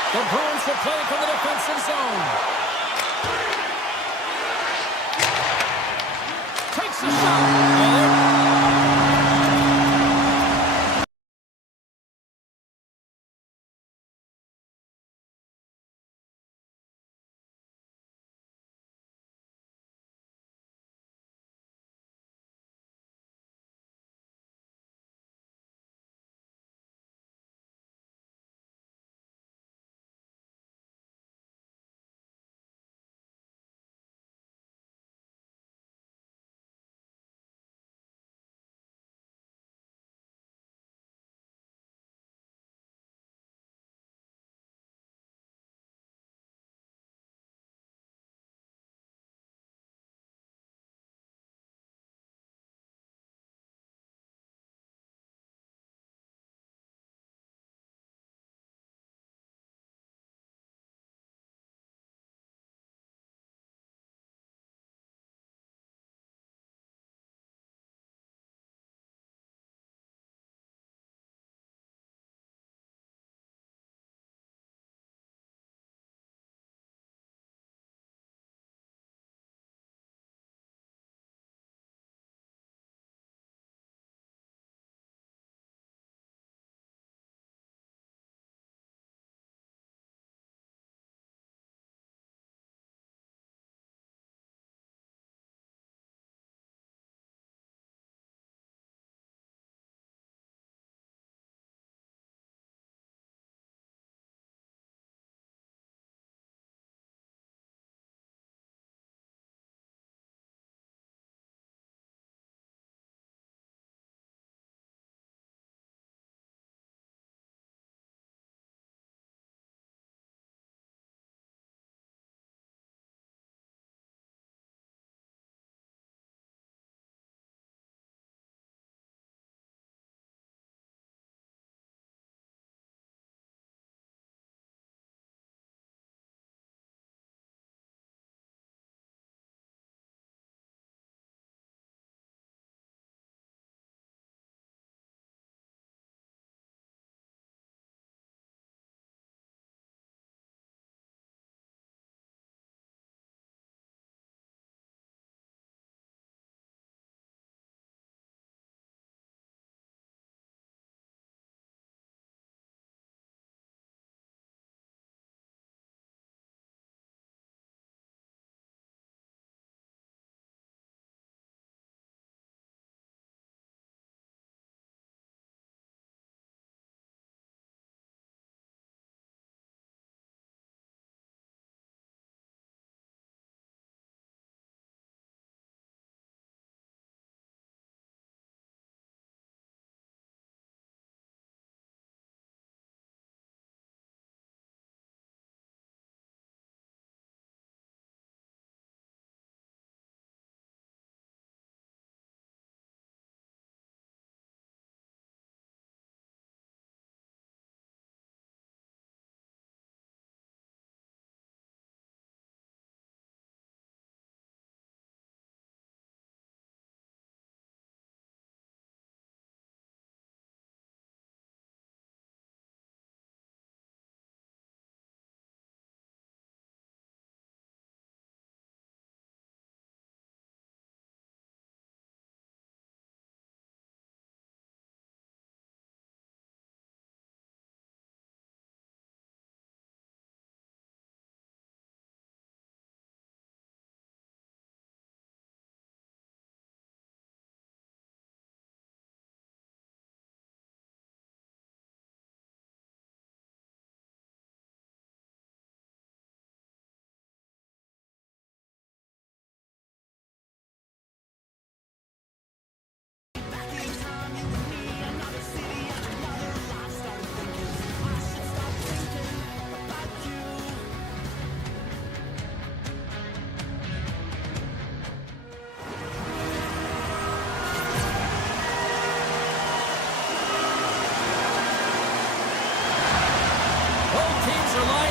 The Bruins will play from the defensive zone. Takes a shot.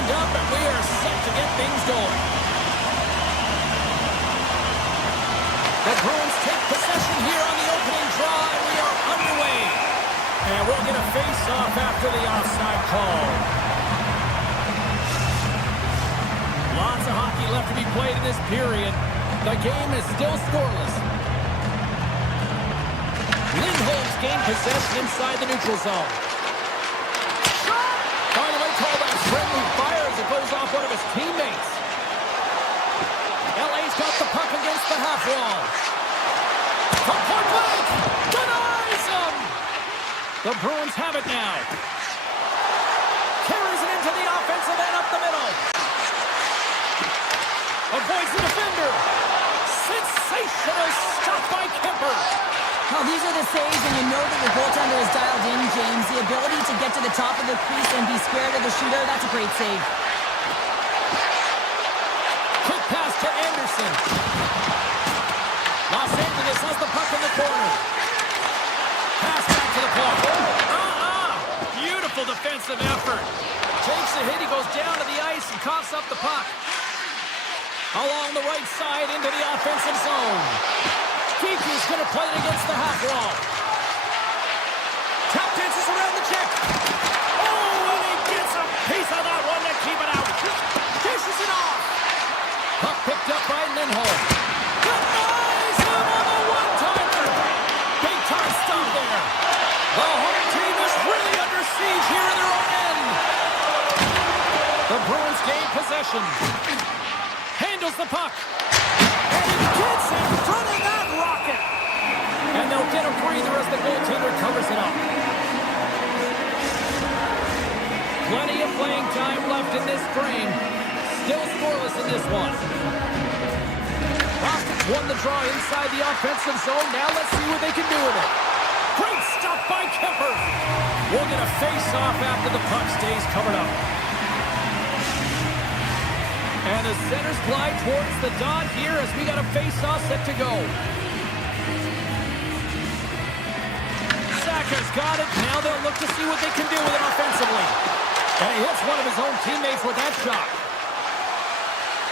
lined up, and we are set to get things going. The Bruins take possession here on the opening draw, and we are underway. And we'll get a face-off after the offside call. Lots of hockey left to be played in this period. The game is still scoreless. Lindholm's gained possession inside the neutral zone. Finally called a friendly fire as it goes off one of his teammates. LA's got the puck against the half wall. From point blank, denies him. The Bruins have it now. Carries it into the offensive end up the middle. Avoids the defender. Sensational stop by Kemper. Well, these are the saves, and you know that your goaltender is dialed in, James. The ability to get to the top of the crease and be square to the shooter, that's a great save. Quick pass to Anderson. Los Angeles has the puck in the corner. Pass back to the point. Beautiful defensive effort. Takes a hit, he goes down to the ice and coughs up the puck. Along the right side into the offensive zone. Keeke's going to play it against the half wall. Tap dances around the check. Oh, and he gets a piece of that one to keep it out. Dishes it off. Puck picked up by Lindholm. Denies him on the one-timer. Big time stop there. The home team is really under siege here in their own end. The Bruins gain possession. Handles the puck. And he gets in front of that rocket. And they'll get a breather as the goaltender covers it up. Plenty of playing time left in this frame. Still scoreless in this one. Boston's won the draw inside the offensive zone. Now let's see what they can do with it. Great stop by Kemper. We'll get a face-off after the puck stays covered up. And the centers glide towards the dot here as we got a face-off set to go. Saka's got it. Now they'll look to see what they can do with it offensively. And he hits one of his own teammates with that shot.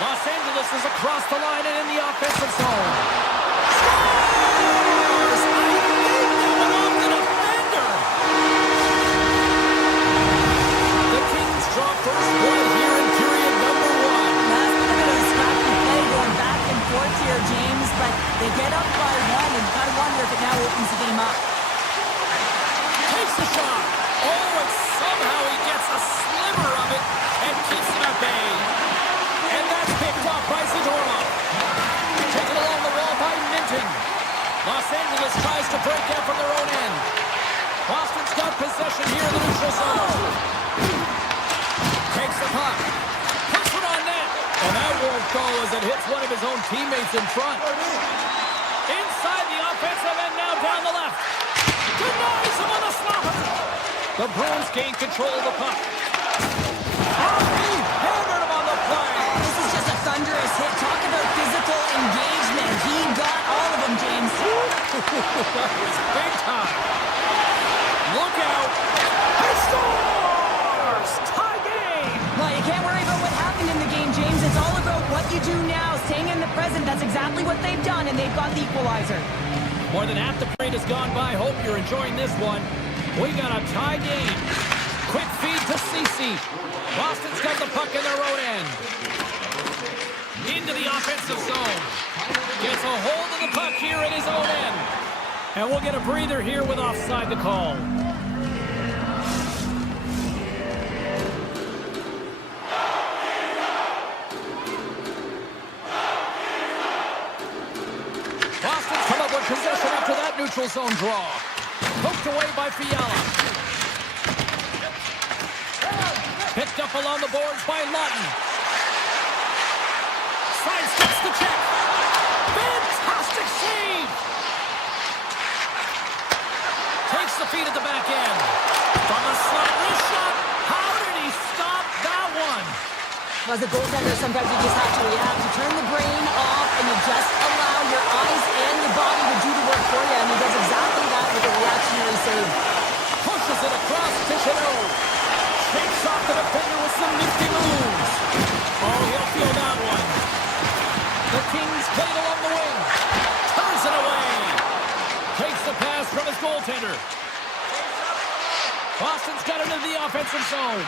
Los Angeles is across the line and in the offensive zone. Scores! I think that went off the defender. The Kings draw first blood here in period number one. That's a bit of a scrappy play going back and forth here, James, but they get up by one, and I wonder if it now opens the game up. Takes the shot. Oh, and somehow he gets a sliver of it and keeps him at bay. And that's picked off by Zadorov. Taken along the wall by Minton. Los Angeles tries to break out from their own end. Boston's got possession here in the neutral zone. Takes the puck. Puts it on net. And that won't go as it hits one of his own teammates in front. Inside the offensive end now down the left. Denies him on the slapper. The Bruins gain control of the puck. Oh, he hammered him on the play. This is just a thunderous hit. Talk about physical engagement. He got all of them, James. That was big time. Look out. He scores! Tie game. Well, you can't worry about what happened in the game, James. It's all about what you do now, staying in the present. That's exactly what they've done, and they've got the equalizer. More than half the period has gone by. Hope you're enjoying this one. We got a tie game. Quick feed to Ceci. Boston's got the puck in their own end. Into the offensive zone. Gets a hold of the puck here in his own end. And we'll get a breather here with offside the call. Boston's come up with possession after that neutral zone draw. Poked away by Fiala. Picked up along the boards by Lawton. Sidesteps the check. Fantastic save. Takes the feed at the back end. From the slot, wrist shot. How did he stop that one? As a goaltender, sometimes you just have to react. You turn the brain off, and you just allow your eyes and your body to do the work for you, and he does exactly that with a reactionary save. Pushes it across to Chanel. Shakes off the defender with some nifty moves. Oh, he'll feel that one. The Kings played along the wing. Turns it away. Takes the pass from his goaltender. Boston's got it into the offensive zone.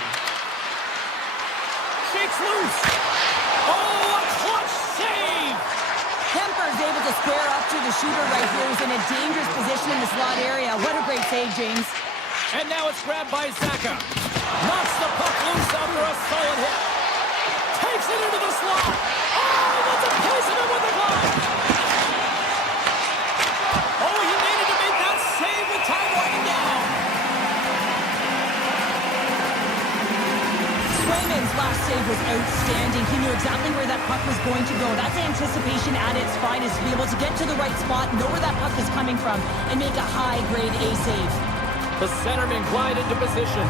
Shakes loose. Oh, a clutch save. Kemper's able to square up to the shooter right here, who's in a dangerous position in the slot area. What a great save, James. And now it's grabbed by Zaka. Knocks the puck loose after a solid hit. Takes it into the slot. Oh, that's a piece of it with the glove. Oh, he needed to make that save with time winding down. Swayman's last save was outstanding. He knew exactly where that puck was going to go. That's anticipation at its finest, to be able to get to the right spot, know where that puck is coming from, and make a high-grade A save. The centerman glide into position.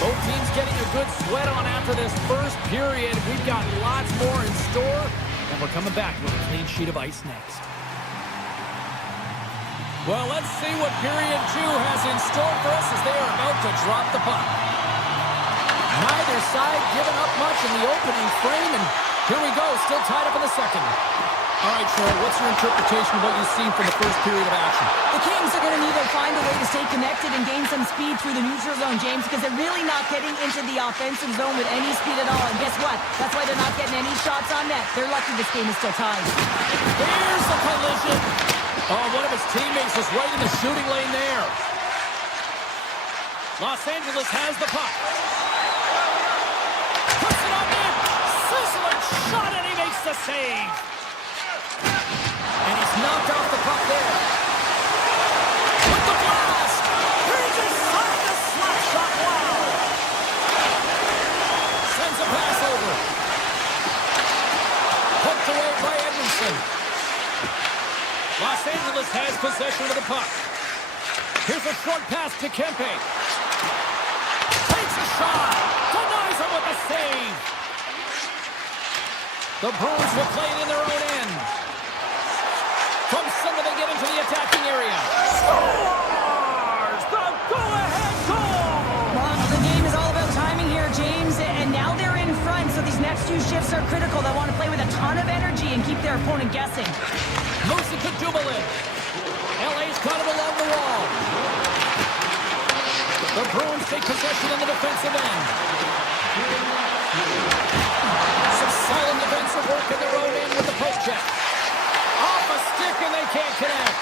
Both teams getting a good sweat on after this first period. We've got lots more in store, and we're coming back with a clean sheet of ice next. Well, let's see what period 2 has in store for us as they are about to drop the puck. Neither side giving up much in the opening frame, and here we go, still tied up in the second. All right, Troy, what's your interpretation of what you've seen from the first period of action? The Kings are going to need to find a way to stay connected and gain some speed through the neutral zone, James, because they're really not getting into the offensive zone with any speed at all. And guess what? That's why they're not getting any shots on net. They're lucky this game is still tied. Here's the collision. Oh, one of his teammates was right in the shooting lane there. Los Angeles has the puck. Puts it on net. Sizzling shot, and he makes the save. And he's knocked off the puck there. With the blast. He decided to slap shot. Wow. Sends a pass over. Hooked away by Edmondson. Los Angeles has possession of the puck. Here's a short pass to Kempe. Takes a shot. Denies him with a save. The Bruins will play it in their own end. From center, they get into the attacking area. Scores! The go-ahead goal! Well, the game is all about timing here, James, and now they're in front, so these next two shifts are critical. They want to play with a ton of energy and keep their opponent guessing. Moves it to Dumoulin. LA's got him along the wall. The Bruins take possession in the defensive end. Some solid defensive work in their own end with the poke check. Off a stick, and they can't connect.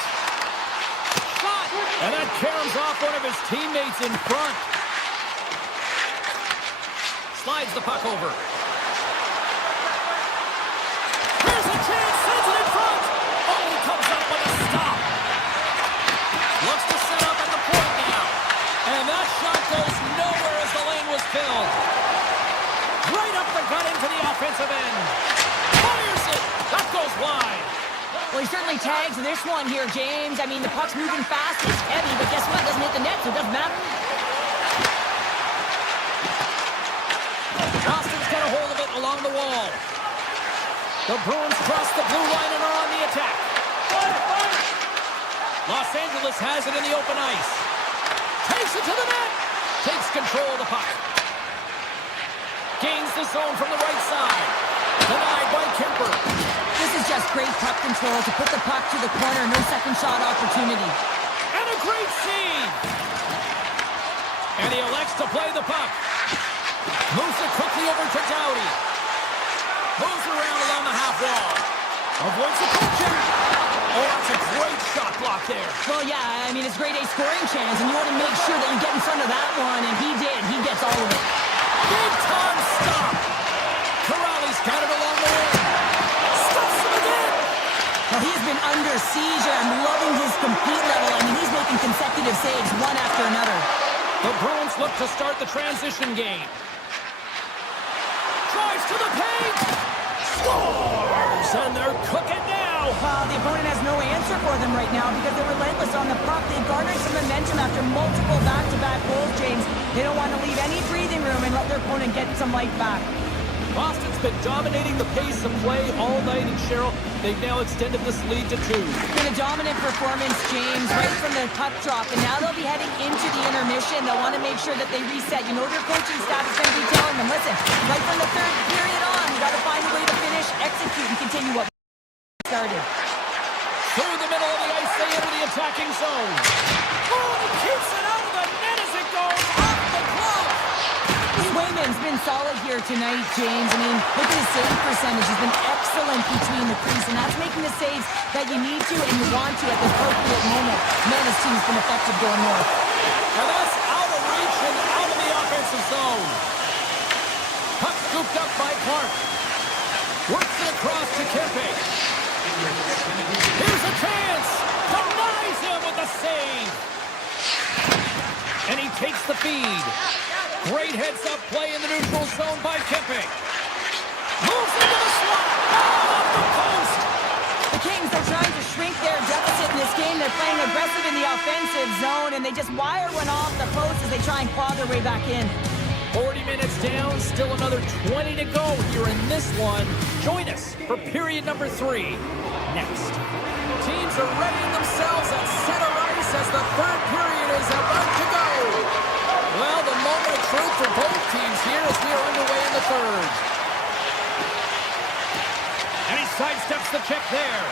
Shot! And that caroms off one of his teammates in front. Slides the puck over. Here's a chance, sends it in front. Oh, he comes up with a stop. Looks to set up at the point now. And that shot goes nowhere as the lane was filled. Right up the gut into the offensive end. Fires it. That goes wide. Well, he certainly tags this one here, James. I mean, the puck's moving fast, it's heavy, but guess what? It doesn't hit the net, so it doesn't matter. Austin's got a hold of it along the wall. The Bruins cross the blue line and are on the attack. Los Angeles has it in the open ice. Takes it to the net. Takes control of the puck. Gains the zone from the right side. Denied by Kemper. This is just great puck control to put the puck to the corner. No second shot opportunity. And a great save. And he elects to play the puck. Moves it quickly over to Doughty. Moves around along the half wall. Avoids the coaching. Oh, that's a great shot block there. Well, yeah, I mean, it's great A scoring chance, and you want to make sure that you get in front of that one, and he did. He gets all of it. Big time stop. Corrali's got it along the wing. Stops him again. Well, he has been under siege, and I'm loving his complete level. I mean, he's making consecutive saves, one after another. The Bruins look to start the transition game. Drives to the paint. Scores! And they're cooking now. The opponent has no answer for them right now because they're relentless on the puck. They garnered some momentum after multiple back-to-back goals, James. They don't want to leave any breathing room and let their opponent get some life back. Boston's been dominating the pace of play all night, and Cheryl, they've now extended this lead to 2. Been a dominant performance, James, right from the puck drop, and now they'll be heading into the intermission. They'll want to make sure that they reset. You know their coaching staff is going to be telling them, listen, right from the third period on, you got to find a way to finish, execute, and continue what started. Through the middle of the ice, they enter the attacking zone. Oh, he keeps it out of the net as it goes off the glove. Swayman's been solid here tonight, James. I mean, look at his save percentage. He's been excellent between the crease, and that's making the saves that you need to and you want to at the appropriate moment. Man, his team's been effective going north. And that's out of reach and out of the offensive zone. Puck scooped up by Clark. Works it across to Kempe. Here's a chance. Denies him with the save. And he takes the feed. Great heads-up play in the neutral zone by Kempe. Moves into the slot. Off the post. The Kings are trying to shrink their deficit in this game. They're playing aggressive in the offensive zone, and they just wire one off the post as they try and claw their way back in. 40 minutes down, still another 20 to go here in this one. Join us for period number 3 next. Teams are readying themselves at center ice as the third period is about to go. Well, the moment of truth for both teams here as we are underway in the third. And he sidesteps the check there.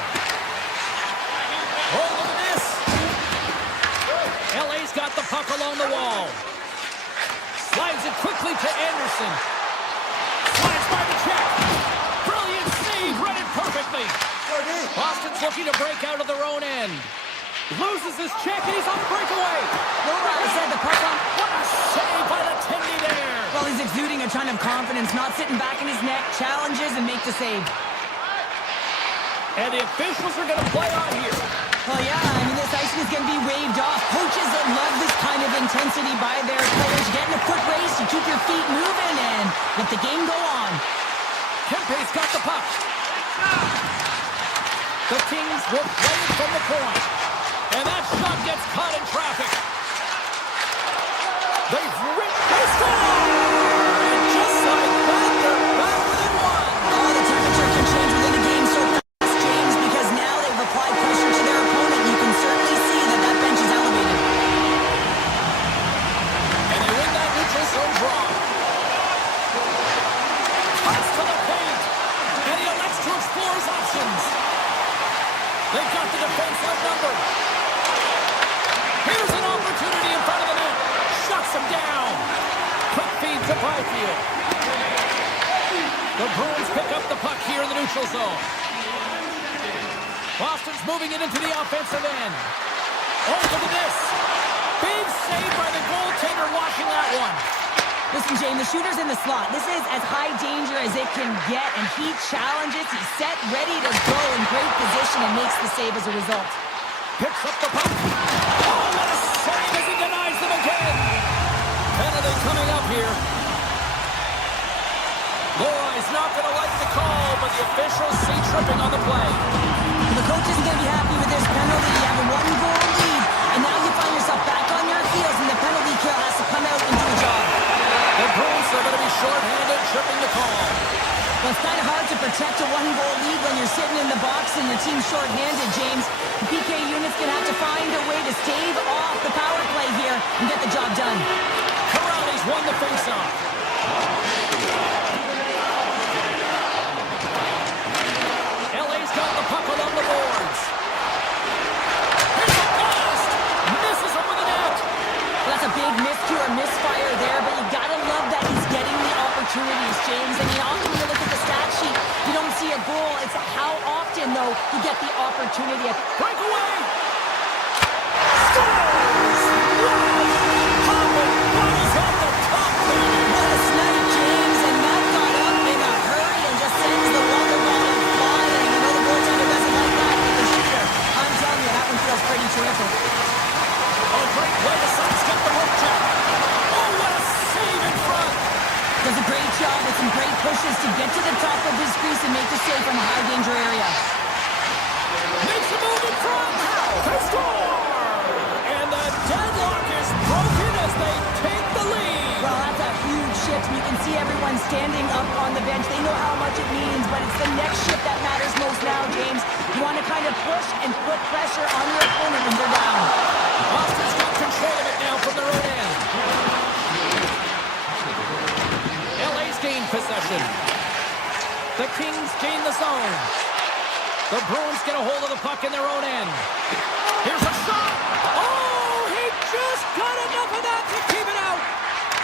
Oh, look at this. LA's got the puck along the wall. Slides it quickly to Anderson. Slides by the check. Brilliant save, read it perfectly. Boston's looking to break out of their own end. Loses his check and he's on breakaway. Nobody said the puck on. What a save by the Tindy there. Well, he's exuding a ton of confidence, not sitting back in his net, challenges and makes the save. And the officials are going to play on here. Well, yeah, I mean, this icing is going to be waved off. Coaches that love this kind of intensity by their players. Get in a foot race, you keep your feet moving, and let the game go on. Kempe's got the puck. The Kings will play it from the point. And that shot gets caught in traffic. They've ripped this goal! And just like that, they're back within one. Oh, the temperature can change within a game so fast, James, because now they've applied pressure to their opponent. You can certainly see that that bench is elevated. And they win that neutral zone draw. Cuts to the paint. And he elects to explore his options. They've got the defense outnumbered. Here's an opportunity in front of the net. Shuts him down. Quick feed to Byfield. The Bruins pick up the puck here in the neutral zone. Boston's moving it into the offensive end. Oh, look at this. Big save by the goaltender watching that one. Listen, James, the shooter's in the slot. This is as high danger as it can get, and he challenges. He's set, ready to go in great position, and makes the save as a result. Picks up the puck. Oh, what a save as he denies them again. Penalty coming up here. Loy's not going to like the call, but the officials see tripping on the play. The coach isn't going to be happy with this penalty. You have a one-goal lead, and now you find yourself back on your heels, and the penalty kill has to come out and do a job. The Bruins are going to be short-handed, tripping the call. Well, it's kind of hard to protect a one-goal lead when you're sitting in the box and your team's short-handed, James. The PK unit's going to have to find a way to stave off the power play here and get the job done. Corrales won the face-off. LA's got the puck along the boards. Here's a blast! Misses over the net. Well, that's a big miscue or misfire there, but you got to love that he's getting the opportunities, James. I mean, often when you look at the stat sheet, you don't see a goal. It's how often, though, you get the opportunity. Breakaway! Scores! Hopping bodies off the top there. What a snipe, James, and that got up in a hurry and just sends the water bottle flying. I know the goaltender doesn't like that, but the shooter, I'm telling you, that one feels pretty terrific. Oh, great play to sidestep the hook check. Oh, what a save in front. Does a great job with some great pushes to get to the top of his crease and make the save from a high-danger area. Makes a move in front. They score! And the deadlock is broken as they take the lead. Well, that's a huge shift. You can see everyone standing up on the bench. They it's the next shift that matters most now, James. You want to kind of push and put pressure on your opponent when they're down. Boston's got control of it now from their own end. LA's gained possession. The Kings gain the zone. The Bruins get a hold of the puck in their own end. Here's a shot. Oh, he just got enough of that to keep it out.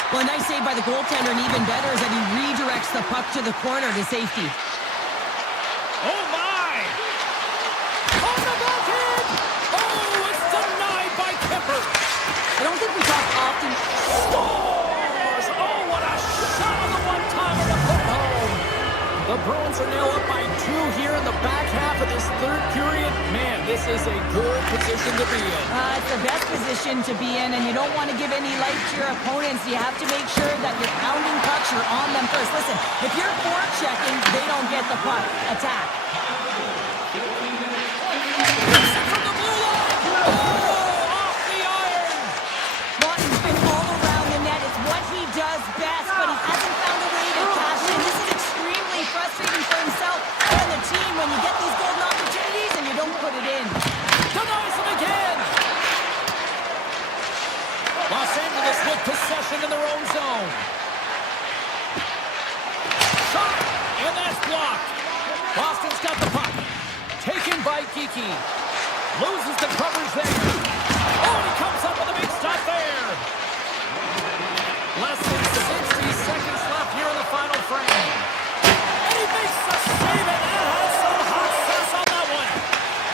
Well, a nice save by the goaltender, and even better is that he redirects the puck to the corner to safety. Oh, my. On the Baltic. Oh, it's denied by Kemper. I don't think we talk often. Scores. Oh, what a shot on the one-timer to put it home. The Bruins are now up by 2 here in the back half of this third period. Man, this is a good position to be in. It's the best position to be in, and you don't want to give any life to your opponents. You have to make sure that you're pounding pucks, you're on them first. Listen, if you're forechecking, they don't get the puck. Attack. From the blue line. Oh, off the iron. Martin's been all around the net. It's what he does best, but he hasn't found a way to cash in. This is extremely frustrating for himself and the team when you get these golden opportunities and you don't put it in. Denies him again. Los Angeles with possession in their own zone. Shot, and that's blocked. Boston's got the puck. Taken by Geeky. Loses the coverage there. Oh, and he comes up with a big stop there. Less than 60 seconds left here in the final frame. And he makes the save, and that has some hot sauce on that one.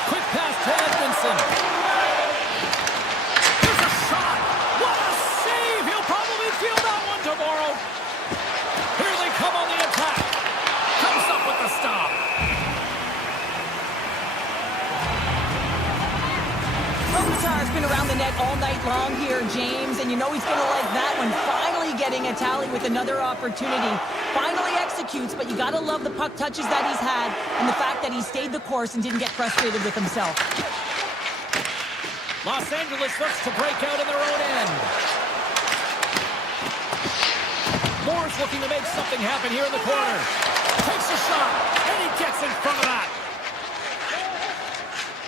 Quick pass to Edmondson. Here's a shot. What a save. He'll probably feel that one tomorrow. Here they come on the attack. Comes up with the stop. Kopitar's been around the net all night long here, James, and you know he's going to like that one. Finally getting a tally with another opportunity. Finally executes, but you got to love the puck touches that he's had and the fact that he stayed the course and didn't get frustrated with himself. Los Angeles looks to break out in their own end. Moore's looking to make something happen here in the corner. Takes a shot, and he gets in front of that.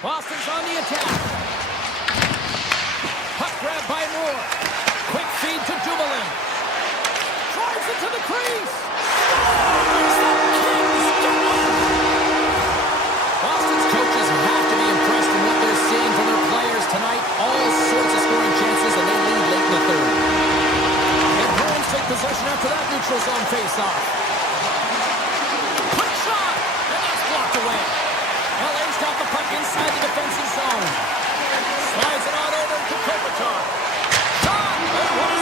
Boston's on the attack. Puck grab by Moore. Quick feed to Dumoulin. Drives it to the crease. Scores! The Kings get one! Boston's coaches have to be impressed with what they're seeing from their players tonight. All sorts of scoring chances, and they lead late in the third. The Bruins take possession after that neutral zone face-off. Quick shot! And that's blocked away. LA's got the puck inside the defensive zone. Slides it on over to Kopitar. Shot! Oh, what a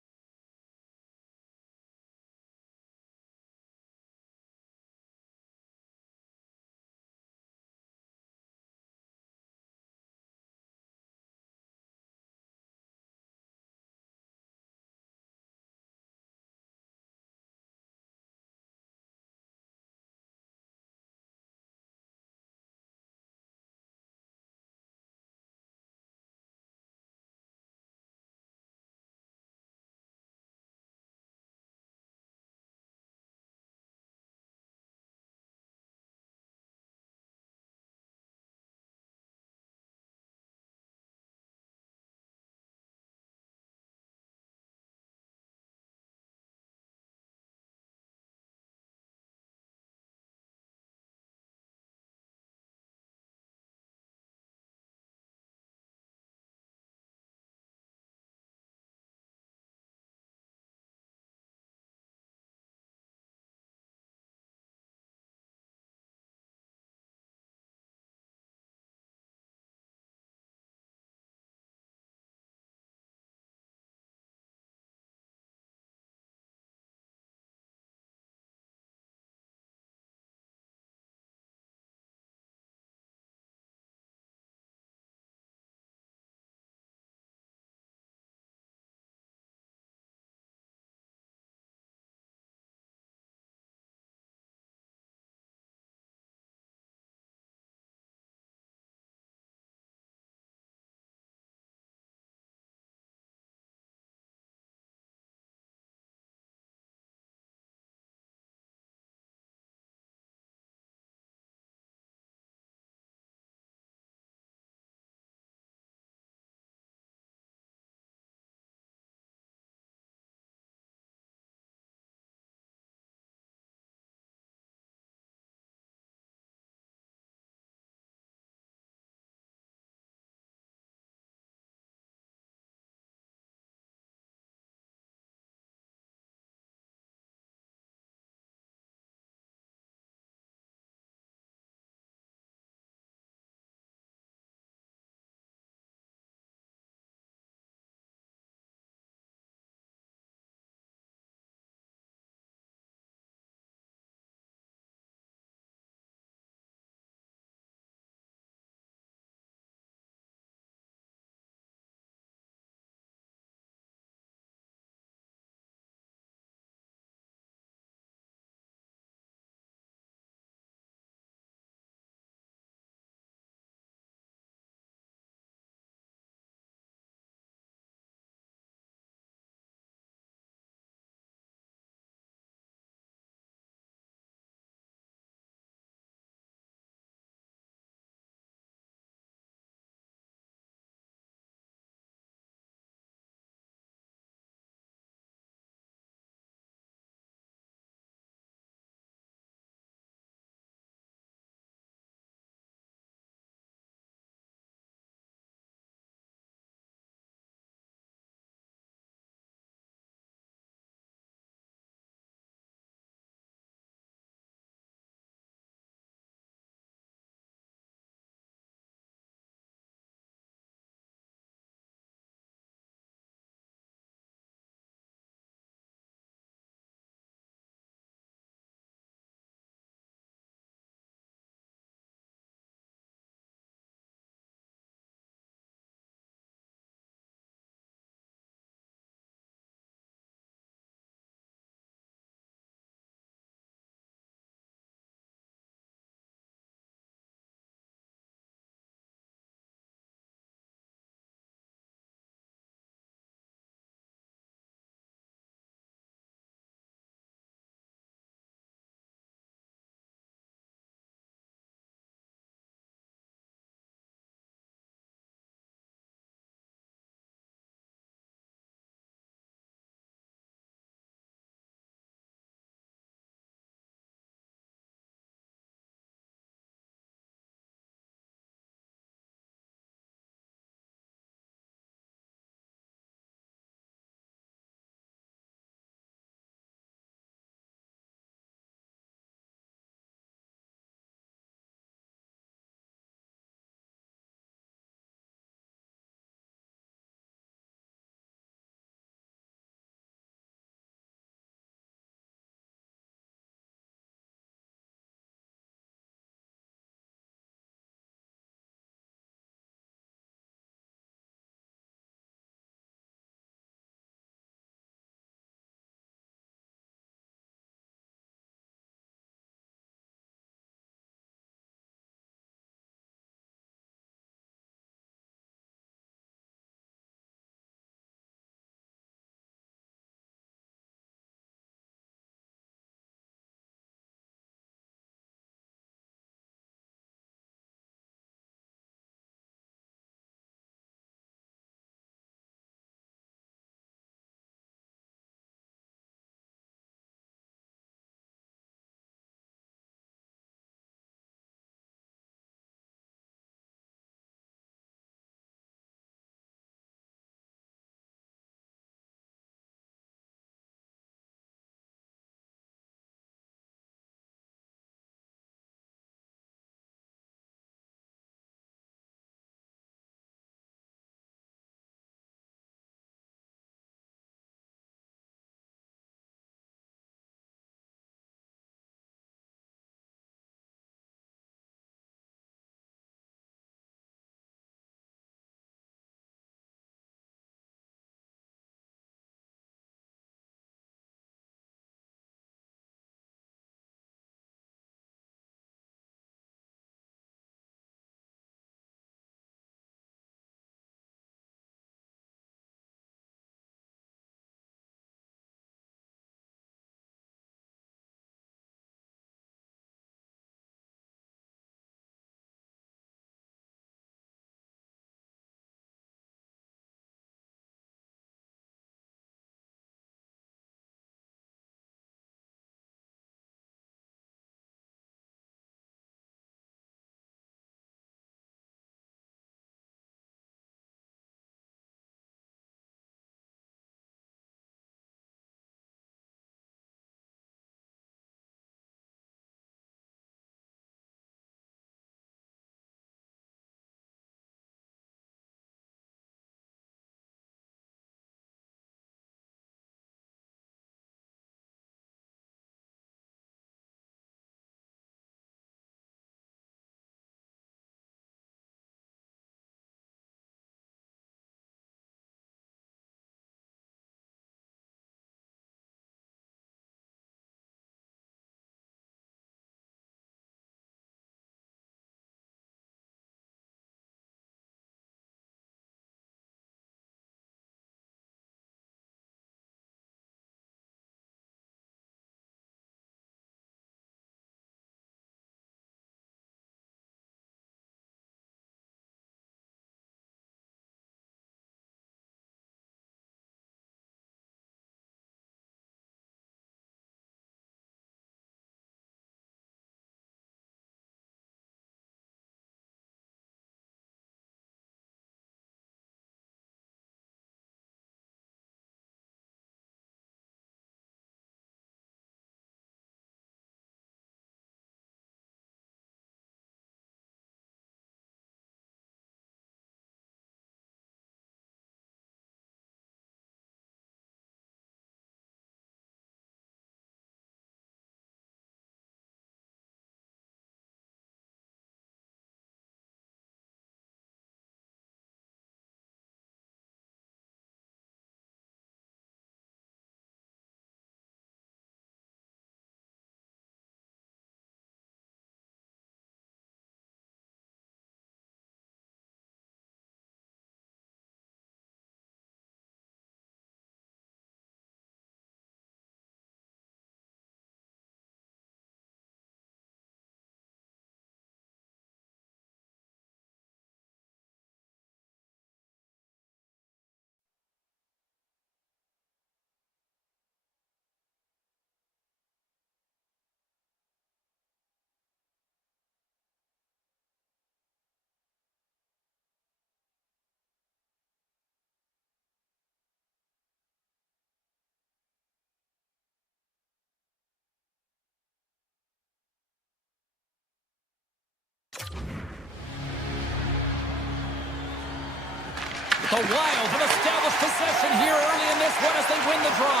The Wild have established possession here early in this one as they win the draw.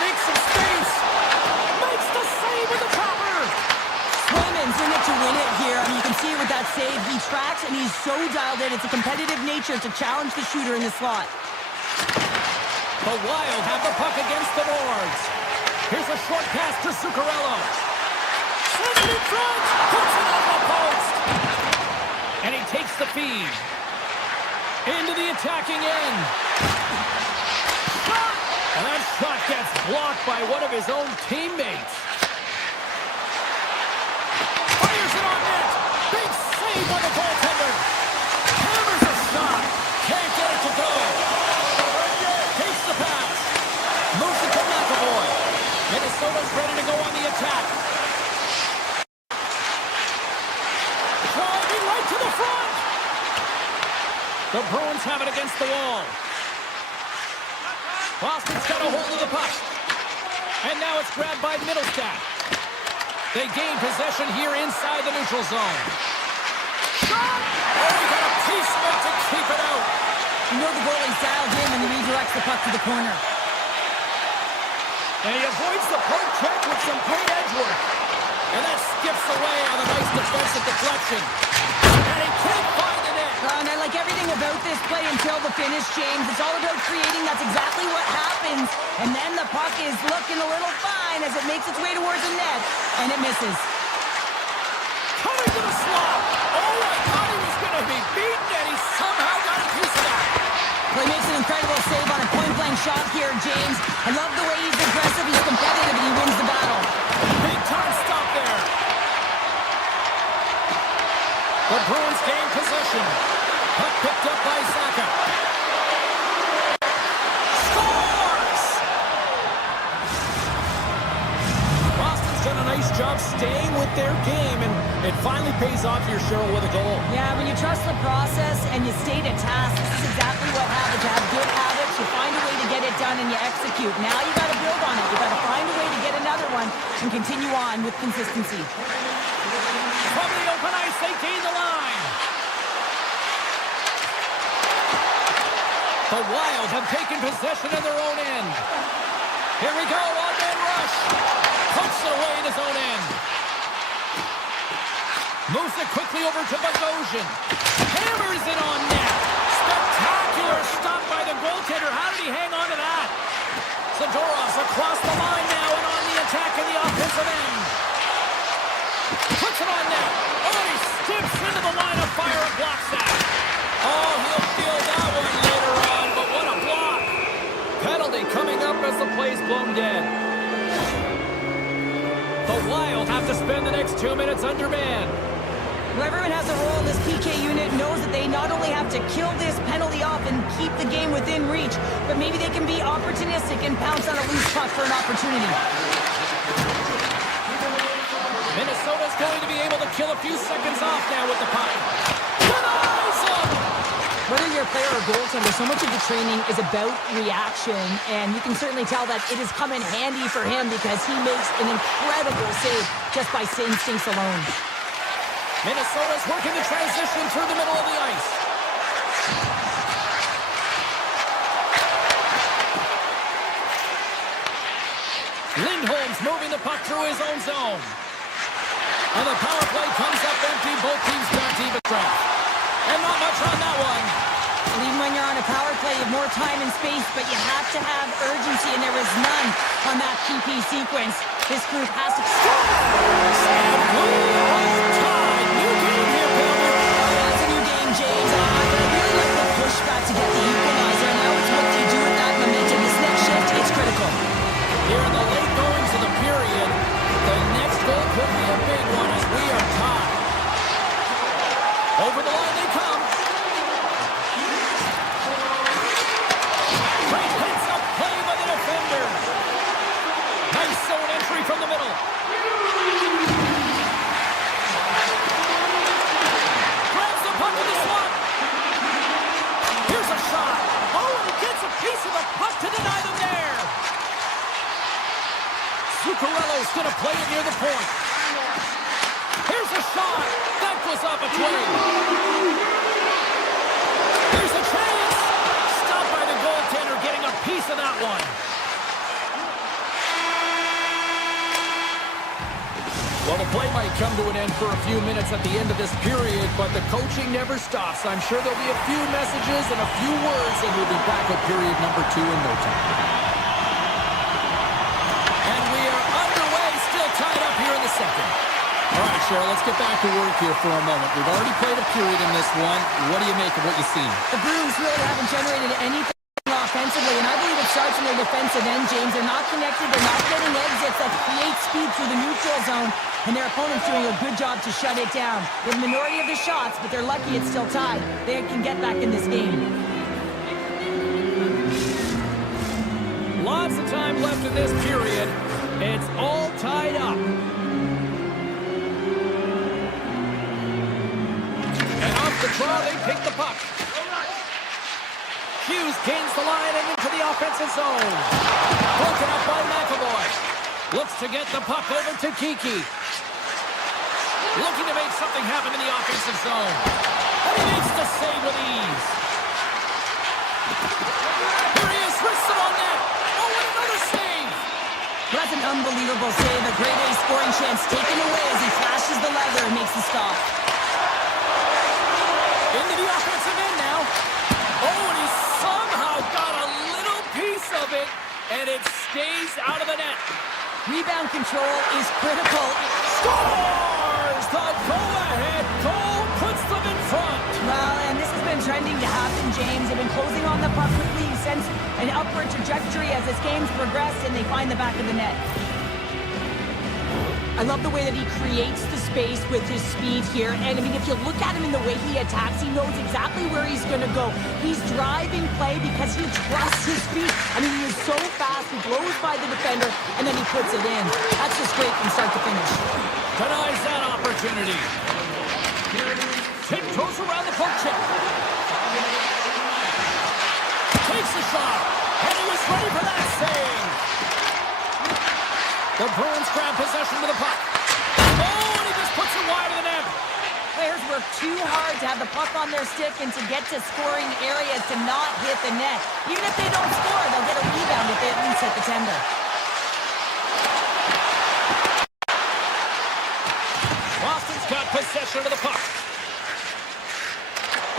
Makes some space. Makes the save with the chopper. Swayman's in it to win it here. I mean, you can see it with that save. He tracks and he's so dialed in. It's a competitive nature to challenge the shooter in the slot. The Wild have the puck against the boards. Here's a short pass to Zuccarello. Sends it in front. Puts it off the post. And he takes the feed. Into the attacking end. Shot! And that shot gets blocked by one of his own teammates. Fires it on net. Big save by the goaltender. Hammers a shot. Can't get it to go. Takes the pass. Moves it to McAvoy. Minnesota's ready to go on the attack. Driving right to the front. The Bruins have it against the wall. Boston's got a hold of the puck. And now it's grabbed by Middlestat. They gain possession here inside the neutral zone. Shot! Oh, he got a piece of it to keep it out. You know the goalie's dialed in when he redirects the puck to the corner. And he avoids the poke check with some great edge work. And that skips away on a nice defensive deflection. And he can't find the net. And I like everything about this play until the finish, James. It's all about creating. That's exactly what happens. And then the puck is looking a little fine as it makes its way towards the net. And it misses. Coming to the slot. Oh, I thought he was going to be beaten, and he somehow got a piece of that. Well, he makes an incredible save on a point-blank shot here, James. I love the way he's aggressive, he's competitive, and he wins the battle. Big time stop there. The Bruins gain possession. Puck picked up by Saka. Scores! Boston's done a nice job staying with their game, and it finally pays off here, Cheryl, with a goal. Yeah, when you trust the process and you stay to task, this is exactly what happens. You have good habits, you find a way to get it done, and you execute. Now you got to build on it. You got to find a way to get another one and continue on with consistency. From the open ice, they gain the line. The Wild have taken possession of their own end. Here we go, one-man rush. Pokes it away in his own end. Moves it quickly over to Bogosian. Hammers it on net. Spectacular stop by the goaltender. How did he hang on to that? Zadorov's across the line now and on the attack in the offensive end. Puts it on net. Oh, he steps into the line of fire and blocks that. Oh, he'll feel that one later on, but what a block. Penalty coming up as the play's blown dead. The Wild have to spend the next 2 minutes undermanned. Well, everyone has a role in this PK unit, knows that they not only have to kill this penalty off and keep the game within reach, but maybe they can be opportunistic and pounce on a loose puck for an opportunity. Minnesota's going to be able to kill a few seconds off now with the puck. Denies him! Whether you're a player or goaltender, so much of the training is about reaction, and you can certainly tell that it has come in handy for him because he makes an incredible save just by instincts alone. Minnesota's working the transition through the middle of the ice. Lindholm's moving the puck through his own zone. And the power play comes up empty. Both teams don't even strength. And not much on that one. And even when you're on a power play, you have more time and space, but you have to have urgency, and there is none on that PP sequence. This group has to... And we are tied. New game here, Pelmer. That's a new game, James. I really like the pushback to get the equalizer. Now it's what do you do with that momentum. This next shift, it's critical. Here in the late goings of the period, the next goal could be a big one as we are tied. Over the line they come. Great hits up play by the defender. Nice zone entry from the middle. Grabs the puck in the slot. Here's a shot. Oh, and he gets a piece of the puck to deny them there. Zuccarello's going to play it near the point. Here's a shot. That goes off a twig. Here's a chance. piece of that one. Well, the play might come to an end for a few minutes at the end of this period, but the coaching never stops. I'm sure there'll be a few messages and a few words, and we'll be back at period number 2 in no time. And we are underway, still tied up here in the second. All right, Cheryl, let's get back to work here for a moment. We've already played a period in this one. What do you make of what you see? The Bruins really haven't generated anything offensively, and I believe it starts in their defensive end, James. They're not connected. They're not getting exits that create speed through the neutral zone, and their opponent's doing a good job to shut it down. They have the minority of the shots, but they're lucky it's still tied. They can get back in this game. Lots of time left in this period. It's all tied up. And off the draw, they pick the puck. Hughes gains the line and into the offensive zone. Broken up by McAvoy. Looks to get the puck over to Kiki. Looking to make something happen in the offensive zone. And he makes the save with ease. Here he is, wristed on net. Oh, and another save. That's an unbelievable save. A grade A scoring chance taken away as he flashes the leather and makes the stop. Into the offensive end now. Oh, and he somehow got a little piece of it, and it stays out of the net. Rebound control is critical. Scores! The go-ahead goal puts them in front. Well, and this has been trending to happen, James. They've been closing on the puck quickly since an upward trajectory as this game's progressed, and they find the back of the net. I love the way that he creates the space with his speed here. And, I mean, if you look at him in the way he attacks, he knows exactly where he's going to go. He's driving play because he trusts his feet. I mean, he is so fast. He blows by the defender, and then he puts it in. That's just great from start to finish. Denies that opportunity. Tiptoes around the poke check. Takes a shot, and he was ready for that save. The Bruins grab possession with the puck. Oh, and he just puts it wide of the net. Players work too hard to have the puck on their stick and to get to scoring areas to not hit the net. Even if they don't score, they'll get a rebound if they at least hit the tender. Boston's got possession of the puck.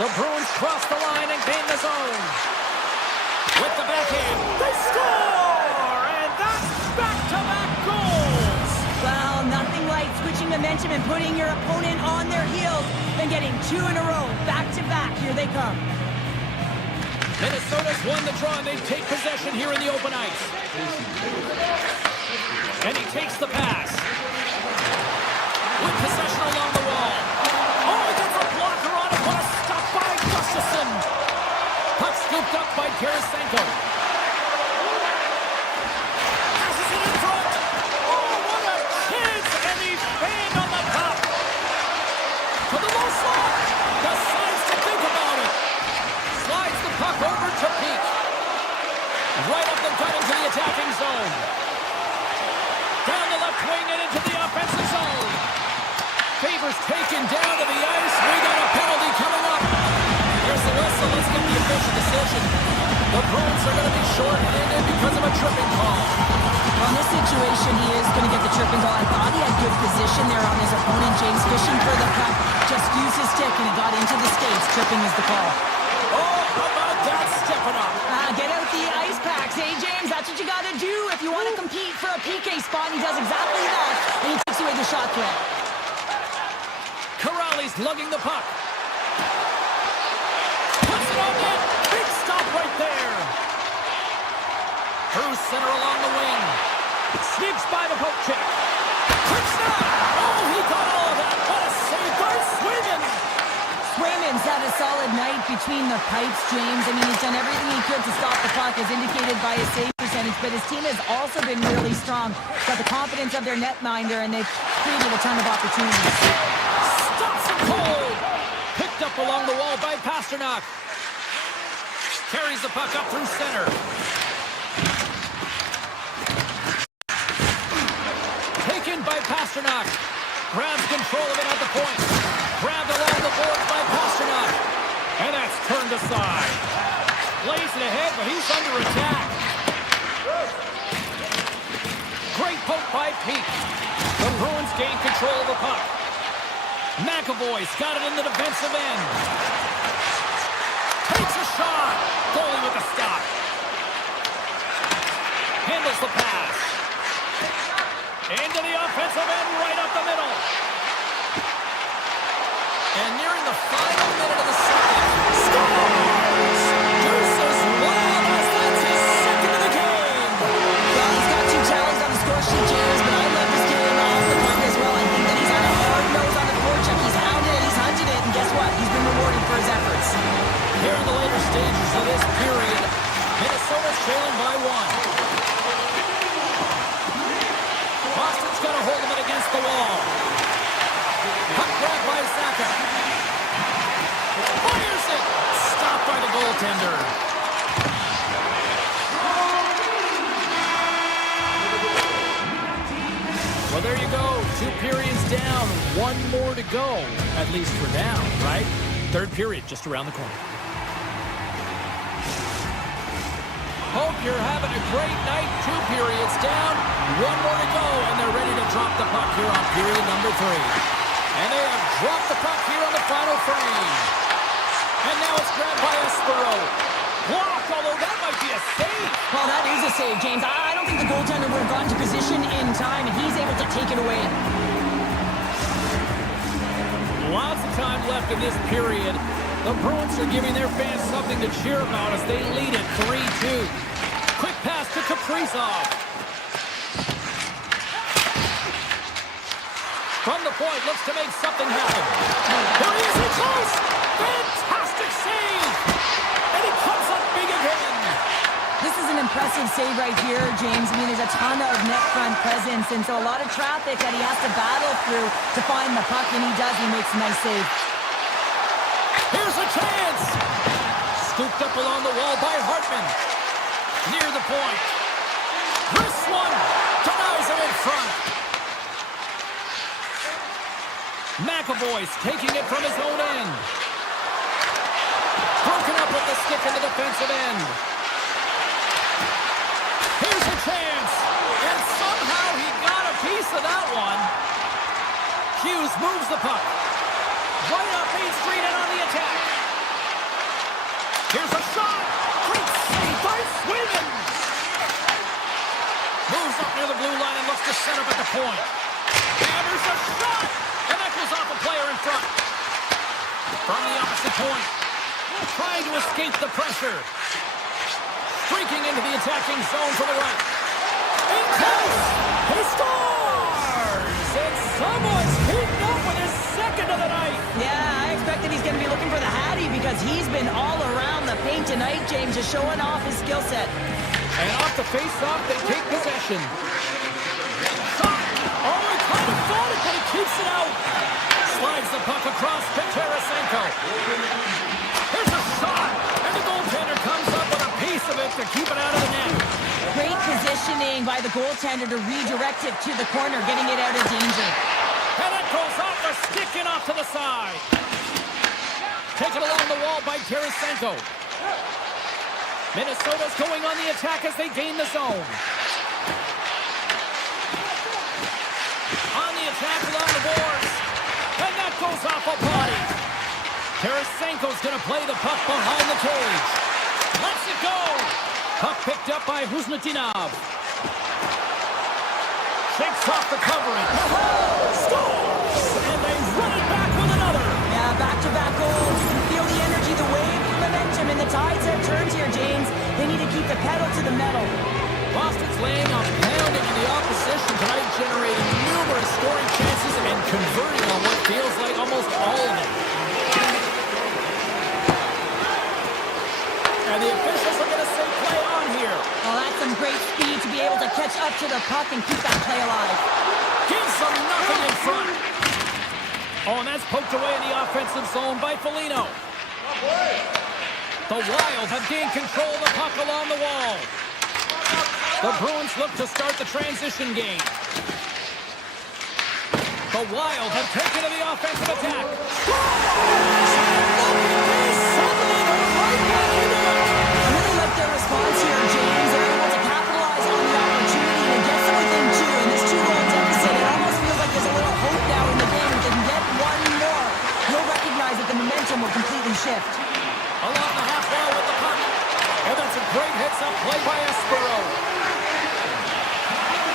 The Bruins cross the line and gain the zone. With the backhand, they score! And that's back-to-back goals! Well, nothing like switching momentum and putting your opponent on their heels than getting 2 in a row, back-to-back. Here they come. Minnesota's won the draw, and they take possession here in the open ice. And he takes the pass. With possession along the wall. Oh, he gets a blocker on it. What a stop by Gustafsson. Puck scooped up by Tarasenko. Passes it in front. Oh, what a chance. And he banged on the top. To the low slot. Decides to think about it. Slides the puck over to Peak. Right up the gut into the attacking zone. Down the left wing and into the offensive zone. Favors taken down to the ice. We got a penalty coming up. There's the whistle. Let's get the official decision. The Bruins are going to be short-handed because of a tripping call. Well, in this situation, he is going to get the tripping call. I thought he had good position there on his opponent. James fishing for the puck. Just used his stick and it got into the skates. Tripping is the call. Oh, how about that stepping up? Get out the ice packs. Hey, James, that's what you got to do if you want to compete for a PK spot. He does exactly that, and he takes away the shot threat. Corrali's lugging the puck. Puts it on net. Big stop right there. Through center along the wing. Sneaks by the poke check. Quick snap. Oh, he got all of that. What a save by Swayman. Swayman's had a solid night between the pipes, James. I mean, he's done everything he could to stop the puck, as indicated by his save percentage, but his team has also been really strong. Got the confidence of their netminder, and they've created a ton of opportunities. Stops it cold. Picked up along the wall by Pasternak. Carries the puck up through center. Taken by Pasternak. Grabs control of it at the point. Grabbed along the boards by Pasternak. And that's turned aside. blazing ahead, but he's under attack. Great poke by Pete. The Bruins gain control of the puck. McAvoy's got it in the defensive end. Takes a shot. Goalie with a stop. Handles the pass. Into the offensive end, right up the middle. And nearing the final minute of the second. Scores! Deuces wild as that's his second of the game. Well, he's got 2 challenges on the score sheet, James, but I love his game off the puck as well. I think that he's had a hard nose on the forecheck. He's hounded it, he's hunted it, and guess what? He's been rewarded for his efforts. Here in the later stages of this period, Minnesota's trailing by 1. Boston's got to hold him against the wall. Puck grab by Saka. Fires it. Stopped by the goaltender. Well, there you go. 2 periods down. 1 more to go. At least for now, right? Third period just around the corner. Hope you're having a great night. 2 periods down. 1 more to go, and they're ready to drop the puck here on period number 3. And they have dropped the puck here on the final frame. And now it's grabbed by Espero. Blocked, although that might be a save. Well, that is a save, James. I don't think the goaltender would have gone to position in time, and he's able to take it away. Lots of time left in this period. The Bruins are giving their fans something to cheer about as they lead it 3-2. Quick pass to Kaprizov. From the point, looks to make something happen. Here he is, in close! Fantastic save! And he comes up big again. This is an impressive save right here, James. I mean, there's a ton of net front presence, and so a lot of traffic that he has to battle through to find the puck, and he does. He makes a nice save. Here's a chance! Scooped up along the wall by Hartman. Near the point. This one denies him in front. McAvoy's taking it from his own end. Broken up with the stick in the defensive end. Here's a chance. And somehow he got a piece of that one. Hughes moves the puck. Right up Main Street and on the attack. Here's a shot. Great save by Sweden. Moves up near the blue line and looks to set up at the point. And there's a shot. And that goes off a player in front. From the opposite point. Trying to escape the pressure. Streaking into the attacking zone for the right. In close. He scores. And someone's heating up with his second of the night. Yeah, I expect that he's going to be looking for the Hattie because he's been all around the paint tonight, James, just showing off his skill set. And off the face-off, they take possession. Shot! Oh, he kind of thought it, but he keeps it out. Slides the puck across to Tarasenko. Here's a shot! And the goaltender comes up with a piece of it to keep it out of the net. Great positioning by the goaltender to redirect it to the corner, getting it out of danger. And that goes off the stick and off to the side. Taken along the wall by Tarasenko. Minnesota's going on the attack as they gain the zone. On the attack along the boards. And that goes off a body. Tarasenko's going to play the puck behind the cage. Lets it go. Puck picked up by Husnutinov. Shakes off the covering. Scores! And they run it back with another. Yeah, back-to-back goals. You can feel the energy, the wave, the momentum, and the tides have turned here, James. They need to keep the pedal to the metal. Boston's laying a pounding in the opposition tonight, generating numerous scoring chances and converting on what feels like almost all of them. And the officials are going to say play on here. Well, that's some great speed to be able to catch up to the puck and keep that play alive. Gives them nothing in front. Oh, and that's poked away in the offensive zone by Foligno. The Wild have gained control of the puck along the wall. The Bruins look to start the transition game. The Wild have taken to the offensive attack. And response here, James. They're able to capitalize on the opportunity and it gets them within two. And this two-goal deficit, it almost feels like there's a little hope now in the game. If they can get one more, you'll recognize that the momentum will completely shift. Along the half wall with the puck. And that's a great hits-up play by Espero.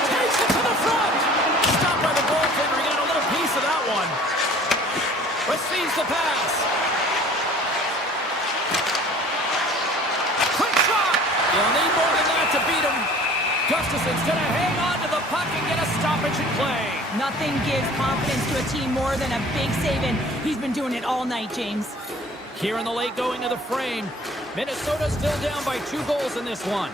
Takes it to the front. Stopped by the goaltender. He got a little piece of that one. Receives the pass. Quick shot. You'll need more than that to beat him. Gustafson's going to hang on to the puck and get a stoppage in play. Nothing gives confidence to a team more than a big save, and he's been doing it all night, James. Here in the late going to the frame. Minnesota still down by 2 goals in this one.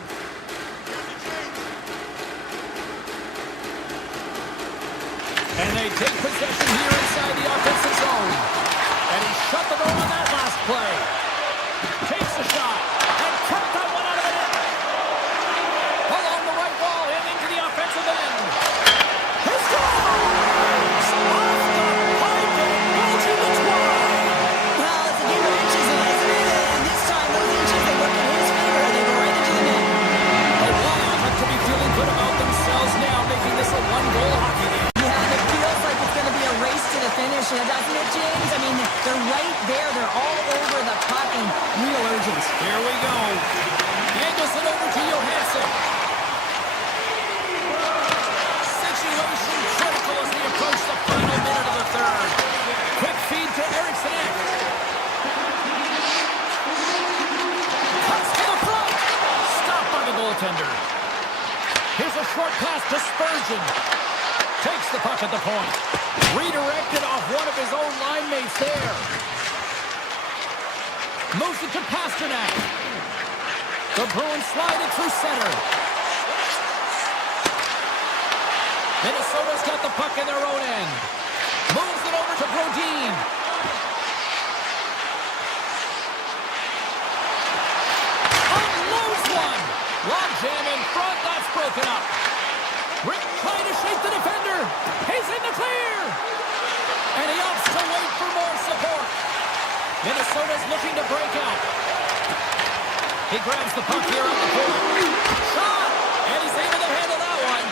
And they take possession here inside the offensive zone. And he shut the door on that last play. Takes the shot and kept that one out of the net. Along the right wall and into the offensive end. He scores! Off the pipe and belching the twine. Well, it's a game of inches, isn't it? And this time, those inches, they work in his favor. They go right into the net. The Wild have to be feeling good about themselves now, making this a 1-goal hockey game. Yeah, and it feels like it's going to be a race to the finish, doesn't it, James? I mean, they're right there. They're all over the puck and real urgent. Here we go. Angles it over to Johansson. Situation critical as they approach the final minute of the third. Quick feed to Eriksson. Cuts to the front. Stopped by the goaltender. Here's a short pass to Spurgeon. Takes the puck at the point. Redirected off one of his own line mates there. Moves it to Pasternak. The Bruins slide it through center. Minnesota's got the puck in their own end. Moves it over to Brodin. Unloads one. Long jam in front. That's broken up. Rick trying to shake the defender. He's in the clear. And he opts to wait for more support. Minnesota's looking to break out. He grabs the puck here on the point. Shot! And he's able to handle that one.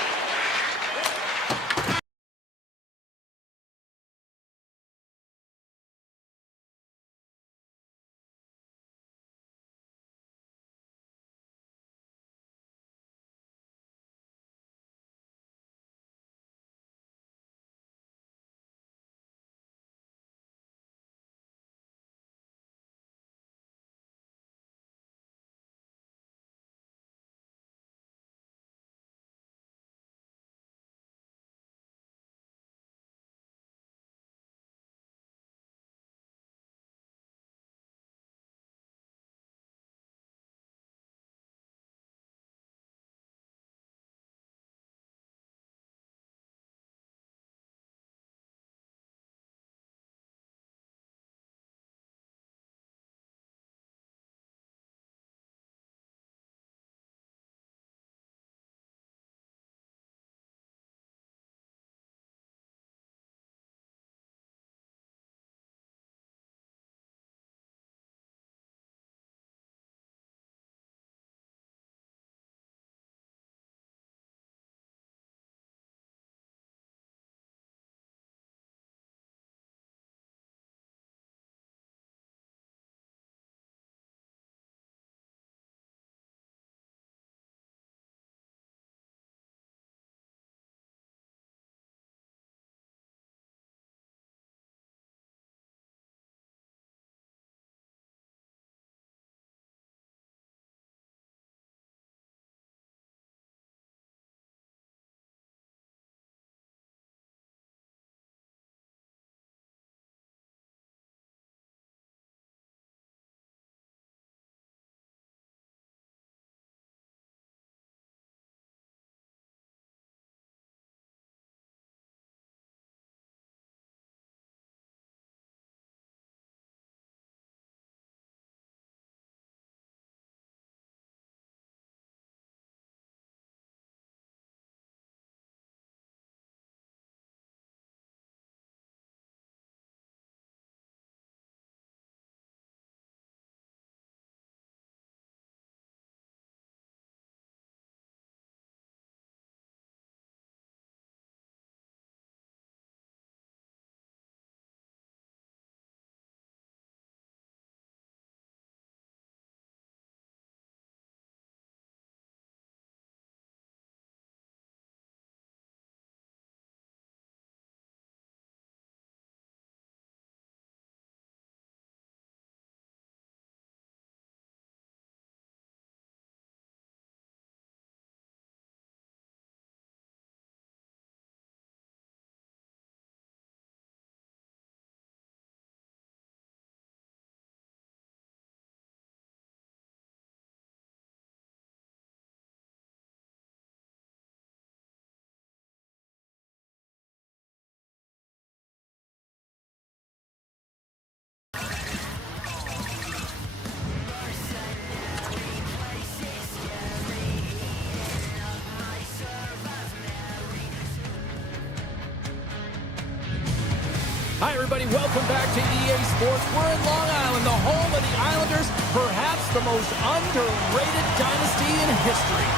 Hi, everybody. Welcome back to EA Sports. We're in Long Island, the home of the Islanders, perhaps the most underrated dynasty in history.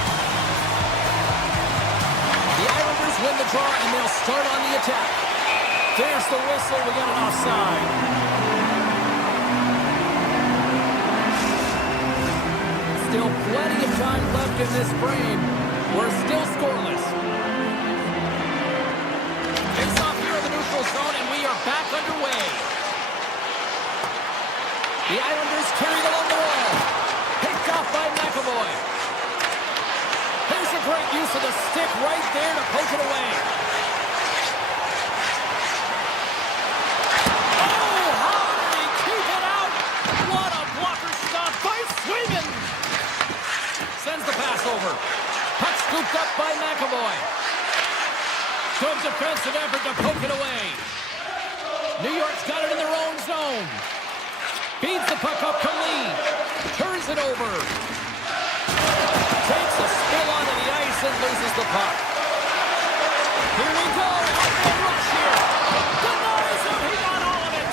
The Islanders win the draw, and they'll start on the attack. There's the whistle. We got an offside. Still plenty of time left in this frame. We're still scoreless. Face off here in the neutral zone, and we are back underway. The Islanders carried along the wall. Picked off by McAvoy. Here's a great use of the stick right there to poke it away. Oh, how did he keep it out? What a blocker stop by Sweden. Sends the pass over. Puck scooped up by McAvoy. Good defensive effort to poke it away. New York's got it in their own zone. Feeds the puck up to Lee. Turns it over. Takes a spill onto the ice and loses the puck. Here we go. Up rush here. Denies him. He got all of it.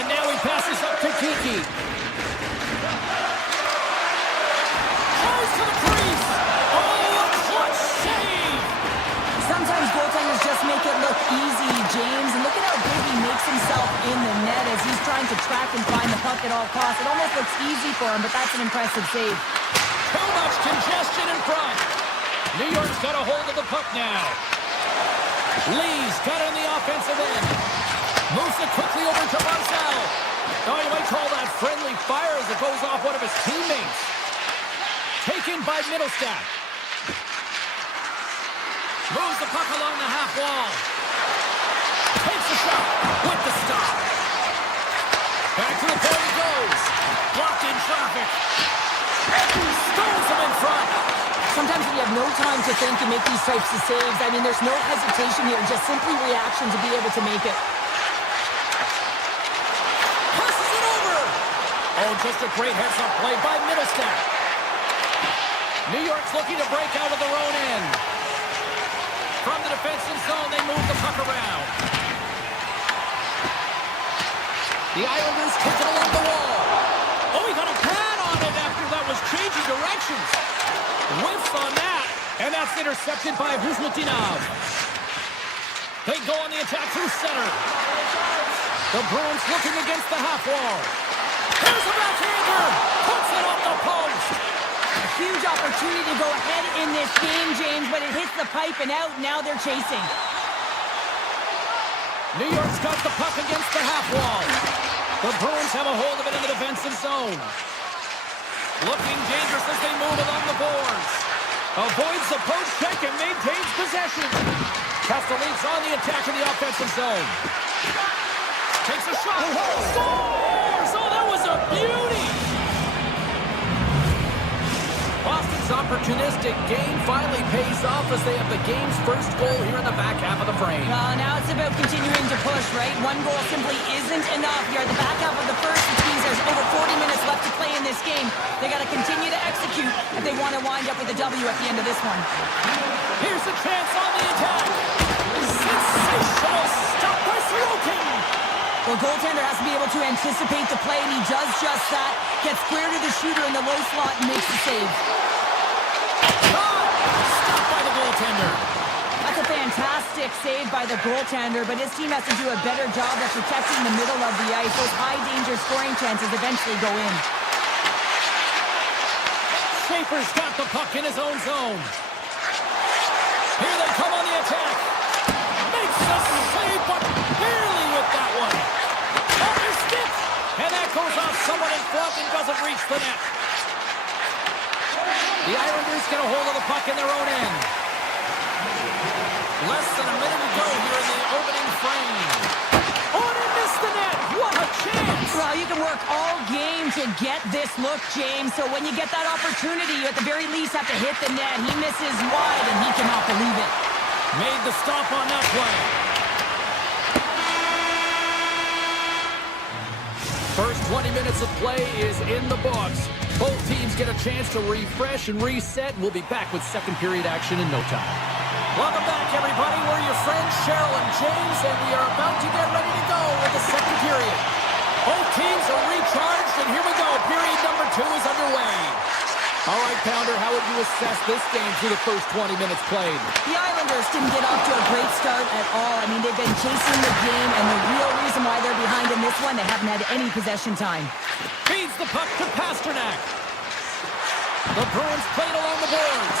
And now he passes up to Kiki. Tries to the crease. Oh, a clutch save. Sometimes goaltenders just make it look easy, James. And look at how big he makes himself in the net as he's trying to track and find the puck at all costs. It almost looks easy for him, but that's an impressive save. Too much congestion in front. New York's got a hold of the puck now. Lee's got it on the offensive end. Moves it quickly over to Barzal. Oh, you might call that friendly fire as it goes off one of his teammates. Taken by Middlestat. Moves the puck along the half wall. Takes a shot with the stop. Back to the point he goes. Blocked in traffic. Stones him in front. Sometimes when you have no time to think and make these types of saves, I mean, there's no hesitation here, just simply reaction to be able to make it. Passes it over. Oh, just a great heads-up play by Middlestat. New York's looking to break out of their own end. From the defensive zone, they move the puck around. The Islanders kick it along the wall. Oh, he got a pad on it after that was changing directions. Whiffs on that, and that's intercepted by Huzmatinov. They go on the attack through center. The Bruins looking against the half wall. Here's a backhander. Puts it off the post. A huge opportunity to go ahead in this game, James, but it hits the pipe and out. Now they're chasing. New York's got the puck against the half wall. The Bruins have a hold of it in the defensive zone. Looking dangerous as they move along the boards. Avoids the post check and maintains possession. Castelline's on the attack in the offensive zone. Takes a shot. Scores! Oh, that was a beauty! Boston's opportunistic game finally pays off as they have the game's first goal here in the back half of the frame. Now it's about continuing to push, right? One goal simply isn't enough. You're at the back half of the first, which means there's over 40 minutes left to play in this game. They got to continue to execute if they want to wind up with a W at the end of this one. Here's a chance on the attack. Sensational stop by Sorokin. Well, goaltender has to be able to anticipate the play, and he does just that. Gets square to the shooter in the low slot and makes the save. Stopped by the goaltender. That's a fantastic save by the goaltender, but his team has to do a better job of protecting the middle of the ice. Those high-danger scoring chances eventually go in. Schaefer's got the puck in his own zone. Here they come on the attack. Makes the save, but barely with that one. On their stick. And that goes off someone in front and doesn't reach the net. The Islanders get a hold of the puck in their own end. Less than a minute to go here in the opening frame. Oh, and he missed the net. What a chance. Well, you can work all game to get this look, James. So when you get that opportunity, you at the very least have to hit the net. He misses wide, and he cannot believe it. Made the stop on that play. First 20 minutes of play is in the books. Both teams get a chance to refresh and reset. We'll be back with second period action in no time. Welcome back, everybody. We're your friends, Cheryl and James, and we are about to get ready to go period. Both teams are recharged, and here we go. Period number 2 is underway. All right, Pounder, how would you assess this game through the first 20 minutes played? The Islanders didn't get off to a great start at all. I mean, they've been chasing the game, and the real reason why they're behind in this one, they haven't had any possession time. Feeds the puck to Pasternak. The Bruins played along the boards.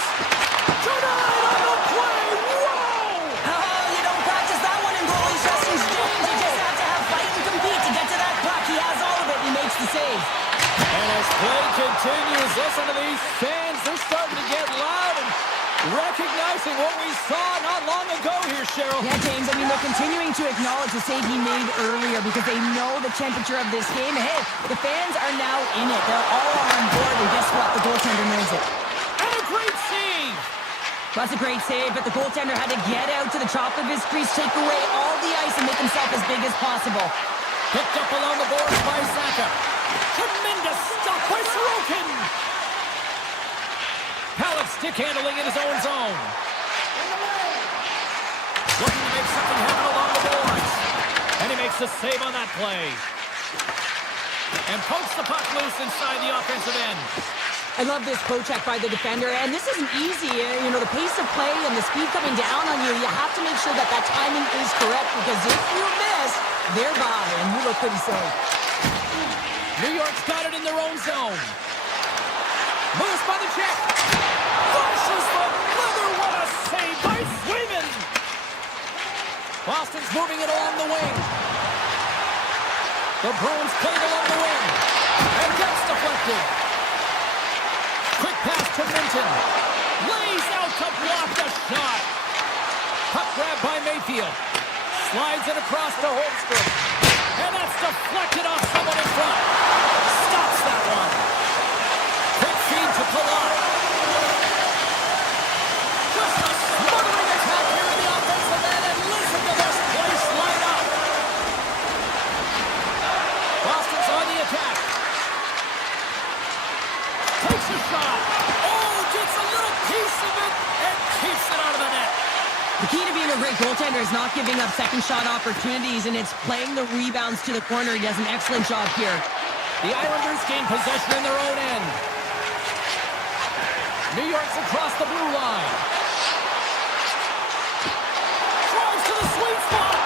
Tonight on the play! Whoa! Oh, you don't practice that one in goalie sessions, James. You just have to have fight and compete to get to that puck. He has all of it, and he makes the save. And as play continues, listen to these fans. They're starting to get loud and recognizing what we saw not long ago here, Cheryl. Yeah, James, I mean, they're continuing to acknowledge the save he made earlier because they know the temperature of this game. Hey, the fans are now in it. They're all on board, and guess what? The goaltender knows it. And a great save! That's a great save, but the goaltender had to get out to the top of his crease, take away all the ice, and make himself as big as possible. Picked up along the boards by Zaka. Tremendous stop by Sorokin. Pallet stick handling in his own zone. Looking to make something happen along the boards. And he makes the save on that play. And pokes the puck loose inside the offensive end. I love this poke check by the defender, and this isn't easy. You know, the pace of play and the speed coming down on you, you have to make sure that that timing is correct, because if you miss, they're by, and you look pretty safe. New York's got it in their own zone. Moves by the check. Flashes the leather. What a save by Swayman. Boston's moving it along the wing. The Bruins played along the wing. And gets deflected. Quick pass to Minton. Lays out to block the shot. Puck grab by Mayfield. Slides it across to Holmstrom. And that's deflected off someone in front. Stops that one. Quick feed to Pilar. Just a smothering attack here in the offensive end. And listen to this place light up. Boston's on the attack. Takes a shot. Oh, gets a little piece of it and keeps it out of the net. The key to being a great goaltender is not giving up second shot opportunities, and it's playing the rebounds to the corner. He does an excellent job here. The Islanders gain possession in their own end. New York's across the blue line. Drives to the sweet spot.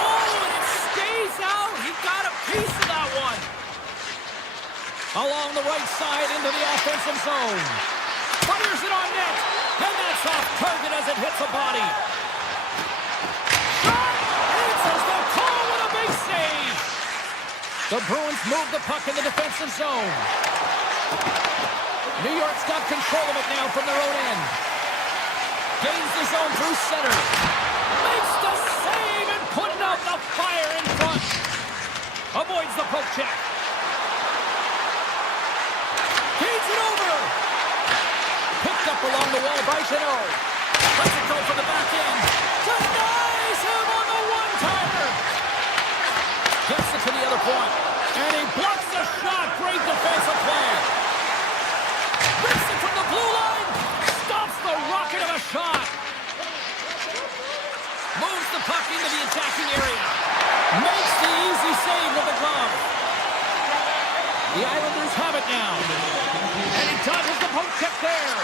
Oh, and it stays out. He got a piece of that one. Along the right side into the offensive zone. Fires it on net. And that's off target as it hits a body. Shot! Answers the call with a big save. The Bruins move the puck in the defensive zone. New York's got control of it now from their own end. Gains the zone through center. Makes the save and putting out the fire in front. Avoids the poke check. Gains it over. Picked up along the wall by Chanel. Lets it go for the back end. Denies him on the one-timer. Gets it to the other point. And he blocks the shot. Great defensive play. Rips it from the blue line. Stops the rocket of a shot. Moves the puck into the attacking area. Makes the easy save with the glove. The Islanders have it now. And he dodges the poke check there.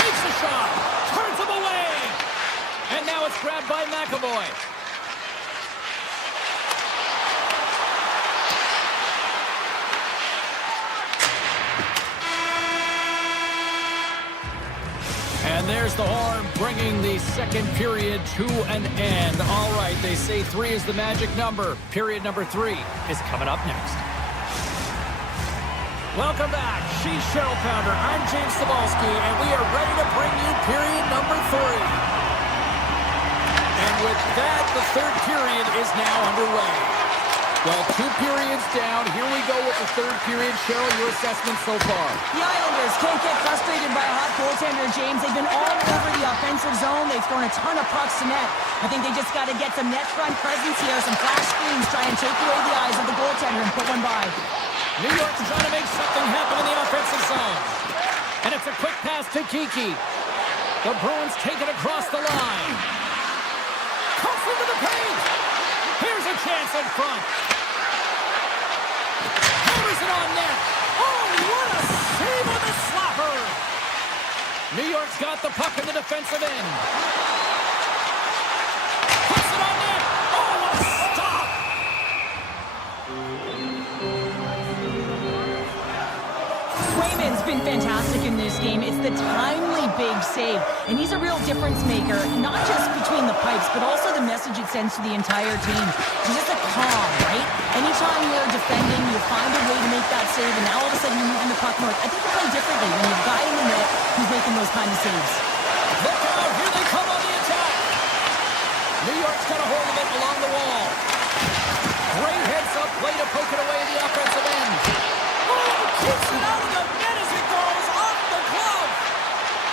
Takes a shot. Turns him away. And now it's grabbed by McAvoy. And there's the horn, bringing the second period to an end. All right, they say 3 is the magic number. Period number 3 is coming up next. Welcome back. She's Cheryl Pounder. I'm James Cebulski, and we are ready to bring you period number 3. And with that, the third period is now underway. Well, 2 periods down. Here we go with the third period. Cheryl, your assessment so far? The Islanders can't get frustrated by a hot goaltender, James. They've been all over the offensive zone. They've thrown a ton of pucks to net. I think they just got to get some net front presence here, some flash screens, try and take away the eyes of the goaltender and put one by. New York's trying to make something happen in the offensive zone. And it's a quick pass to Kiki. The Bruins take it across the line. Comes into the paint. front. Hammers it on net. Oh, what a save on the slapper. New York's got the puck in the defensive end. Puts it on net. Oh, what a stop. Swayman's been fantastic in this game. It's the timely big save, and he's a real difference maker, not just between the pipes, but also the message it sends to the entire team. He's just a calm, right? Anytime you're defending, you find a way to make that save, and now all of a sudden you're moving the puck north. I think you play differently when you've got in the net who's making those kind of saves. Look out, here they come on the attack. New York's got a hold of it along the wall. Great heads-up play to poke it away in the offensive end. Keeps it out of the net as it goes off the glove.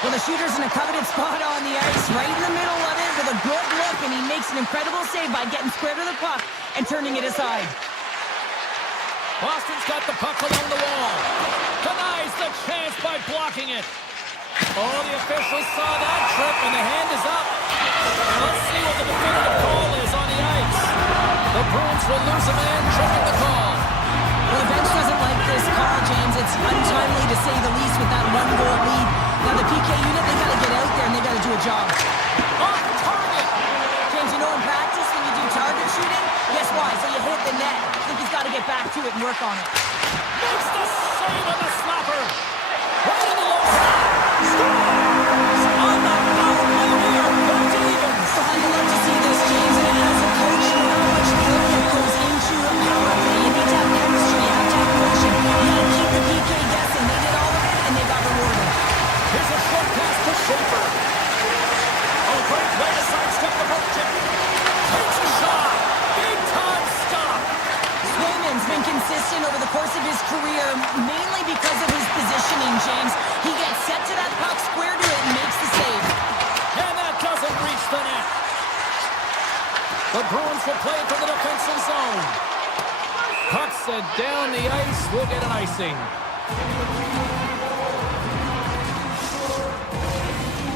Well, the shooter's in a coveted spot on the ice, right in the middle of it with a good look, and he makes an incredible save by getting square to the puck and turning it aside. Boston's got the puck along the wall. Denies the chance by blocking it. Oh, the officials saw that trip, and the hand is up. Let's see what the definitive call is on the ice. The Bruins will lose a man, tripping the call. Well, the bench doesn't like this call, James. It's untimely to say the least with that one-goal lead. Now, the PK unit, they got to get out there and they got to do a job. Off target. James, you know in practice when you do target shooting, guess why? So you hit the net. I think he's got to get back to it and work on it. Makes the save on the slapper. Right in the low slot. Scores! On the power play here. Back to evens. So I'd love to see this, James. And as a coach, you know how much work that goes into a power play. You need to have chemistry. You have to have motion. You got to keep the PK guessing. They did all of it, and they got rewarded. Here's a short pass to Schaefer. Oh, great way to sidestep the poke check. Takes a shot. Big time stop. Swayman's been consistent over the course of his career, mainly because of his positioning, James. He gets set to that puck, square to it, and makes the save. And that doesn't reach the net. The Bruins will play it from the defensive zone. Puck set down the ice. We'll get an icing.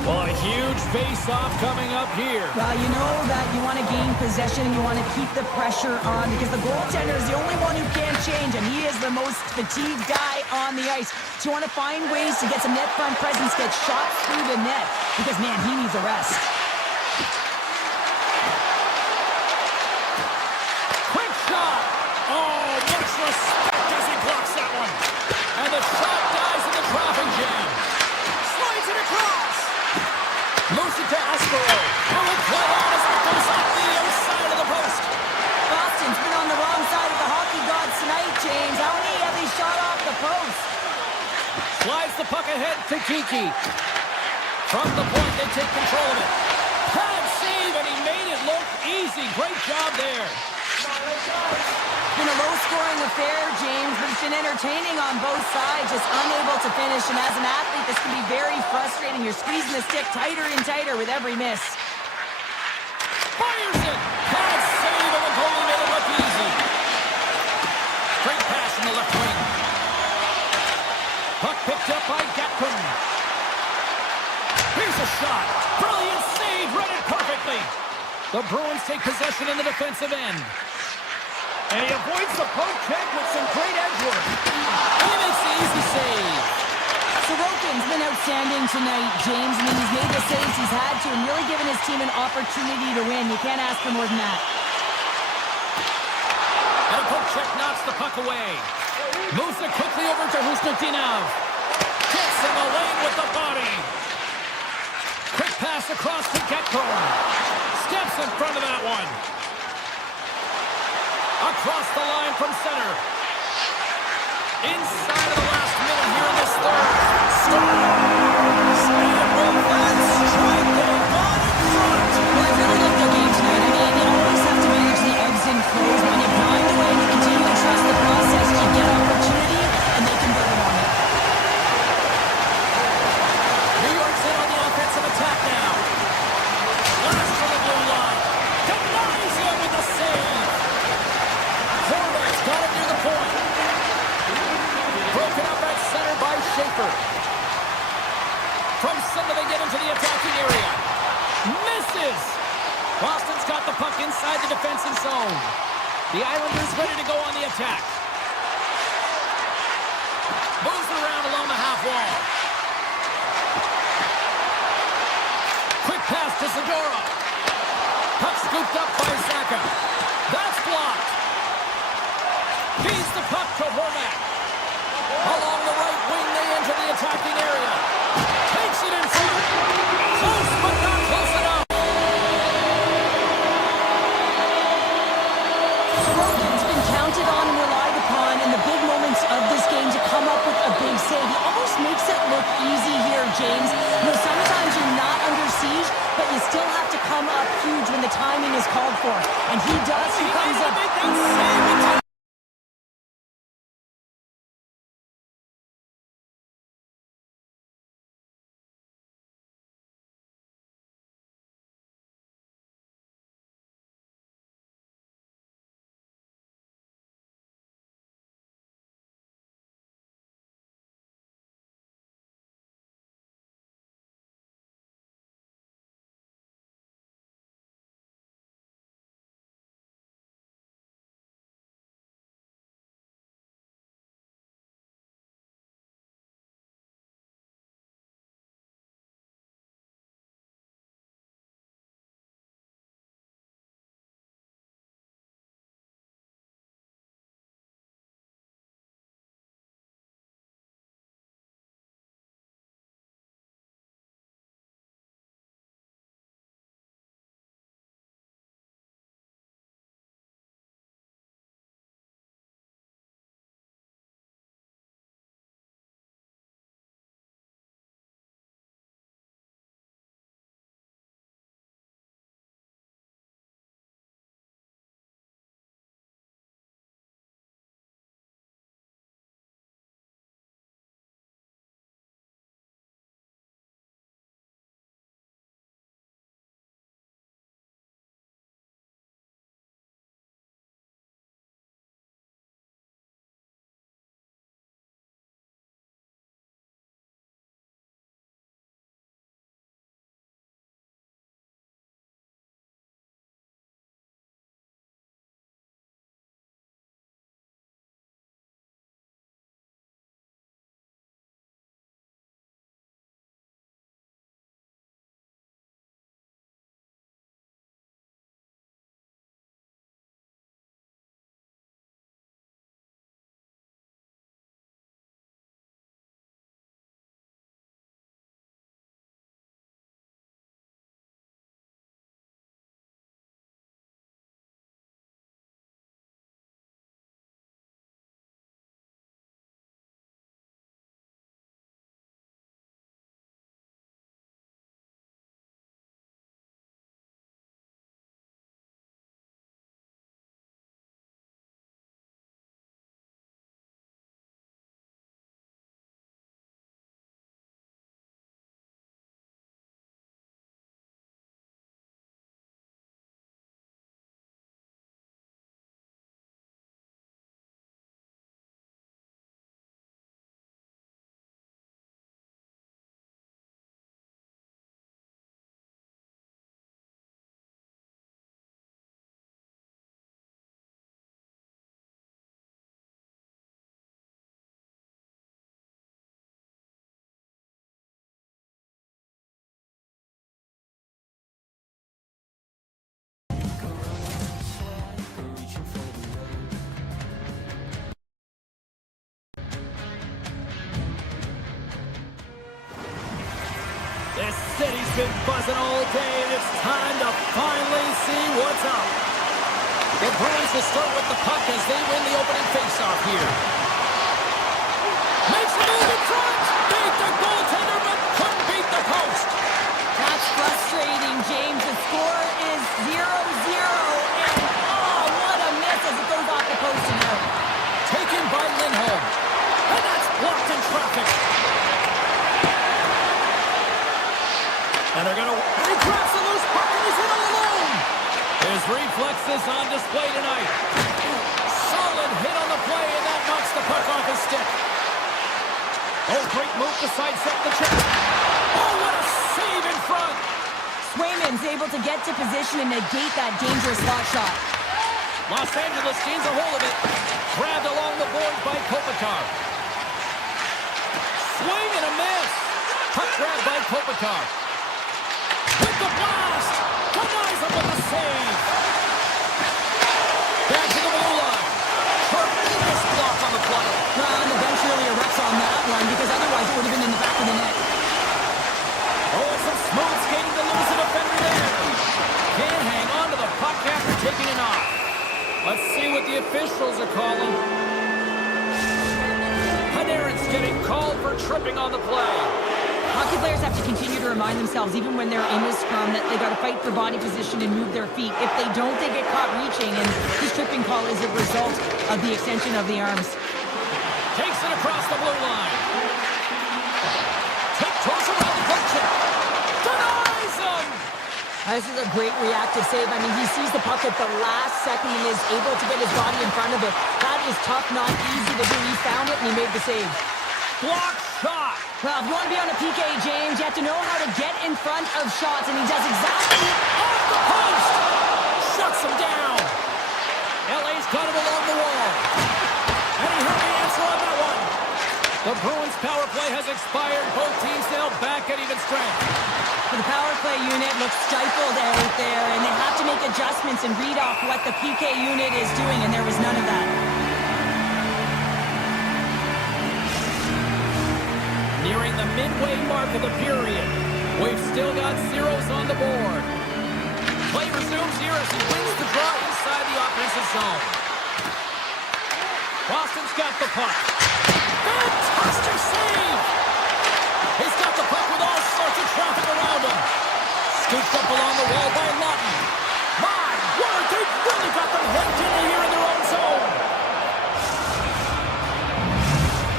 Well, a huge face-off coming up here. Well, you know that you want to gain possession and you want to keep the pressure on because the goaltender is the only one who can't change, and he is the most fatigued guy on the ice. So you want to find ways to get some net front presence, get shots through the net because, man, he needs a rest. Quick shot. Oh, much respect as he blocks that one. And the shot dies in the traffic jam. Slides it across. Moves it to Aspero. Who will play on as it goes off the outside of the post. Boston's been on the wrong side of the hockey gods tonight, James. How many have they shot off the post? Slides the puck ahead to Kiki. From the point, they take control of it. Pad save, and he made it look easy. Great job there. It's been a low-scoring affair, James, but it's been entertaining on both sides, just unable to finish. And as an athlete, this can be very frustrating. You're squeezing the stick tighter and tighter with every miss. Fires it. Pad save, and the goalie made it look easy. Great pass in the left wing. Puck picked up by Gatkin. Here's a shot. Brilliant save. Read it perfectly. The Bruins take possession in the defensive end. And he avoids the poke check with some great edge work. And he makes the easy save. Sorokin's been outstanding tonight, James. I mean, he's made the saves he's had to and really given his team an opportunity to win. You can't ask for more than that. And a poke check knocks the puck away. Moves it quickly over to Husnutinov. Gets in the lane with the body. Quick pass across to Getcomb. Steps in front of that one. Across the line from center. Inside of the last minute here in this third. Scores! And with that strike, they got in front. Well, I really like their game tonight. I mean, you always have to manage the ebbs and flows. When you grind away and you continue to trust the process, you get opportunity, and they convert it on it. New York's in on the offensive attack now. Last from the blue line. Denies him with the save. Horvat's got it near the point. Broken up at center by Schaefer. From center they get into the attacking area. Misses. Boston's got the puck inside the defensive zone. The Islanders ready to go on the attack. Moves it around along the half wall. Quick pass to Segura. Puck scooped up by Saka. That's blocked. Feeds the puck to Horvat. Along the right wing, they enter the attacking area. Takes it in front. Close, but not close enough. Sorokin's been counted on and relied upon in the big moments of this game to come up with a big save. He almost makes it look easy here, James. You know, sometimes you're not under siege, but you still have to come up huge when the timing is called for. And he does. He comes up. This city's been buzzing all day, and it's time to finally see what's up. The Bruins will start with the puck as they win the opening faceoff here. Makes a move in front. Beat the goaltender, but couldn't beat the post. That's frustrating, James. The score is 0-0, and oh, what a miss as it goes off the post and out. Taken by Lindholm. And that's blocked in traffic. And they're going to... He grabs the loose puck and he's in all alone. His reflexes on display tonight. Solid hit on the play, and that knocks the puck off his stick. Oh, great move to sidestep the check. Oh, what a save in front. Swayman's able to get to position and negate that dangerous slot shot. Los Angeles gains a hold of it. Grabbed along the boards by Kopitar. Swing and a miss. Puck grabbed by Kopitar. With the blast. Denies him with the save. Back to the blue line. Tremendous block on the play. Well, and the bench really erupts on that one because otherwise it would have been in the back of the net. Oh, some smooth skating to lose a defender there. Can't hang on to the puck after taking it off. Let's see what the officials are calling. Panarin's getting called for tripping on the play. Hockey players have to continue to remind themselves, even when they're in the scrum, that they got to fight for body position and move their feet. If they don't, they get caught reaching, and this tripping call is a result of the extension of the arms. Takes it across the blue line. Tiptoes around the puck check. Denies him! This is a great reactive save. I mean, he sees the puck at the last second and is able to get his body in front of it. That is tough, not easy to do. He found it and he made the save. Block shot. Well, if you want to be on a PK, James, you have to know how to get in front of shots, and he does exactly Off the post. Shuts him down. LA's got him along the wall. And he heard the answer on that one. The Bruins power play has expired. Both teams now back at even strength. The power play unit looks stifled out there, and they have to make adjustments and read off what the PK unit is doing, and there was none of that. Nearing the midway mark of the period. We've still got zeros on the board. Play resumes here as he wins the draw inside the offensive zone. Boston's got the puck. Fantastic save! He's got the puck with all sorts of traffic around him. Scooped up along the wall by Lawton. My word, they've really got them hemmed in here in their own zone.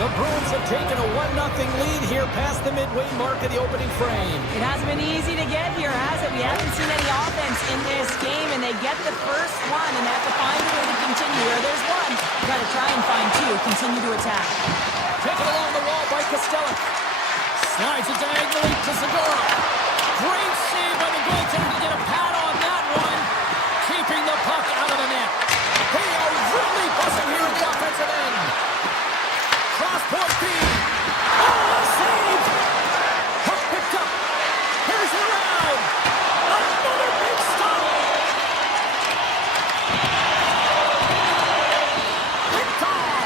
The Bruins have taken a 1-0 lead here past the midway mark of the opening frame. It hasn't been easy to get here, has it? We haven't seen any offense in this game, and they get the first one, and they have to find a way to continue. Where there's one, you got to try and find two. Continue to attack. Taken along the wall by Costello. Slides it diagonally to Segura. Great save by the goaltender to get a pad on that one. Keeping the puck out of the net. They are really buzzing here at the offensive end. Cross-point feed. Oh, a save! Puck picked up. Here's the round. Another big stop. Picked off.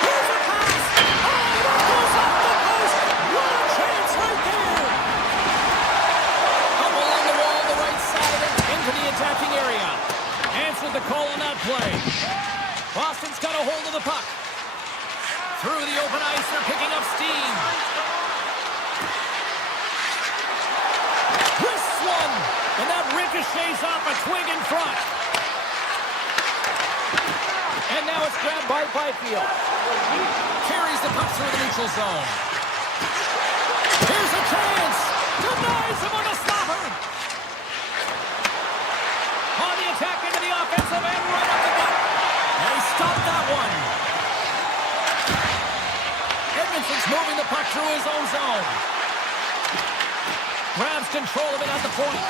Here's a pass. Oh, that goes off the post. What a chance right there. Up along the wall, the right side, and into the attacking area. Answered the call on that play. Boston's got a hold of the puck. Through the open ice, they're picking up steam. Wrists one, and that ricochets off a twig in front. And now it's grabbed by Byfield. Carries the puck through the neutral zone. Here's a chance. Denies him on a stopper. On the attack into the offensive end, right up the gut. And he stopped that one. Edmondson's moving the puck through his own zone. Grabs control of it at the point.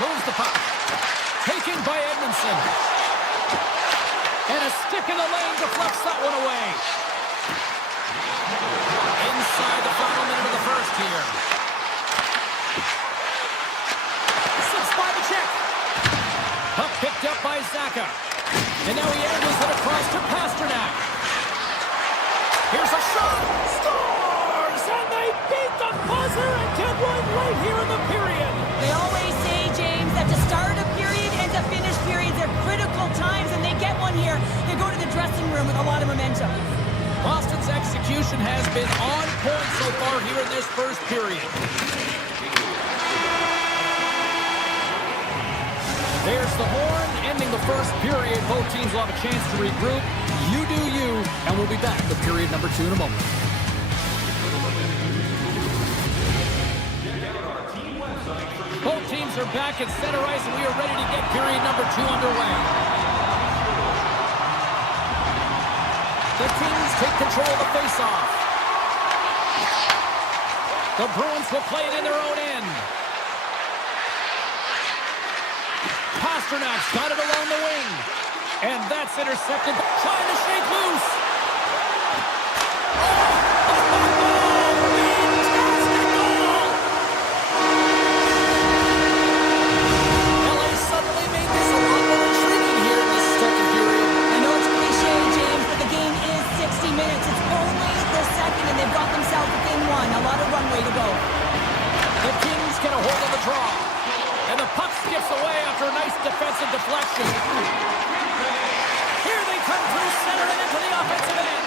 Moves the puck. Taken by Edmondson. And a stick in the lane deflects that one away. Inside the final minute of the first here. 6 by the check. Puck picked up by Zaka. And now he angles it across to Pasternak. Here's a shot. Scores! And they beat the buzzer and get one right here in the period. They always say, James, that to start a period and to finish periods are critical times, and they get one here. They go to the dressing room with a lot of momentum. Boston's execution has been on point so far here in this first period. There's the horn, ending the first period. Both teams will have a chance to regroup. You do you, and we'll be back with period number 2 in a moment. Both teams are back at center ice, and we are ready to get period number 2 underway. The Kings take control of the faceoff. The Bruins will play it in their own end. Pasternak's got it along the wing. And that's intercepted. Trying to shake loose. Way to go. The Kings get a hold of the draw. And the puck skips away after a nice defensive deflection. Here they come through center and into the offensive end.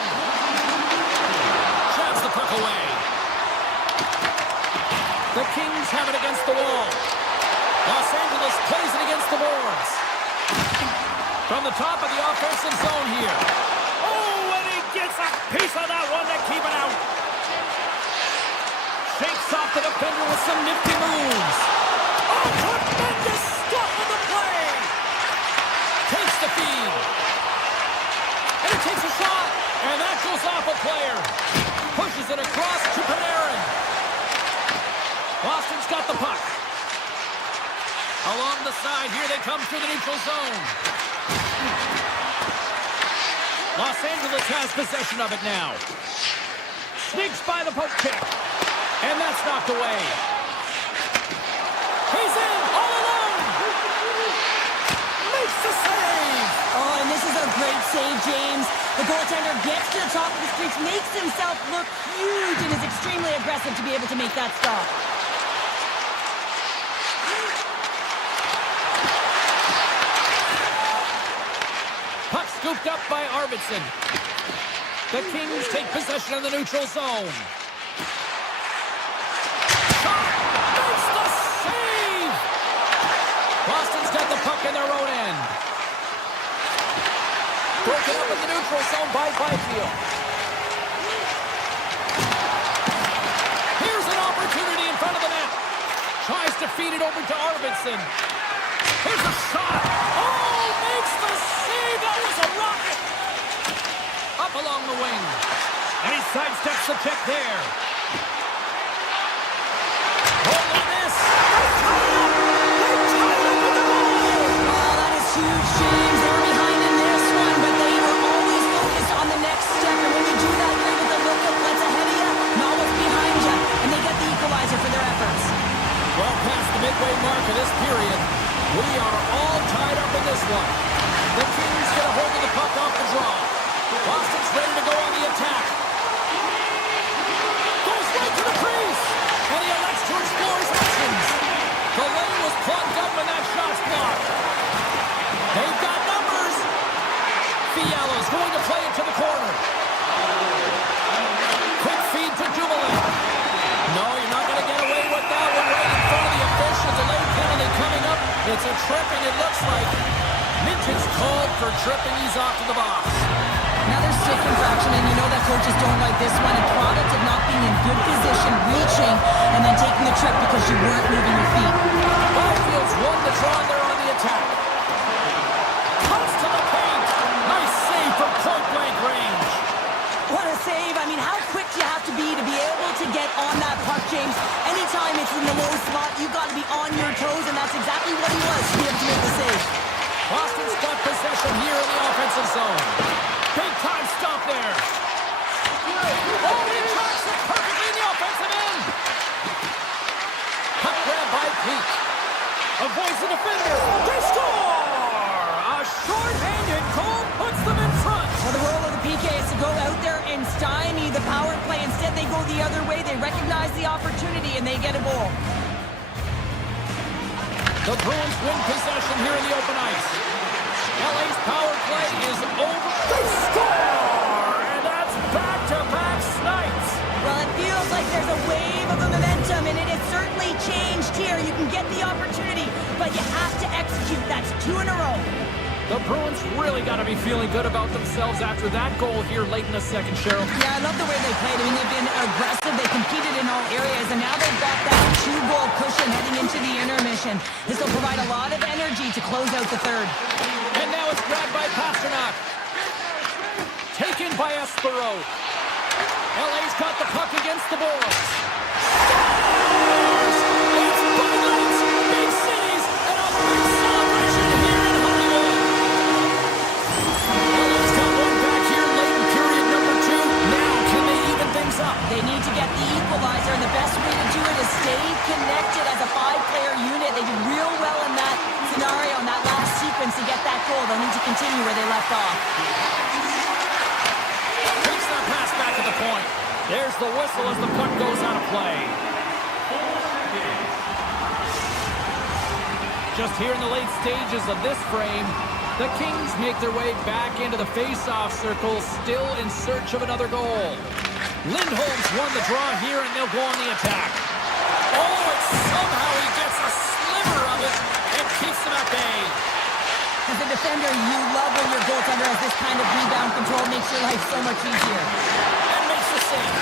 Shoves the puck away. The Kings have it against the wall. Los Angeles plays it against the boards. From the top of the offensive zone here. Oh, and he gets a piece of that one to keep it out. Shakes off the defender with some nifty moves. Oh, tremendous stop of the play. Takes the feed. And he takes a shot. And that goes off a player. Pushes it across to Panarin. Boston's got the puck. Along the side, here they come through the neutral zone. Los Angeles has possession of it now. Sneaks by the poke check. And that's knocked away. He's in, all alone. Makes the save. Oh, and this is a great save, James. The goaltender gets to the top of the streets, makes himself look huge, and is extremely aggressive to be able to make that stop. Puck scooped up by Arvidsson. The Kings take possession of the neutral zone. Boston's got the puck in their own end. Broken up in the neutral zone by Byfield. Here's an opportunity in front of the net. Tries to feed it over to Arvidsson. Here's a shot. Oh, makes the save. That was a rocket. Up along the wing. And he sidesteps the check there. Hold on this. Huge, James. They were behind in this one, but they were always focused on the next step. And when you do that, you're able to look at what's ahead of you, not what's behind you. And they get the equalizer for their efforts. Well past the midway mark of this period, we are all tied up in this one. The Kings get a hold of the puck off the draw. Boston's ready to go on the attack. Goes right to the crease. And he elects to explore his options. The lane was plugged up and that shot's blocked. They've got numbers. Fiala's going to play it to the corner. Quick feed to Dumoulin. No, you're not going to get away with that one right in front of the official. Delayed penalty coming up. It's a tripping, it looks like. Minton's called for tripping. He's off to the box. Another stick infraction, and you know that coaches don't like this one. A product of not being in good position, reaching, and then taking the trip because you weren't moving your feet. Byfield's won the draw there on the attack. Comes to the paint. Nice save from point-blank range. What a save. I mean, how quick do you have to be able to get on that puck, James? Anytime it's in the low spot, you've got to be on your toes, and that's exactly what he was to be able to make the save. Boston's got possession here in the offensive zone. Big time stop there. Oh, he tracks it perfectly in the offensive end. Puck grab by Pete. Avoids the defender. They score! A short-handed goal puts them in front. Well, the role of the PK is to go out there and stymie the power play. Instead, they go the other way. They recognize the opportunity, and they get a goal. The Bruins win possession here in the open ice. LA's power play is over. They score! And that's back-to-back snipes. Well, it feels like there's a wave of momentum, and it has certainly changed here. You can get the opportunity, but you have to execute. That's 2 in a row. The Bruins really got to be feeling good about themselves after that goal here late in the second, Cheryl. Yeah, I love the way they played. I mean, they've been aggressive. They competed in all areas, and now they've got that 2-goal cushion heading into the intermission. This will provide a lot of energy to close out the third. And now it's grabbed by Pasternak. Taken by Espero. LA's got the puck against the boards. Scores! It's Big cities and a big celebration here. where they left off. Takes that pass back to the point. There's the whistle as the puck goes out of play. Just here in the late stages of this frame, the Kings make their way back into the face-off circle, still in search of another goal. Lindholm's won the draw here, and they'll go on the attack. Oh, and somehow he gets a sliver of it and keeps them at bay. As a defender, you love when your goaltender has this kind of rebound control. Makes your life so much easier. And makes the save.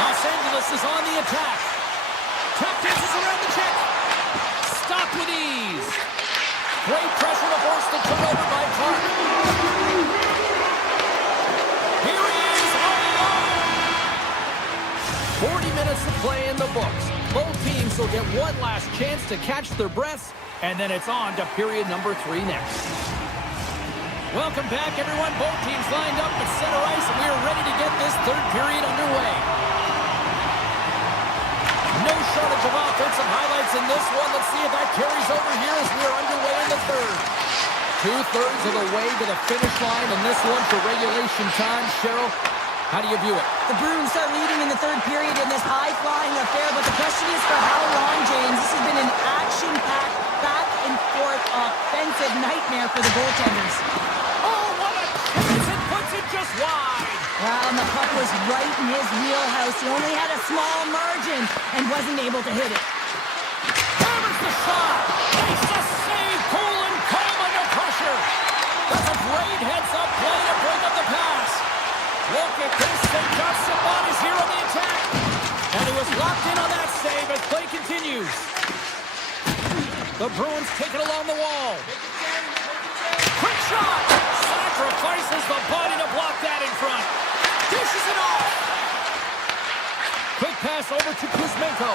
Los Angeles is on the attack. Tap dances around the check. Stop with ease. Great pressure to force the turnover by Clark. Here he is alone. 40 minutes to play in the books. Both teams will get one last chance to catch their breaths, and then it's on to period number 3 next. Welcome back, everyone. Both teams lined up at center ice, and we are ready to get this third period underway. No shortage of offensive highlights in this one. Let's see if that carries over here as we are underway in the third. 2/3 of the way to the finish line in this one for regulation time. Cheryl, how do you view it? The Bruins are leading in the third period in this high-flying affair, but the question is for how long, James? This has been an action-packed, back-and-forth offensive nightmare for the goaltenders. Oh, what a chance! It puts it just wide. Well, and the puck was right in his wheelhouse. He only had a small margin and wasn't able to hit it. Hammers the shot. Makes the save. Cool and calm under pressure. That's a great heads-up play to break up the pass. Look at this. They've got some bodies here on the attack. And he was locked in on that save as play continues. The Bruins take it along the wall. Quick shot. Sacrifices the body to block that in front. Dishes it off. Quick pass over to Kuzmenko.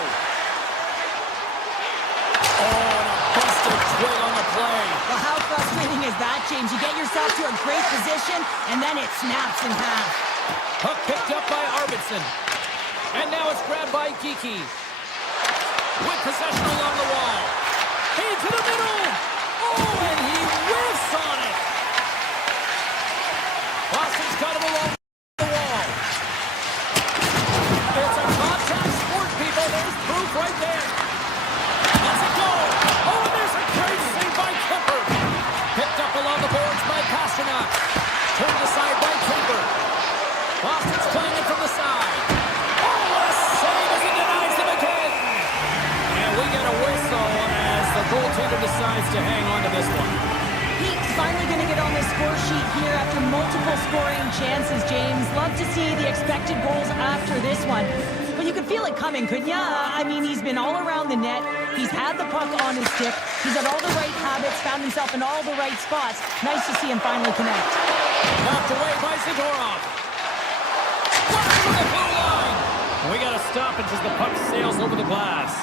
Oh, and a busted twig on the play. Well, how frustrating is that, James? You get yourself to a great position, and then it snaps in half. Puck picked up by Arvidsson. And now it's grabbed by Geekie. With possession along the wall. Into the middle. Oh, and he whiffs on it. Boston's got him along the wall. It's a contact sport, people. There's proof right there. Let's it go. Oh, and there's a great save by Kemper. Picked up along the boards by Pasternak. Turned aside by Kemper. Boston's playing it from the side. Oh, what a save as he denies him again. And we get a whistle as the goaltender decides to hang on to this one. He's finally going to get on the score sheet here after multiple scoring chances, James. Love to see the expected goals after this one. But you could feel it coming, couldn't you? I mean, he's been all around the net. He's had the puck on his stick. He's had all the right habits, found himself in all the right spots. Nice to see him finally connect. Knocked away by Zadorov. Flies to the blue line. We got to stop it as the puck sails over the glass.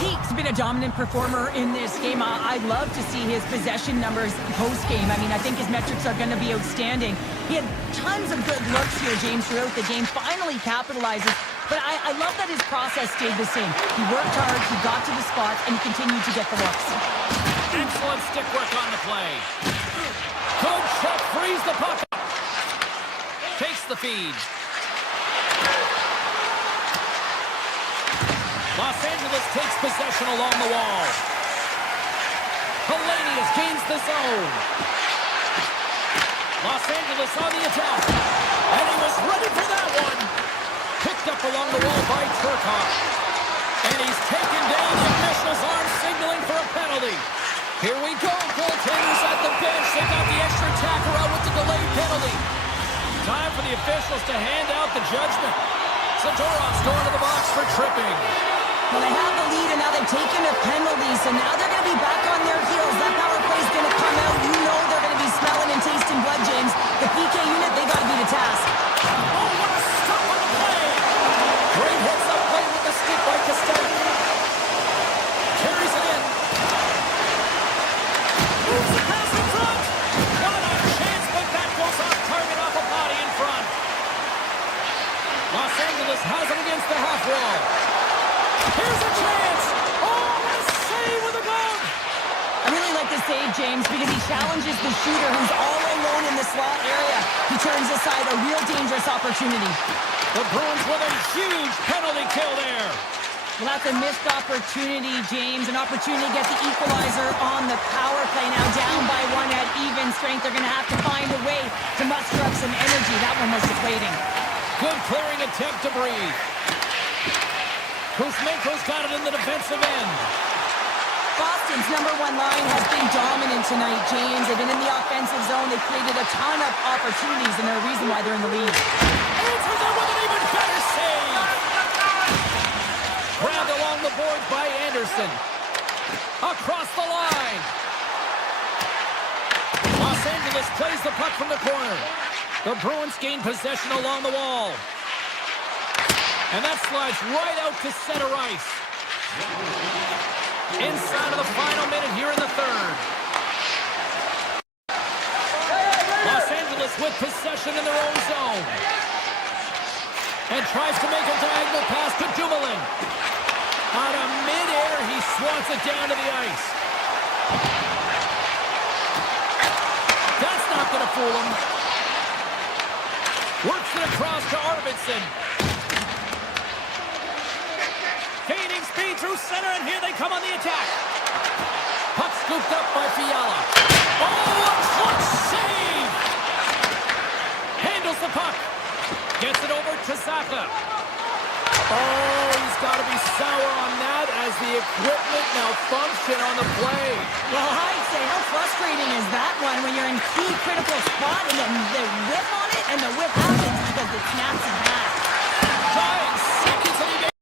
He's been a dominant performer in this game. I'd love to see his possession numbers post-game. I mean, I think his metrics are going to be outstanding. He had tons of good looks here, James, throughout the game. Finally capitalizes. But I love that his process stayed the same. He worked hard, he got to the spots, and he continued to get the looks. Excellent stick work on the play. Good check, frees the puck up. Takes the feed. Los Angeles takes possession along the wall. Hellenius gains the zone. Los Angeles on the attack. And he was ready for that one. Picked up along the wall by Turcotte. And he's taken down. The officials are signaling for a penalty. Here we go. Goaltenders at the bench. They got the extra attacker out with the delayed penalty. Time for the officials to hand out the judgment. Zadorov's going to the box for tripping. Well, they have the lead, and now they've taken a penalty, so now they're going to be back on their heels. That power play's going to come out. You know they're going to be smelling and tasting blood, James. The PK unit, they got to be the task. Oh, what a stop on the play! Great hits up play with the stick by Costello. Carries it in. Moves the pass in front. What a chance, but that goes off target off a body in front. Los Angeles has it against the half wall. Here's a chance! Oh, what a save with a glove! I really like the save, James, because he challenges the shooter who's all alone in the slot area. He turns aside a real dangerous opportunity. The Bruins with a huge penalty kill there. Well, that's a missed opportunity, James. An opportunity to get the equalizer on the power play. Now down by one at even strength. They're going to have to find a way to muster up some energy. That one was deflating. Good clearing attempt to breathe. Kuzmenko's got it in the defensive end. Boston's number one line has been dominant tonight, James. They've been in the offensive zone. They've created a ton of opportunities, and they're a reason why they're in the lead. Answers it with an even better save. Grabbed along the boards by Anderson. Across the line. Los Angeles plays the puck from the corner. The Bruins gain possession along the wall. And that slides right out to center ice. Inside of the final minute here in the third. Los Angeles with possession in their own zone. And tries to make a diagonal pass to Dumoulin. Out of midair, he swats it down to the ice. That's not going to fool him. Works it across to Arvidsson. Gaining speed through center, and here they come on the attack. Puck scooped up by Fiala. Oh, a clutch save! Handles the puck. Gets it over to Saka. Oh, he's got to be sour on that as the equipment malfunction on the play. Well, I'd say how frustrating is that one when you're in key critical spot and then they whip on it and the whip happens because it snaps in half. 9 seconds and he makes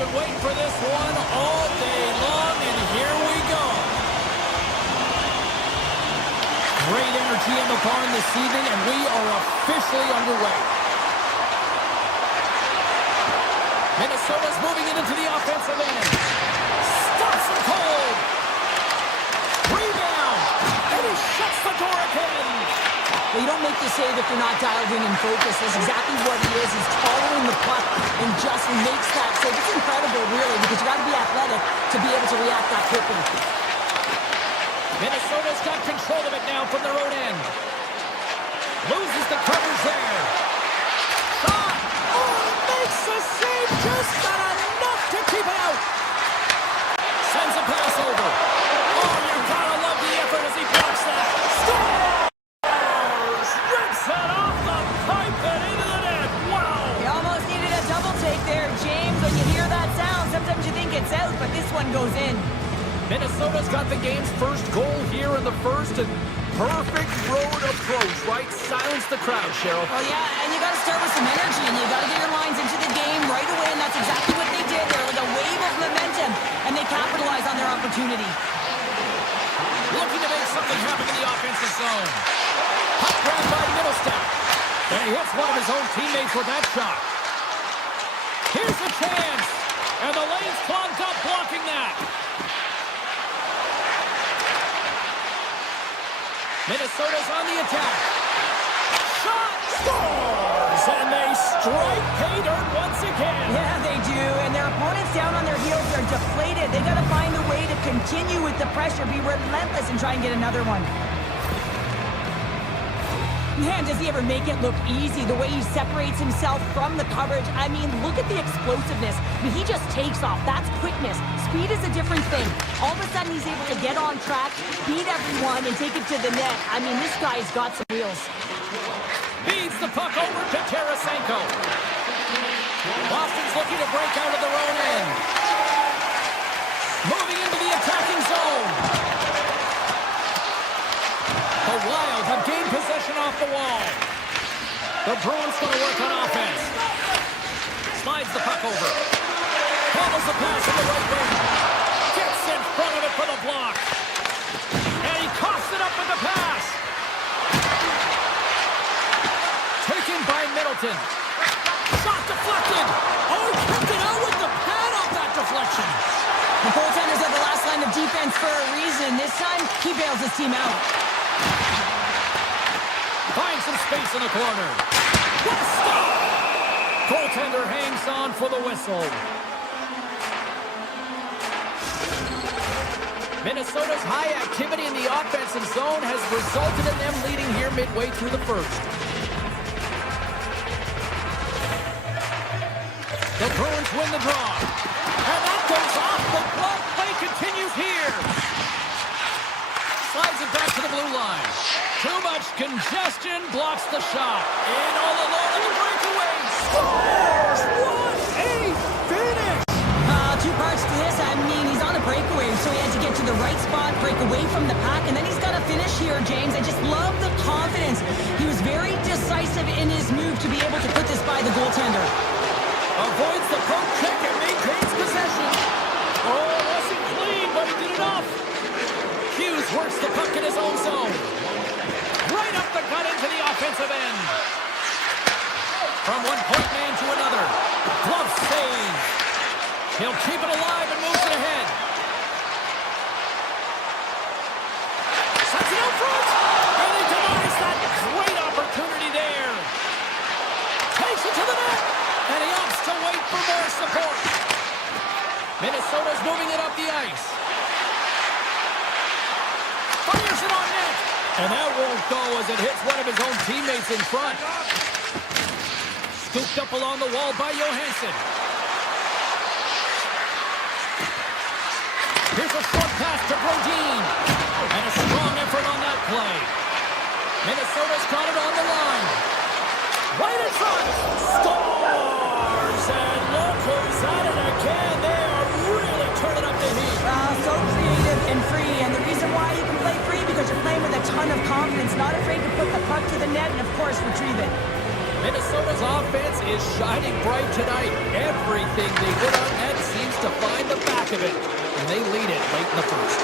been waiting for this one all day long, and here we go. Great energy in the barn this evening, and we are officially underway. Minnesota's moving it into the offensive end. Stops him cold. Rebound. And he shuts the door again. Well, you don't make the save if you're not dialed in and focused. That's exactly what he is. He's following the puck and just makes that save. It's incredible, really, because you got to be athletic to be able to react that quickly. Minnesota's got control of it now from their own end. Loses the covers there. Shot. Oh, makes the save. Just not enough to keep it out. Sends a pass over. Oh, you gotta love the effort as he blocks that. Scores! Rips it off the pipe and into the net. Wow! He almost needed a double take there, James. one goes in. Minnesota's got the game's first goal here in the first, and perfect road approach, right? Silence the crowd, Cheryl. Well, yeah, and you got to start with some energy, and you got to get your lines into the game right away, and that's exactly what they did. They're like a wave of momentum, and they capitalize on their opportunity. Looking to make something happen in the offensive zone. Puck grabbed by Middlestep. And he hits one of his own teammates with that shot. Here's the chance. And the lane's clogged up, blocking that. Minnesota's on the attack. Shot! Scores! And they strike pay dirt once again. Yeah, they do, and their opponents down on their heels are deflated. They got to find a way to continue with the pressure, be relentless, and try and get another one. Man, does he ever make it look easy, the way he separates himself from the coverage. I mean, look at the explosiveness. I mean, he just takes off. That's quickness. Speed is a different thing. All of a sudden, he's able to get on track, beat everyone, and take it to the net. I mean, this guy's got some wheels. Feeds the puck over to Tarasenko. Boston's looking to break out of their own end. Moving into the attacking zone. The Wild have gained possession off the wall. The Bruins going to work on offense. Slides the puck over. Follows the pass in the right wing. Gets in front of it for the block. And he coughs it up with the pass. Taken by Middleton. Shot deflected. Oh, he kicked it out with the pad off that deflection. The goaltenders are the last line of defense for a reason. This time, he bails his team out. Finds some space in the corner. What a stop! Goaltender hangs on for the whistle. Minnesota's high activity in the offensive zone has resulted in them leading here midway through the first. The Bruins win the draw. And that goes off. The glove play continues here. Slides it back to the blue line. Too much congestion blocks the shot. In all alone on the breakaway. Scores! What a finish! Two parts to this. I mean, he's on a breakaway, so he had to get to the right spot, break away from the pack, and then he's got to finish here, James. I just love the confidence. He was very decisive in his move to be able to put this by the goaltender. Avoids the poke check and maintains possession. Oh, it wasn't clean, but he did enough. Hughes works the puck in his own zone. Right up the gut into the offensive end. From one point man to another. Glove save. He'll keep it alive and moves it ahead. Sets it out front. And he denies that great opportunity there. Takes it to the net. And he opts to wait for more support. Minnesota's moving it up the ice. Fires it on net. And that won't go as it hits one of his own teammates in front. Scooped up along the wall by Johansson. Here's a short pass to Brodin. And a strong effort on that play. Minnesota's got it on the line. Right in front. Scores! And look who's at it again. They are really turning up the heat. So creative and free, and the reason why you can play free because you're playing with a ton of confidence, not afraid to put the puck to the net and, of course, retrieve it. Minnesota's offense is shining bright tonight. Everything they put on net seems to find the back of it, and they lead it late in the first.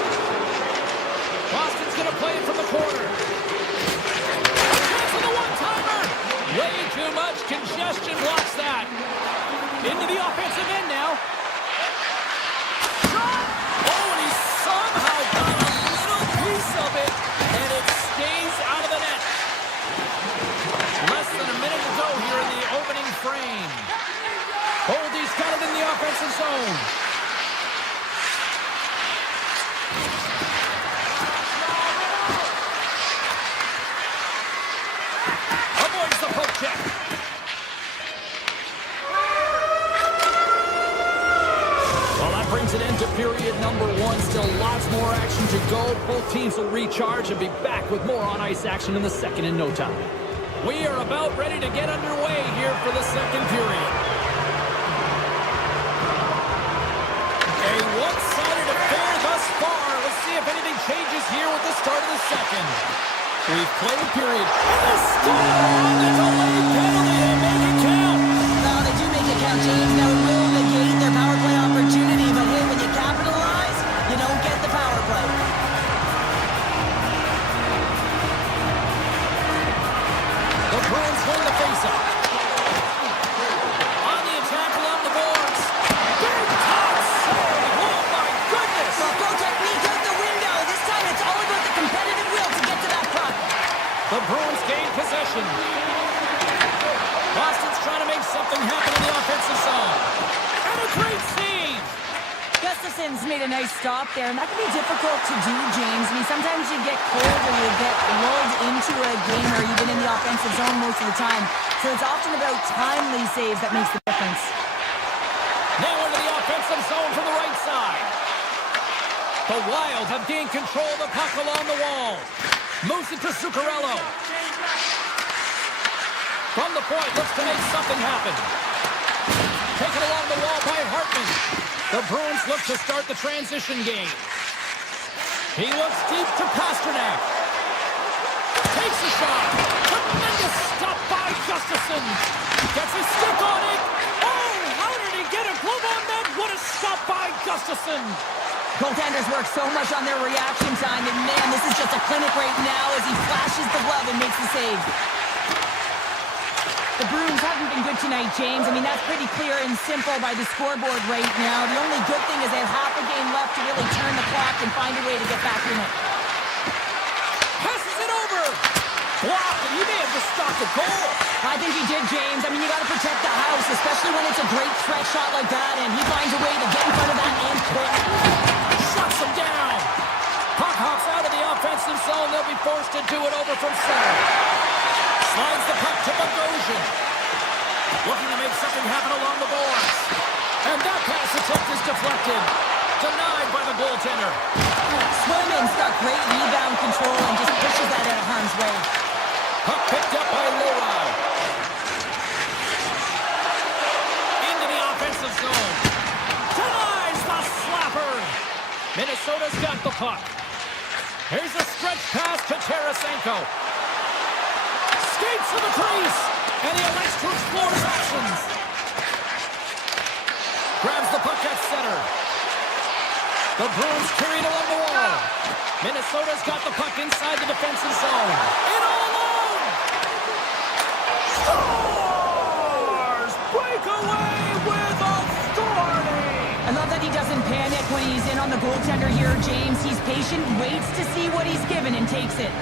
Boston's going to play it from the corner. Chance on the one-timer. Way too much congestion blocks that. Into the offensive end now. Shot! Oh, and he somehow got a little piece of it, and it stays out of the net. Less than a minute to go here in the opening frame. Holdy's got it in the offensive zone. Avoids the poke check. Well, that brings an end to period number one. Still lots more action to go. Both teams will recharge and be back with more on-ice action in the second in no time. We are about ready to get underway here for the second period. A one-sided far. Let's see if anything changes here with the start of the second. We've played a period. And they score on the delayed penalty. They make it count. Well, they do make it count, James. Now it will negate their power play opportunity, but hey, when you capitalize, you don't get the power play. The Bruins win the faceoff. On the attack along the boards. Big top save. Oh, my goodness. Well, go technique out the window. This time it's all about the competitive will to get to that puck. The Bruins gain possession. Boston's trying to make something happen in the offensive zone. And a great save. Gustafson's made a nice stop there, and that can be difficult to do, James. I mean, sometimes you get cold or you get lulled into a game or even in the offensive zone most of the time. So it's often about timely saves that makes the difference. Now into the offensive zone from the right side. The Wild have gained control of the puck along the wall. Moves it to Zuccarello. From the point, looks to make something happen. Taken along the wall by Hartman. The Bruins look to start the transition game. He looks deep to Pasternak. Takes a shot. Tremendous stop by Gustafson. Gets his stick on it. Oh, how did he get a glove on that? What a stop by Gustafson. Goaltenders work so much on their reaction time, and man, this is just a clinic right now as he flashes the glove and makes the save. The Bruins haven't been good tonight, James. I mean, that's pretty clear and simple by the scoreboard right now. The only good thing is they have half a game left to really turn the clock and find a way to get back in it. Passes it over. Blocked, and he may have just stopped the goal. I think he did, James. I mean, you got to protect the house, especially when it's a great threat shot like that, and he finds a way to get in front of that and quick. Shuts him down. Puck hops out of the offensive zone. They'll be forced to do it over from center. Slides the puck to Bogosian. Looking to make something happen along the boards. And that pass attempt is deflected. Denied by the goaltender. Swayman's got great rebound control and just pushes that out of harm's way. Puck picked up by Lora. Into the offensive zone. Denies the slapper. Minnesota's got the puck. Here's a stretch pass to Tarasenko. Skates to the crease, and he elects to explore his options. Grabs the puck at center. The Bruins carry it along the wall. Minnesota's got the puck inside the defensive zone. In all alone! Stars break away with authority! I love that he doesn't panic when he's in on the goaltender here, James. He's patient, waits to see what he's given, and takes it.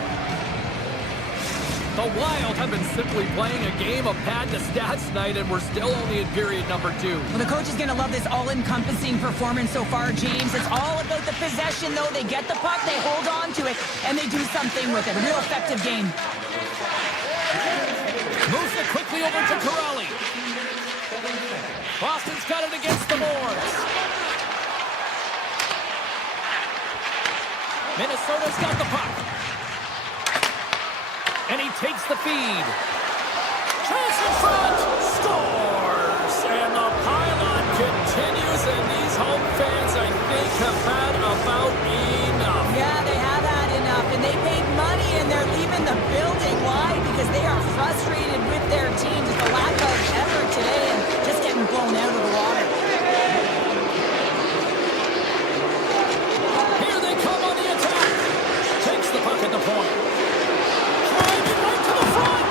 The Wild have been simply playing a game of pad to stats tonight, and we're still only in period number 2. Well, the coach is going to love this all-encompassing performance so far, James. It's all about the possession, though. They get the puck, they hold on to it, and they do something with it. A real effective game. Moves it quickly over to Corrali. Boston's got it against the boards. Minnesota's got the puck. And he takes the feed. Chance in front. Scores. And the pylon continues. And these home fans, I think, have had about enough. Yeah, they have had enough. And they paid money, and they're leaving the building. Why? Because they are frustrated with their team. Just the lack of effort today and just getting blown out of the water. Here they come on the attack. Takes the puck at the point. Driving right to the front.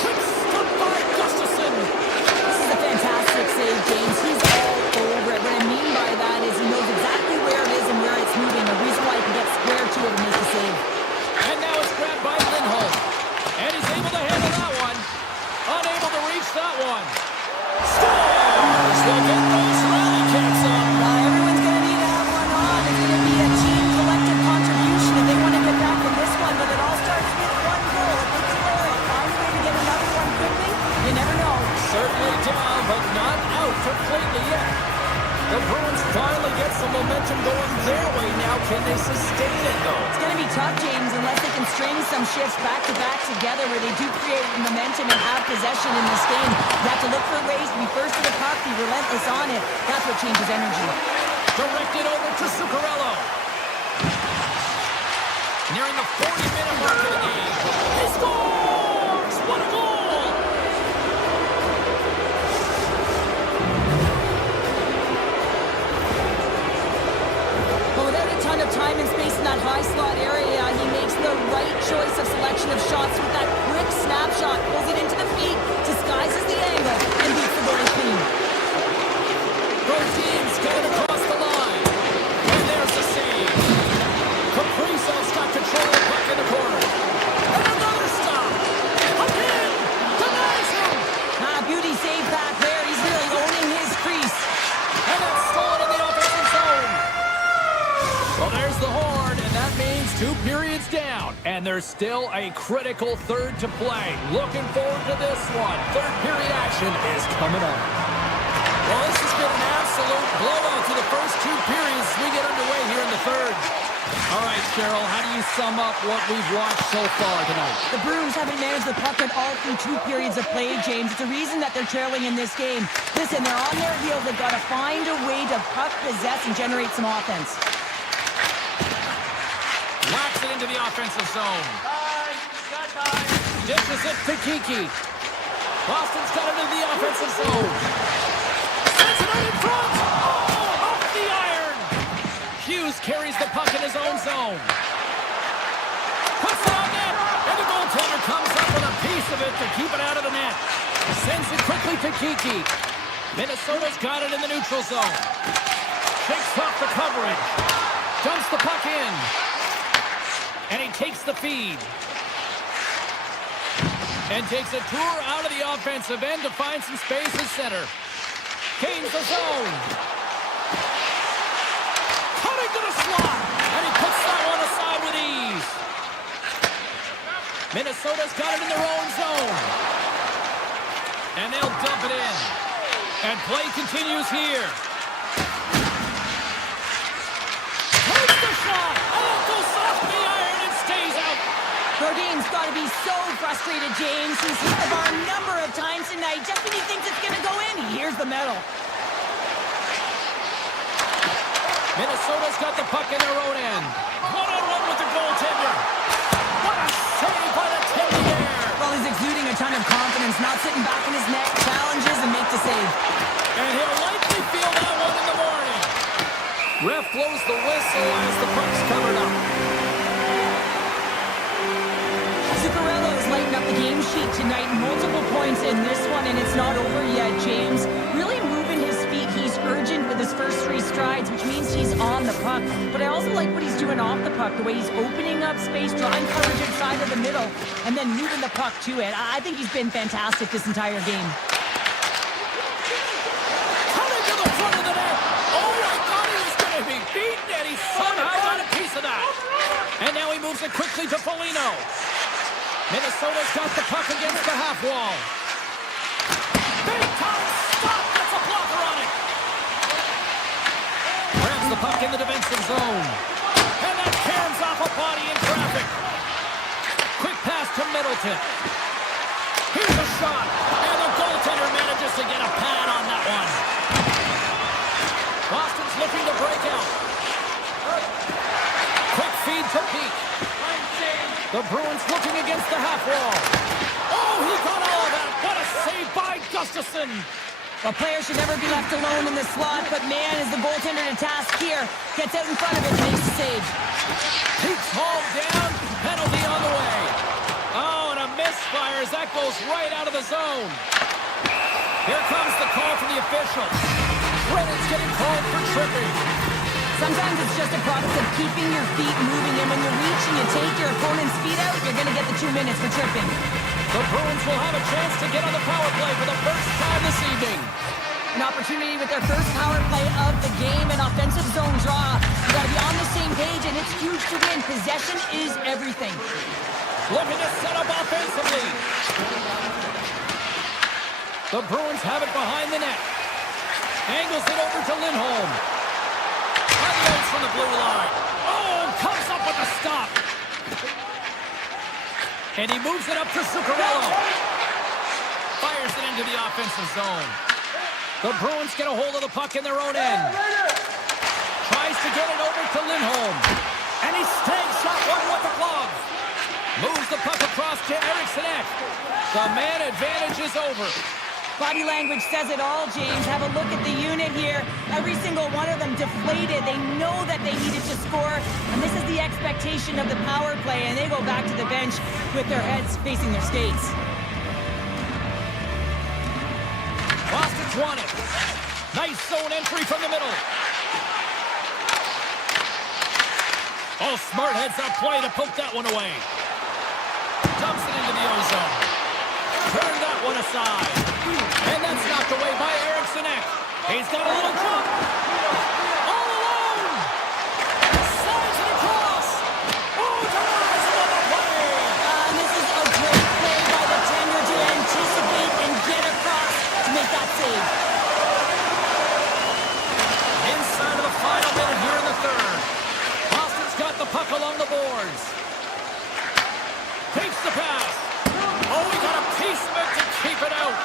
Quick stop by Gustafson. This is a fantastic save, James. He's all over it. What I mean by that is he knows exactly where it is and where it's moving. The reason why he can get square to it and make the save. And now it's grabbed by Lindholm. And he's able to handle that one. Unable to reach that one. Stars will get those rally caps up. Everyone's going to need to have one on. It's going to be a team collective contribution if they want to get back in this one. But it all starts with one goal. If they can find a way to get another one quickly, you never know. Certainly down, but not out completely yet. The Bruins finally get some momentum going their way now. Can they sustain it, though? It's going to be tough, James, unless they can string some shifts back-to-back together where they do create momentum and have possession in this game. You have to look for ways to be first to the puck, be relentless on it. That's what changes energy. Directed over to Zuccarello. Nearing the 40-minute mark of the game. He scores! What a goal! Well, without a ton of time and space in that high slot area, he makes the right choice of selection of shots with that quick snapshot. Pulls it into the feet, disguises the angle, and beats the goalie clean. Both teams get it across the line. And there's the save. Kaprizov's got control of the puck in the corner. And another stop. Again! Denies him! Beauty save back there. He's really owning his crease. And that's stolen in the offensive zone. Well, there's the horn, and that means 2 periods down. And there's still a critical third to play. Looking forward to this one. Third period action is coming up. Well, this has been an absolute blowout to the first 2 periods as we get underway here in the third. All right, Cheryl, how do you sum up what we've watched so far tonight? The Bruins haven't managed the puck at all through 2 periods of play, James. It's a reason that they're trailing in this game. Listen, they're on their heels. They've got to find a way to puck possess and generate some offense. Whacks it into the offensive zone. Dishes it to Kiki. Boston's got it into the offensive zone. Sends it out in front. Oh, off the iron. Hughes carries the puck in his own zone. Puts it on net. And the goaltender comes up with a piece of it to keep it out of the net. Sends it quickly to Kiki. Minnesota's got it in the neutral zone. Shakes off the coverage. Dumps the puck in. And he takes the feed. And takes a tour out of the offensive end to find some space at center. Kane's the zone. Cutting to the slot. And he puts that one aside with ease. Minnesota's got it in their own zone. And they'll dump it in. And play continues here. Takes the shot. Oh, goes off the iron and stays out. Godin's got to be so frustrated, James. He's hit the bar a number of times tonight. Just when he thinks it's going to go in, he hears the metal. Minnesota's got the puck in their own end. One-on-one with the goaltender. What a save by the tip in the air. Well, he's exuding a ton of confidence, not sitting back in his net, challenges and makes the save. And he'll likely feel that one in the morning. Ref blows the whistle as the puck's covered up. Zuccarello's lighting up the game sheet tonight. Multiple points in this one, and it's not over yet, James. Really moving his feet. He's urgent with his first 3 strides, which means he's on the puck. But I also like what he's doing off the puck, the way he's opening up space, drawing coverage inside of the middle, and then moving the puck to it. I think he's been fantastic this entire game. Coming to the front of the net. Oh, I thought he was going to be beaten, and he somehow got a piece of that. And now he moves it quickly to Foligno. Minnesota's got the puck against the half wall. Big time stop. That's a blocker on it. Grabs the puck in the defensive zone. And that cans off a body in traffic. Quick pass to Middleton. Here's a shot. And the goaltender manages to get a pad on that one. Boston's looking to break out. Quick feed to Peak. The Bruins looking against the half wall. Oh, he got all of that. What a save by Gustafsson. Well, players should never be left alone in the slot, but man, is the goaltender to task here. Gets out in front of it, makes the save. Peak's hauled down. Penalty on the way. Oh, and a misfire as that goes right out of the zone. Here comes the call from the official. Brennan's getting called for tripping. Sometimes it's just a product of keeping your feet moving, and when you reach and you take your opponent's feet out, you're going to get the 2 minutes for tripping. The Bruins will have a chance to get on the power play for the first time this evening. An opportunity with their first power play of the game, an offensive zone draw. You got to be on the same page, and it's huge to win. Possession is everything. Looking to set up offensively. The Bruins have it behind the net. Angles it over to Lindholm. Unloads from the blue line. Oh, comes up with a stop. And he moves it up to Zuccarello. Fires it into the offensive zone. The Bruins get a hold of the puck in their own end. Tries to get it over to Lindholm. And he stays shot one with the glove. Moves the puck across to Eriksson. The man advantage is over. Body language says it all, James. Have a look at the unit here. Every single one of them deflated. They know that they needed to score, and this is the expectation of the power play, and they go back to the bench with their heads facing their skates. Boston's won it. Nice zone entry from the middle. Oh, smart heads-up play to poke that one away. Dumps it into the ozone. Turn that one aside. And that's knocked away by Eriksson. He's got a little jump. All alone. Slides it across. Oh, denies another play. This is a great play by the tender to anticipate and get across to make that save. Inside of the final minute here in the third. Boston's got the puck along the boards. Takes the pass. Oh, he got a piece-man to keep it out.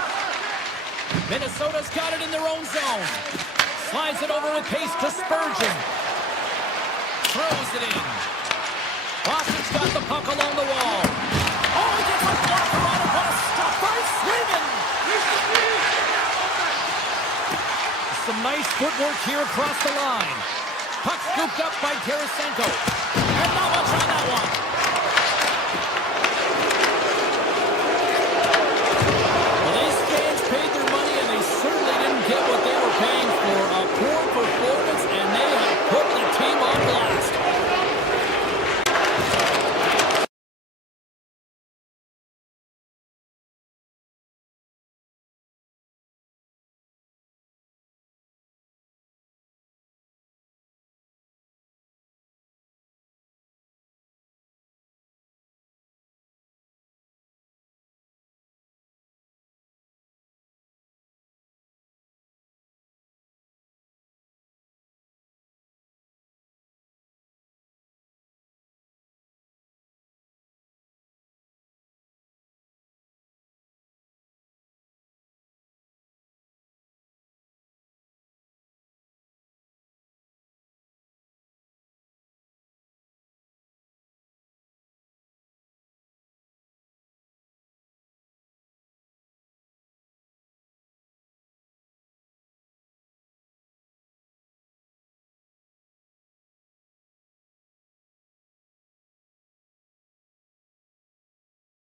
Minnesota's got it in their own zone. Slides it over with pace to Spurgeon. Throws it in. Boston's got the puck along the wall. Oh, he gets a blocker on it. What a stop by Sweden. Some nice footwork here across the line. Puck scooped up by Tarasenko. And not much on that one.